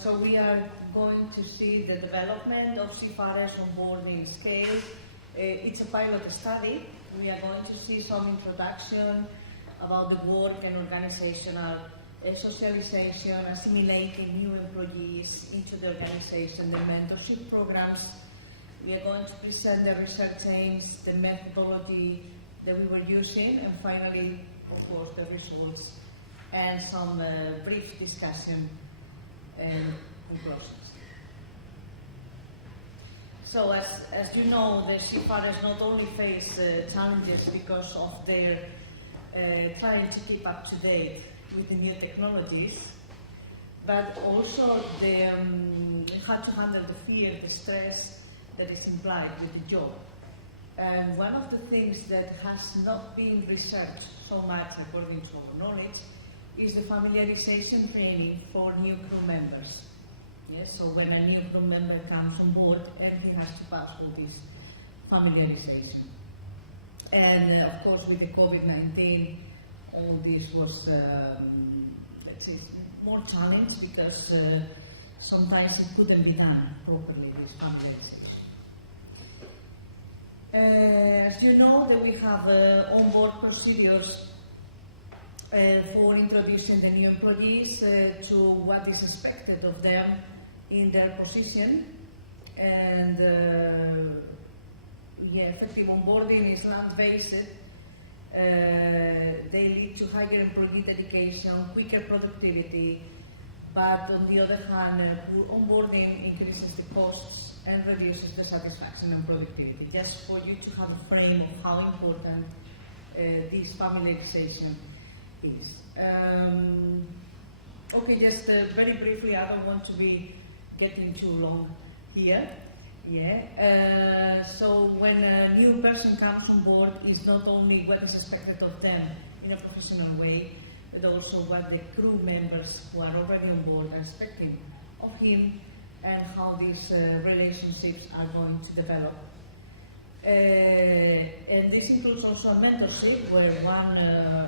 So we are going to see the development of seafarers on board in scale. It's a pilot study. We are going to see some introduction about the work and organizational socialization, assimilating new employees into the organization, the mentorship programs. We are going to present the research aims, the methodology that we were using, and finally, of course, the results and some brief discussion and conclusions. So as you know, the seafarers not only face challenges because of their trying to keep up to date with the new technologies, but also they had to handle the fear, the stress that is implied with the job. And one of the things that has not been researched so much according to our knowledge is the familiarization training for new crew members. Yes, so when a new crew member comes on board, everything has to pass all this familiarization. And of course, with the COVID-19, all this was let's say, more challenge because sometimes it couldn't be done properly, this familiarization. As you know, that we have onboard procedures for introducing the new employees to what is expected of them in their position. And effective onboarding is land-based. They lead to higher employee dedication, quicker productivity, but on the other hand, onboarding increases the costs and reduces the satisfaction and productivity. Just for you to have a frame of how important this familiarization is. Okay, just very briefly, I don't want to be getting too long here. So when a new person comes on board, it's not only what is expected of them in a professional way, but also what the crew members who are already on board are expecting of him and how these relationships are going to develop. And this includes also a mentorship where one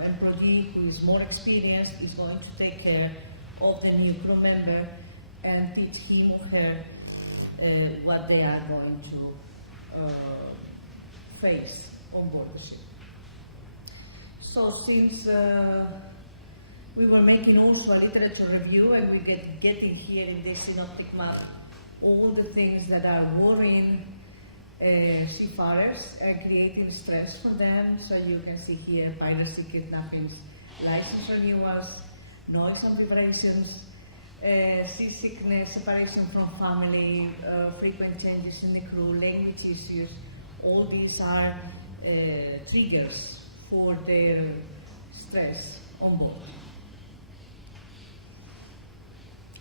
employee who is more experienced is going to take care of the new crew member and teach him or her what they are going to face on board the ship. So since we were making also a literature review and we getting here in this synoptic map all the things that are worrying seafarers and creating stress for them. So you can see here piracy, kidnappings, license renewals, noise and vibrations, seasickness, separation from family, frequent changes in the crew, language issues. All these are triggers for their stress on board.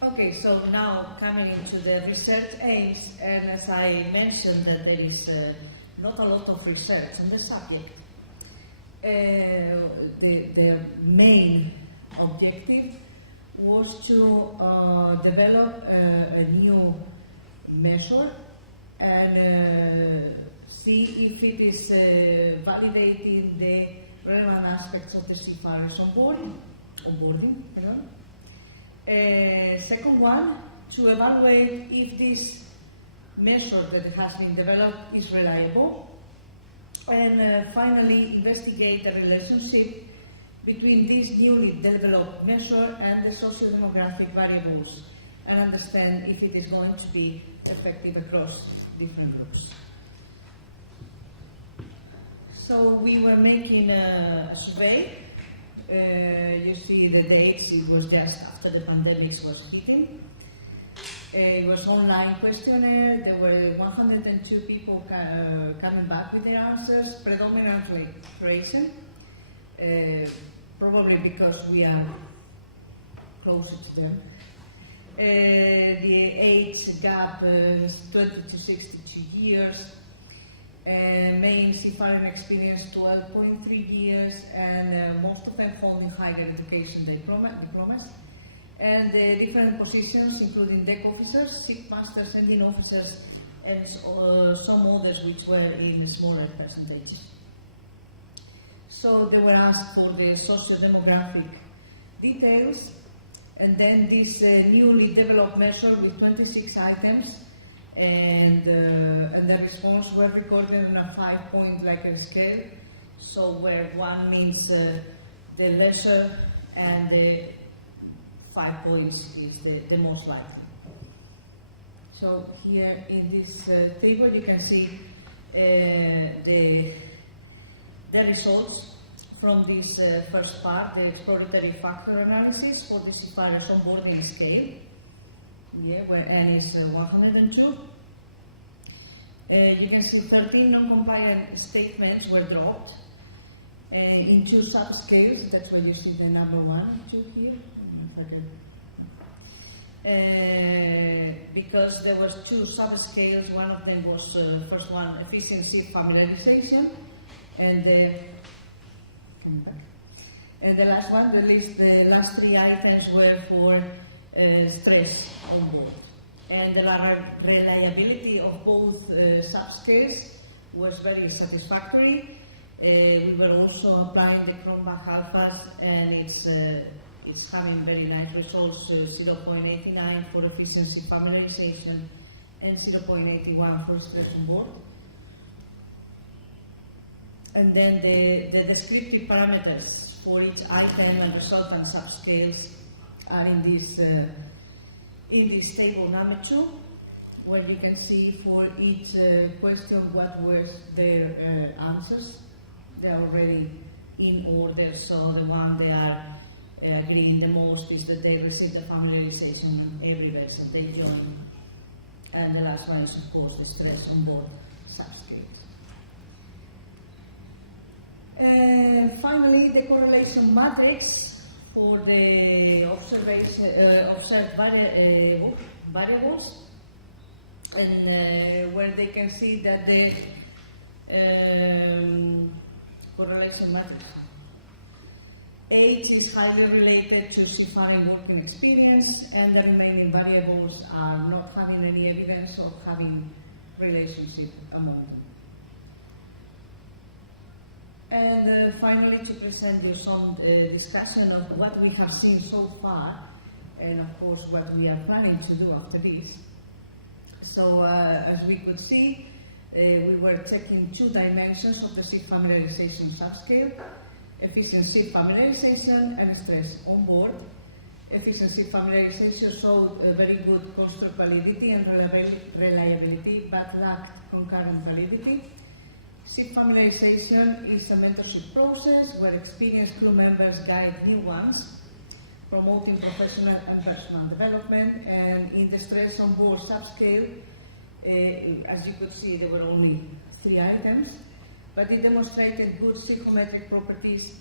Okay, so now coming into the research aims, and as I mentioned that there is not a lot of research on the subject, the main objective was to develop a new measure and see if it is validating the relevant aspects of the seafarers onboarding. Second one, to evaluate if this measure that has been developed is reliable. And finally, investigate the relationship between this newly developed measure and the socio-demographic variables and understand if it is going to be effective across different groups. So we were making a survey. You see the dates, it was just after the pandemic was hitting. It was online questionnaire. There were 102 people coming back with their answers, predominantly Croatian, probably because we are closer to them. The age gap is 20 to 62 years. Main seafaring experience 12.3 years, and most of them holding higher education diplomas. And different positions, including deck officers, shipmasters, engine officers, and some others which were in smaller percentage. So they were asked for the socio-demographic details, and then this newly developed measure with 26 items, and the response were recorded on a 5-point Likert scale. So where 1 means the lesser, and the 5 points is the most likely. So here in this table you can see the results from this first part, the exploratory factor analysis for the seafarers onboarding scale. Yeah, where N is 102. You can see 13 non-compliant statements were dropped in 2 subscales. That's where you see the number 1 and 2 here. Because there was 2 subscales. One of them was first one, efficiency familiarization, and the last one, the last 3 items were for stress on board. And the reliability of both subscales was very satisfactory. We were also applying the Cronbach alphas, and it's having very nice results, 0.89 for efficiency familiarization and 0.81 for stress on board. And then the descriptive parameters for each item and resultant subscales are in this table number 2, where you can see for each question what were their answers. They are already in order, so the one they are agreeing the most is that they received the familiarization on every vessel they join, and the last one is of course the stress on board subscale. Finally, the correlation matrix for the observed variables, and where they can see that the correlation matrix age is highly related to seafaring working experience, and the remaining variables are not having any evidence of having relationship among them. And finally, to present you some discussion of what we have seen so far, and of course what we are planning to do after this. So as we could see, we were checking 2 dimensions of the ship familiarization subscale: efficiency familiarization and stress on board. Efficiency familiarization showed a very good construct validity and reliability, but lacked concurrent validity. Ship familiarization is a mentorship process where experienced crew members guide new ones. promoting professional and personal development, and in the stress on board subscale, as you could see, there were only 3 items, but it demonstrated good psychometric properties,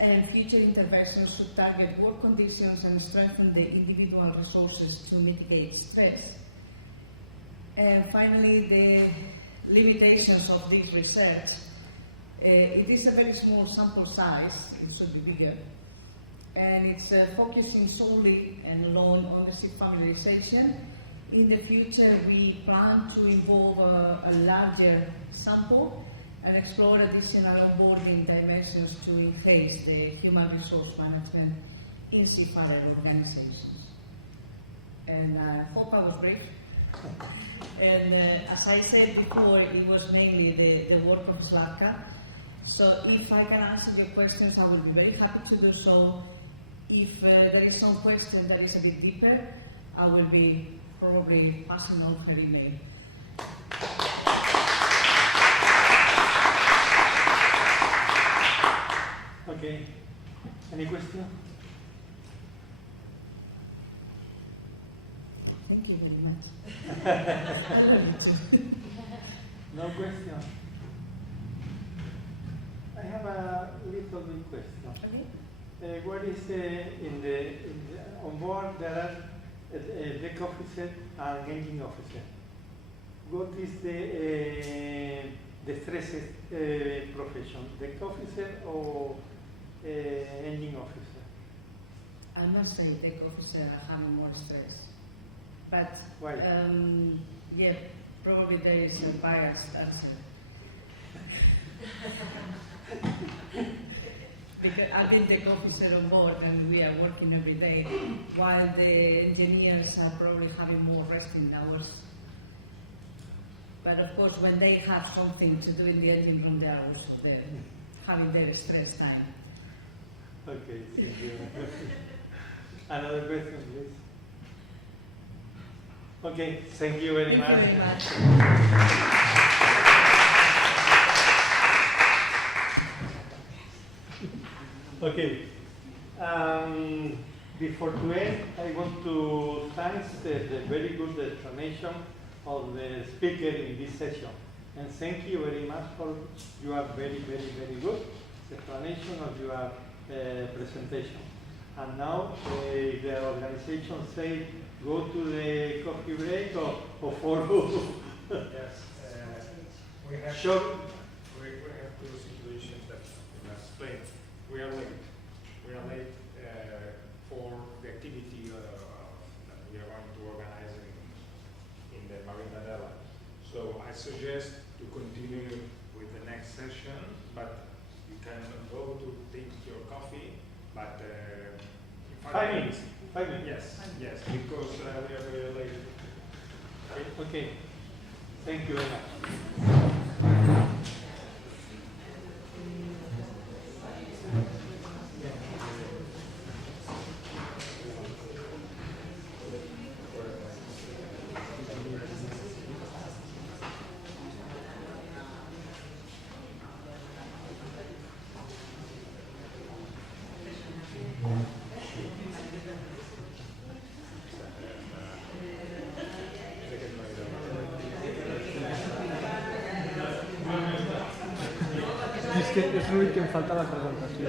and future interventions should target work conditions and strengthen the individual resources to mitigate stress. And finally, the limitations of this research. It is a very small sample size, it should be bigger, and it's focusing solely and alone on ownership familiarization. In the future, we plan to involve a larger sample and explore additional onboarding dimensions to enhance the human resource management in seafarer organizations. And I hope I was brief. And as I said before, it was mainly the work of Zlatka. So if I can answer your questions, I will be very happy to do so. If there is some question that is a bit deeper, I will be probably passing on her email. Okay. Any question? Thank you very much. No question. I have a little bit question. Okay. What is on board there are a deck officer and engine officer. What is the stresses profession, deck officer or engine officer? I must say deck officer are having more stress. But why? Yeah, probably there is a biased answer. Because I've been the officer on board and we are working every day, while the engineers are probably having more resting hours. But of course, when they have something to do in the engine room, they are also there, having their stress time. Okay, thank you. Another question, please. Okay, thank you very much. Thank you very much. Okay. Before to end, I want to thank the very good explanation of the speaker in this session. And thank you very much for your very, very, very good explanation of your presentation. And now, the organization say go to the coffee break or follow. Yes. We have Sure. we have 2 situations that we must explain. We are late. We are late for the activity that we are going to organize in the Marina Della. So I suggest to continue with the next session, but you can go to take your coffee, but in 5 minutes. 5 minutes. Yes, yes, because we are very late. Okay. Thank you very much. És que és l'únic que em falta a la presentació.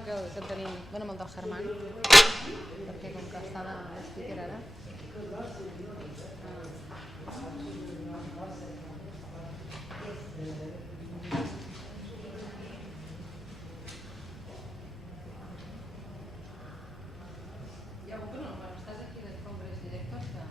sembla que el tenim... Dóna'm el del Germán, perquè com que està de speaker ara... Ja, bueno, estàs aquí de Congress Directors, que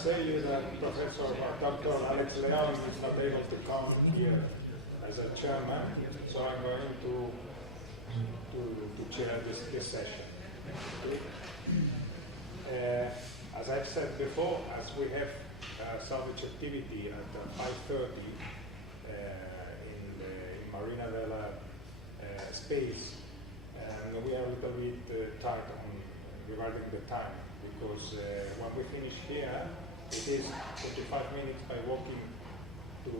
say is that Professor Dr. Alex Leon is not able to come here as a chairman, so I'm going to chair this session. As I've said before, as we have salvage activity at 5:30 in Marina Vela space, and we are a little bit tight regarding the time, because when we finish here, it is 25 minutes by walking to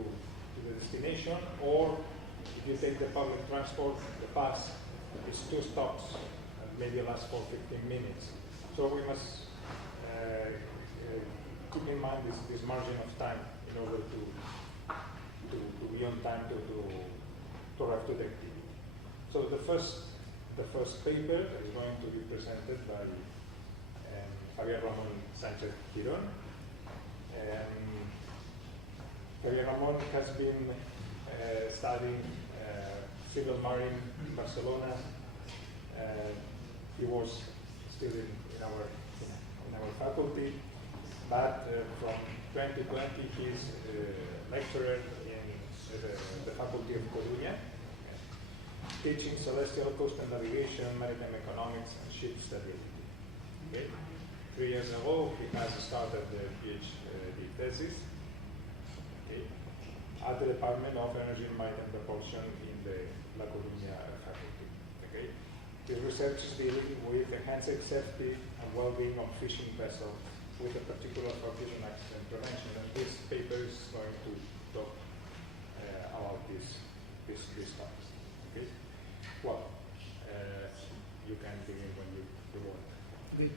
the destination, or if you take the public transport, the bus is 2 stops and maybe lasts for 15 minutes. So we must keep in mind this margin of time in order to be on time to arrive to the activity. So the first paper is going to be presented by Javier Ramón Sánchez Girón. Javier Ramón has been studying civil marine in Barcelona. He was still in our faculty, but from 2020 he's lecturer in the faculty of Coruña, teaching celestial coastal navigation, maritime economics, and ship stability. Okay? 3 years ago, he has started the PhD thesis, okay, at the Department of Energy and Maritime Propulsion in the La Coruña faculty. Okay? His research is dealing with enhancing safety and well-being of fishing vessels with a particular focus on accident prevention. And this paper is going to talk about these topics. Okay? Well, you can begin when you want. Good.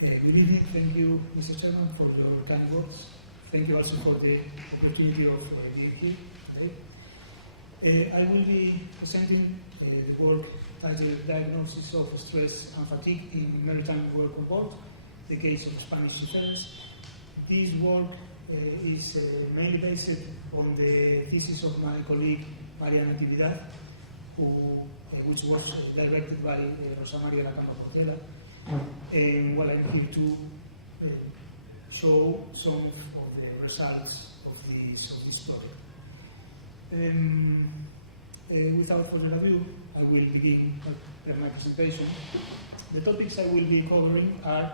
Good evening. Thank you, Mr. Chairman, for your kind words. Thank you also for the opportunity of being here today. I will be presenting the work titled Diagnosis of Stress and Fatigue in Maritime Work on Board, the case of Spanish seafarers. This work is mainly based on the thesis of my colleague María Natividad, which was directed by Rosa María Lacamba Portela. And well, I'm here to show some of the results of this project. Without further ado, I will begin my presentation. The topics I will be covering are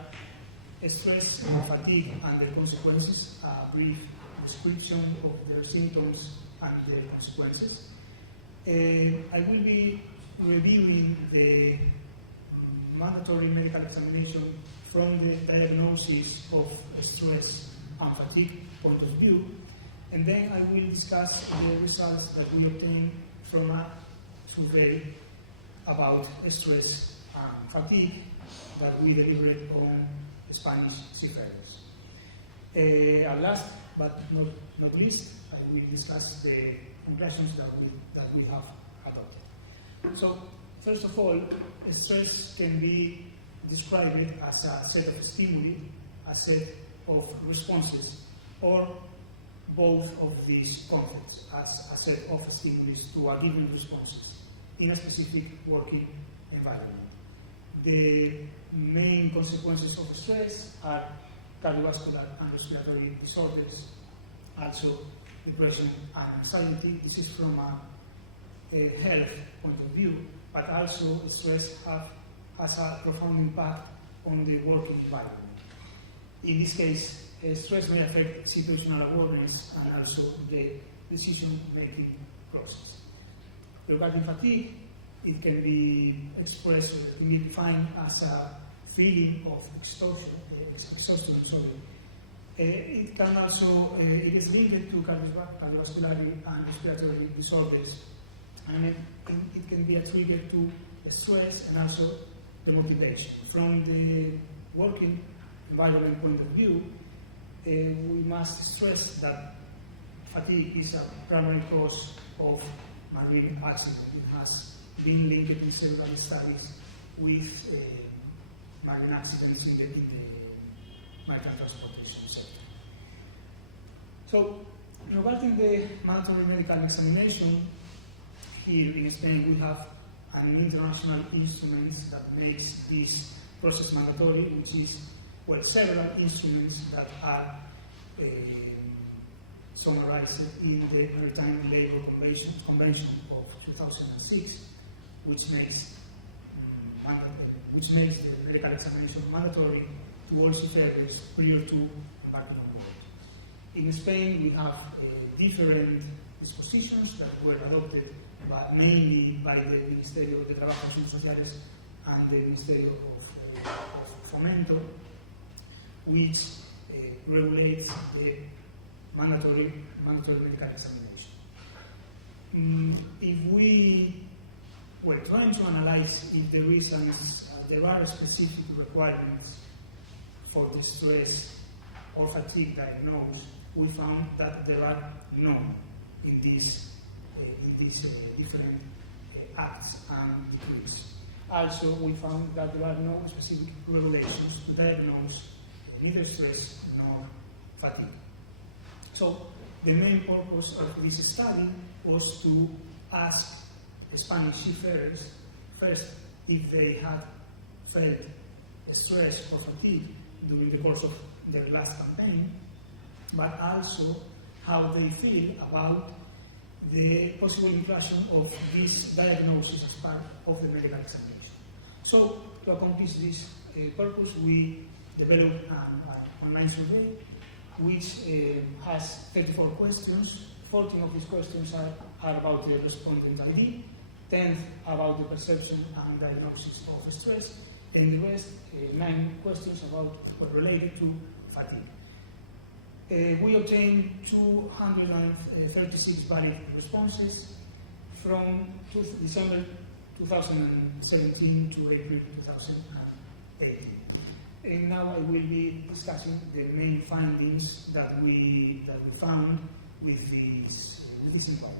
stress and fatigue and their consequences, a brief description of their symptoms and their consequences. I will be reviewing the mandatory medical examination from the diagnosis of stress and fatigue point of view, and then I will discuss the results that we obtained from a survey about stress and fatigue that we delivered on Spanish seafarers. And last but not least, I will discuss the conclusions that we have adopted. So, first of all, stress can be described as a set of stimuli, a set of responses, or both of these concepts as a set of stimuli to a given responses in a specific working environment. The main consequences of stress are cardiovascular and respiratory disorders, also depression and anxiety. This is from a health point of view, but also stress has a profound impact on the working environment. In this case, stress may affect situational awareness and also the decision-making process. Regarding fatigue, it can be expressed or can be defined as a feeling of exhaustion. It can also, it is linked to cardiovascular and respiratory disorders, and it can be attributed to the stress and also the motivation. From the working environment point of view, we must stress that fatigue is a primary cause of marine accident. It has been linked in several studies with marine accidents in the maritime transportation sector. So, regarding the mandatory medical examination, here in Spain we have an international instrument that makes this process mandatory, which is several instruments that are summarized in the Maritime Labour Convention of 2006, which makes the medical examination mandatory to all seafarers prior to embarking on board. In Spain, we have different dispositions that were adopted mainly by the Ministerio de Trabajo y Sociales and the Ministerio of Fomento, which regulates the mandatory medical examination. If we were trying to analyze if there are specific requirements for distress or fatigue diagnosis, we found that there are none in these different acts and decrees. Also, we found that there are no specific regulations to diagnose neither stress nor fatigue. So, the main purpose of this study was to ask Spanish seafarers first if they had felt stress or fatigue during the course of their last campaign, but also how they feel about the possible inclusion of this diagnosis as part of the medical examination. So, to accomplish this purpose, we developed an online survey which has 34 questions. 14 of these questions are about the respondent ID, 10 about the perception and diagnosis of stress, and the rest, 9 questions related to fatigue. We obtained 236 valid responses from December 2017 to April 2018. And now I will be discussing the main findings that we found with this inquiry.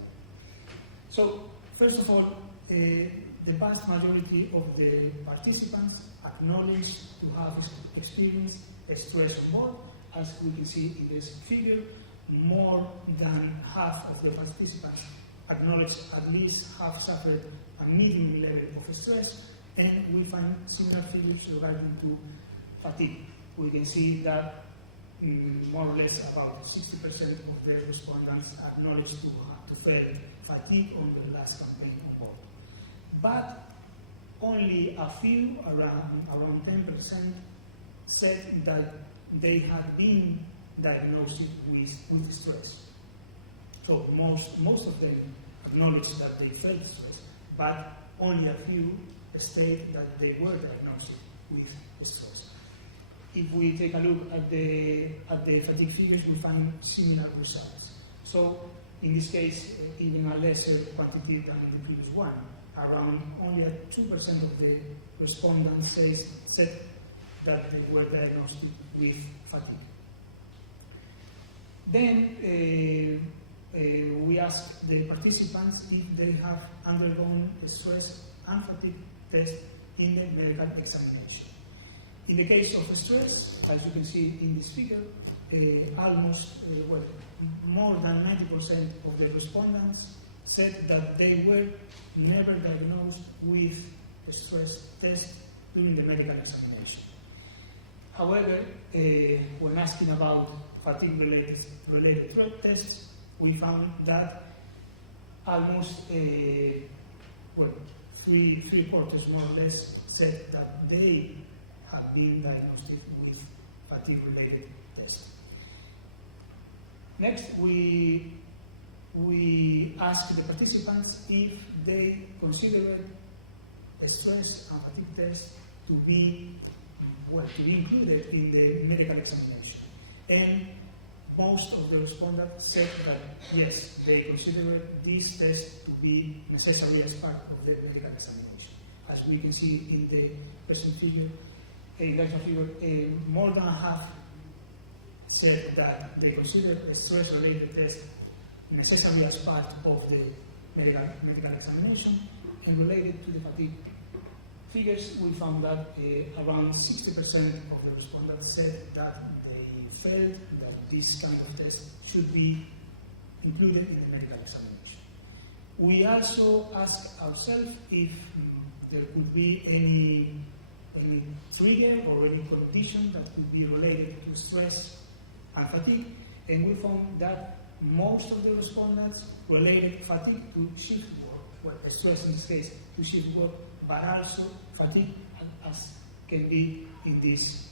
So, first of all, the vast majority of the participants acknowledge to have experienced stress on board. As we can see in this figure, more than half of the participants acknowledge at least have suffered a medium level of stress, and we find similar figures regarding to fatigue. We can see that more or less about 60% of the respondents acknowledge to feel fatigue on the last campaign on board. But only a few, around 10%, said that they had been diagnosed with stress. So most of them acknowledge that they felt stress, but only a few state that they were diagnosed with stress. If we take a look at the fatigue figures, we find similar results. So in this case, even a lesser quantity than in the previous one. Around only 2% of the respondents said that they were diagnosed with fatigue. Then we asked the participants if they have undergone a stress and fatigue test in the medical examination. In the case of stress, as you can see in this figure, more than 90% of the respondents said that they were never diagnosed with a stress test during the medical examination. However, when asking about fatigue-related tests, we found that almost three-quarters more or less said that they have been diagnosed with fatigue-related tests. Next, we asked the participants if they considered a stress and fatigue test to be included in the medical examination. And most of the respondents said that yes, they considered this test to be necessary as part of the medical examination. As we can see in the present figure, more than half said that they considered a stress-related test necessary as part of the medical examination. And related to the fatigue figures, we found that around 60% of the respondents said that they felt that this kind of test should be included in the medical examination. We also asked ourselves if there could be any any trigger or any condition that could be related to stress and fatigue. And we found that most of the respondents related fatigue to shift work, well, stress in this case to shift work, but also fatigue as can be in this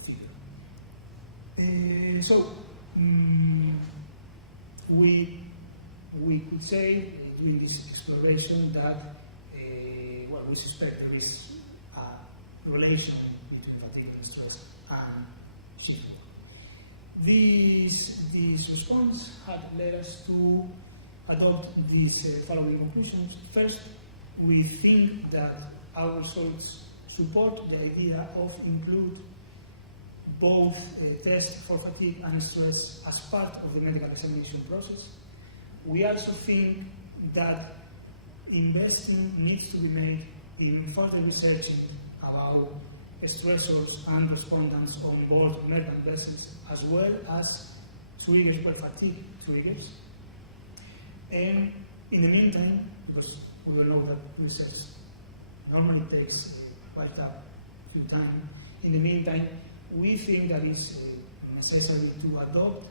figure. We could say during this exploration that we suspect there is a relation between fatigue and stress and shift. This response had led us to adopt these following conclusions. First, we think that our results support the idea of include both tests for fatigue and stress as part of the medical examination process. We also think that investing needs to be made in further researching about stressors and respondents on board medical vessels, as well as triggers for fatigue triggers. And in the meantime, because we all know that research normally takes quite a few time, in the meantime, we think that it's necessary to adopt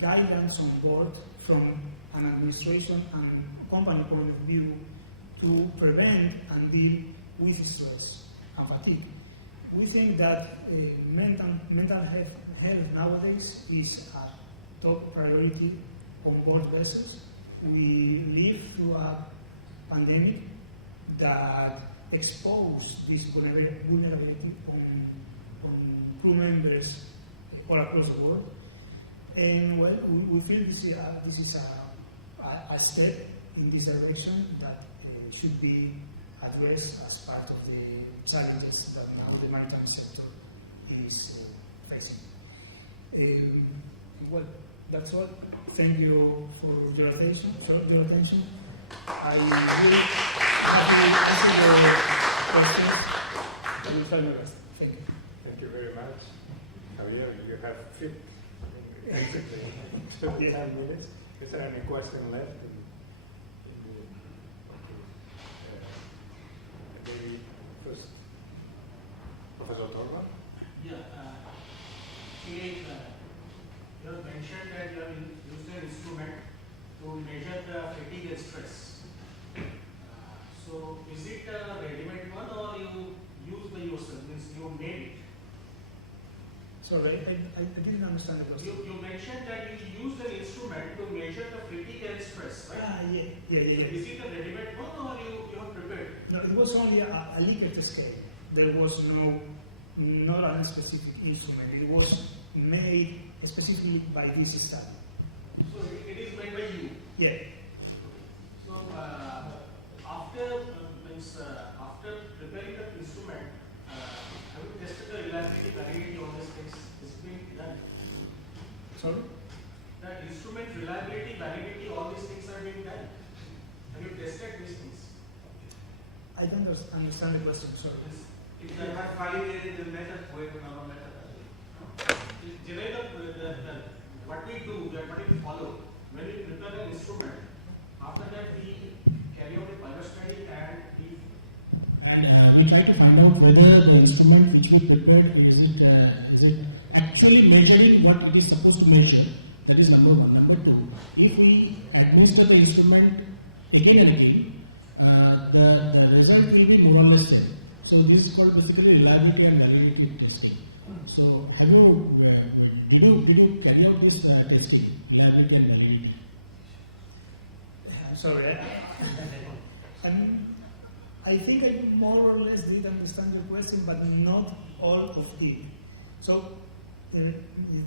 guidance on board from an administration and company point of view to prevent and deal with stress and fatigue. We think that mental health nowadays is a top priority on board vessels. We live through a pandemic that exposed this vulnerability on crew members all across the world. And well, we feel this is a step in this direction that should be addressed as part of the challenges that now the maritime sector is facing. Well, that's all. Thank you for your attention. I will be happy to answer your questions. I will try my best. Thank you. Thank you very much. Javier, you have basically 10 minutes. Is there any question left? Maybe first, Professor Torba. Yeah, you have mentioned that you have used an instrument to measure the fatigue and stress. So, is it a ready-made one or you use by yourself? Means you made it? Sorry, I didn't understand the question. You mentioned that you used an instrument to measure the fatigue and stress, right? Yeah. Is it a ready-made one or you have prepared? No, it was only a Likert scale. There was not a specific instrument. It was made specifically by this study. So it is made by you? Yeah. So after preparing the instrument, have you tested the reliability, validity of these things? Is being done? Sorry? The instrument reliability, validity, all these things are being done. Have you tested these things? I don't understand the question, sorry. If you have validated the method, wait another method. What we do, what we follow, when we prepare an instrument, after that we carry out a pilot study and we try to find out whether the instrument which we prepared is it actually measuring what it is supposed to measure. That is number one. Number two, if we administer the instrument again and again, the result will be more or less there. So this is called basically reliability and validity testing. So have you did you carry out this testing, reliability and validity? Sorry, I think I more or less did understand your question, but not all of it. So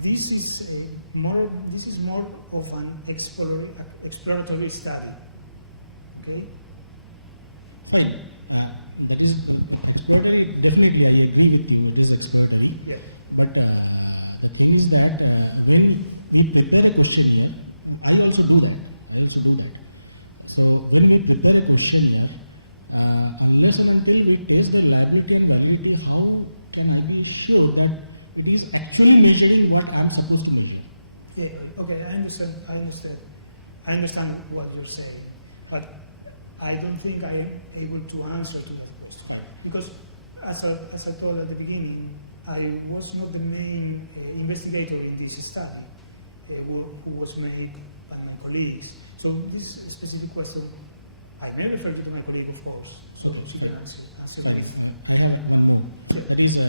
this is more of an exploratory study. Okay. Fine. That is exploratory. Definitely, I agree with you. It is exploratory. Yeah. But the thing is that when we prepare a question here, I also do that. So when we prepare a question here, unless and until we test the reliability and validity, how can I be sure that it is actually measuring what I am supposed to measure? Yeah. Okay. I understand what you're saying, but I don't think I am able to answer to that question. Right. Because as I told at the beginning, I was not the main investigator in this study, who was made by my colleagues. So this specific question, I may refer you to my colleague, of course, so she can answer Right. this. I have one more. That is, you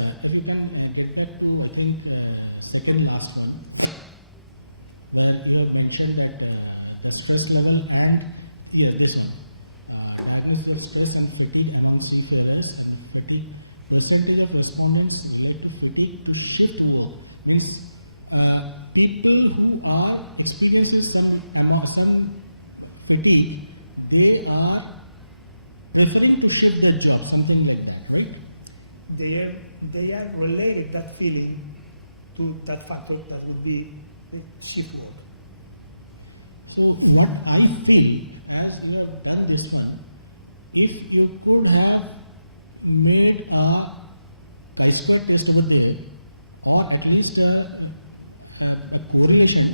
can take that to, I think, second last one, where you have mentioned that the stress level and, here, this one, average stress and fatigue among seafarers and fatigue, percentage of respondents related to fatigue to shift work. Means people who are experiencing some fatigue, they are preferring to shift their job, something like that, right? They are related that feeling to that factor that would be shift work. So what I feel, as you have done this one, if you could have made a chi-square test over there, or at least a correlation,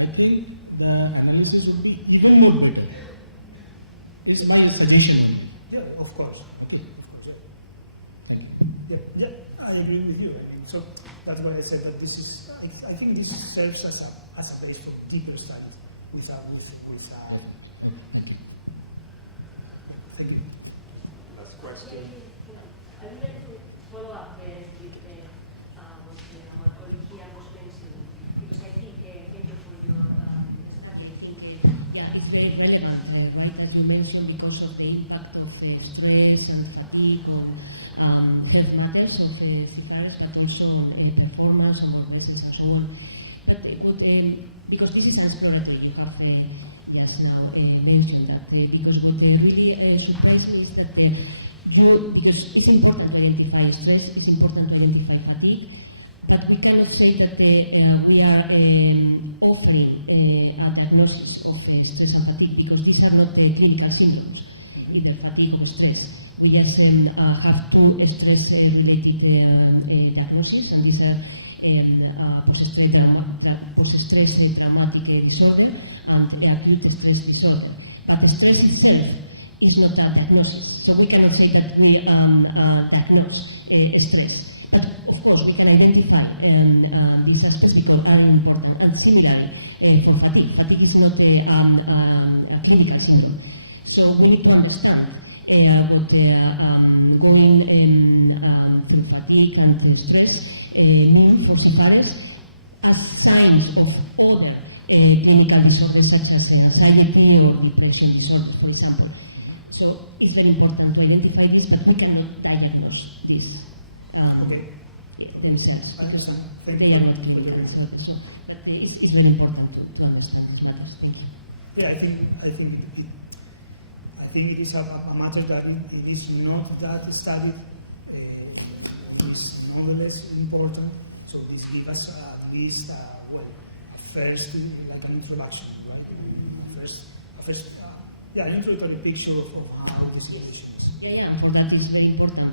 I think the analysis would be even more better. Is my suggestion. Yeah, of course. Okay. Thank you. Yeah, I agree with you. I think so. That's why I said that this is. I think this serves as a base for deeper studies with. Thank you. Last question. I would like to follow up with our colleague here was mentioning, because I think, thank you for your study. I think, Yeah, it's very relevant, right, as you mentioned, because of the impact of stress and fatigue on health matters of the seafarers, but also on performance of vessels and so on. But because this is exploratory, you have just now mentioned that, because what really surprising is that because it's important to identify stress, it's important to identify fatigue, but we cannot say that we are offering a diagnosis of stress and fatigue, because these are not clinical symptoms, either fatigue or stress. We just have two stress-related diagnoses, and these are post-stress traumatic disorder and acute stress disorder. But the stress itself is not a diagnosis, so we cannot say that we diagnose stress. But of course, we can identify these aspects because are important. And similarly, for fatigue, fatigue is not a clinical syndrome. So we need to understand what going through fatigue and stress mean for seafarers as signs of other clinical disorders such as anxiety or depression disorder, for example. So it's very important to identify this, but we cannot diagnose this themselves. Thank They you. are not clinical disorders. So, but it's very important to understand. Thank you. Yeah, I think it is a matter that it is not that studied. It is nonetheless important. So this gives us at least first like an introduction, right? First, an introductory picture of how this situation is. Yeah, for that is very important.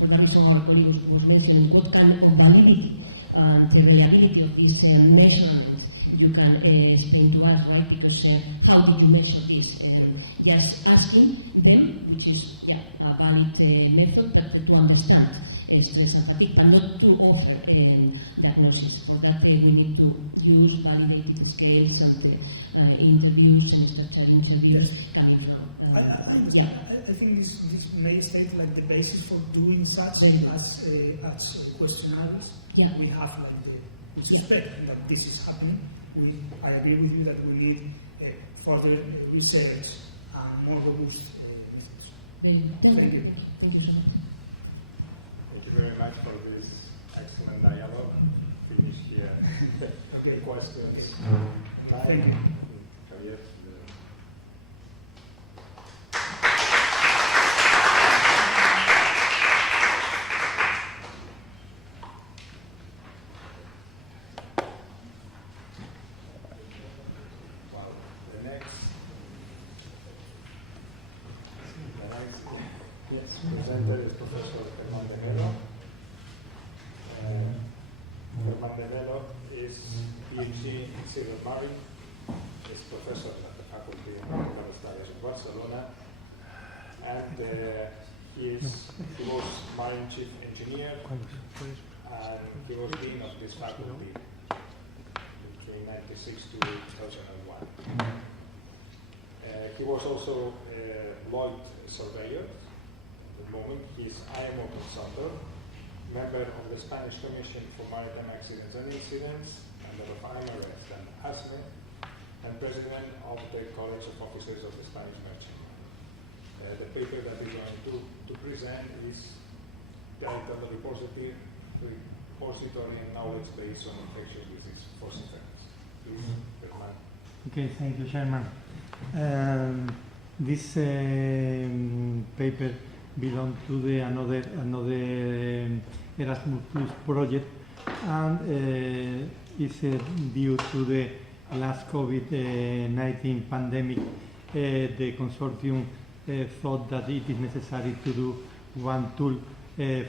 For that reason, our colleague was mentioning what kind of validity and the reliability of these measurements you can explain to us, right? Because how did you measure this? Just asking them, which is a valid method, but to understand stress and fatigue, but not to offer diagnosis. For that, we need to use validated scales and interviews and structured interviews coming from. I think this may serve like the basis for doing such as questionnaires. Yeah. We have we suspect that this is happening. I agree with you that we need further research and more robust methods. Thank you. Thank you so much. Thank you very much for this excellent dialogue. Finish here. Okay, questions. Thank you. Javier. Presenter is Professor Germán de Melo. Germán de Melo is PhD in civil marine, is professor at the Faculty of Medical Studies in Barcelona, and He was Marine Chief Engineer, and he was Dean of this faculty between 1996 to 2001. He was also a Lloyd surveyor. At the moment, he's IMO consultant, member of the Spanish Commission for Maritime Accidents and Incidents, member of IMARES and ASME, and president of the College of Officers of the Spanish Merchant. The paper that we're going to present is titled The Repository and Knowledge Based on Infectious Disease for Systems. Please, Germán. Okay, thank you, Chairman. This paper belongs to the another Erasmus Plus project, and is due to the last COVID-19 pandemic. The consortium thought that it is necessary to do one tool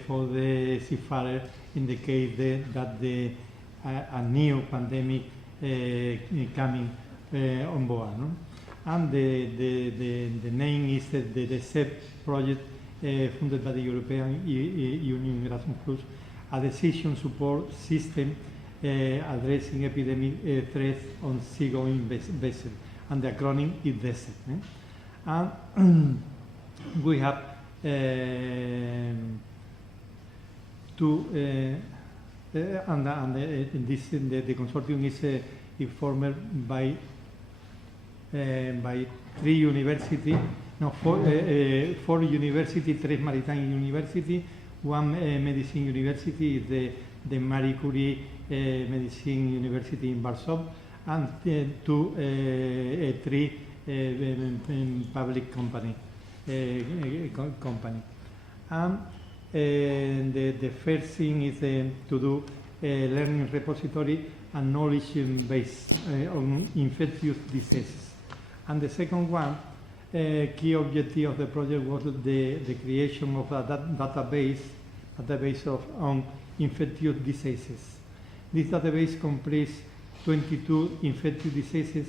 for the seafarer in the case that a new pandemic coming on board. No? And the name is the CEP project, funded by the European Union Erasmus Plus, a decision support system addressing epidemic threats on seagoing vessels, and the acronym is DESET. And we have the consortium is formed by 4 universities, 4 universities, 3 maritime universities, 1 medicine university is the Marie Curie Medicine University in Warsaw, and 3 public company. And the first thing is to do a learning repository and knowledge base on infectious diseases. And the second one, key objective of the project was the creation of a database on infectious diseases. This database completes 22 infectious diseases,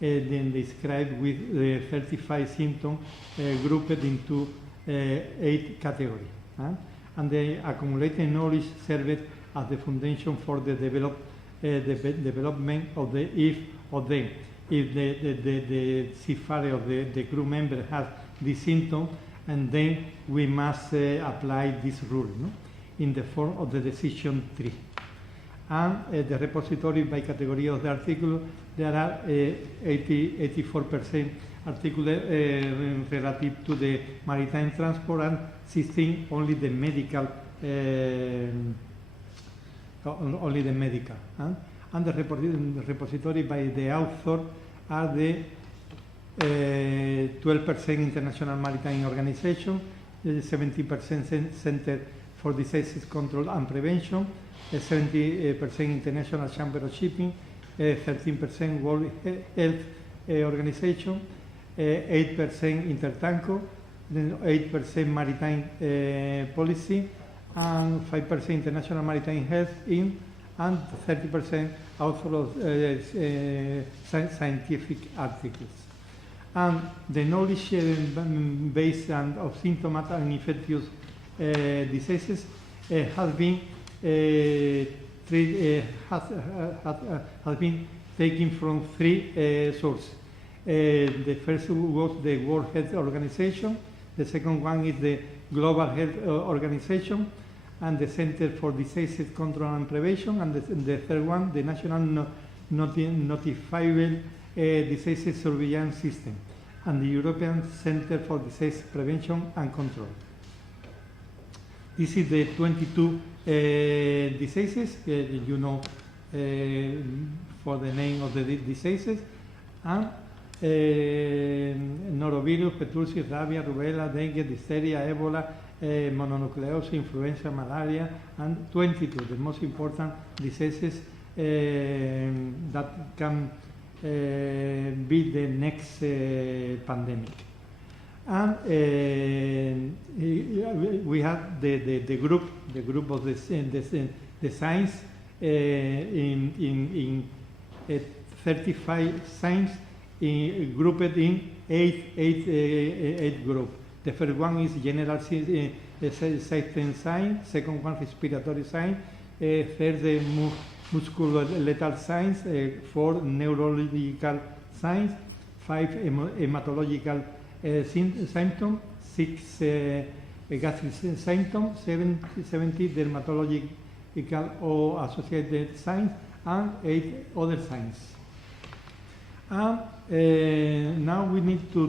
then described with 35 symptoms grouped into 8 categories. And the accumulated knowledge served as the foundation for the development of the if the seafarer or the crew member has this symptom, and then we must apply this rule, no? In the form of the decision tree. And the repository by category of the article, there are 84% articles relative to the maritime transport, and 16 only the medical. And the repository by the author are the 12% International Maritime Organization, 70% Center for Diseases Control and Prevention, 70% International Chamber of Shipping, 13% World Health Organization, 8% Intertanko, then 8% Maritime Policy, and 5% International Maritime Health in, and 30% author of scientific articles. And the knowledge based of symptoms and infectious diseases has been taken from 3 sources. The first was the World Health Organization, the second one is the Global Health Organization, and the Center for Diseases Control and Prevention, and the third one, the National Notifiable Diseases Surveillance System, and the European Center for Disease Prevention and Control. This is the 22 diseases, you know, for the name of the diseases, and norovirus, pertussis, rabia, rubella, dengue, diphtheria, Ebola, mononucleosis, influenza, malaria, and 22, the most important diseases that can be the next pandemic. And we have the group of the science in 35 science grouped in eight groups. The first one is general safety sign, second one respiratory sign, third the musculoskeletal signs, four neurological signs, five hematological symptoms, six gastric symptoms, 70 dermatological or associated signs, and 8 other signs. And now we need to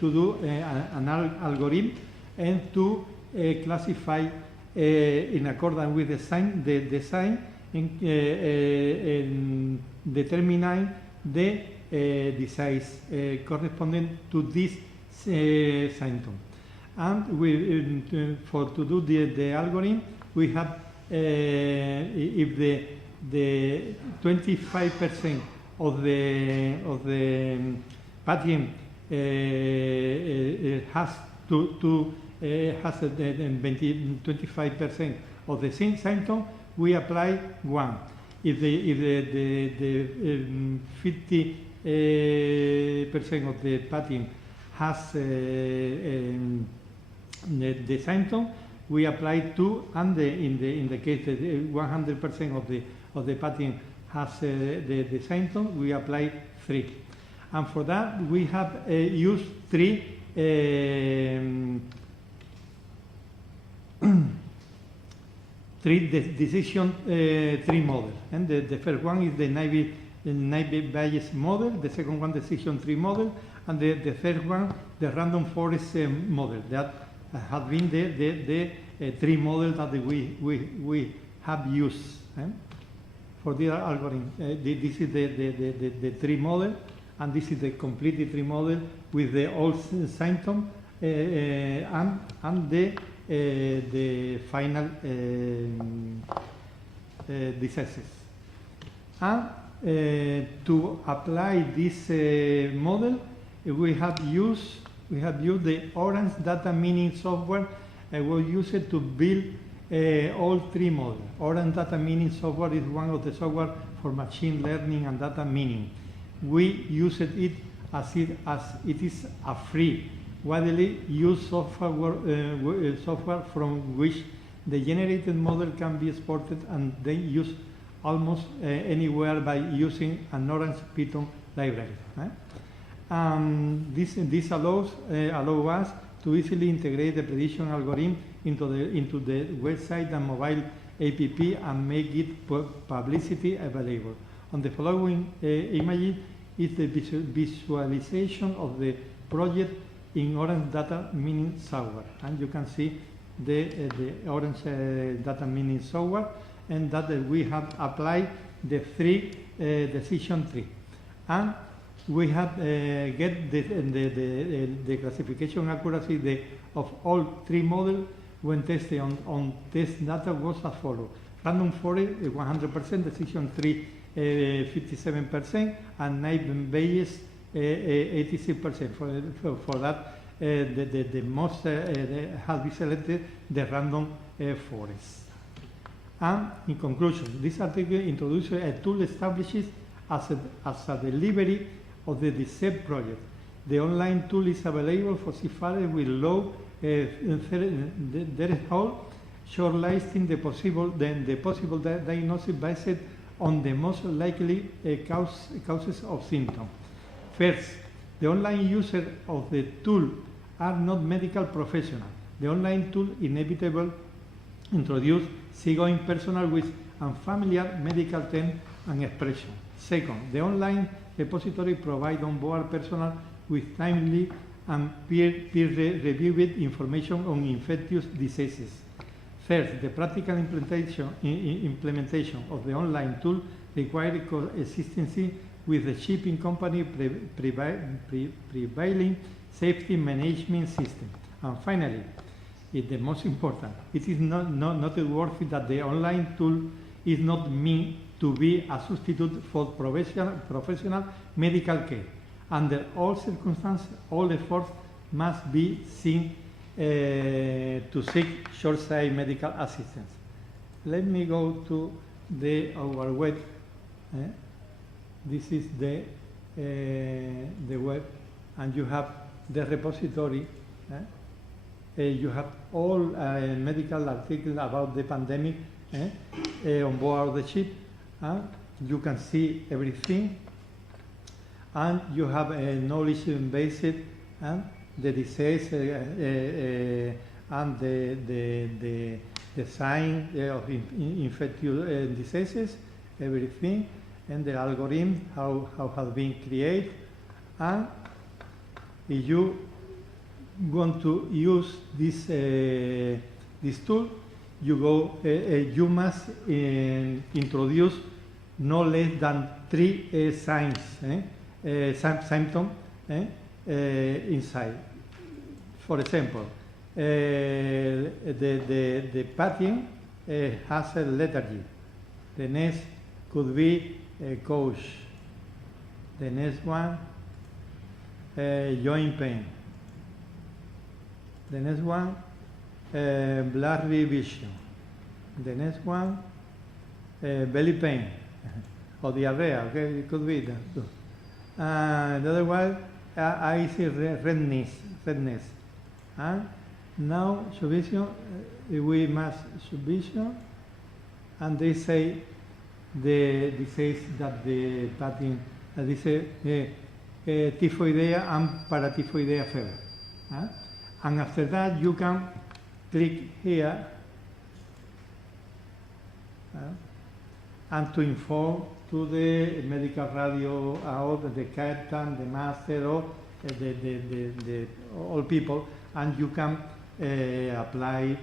do an algorithm and to classify in accordance with the design in determining the disease corresponding to this symptom. And to do the algorithm, we have if the 25% of the patient has 25% of the symptom, we apply 1. If the 50% of the patient has the symptom, we apply 2, and in the case that 100% of the patient has the symptom, we apply 3. And for that, we have used 3 decision tree model. And the first one is the Naive-Bayes model, the second one decision tree model, and the third one the random forest model. That has been the tree model that we have used for the algorithm. This is the tree model, and this is the complete tree model with the all symptom and the final diseases. And to apply this model, we have used the Orange data mining software. We use it to build all 3 models. Orange data mining software is one of the software for machine learning and data mining. We use it as it is a free, widely used software from which the generated model can be exported and then used almost anywhere by using an Orange Python library. This allows us to easily integrate the prediction algorithm into the website and mobile app and make it publicity available. On the following image is the visualization of the project in Orange data mining software, and you can see the Orange data mining software, and that we have applied the 3 decision tree, and we have get the classification accuracy of all 3 models when tested on test data was as follows: random forest 100%, decision tree 57%, and Naive-Bayes 86%. For that, the most has been selected the random forest. And in conclusion, this article introduces a tool established as a delivery of the DCEP project. The online tool is available for seafarers with low threshold, shortlisting the possible diagnosis based on the most likely causes of symptoms. First, the online users of the tool are not medical professionals. The online tool inevitably introduces seagoing personnel with unfamiliar medical terms and expressions. Second, the online repository provides on-board personnel with timely and peer-reviewed information on infectious diseases. Third, the practical implementation of the online tool requires consistency with the shipping company prevailing safety management system. And finally, the most important, it is not noteworthy that the online tool is not meant to be a substitute for professional medical care. Under all circumstances, all efforts must be seen to seek short-sighted medical assistance. Let me go to our web. This is the web, and you have the repository You have all medical articles about the pandemic on board the ship. You can see everything, and you have a knowledge based the disease and the sign of infectious diseases, everything, and the algorithm how has been created. And if you want to use this tool, you must introduce no less than 3 signs, symptoms inside. For example, the patient has a lethargy. The next could be couch. The next one, joint pain. The next one, blurry vision. The next one, belly pain or diarrhea. Okay, it could be that too. The other one, eyes redness. Now subvision, we must subvision, and they say the disease that the patient dice typhoidea and paratyphoidea fever. And after that, you can click here and to inform to the medical radio out the captain, the master, or the all people, and you can apply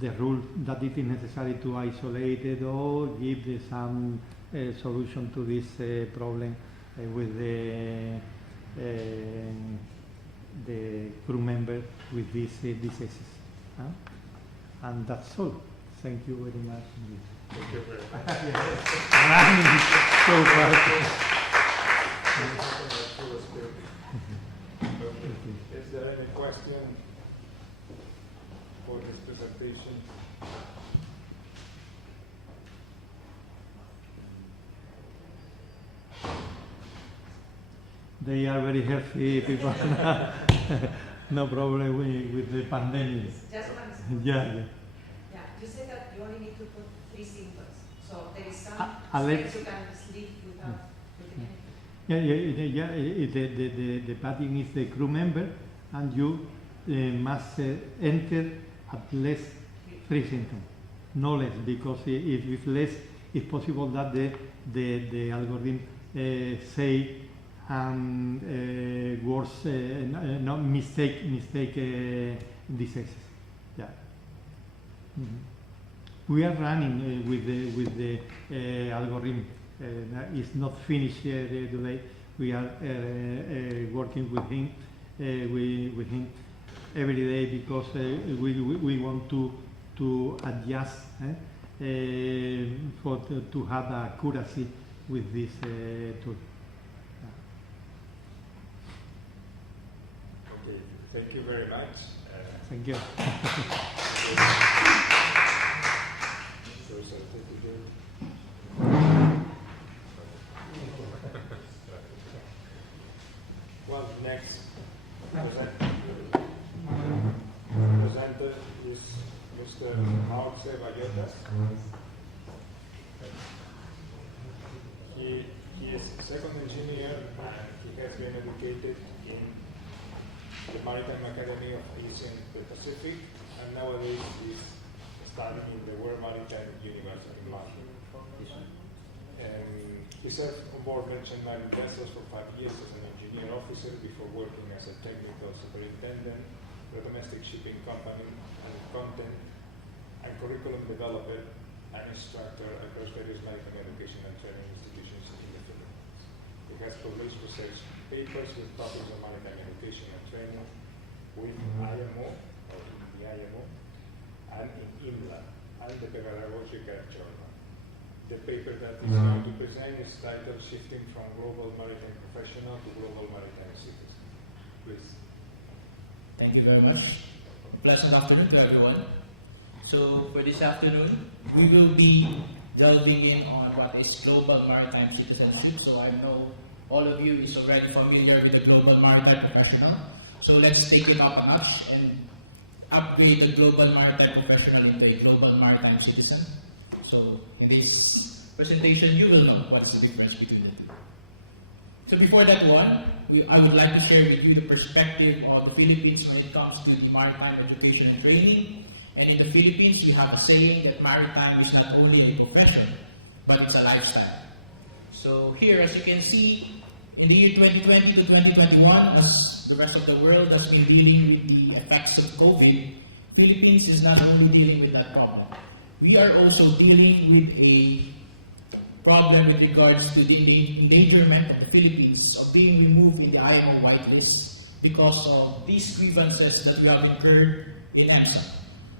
the rule that it is necessary to isolate it or give some solution to this problem with the crew member with these diseases. And that's all. Thank you very much. Thank you very much. Running so fast. Is there any question for this presentation? They are very healthy people. No problem with the pandemic. Just one Yeah. Yeah, you said that you only need to put 3 symptoms. So there is some Alex. steps you can sleep without putting The patient is the crew member, and you must enter at least 3 symptoms, no less, because if less, it's possible that the algorithm say worse, no mistake diseases. Yeah. We are running with the algorithm. It's not finished today. We are working with him every day because we want to adjust to have accuracy with this tool. Okay, thank you very much. Thank you. Well, next presenter is Mr. Maurice Vallotas. He is second engineer and he has been educated in the Maritime Academy of Asia and the Pacific, and nowadays is studying in the World Maritime University in London. He served on board merchant marine vessels for 5 years as an engineer officer before working as a technical superintendent for a domestic shipping company and content and curriculum developer and instructor across various maritime education and training institutions in the Philippines. He has published research papers with topics on maritime education and training with IMO, or in the IMO, and in IMLA, and the Pedagogical Journal. The paper that is going to present is titled Shifting from Global Maritime Professional to Global Maritime Citizen. Please. Thank you very much. Pleasant afternoon to everyone. So for this afternoon, we will be delving in on what is global maritime citizenship. So I know all of you is already familiar with the global maritime professional. So let's take it up a notch and upgrade the global maritime professional into a global maritime citizen. So in this presentation, you will know what's the difference between the two. So before that one, I would like to share with you the perspective of the Philippines when it comes to the maritime education and training. And in the Philippines, we have a saying that maritime is not only a profession, but it's a lifestyle. So here, as you can see, in the year 2020 to 2021, as the rest of the world has been dealing with the effects of COVID, Philippines is not only dealing with that problem. We are also dealing with a problem with regards to the endangerment of the Philippines of being removed in the IMO whitelist because of these grievances that we have incurred in EMSA.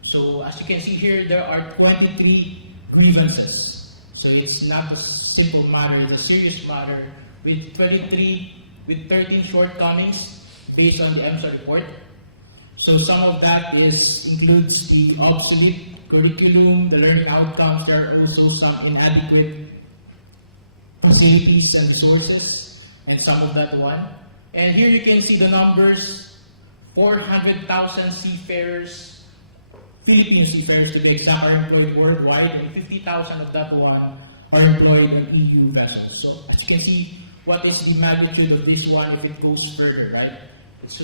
So as you can see here, there are 23 grievances. So it's not a simple matter, it's a serious matter with 13 shortcomings based on the EMSA report. So some of that includes the obsolete curriculum, the learning outcomes. There are also some inadequate facilities and resources, and some of that one. And here you can see the numbers: 400,000 seafarers, Filipino seafarers to be exact, are employed worldwide, and 50,000 of that one are employed in EU vessels. So as you can see, what is the magnitude of this one if it goes further, right? It's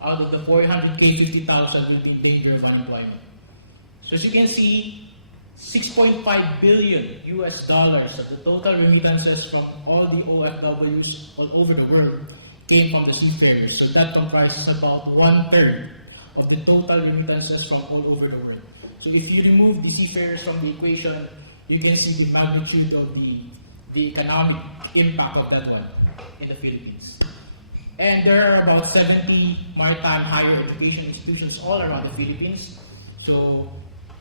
out of the 400K, 50,000 will be in danger of unemployment. So as you can see, $6.5 billion of the total remittances from all the OFWs all over the world came from the seafarers. So that comprises about 1/3 of the total remittances from all over the world. So if you remove the seafarers from the equation, you can see the magnitude of the economic impact of that one in the Philippines. And there are about 70 maritime higher education institutions all around the Philippines. So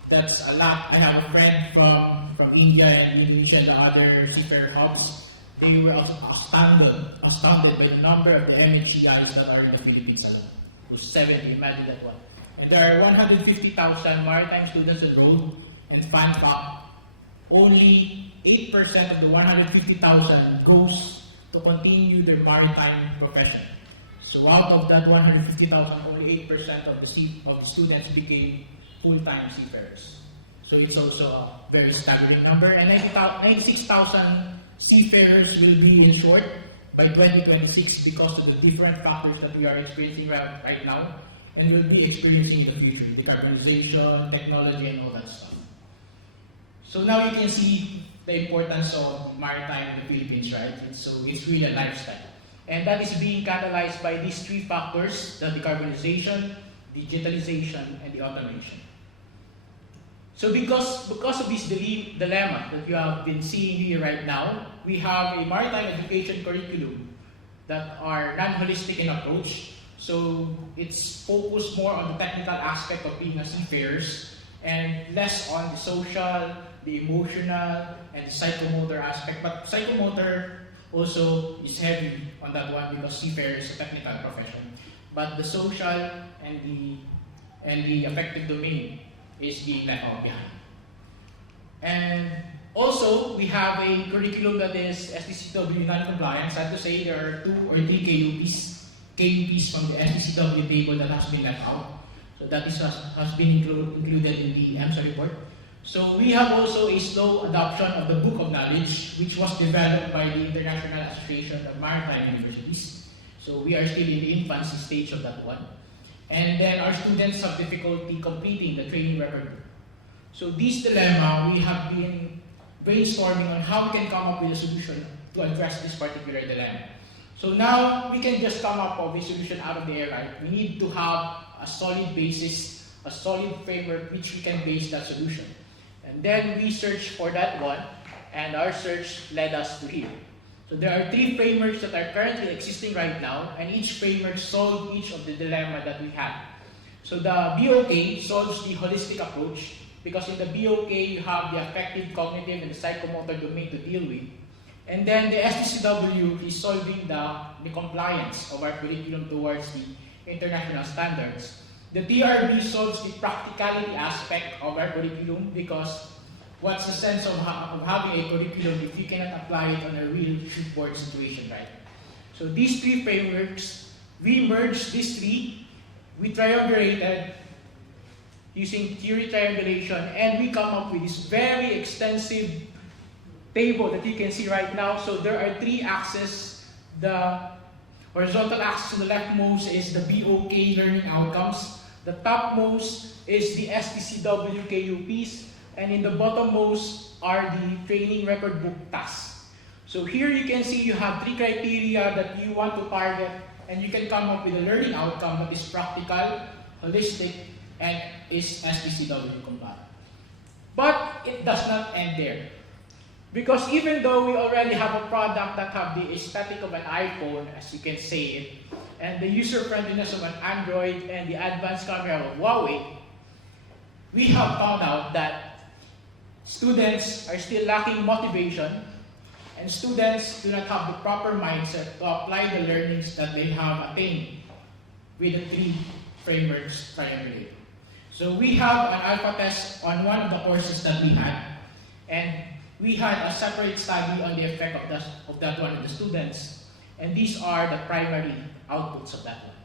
that's a lot. I have a friend from India and Indonesia and the other seafarer hubs. They were astounded by the number of the MHCIs that are in the Philippines alone. So 70, imagine that one. And there are 150,000 maritime students enrolled, and fun fact, only 8% of the 150,000 goes to continue their maritime profession. So out of that 150,000, only 8% of the students became full-time seafarers. So it's also a very staggering number. And 96,000 seafarers will be in short by 2026 because of the different factors that we are experiencing right now and will be experiencing in the future: decarbonization, technology, and all that stuff. So now you can see the importance of maritime in the Philippines, right? So it's really a lifestyle. And that is being catalyzed by these three factors: the decarbonization, digitalization, and the automation. So because of this dilemma that you have been seeing here right now, we have a maritime education curriculum that are non-holistic in approach. So it's focused more on the technical aspect of being a seafarers and less on the social, the emotional, and the psychomotor aspect. But psychomotor also is heavy on that one because seafarer is a technical profession. But the social and the affective domain is being left out behind. And also, we have a curriculum that is STCW non-compliant. Sad to say, there are 2 or 3 KUPs from the STCW table that has been left out. So that has been included in the EMSA report. So we have also a slow adoption of the Book of Knowledge, which was developed by the International Association of Maritime Universities. So we are still in the infancy stage of that one. And then our students have difficulty completing the training record. So this dilemma, we have been brainstorming on how we can come up with a solution to address this particular dilemma. So now we can just come up with a solution out of the air, right? We need to have a solid basis, a solid framework which we can base that solution. And then we searched for that one, and our search led us to here. So there are 3 frameworks that are currently existing right now, and each framework solves each of the dilemma that we have. So the BOK solves the holistic approach, because in the BOK you have the affective, cognitive, and the psychomotor domain to deal with. And then the STCW is solving the compliance of our curriculum towards the international standards. The TRB solves the practicality aspect of our curriculum because what's the sense of having a curriculum if you cannot apply it on a real shipboard situation, right? So these three frameworks, we merged these three, we triangulated using theory triangulation, and we come up with this very extensive table that you can see right now. So there are three axes. The horizontal axis to the leftmost is the BOK learning outcomes. The topmost is the STCW KUPs, and in the bottommost are the training record book tasks. So here you can see you have three criteria that you want to target, and you can come up with a learning outcome that is practical, holistic, and is STCW compliant. But it does not end there. Because even though we already have a product that have the aesthetic of an iPhone, as you can say it, and the user-friendliness of an Android and the advanced camera of Huawei, we have found out that students are still lacking motivation, and students do not have the proper mindset to apply the learnings that they have attained with the three frameworks triangulated. So we have an alpha test on one of the courses that we had, and we had a separate study on the effect of that one on the students, and these are the primary outputs of that one.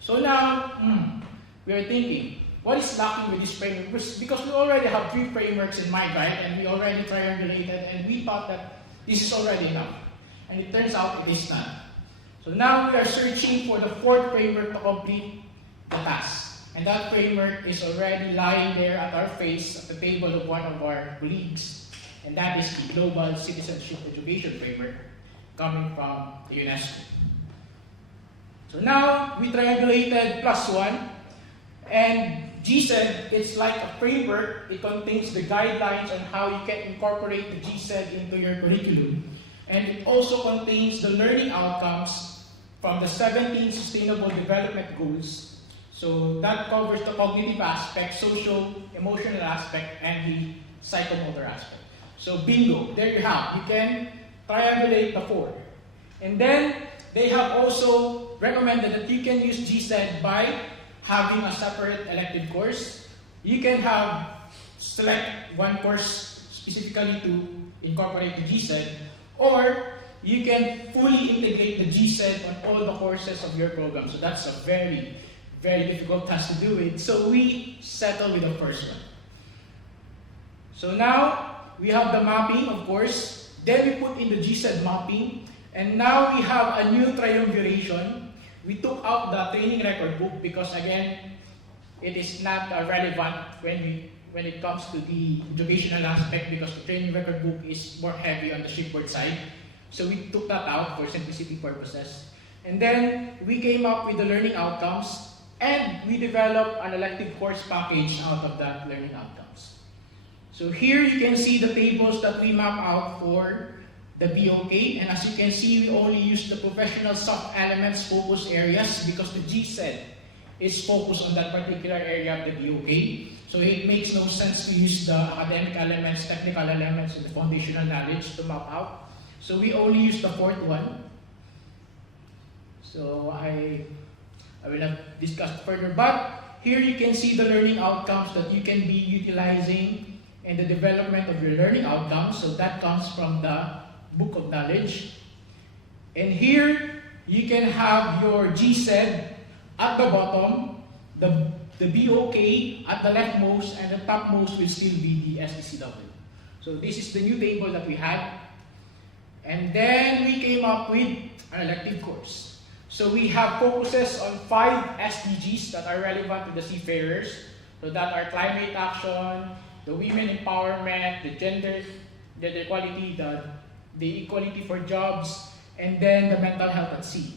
So now, we are thinking, what is lacking with this framework? Because we already have three frameworks in mind, right? And we already triangulated, and we thought that this is already enough. And it turns out it is not. So now we are searching for the fourth framework to complete the task. And that framework is already lying there at our face at the table of one of our colleagues. And that is the Global Citizenship Education Framework coming from the UNESCO. So now we triangulated +1, and GCED, it's like a framework. It contains the guidelines on how you can incorporate the GCED into your curriculum. And it also contains the learning outcomes from the 17 Sustainable Development Goals. So that covers the cognitive aspect, social, emotional aspect, and the psychomotor aspect. So bingo, there you have. You can triangulate the four. And then they have also recommended that you can use GCED by having a separate elective course. You can select one course specifically to incorporate the GCED, or you can fully integrate the GCED on all the courses of your program. So that's a very, very difficult task to do it. So we settle with the first one. So now we have the mapping, of course. Then we put in the GCED mapping. And now we have a new triangulation. We took out the training record book because, again, it is not relevant when it comes to the educational aspect, because the training record book is more heavy on the shipboard side. So we took that out for simplicity purposes. And then we came up with the learning outcomes, and we developed an elective course package out of that learning outcomes. So here you can see the tables that we map out for the BOK, and as you can see, we only use the professional soft elements focus areas because the GCED is focused on that particular area of the BOK. So it makes no sense to use the academic elements, technical elements, and the foundational knowledge to map out. So we only use the fourth one. So I will not discuss further, but here you can see the learning outcomes that you can be utilizing in the development of your learning outcomes. So that comes from the book of knowledge. And here you can have your GCED at the bottom, the BOK at the leftmost, and the topmost will still be the STCW. So this is the new table that we had. And then we came up with an elective course. So we have focuses on 5 SDGs that are relevant to the seafarers. So that are climate action, the women empowerment, the gender equality, the equality for jobs, and then the mental health at sea.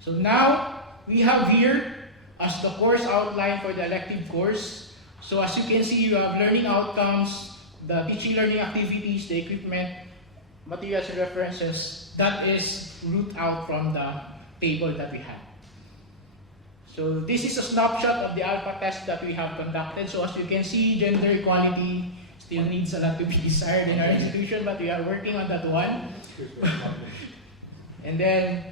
So now we have here as the course outline for the elective course. So as you can see, you have learning outcomes, the teaching learning activities, the equipment, materials and references. That is root out from the table that we have. So this is a snapshot of the alpha test that we have conducted. So as you can see, gender equality still needs a lot to be desired in our institution, but we are working on that one. And then,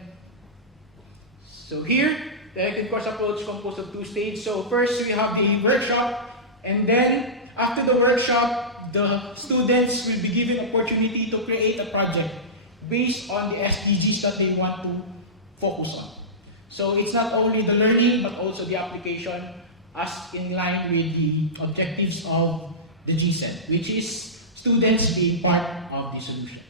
so here, the elective course approach composed of 2 stages. So first we have the workshop, and then after the workshop, the students will be given opportunity to create a project based on the SDGs that they want to focus on. So it's not only the learning, but also the application as in line with the objectives of the GSET, which is students being part of the solution.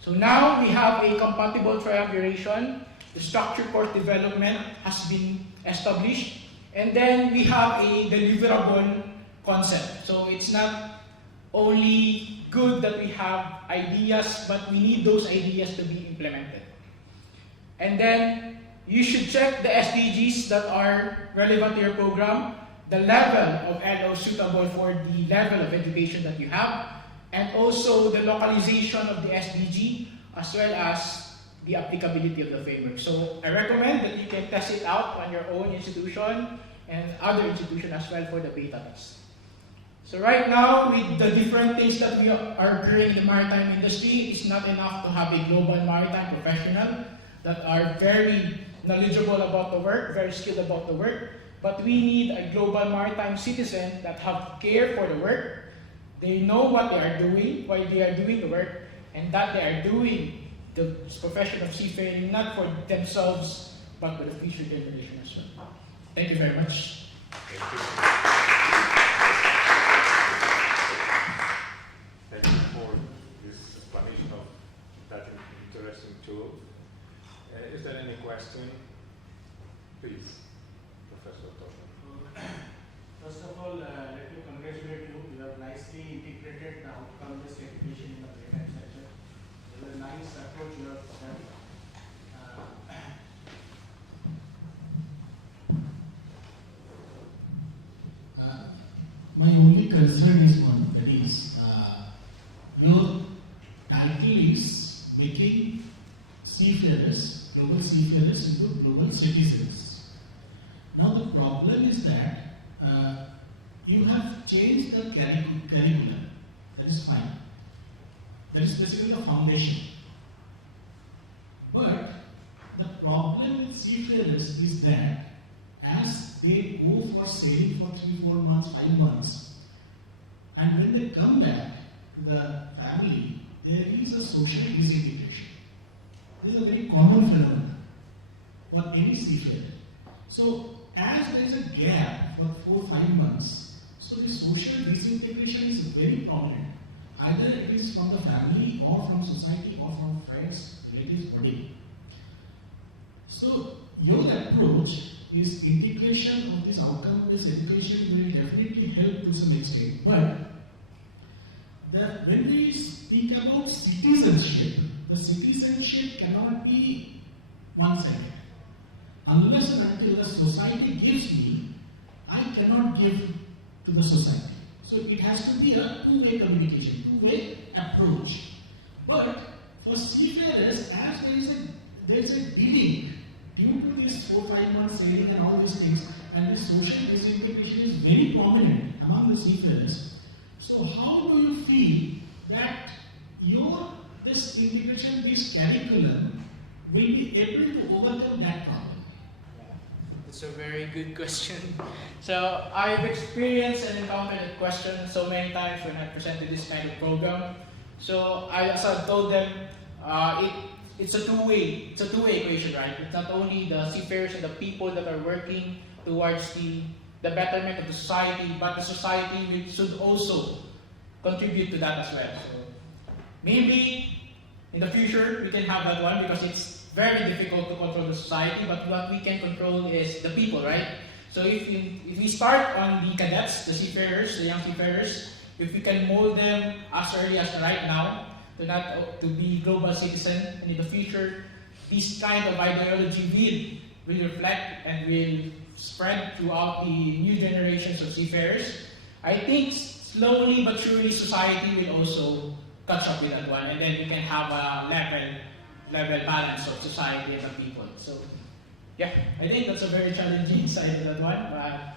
So now we have a compatible triangulation. The structure course development has been established. And then we have a deliverable concept. So it's not only good that we have ideas, but we need those ideas to be implemented. And then you should check the SDGs that are relevant to your program, the level of LO suitable for the level of education that you have, and also the localization of the SDG, as well as the applicability of the framework. So I recommend that you can test it out on your own institution and other institutions as well for the beta test. So right now, with the different things that we are doing in the maritime industry, it's not enough to have a global maritime professional that are very knowledgeable about the work, very skilled about the work, but we need a global maritime citizen that have care for the work. They know what they are doing, why they are doing the work, and that they are doing the profession of seafaring not for themselves, but for the future generation as well. Thank you very much. Thank you. Thank you for this explanation of that interesting tool. Is there any question? Please, Professor Totten. First of all, let me congratulate you. You have nicely integrated the outcome-based education in the maritime sector. It was a nice approach you have done. My only concern is one, that is, your title is making seafarers, global seafarers into global citizens. Now the problem is that you have changed the curriculum. That is fine. That is basically the foundation. But the problem with seafarers is that as they go for sailing for 3, 4 months, 5 months, and when they come back to the family, there is a social disintegration. This is a very common phenomenon for any seafarer. So, as there is a gap for 4, 5 months, so the social disintegration is very prominent. Either it is from the family or from society or from friends, relatives, whatever. So, your approach is integration of this outcome-based education will definitely help to some extent. But when we speak about citizenship, the citizenship cannot be one-sided. Unless and until the society gives me, I cannot give to the society. So it has to be a two-way communication, two-way approach. But for seafarers, as there is a dealing due to this 4, 5 months sailing and all these things, and this social disintegration is very prominent among the seafarers. So how do you feel that this integration, this curriculum will be able to overcome that problem? It's a very good question. So I've experienced and encountered that question so many times when I presented this kind of program. So as I've told them, it's a two-way equation, right? It's not only the seafarers and the people that are working towards the betterment of the society, but the society should also contribute to that as well. So maybe in the future we can have that one because it's very difficult to control the society, but what we can control is the people, right? So if we start on the cadets, the seafarers, the young seafarers, if we can mold them as early as right now to be global citizen, and in the future, this kind of ideology will reflect and will spread throughout the new generations of seafarers. I think slowly but surely society will also catch up with that one, and then we can have a level balance of society and the people. So yeah, I think that's a very challenging side of that one, but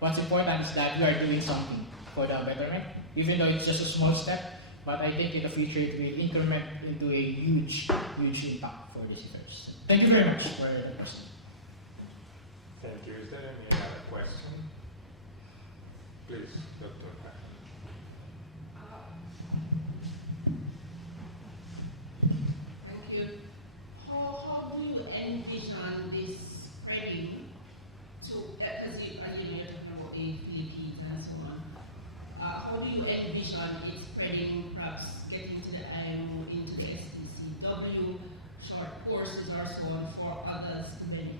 what's important is that we are doing something for the betterment, even though it's just a small step. But I think in the future it will increment into a huge impact for visitors. Thank you very much for your question. Thank you. Is there any other question? Please, Dr. how do you envision it spreading, perhaps getting to the IMO, into the SPCW, short courses or so on for others to benefit?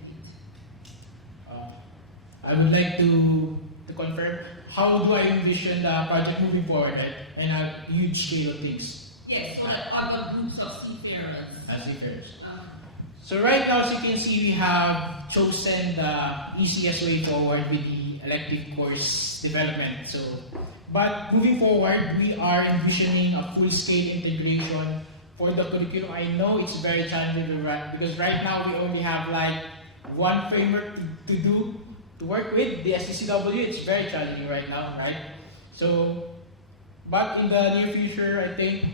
I would like to confirm, how do I envision the project moving forward and a huge scale of things? Yes, for other groups of seafarers. Seafarers. So right now, as you can see, we have chosen the easiest way forward with the elective course development. But moving forward, we are envisioning a full-scale integration for the curriculum. I know it's very challenging because right now we only have like one framework to work with. The STCW, it's very challenging right now, right? So, but in the near future, I think,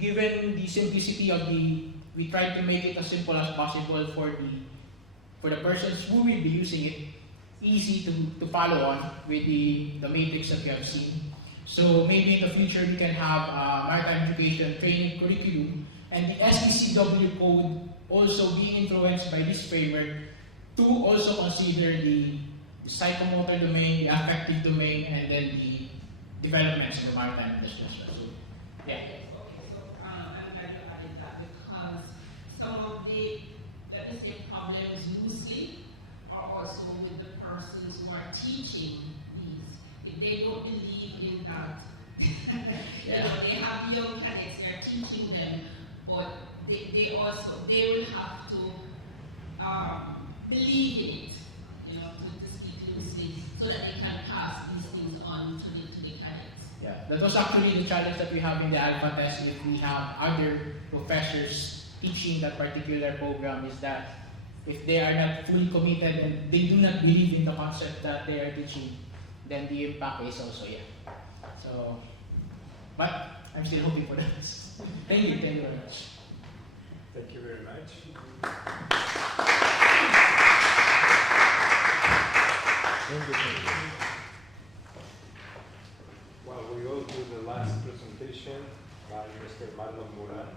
given the simplicity of we try to make it as simple as possible for the persons who will be using it, easy to follow on with the matrix that we have seen. So maybe in the future we can have maritime education training curriculum and the STCW code also being influenced by this framework to also consider the psychomotor domain, the affective domain, and then the developments of the maritime industry as well. So, yeah. Yes, okay, so I'm glad you added that because some of the, let me say, problems loosely are also with the persons who are teaching these. If they don't believe in that, they have young cadets, they're teaching them, but they will have to believe in it, to speak loosely, so that they can pass these things on to the cadets. Yeah, that was actually the challenge that we have in the alpha test. If we have other professors teaching that particular program, is that if they are not fully committed and they do not believe in the concept that they are teaching, then the impact is also So, but I'm still hoping for that. Thank you very much. Thank you very much. Well, we go to the last presentation by Mr. Marlon Moran.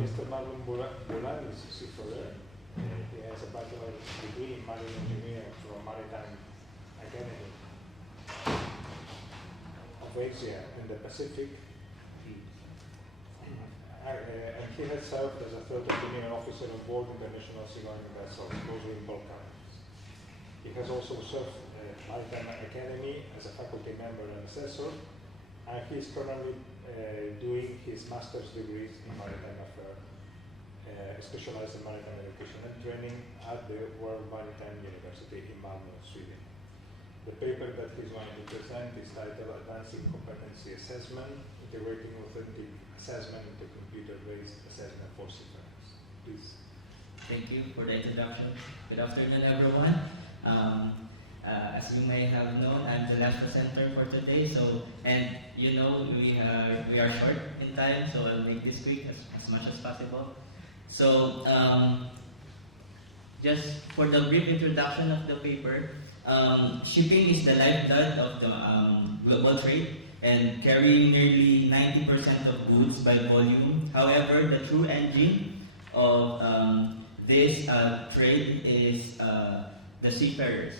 Mr. Marlon Moran is a seafarer. He has a bachelor's degree in marine engineering from Maritime Academy of Asia and the Pacific. And he has served as a third opinion officer on board international seagoing vessels, mostly in bulk carriers. He has also served Maritime Academy as a faculty member and assessor, and he is currently doing his master's degrees in maritime affairs, specialized in maritime education and training at the World Maritime University in Malmö, Sweden. The paper that he's going to present is titled Advancing Competency Assessment, Integrating Authentic Assessment into Computer-Based Assessment for Seafarers. Please. Thank you for the introduction. Good afternoon, everyone. As you may have known, I'm the last presenter for today. And we are short in time, so I'll make this quick as much as possible. So, just for the brief introduction of the paper, shipping is the lifeblood of the global trade and carrying nearly 90% of goods by volume. However, the true engine of this trade is the seafarers.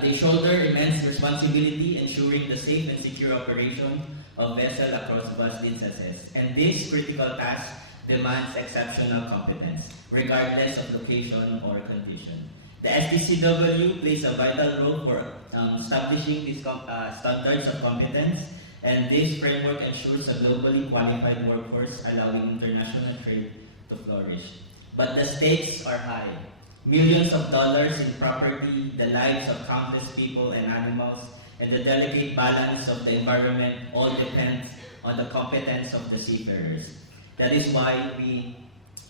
They shoulder immense responsibility ensuring the safe and secure operation of vessels across vast distances. And this critical task demands exceptional competence, regardless of location or condition. The STCW plays a vital role for establishing these standards of competence, and this framework ensures a globally qualified workforce, allowing international trade to flourish. But the stakes are high. Millions of dollars in property, the lives of countless people and animals, and the delicate balance of the environment all depends on the competence of the seafarers. That is why we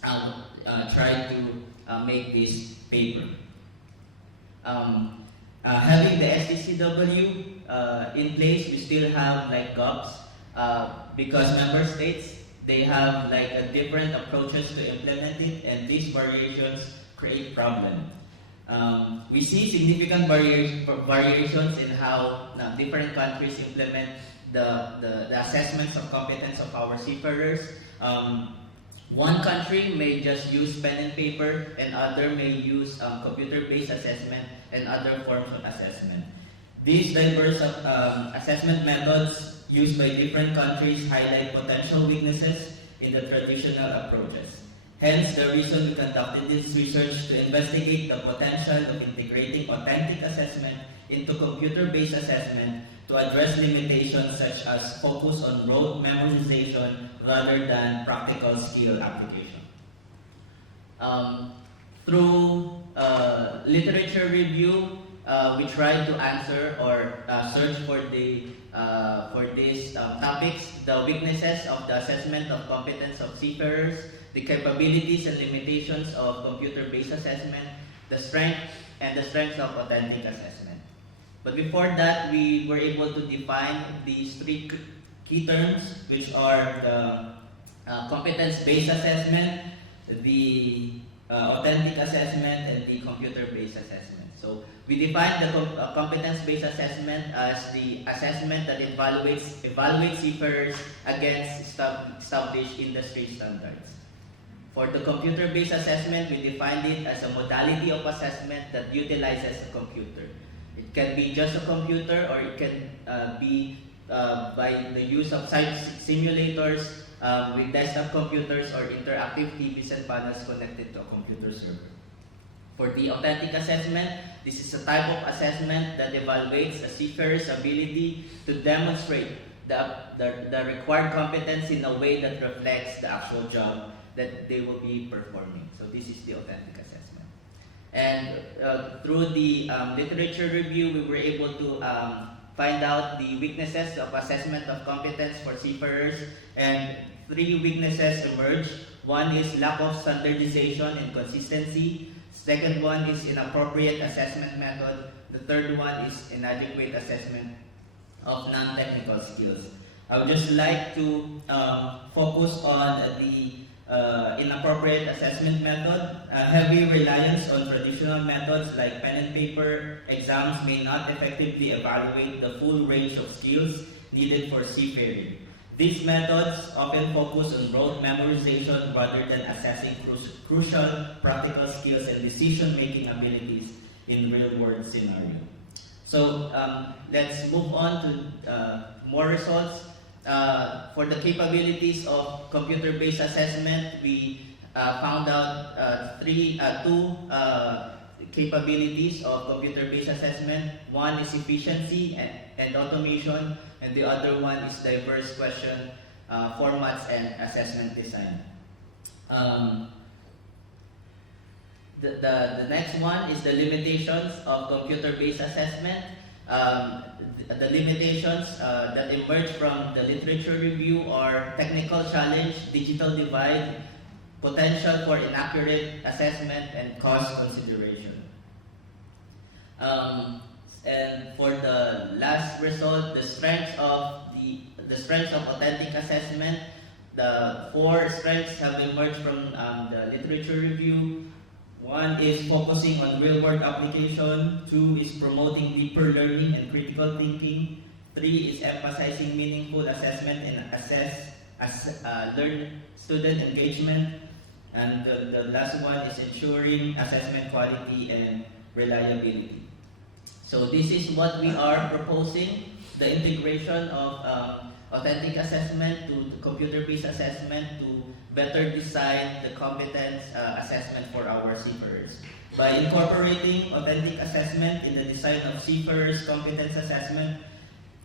try to make this paper. Having the STCW in place, we still have gaps because member states, they have different approaches to implement it, and these variations create problem. We see significant variations in how different countries implement the assessments of competence of our seafarers. One country may just use pen and paper, and other may use computer-based assessment and other forms of assessment. These diverse assessment methods used by different countries highlight potential weaknesses in the traditional approaches. Hence, the reason we conducted this research to investigate the potential of integrating authentic assessment into computer-based assessment to address limitations such as focus on rote memorization rather than practical skill application. Through literature review, we tried to answer or search for these topics: the weaknesses of the assessment of competence of seafarers, the capabilities and limitations of computer-based assessment, the strengths of authentic assessment. But before that, we were able to define these three key terms, which are the competence-based assessment, the authentic assessment, and the computer-based assessment. So we define the competence-based assessment as the assessment that evaluates seafarers against established industry standards. For the computer-based assessment, we defined it as a modality of assessment that utilizes a computer. It can be just a computer, or it can be by the use of simulators with desktop computers or interactive TVs and panels connected to a computer server. For the authentic assessment, this is a type of assessment that evaluates a seafarer's ability to demonstrate the required competence in a way that reflects the actual job that they will be performing. So this is the authentic assessment. And through the literature review, we were able to find out the weaknesses of assessment of competence for seafarers, and 3 weaknesses emerged. One is lack of standardization and consistency. Second one is inappropriate assessment method. The third one is inadequate assessment of non-technical skills. I would just like to focus on the inappropriate assessment method. Heavy reliance on traditional methods like pen and paper exams may not effectively evaluate the full range of skills needed for seafaring. These methods often focus on rote memorization rather than assessing crucial practical skills and decision-making abilities in real-world scenario. So let's move on to more results. For the capabilities of computer-based assessment, we found out two capabilities of computer-based assessment. One is efficiency and automation, and the other one is diverse question formats and assessment design. The next one is the limitations of computer-based assessment. The limitations that emerge from the literature review are technical challenge, digital divide, potential for inaccurate assessment, and cost consideration. And for the last result, the strengths of authentic assessment. The 4 strengths have emerged from the literature review. 1 is focusing on real-world application. 2 is promoting deeper learning and critical thinking. 3 is emphasizing meaningful assessment and learn student engagement. And the last one is ensuring assessment quality and reliability. So this is what we are proposing: the integration of authentic assessment to computer-based assessment to better design the competence assessment for our seafarers. By incorporating authentic assessment in the design of seafarers' competence assessment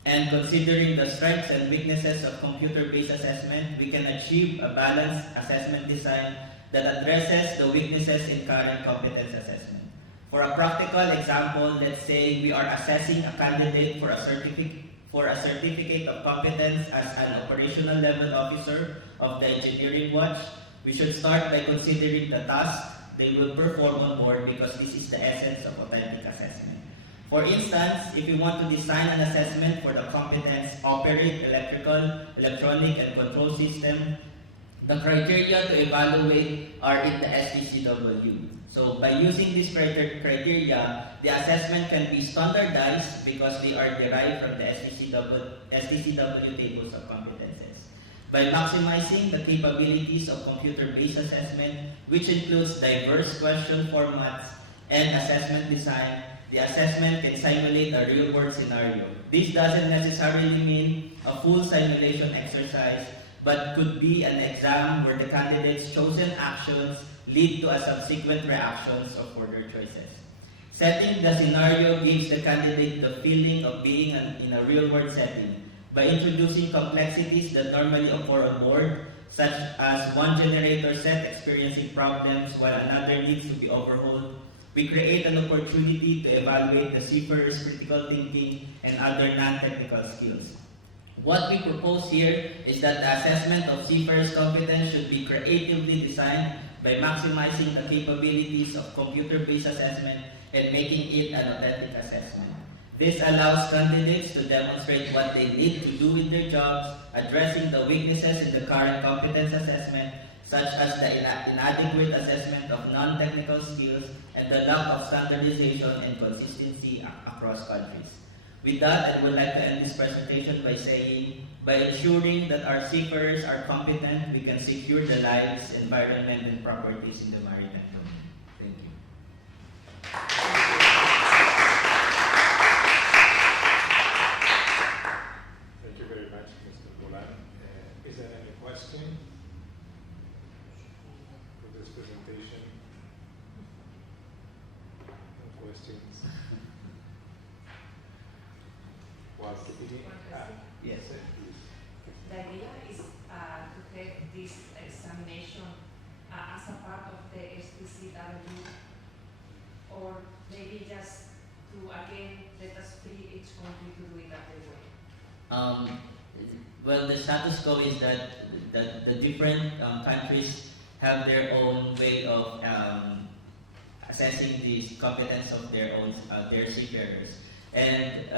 and considering the strengths and weaknesses of computer-based assessment, we can achieve a balanced assessment design that addresses the weaknesses in current competence assessment. For a practical example, let's say we are assessing a candidate for a certificate of competence as an operational level officer of the engineering watch. We should start by considering the task they will perform on board, because this is the essence of authentic assessment. For instance, if you want to design an assessment for the competence operate electrical, electronic, and control system, the criteria to evaluate are in the STCW. So by using these criteria, the assessment can be standardized because they are derived from the STCW tables of competences. by maximizing the capabilities of computer-based assessment, which includes diverse question formats and assessment design. The assessment can simulate a real-world scenario. This doesn't necessarily mean a full simulation exercise, but could be an exam where the candidate's chosen actions lead to a subsequent reactions of further choices. Setting the scenario gives the candidate the feeling of being in a real-world setting. By introducing complexities that normally occur on board, such as one generator set experiencing problems while another needs to be overhauled, we create an opportunity to evaluate the seafarer's critical thinking and other non-technical skills. What we propose here is that the assessment of seafarer's competence should be creatively designed by maximizing the capabilities of computer-based assessment and making it an authentic assessment. This allows candidates to demonstrate what they need to do in their jobs, addressing the weaknesses in the current competence assessment, such as the inadequate assessment of non-technical skills and the lack of standardization and consistency across countries. With that, I would like to end this presentation by saying, by ensuring that our seafarers are competent, we can secure the lives, environment, and properties in the maritime domain. Thank you. Thank you very much, Mr. Bolan. Is there any question for this presentation? No questions? Well, Yes. please. The idea is to have this examination as a part of the STCW, or maybe just to again let us free each country to do it that way. Well, the status quo is that the different countries have their own way of assessing the competence of their own their seafarers, and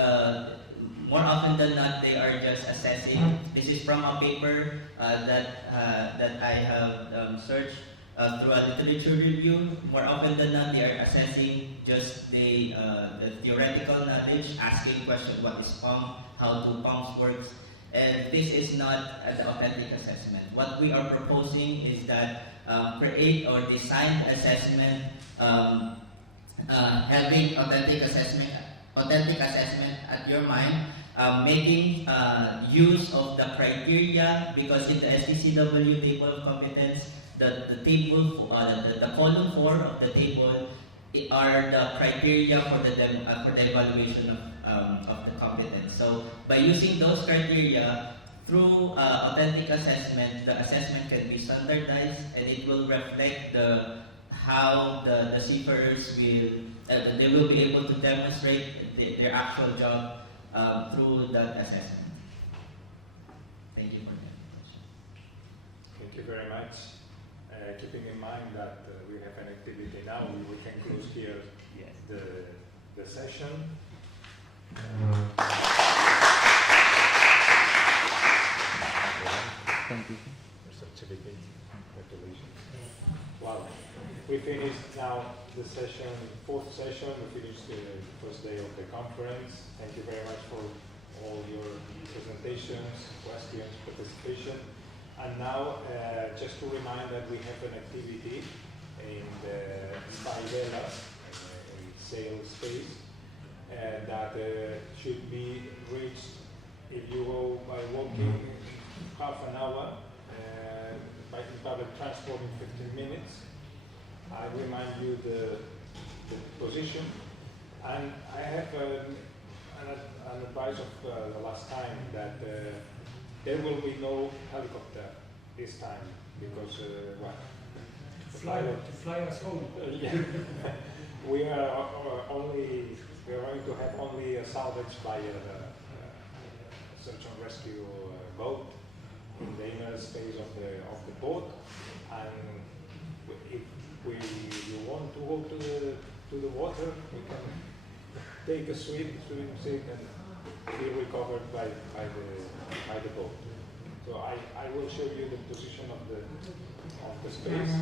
more often than not, they are just assessing. This is from a paper that I have searched through a literature review. More often than not, they are assessing just the theoretical knowledge, asking questions: what is pump, how do pumps works, and this is not an authentic assessment. What we are proposing is that create or design assessment, having authentic assessment at your mind, making use of the criteria, because in the STCW table of competence, the column 4 of the table are the criteria for the evaluation of the competence. So by using those criteria through authentic assessment, the assessment can be standardized and it will reflect how the seafarers will be able to demonstrate their actual job through that assessment. Thank you for that question. Thank you very much. Keeping in mind that we have an activity now, we can close here the session. Thank you. Mr. Chiviki, congratulations. Well, we finished now the session, fourth session. We finished the first day of the conference. Thank you very much for all your presentations, questions, participation. And now, just to remind that we have an activity in the Faivela, in sales space, that should be reached if you go by walking half an hour, by public transport in 15 minutes. I remind you the position, and I have an advice of the last time that there will be no helicopter this time because to fly us home. Yeah. we are going to have only a salvage by a search and rescue boat in the inner space of the boat, and if you want to go to the water, we can take a swim and be recovered by the boat. So I will show you the position of the space.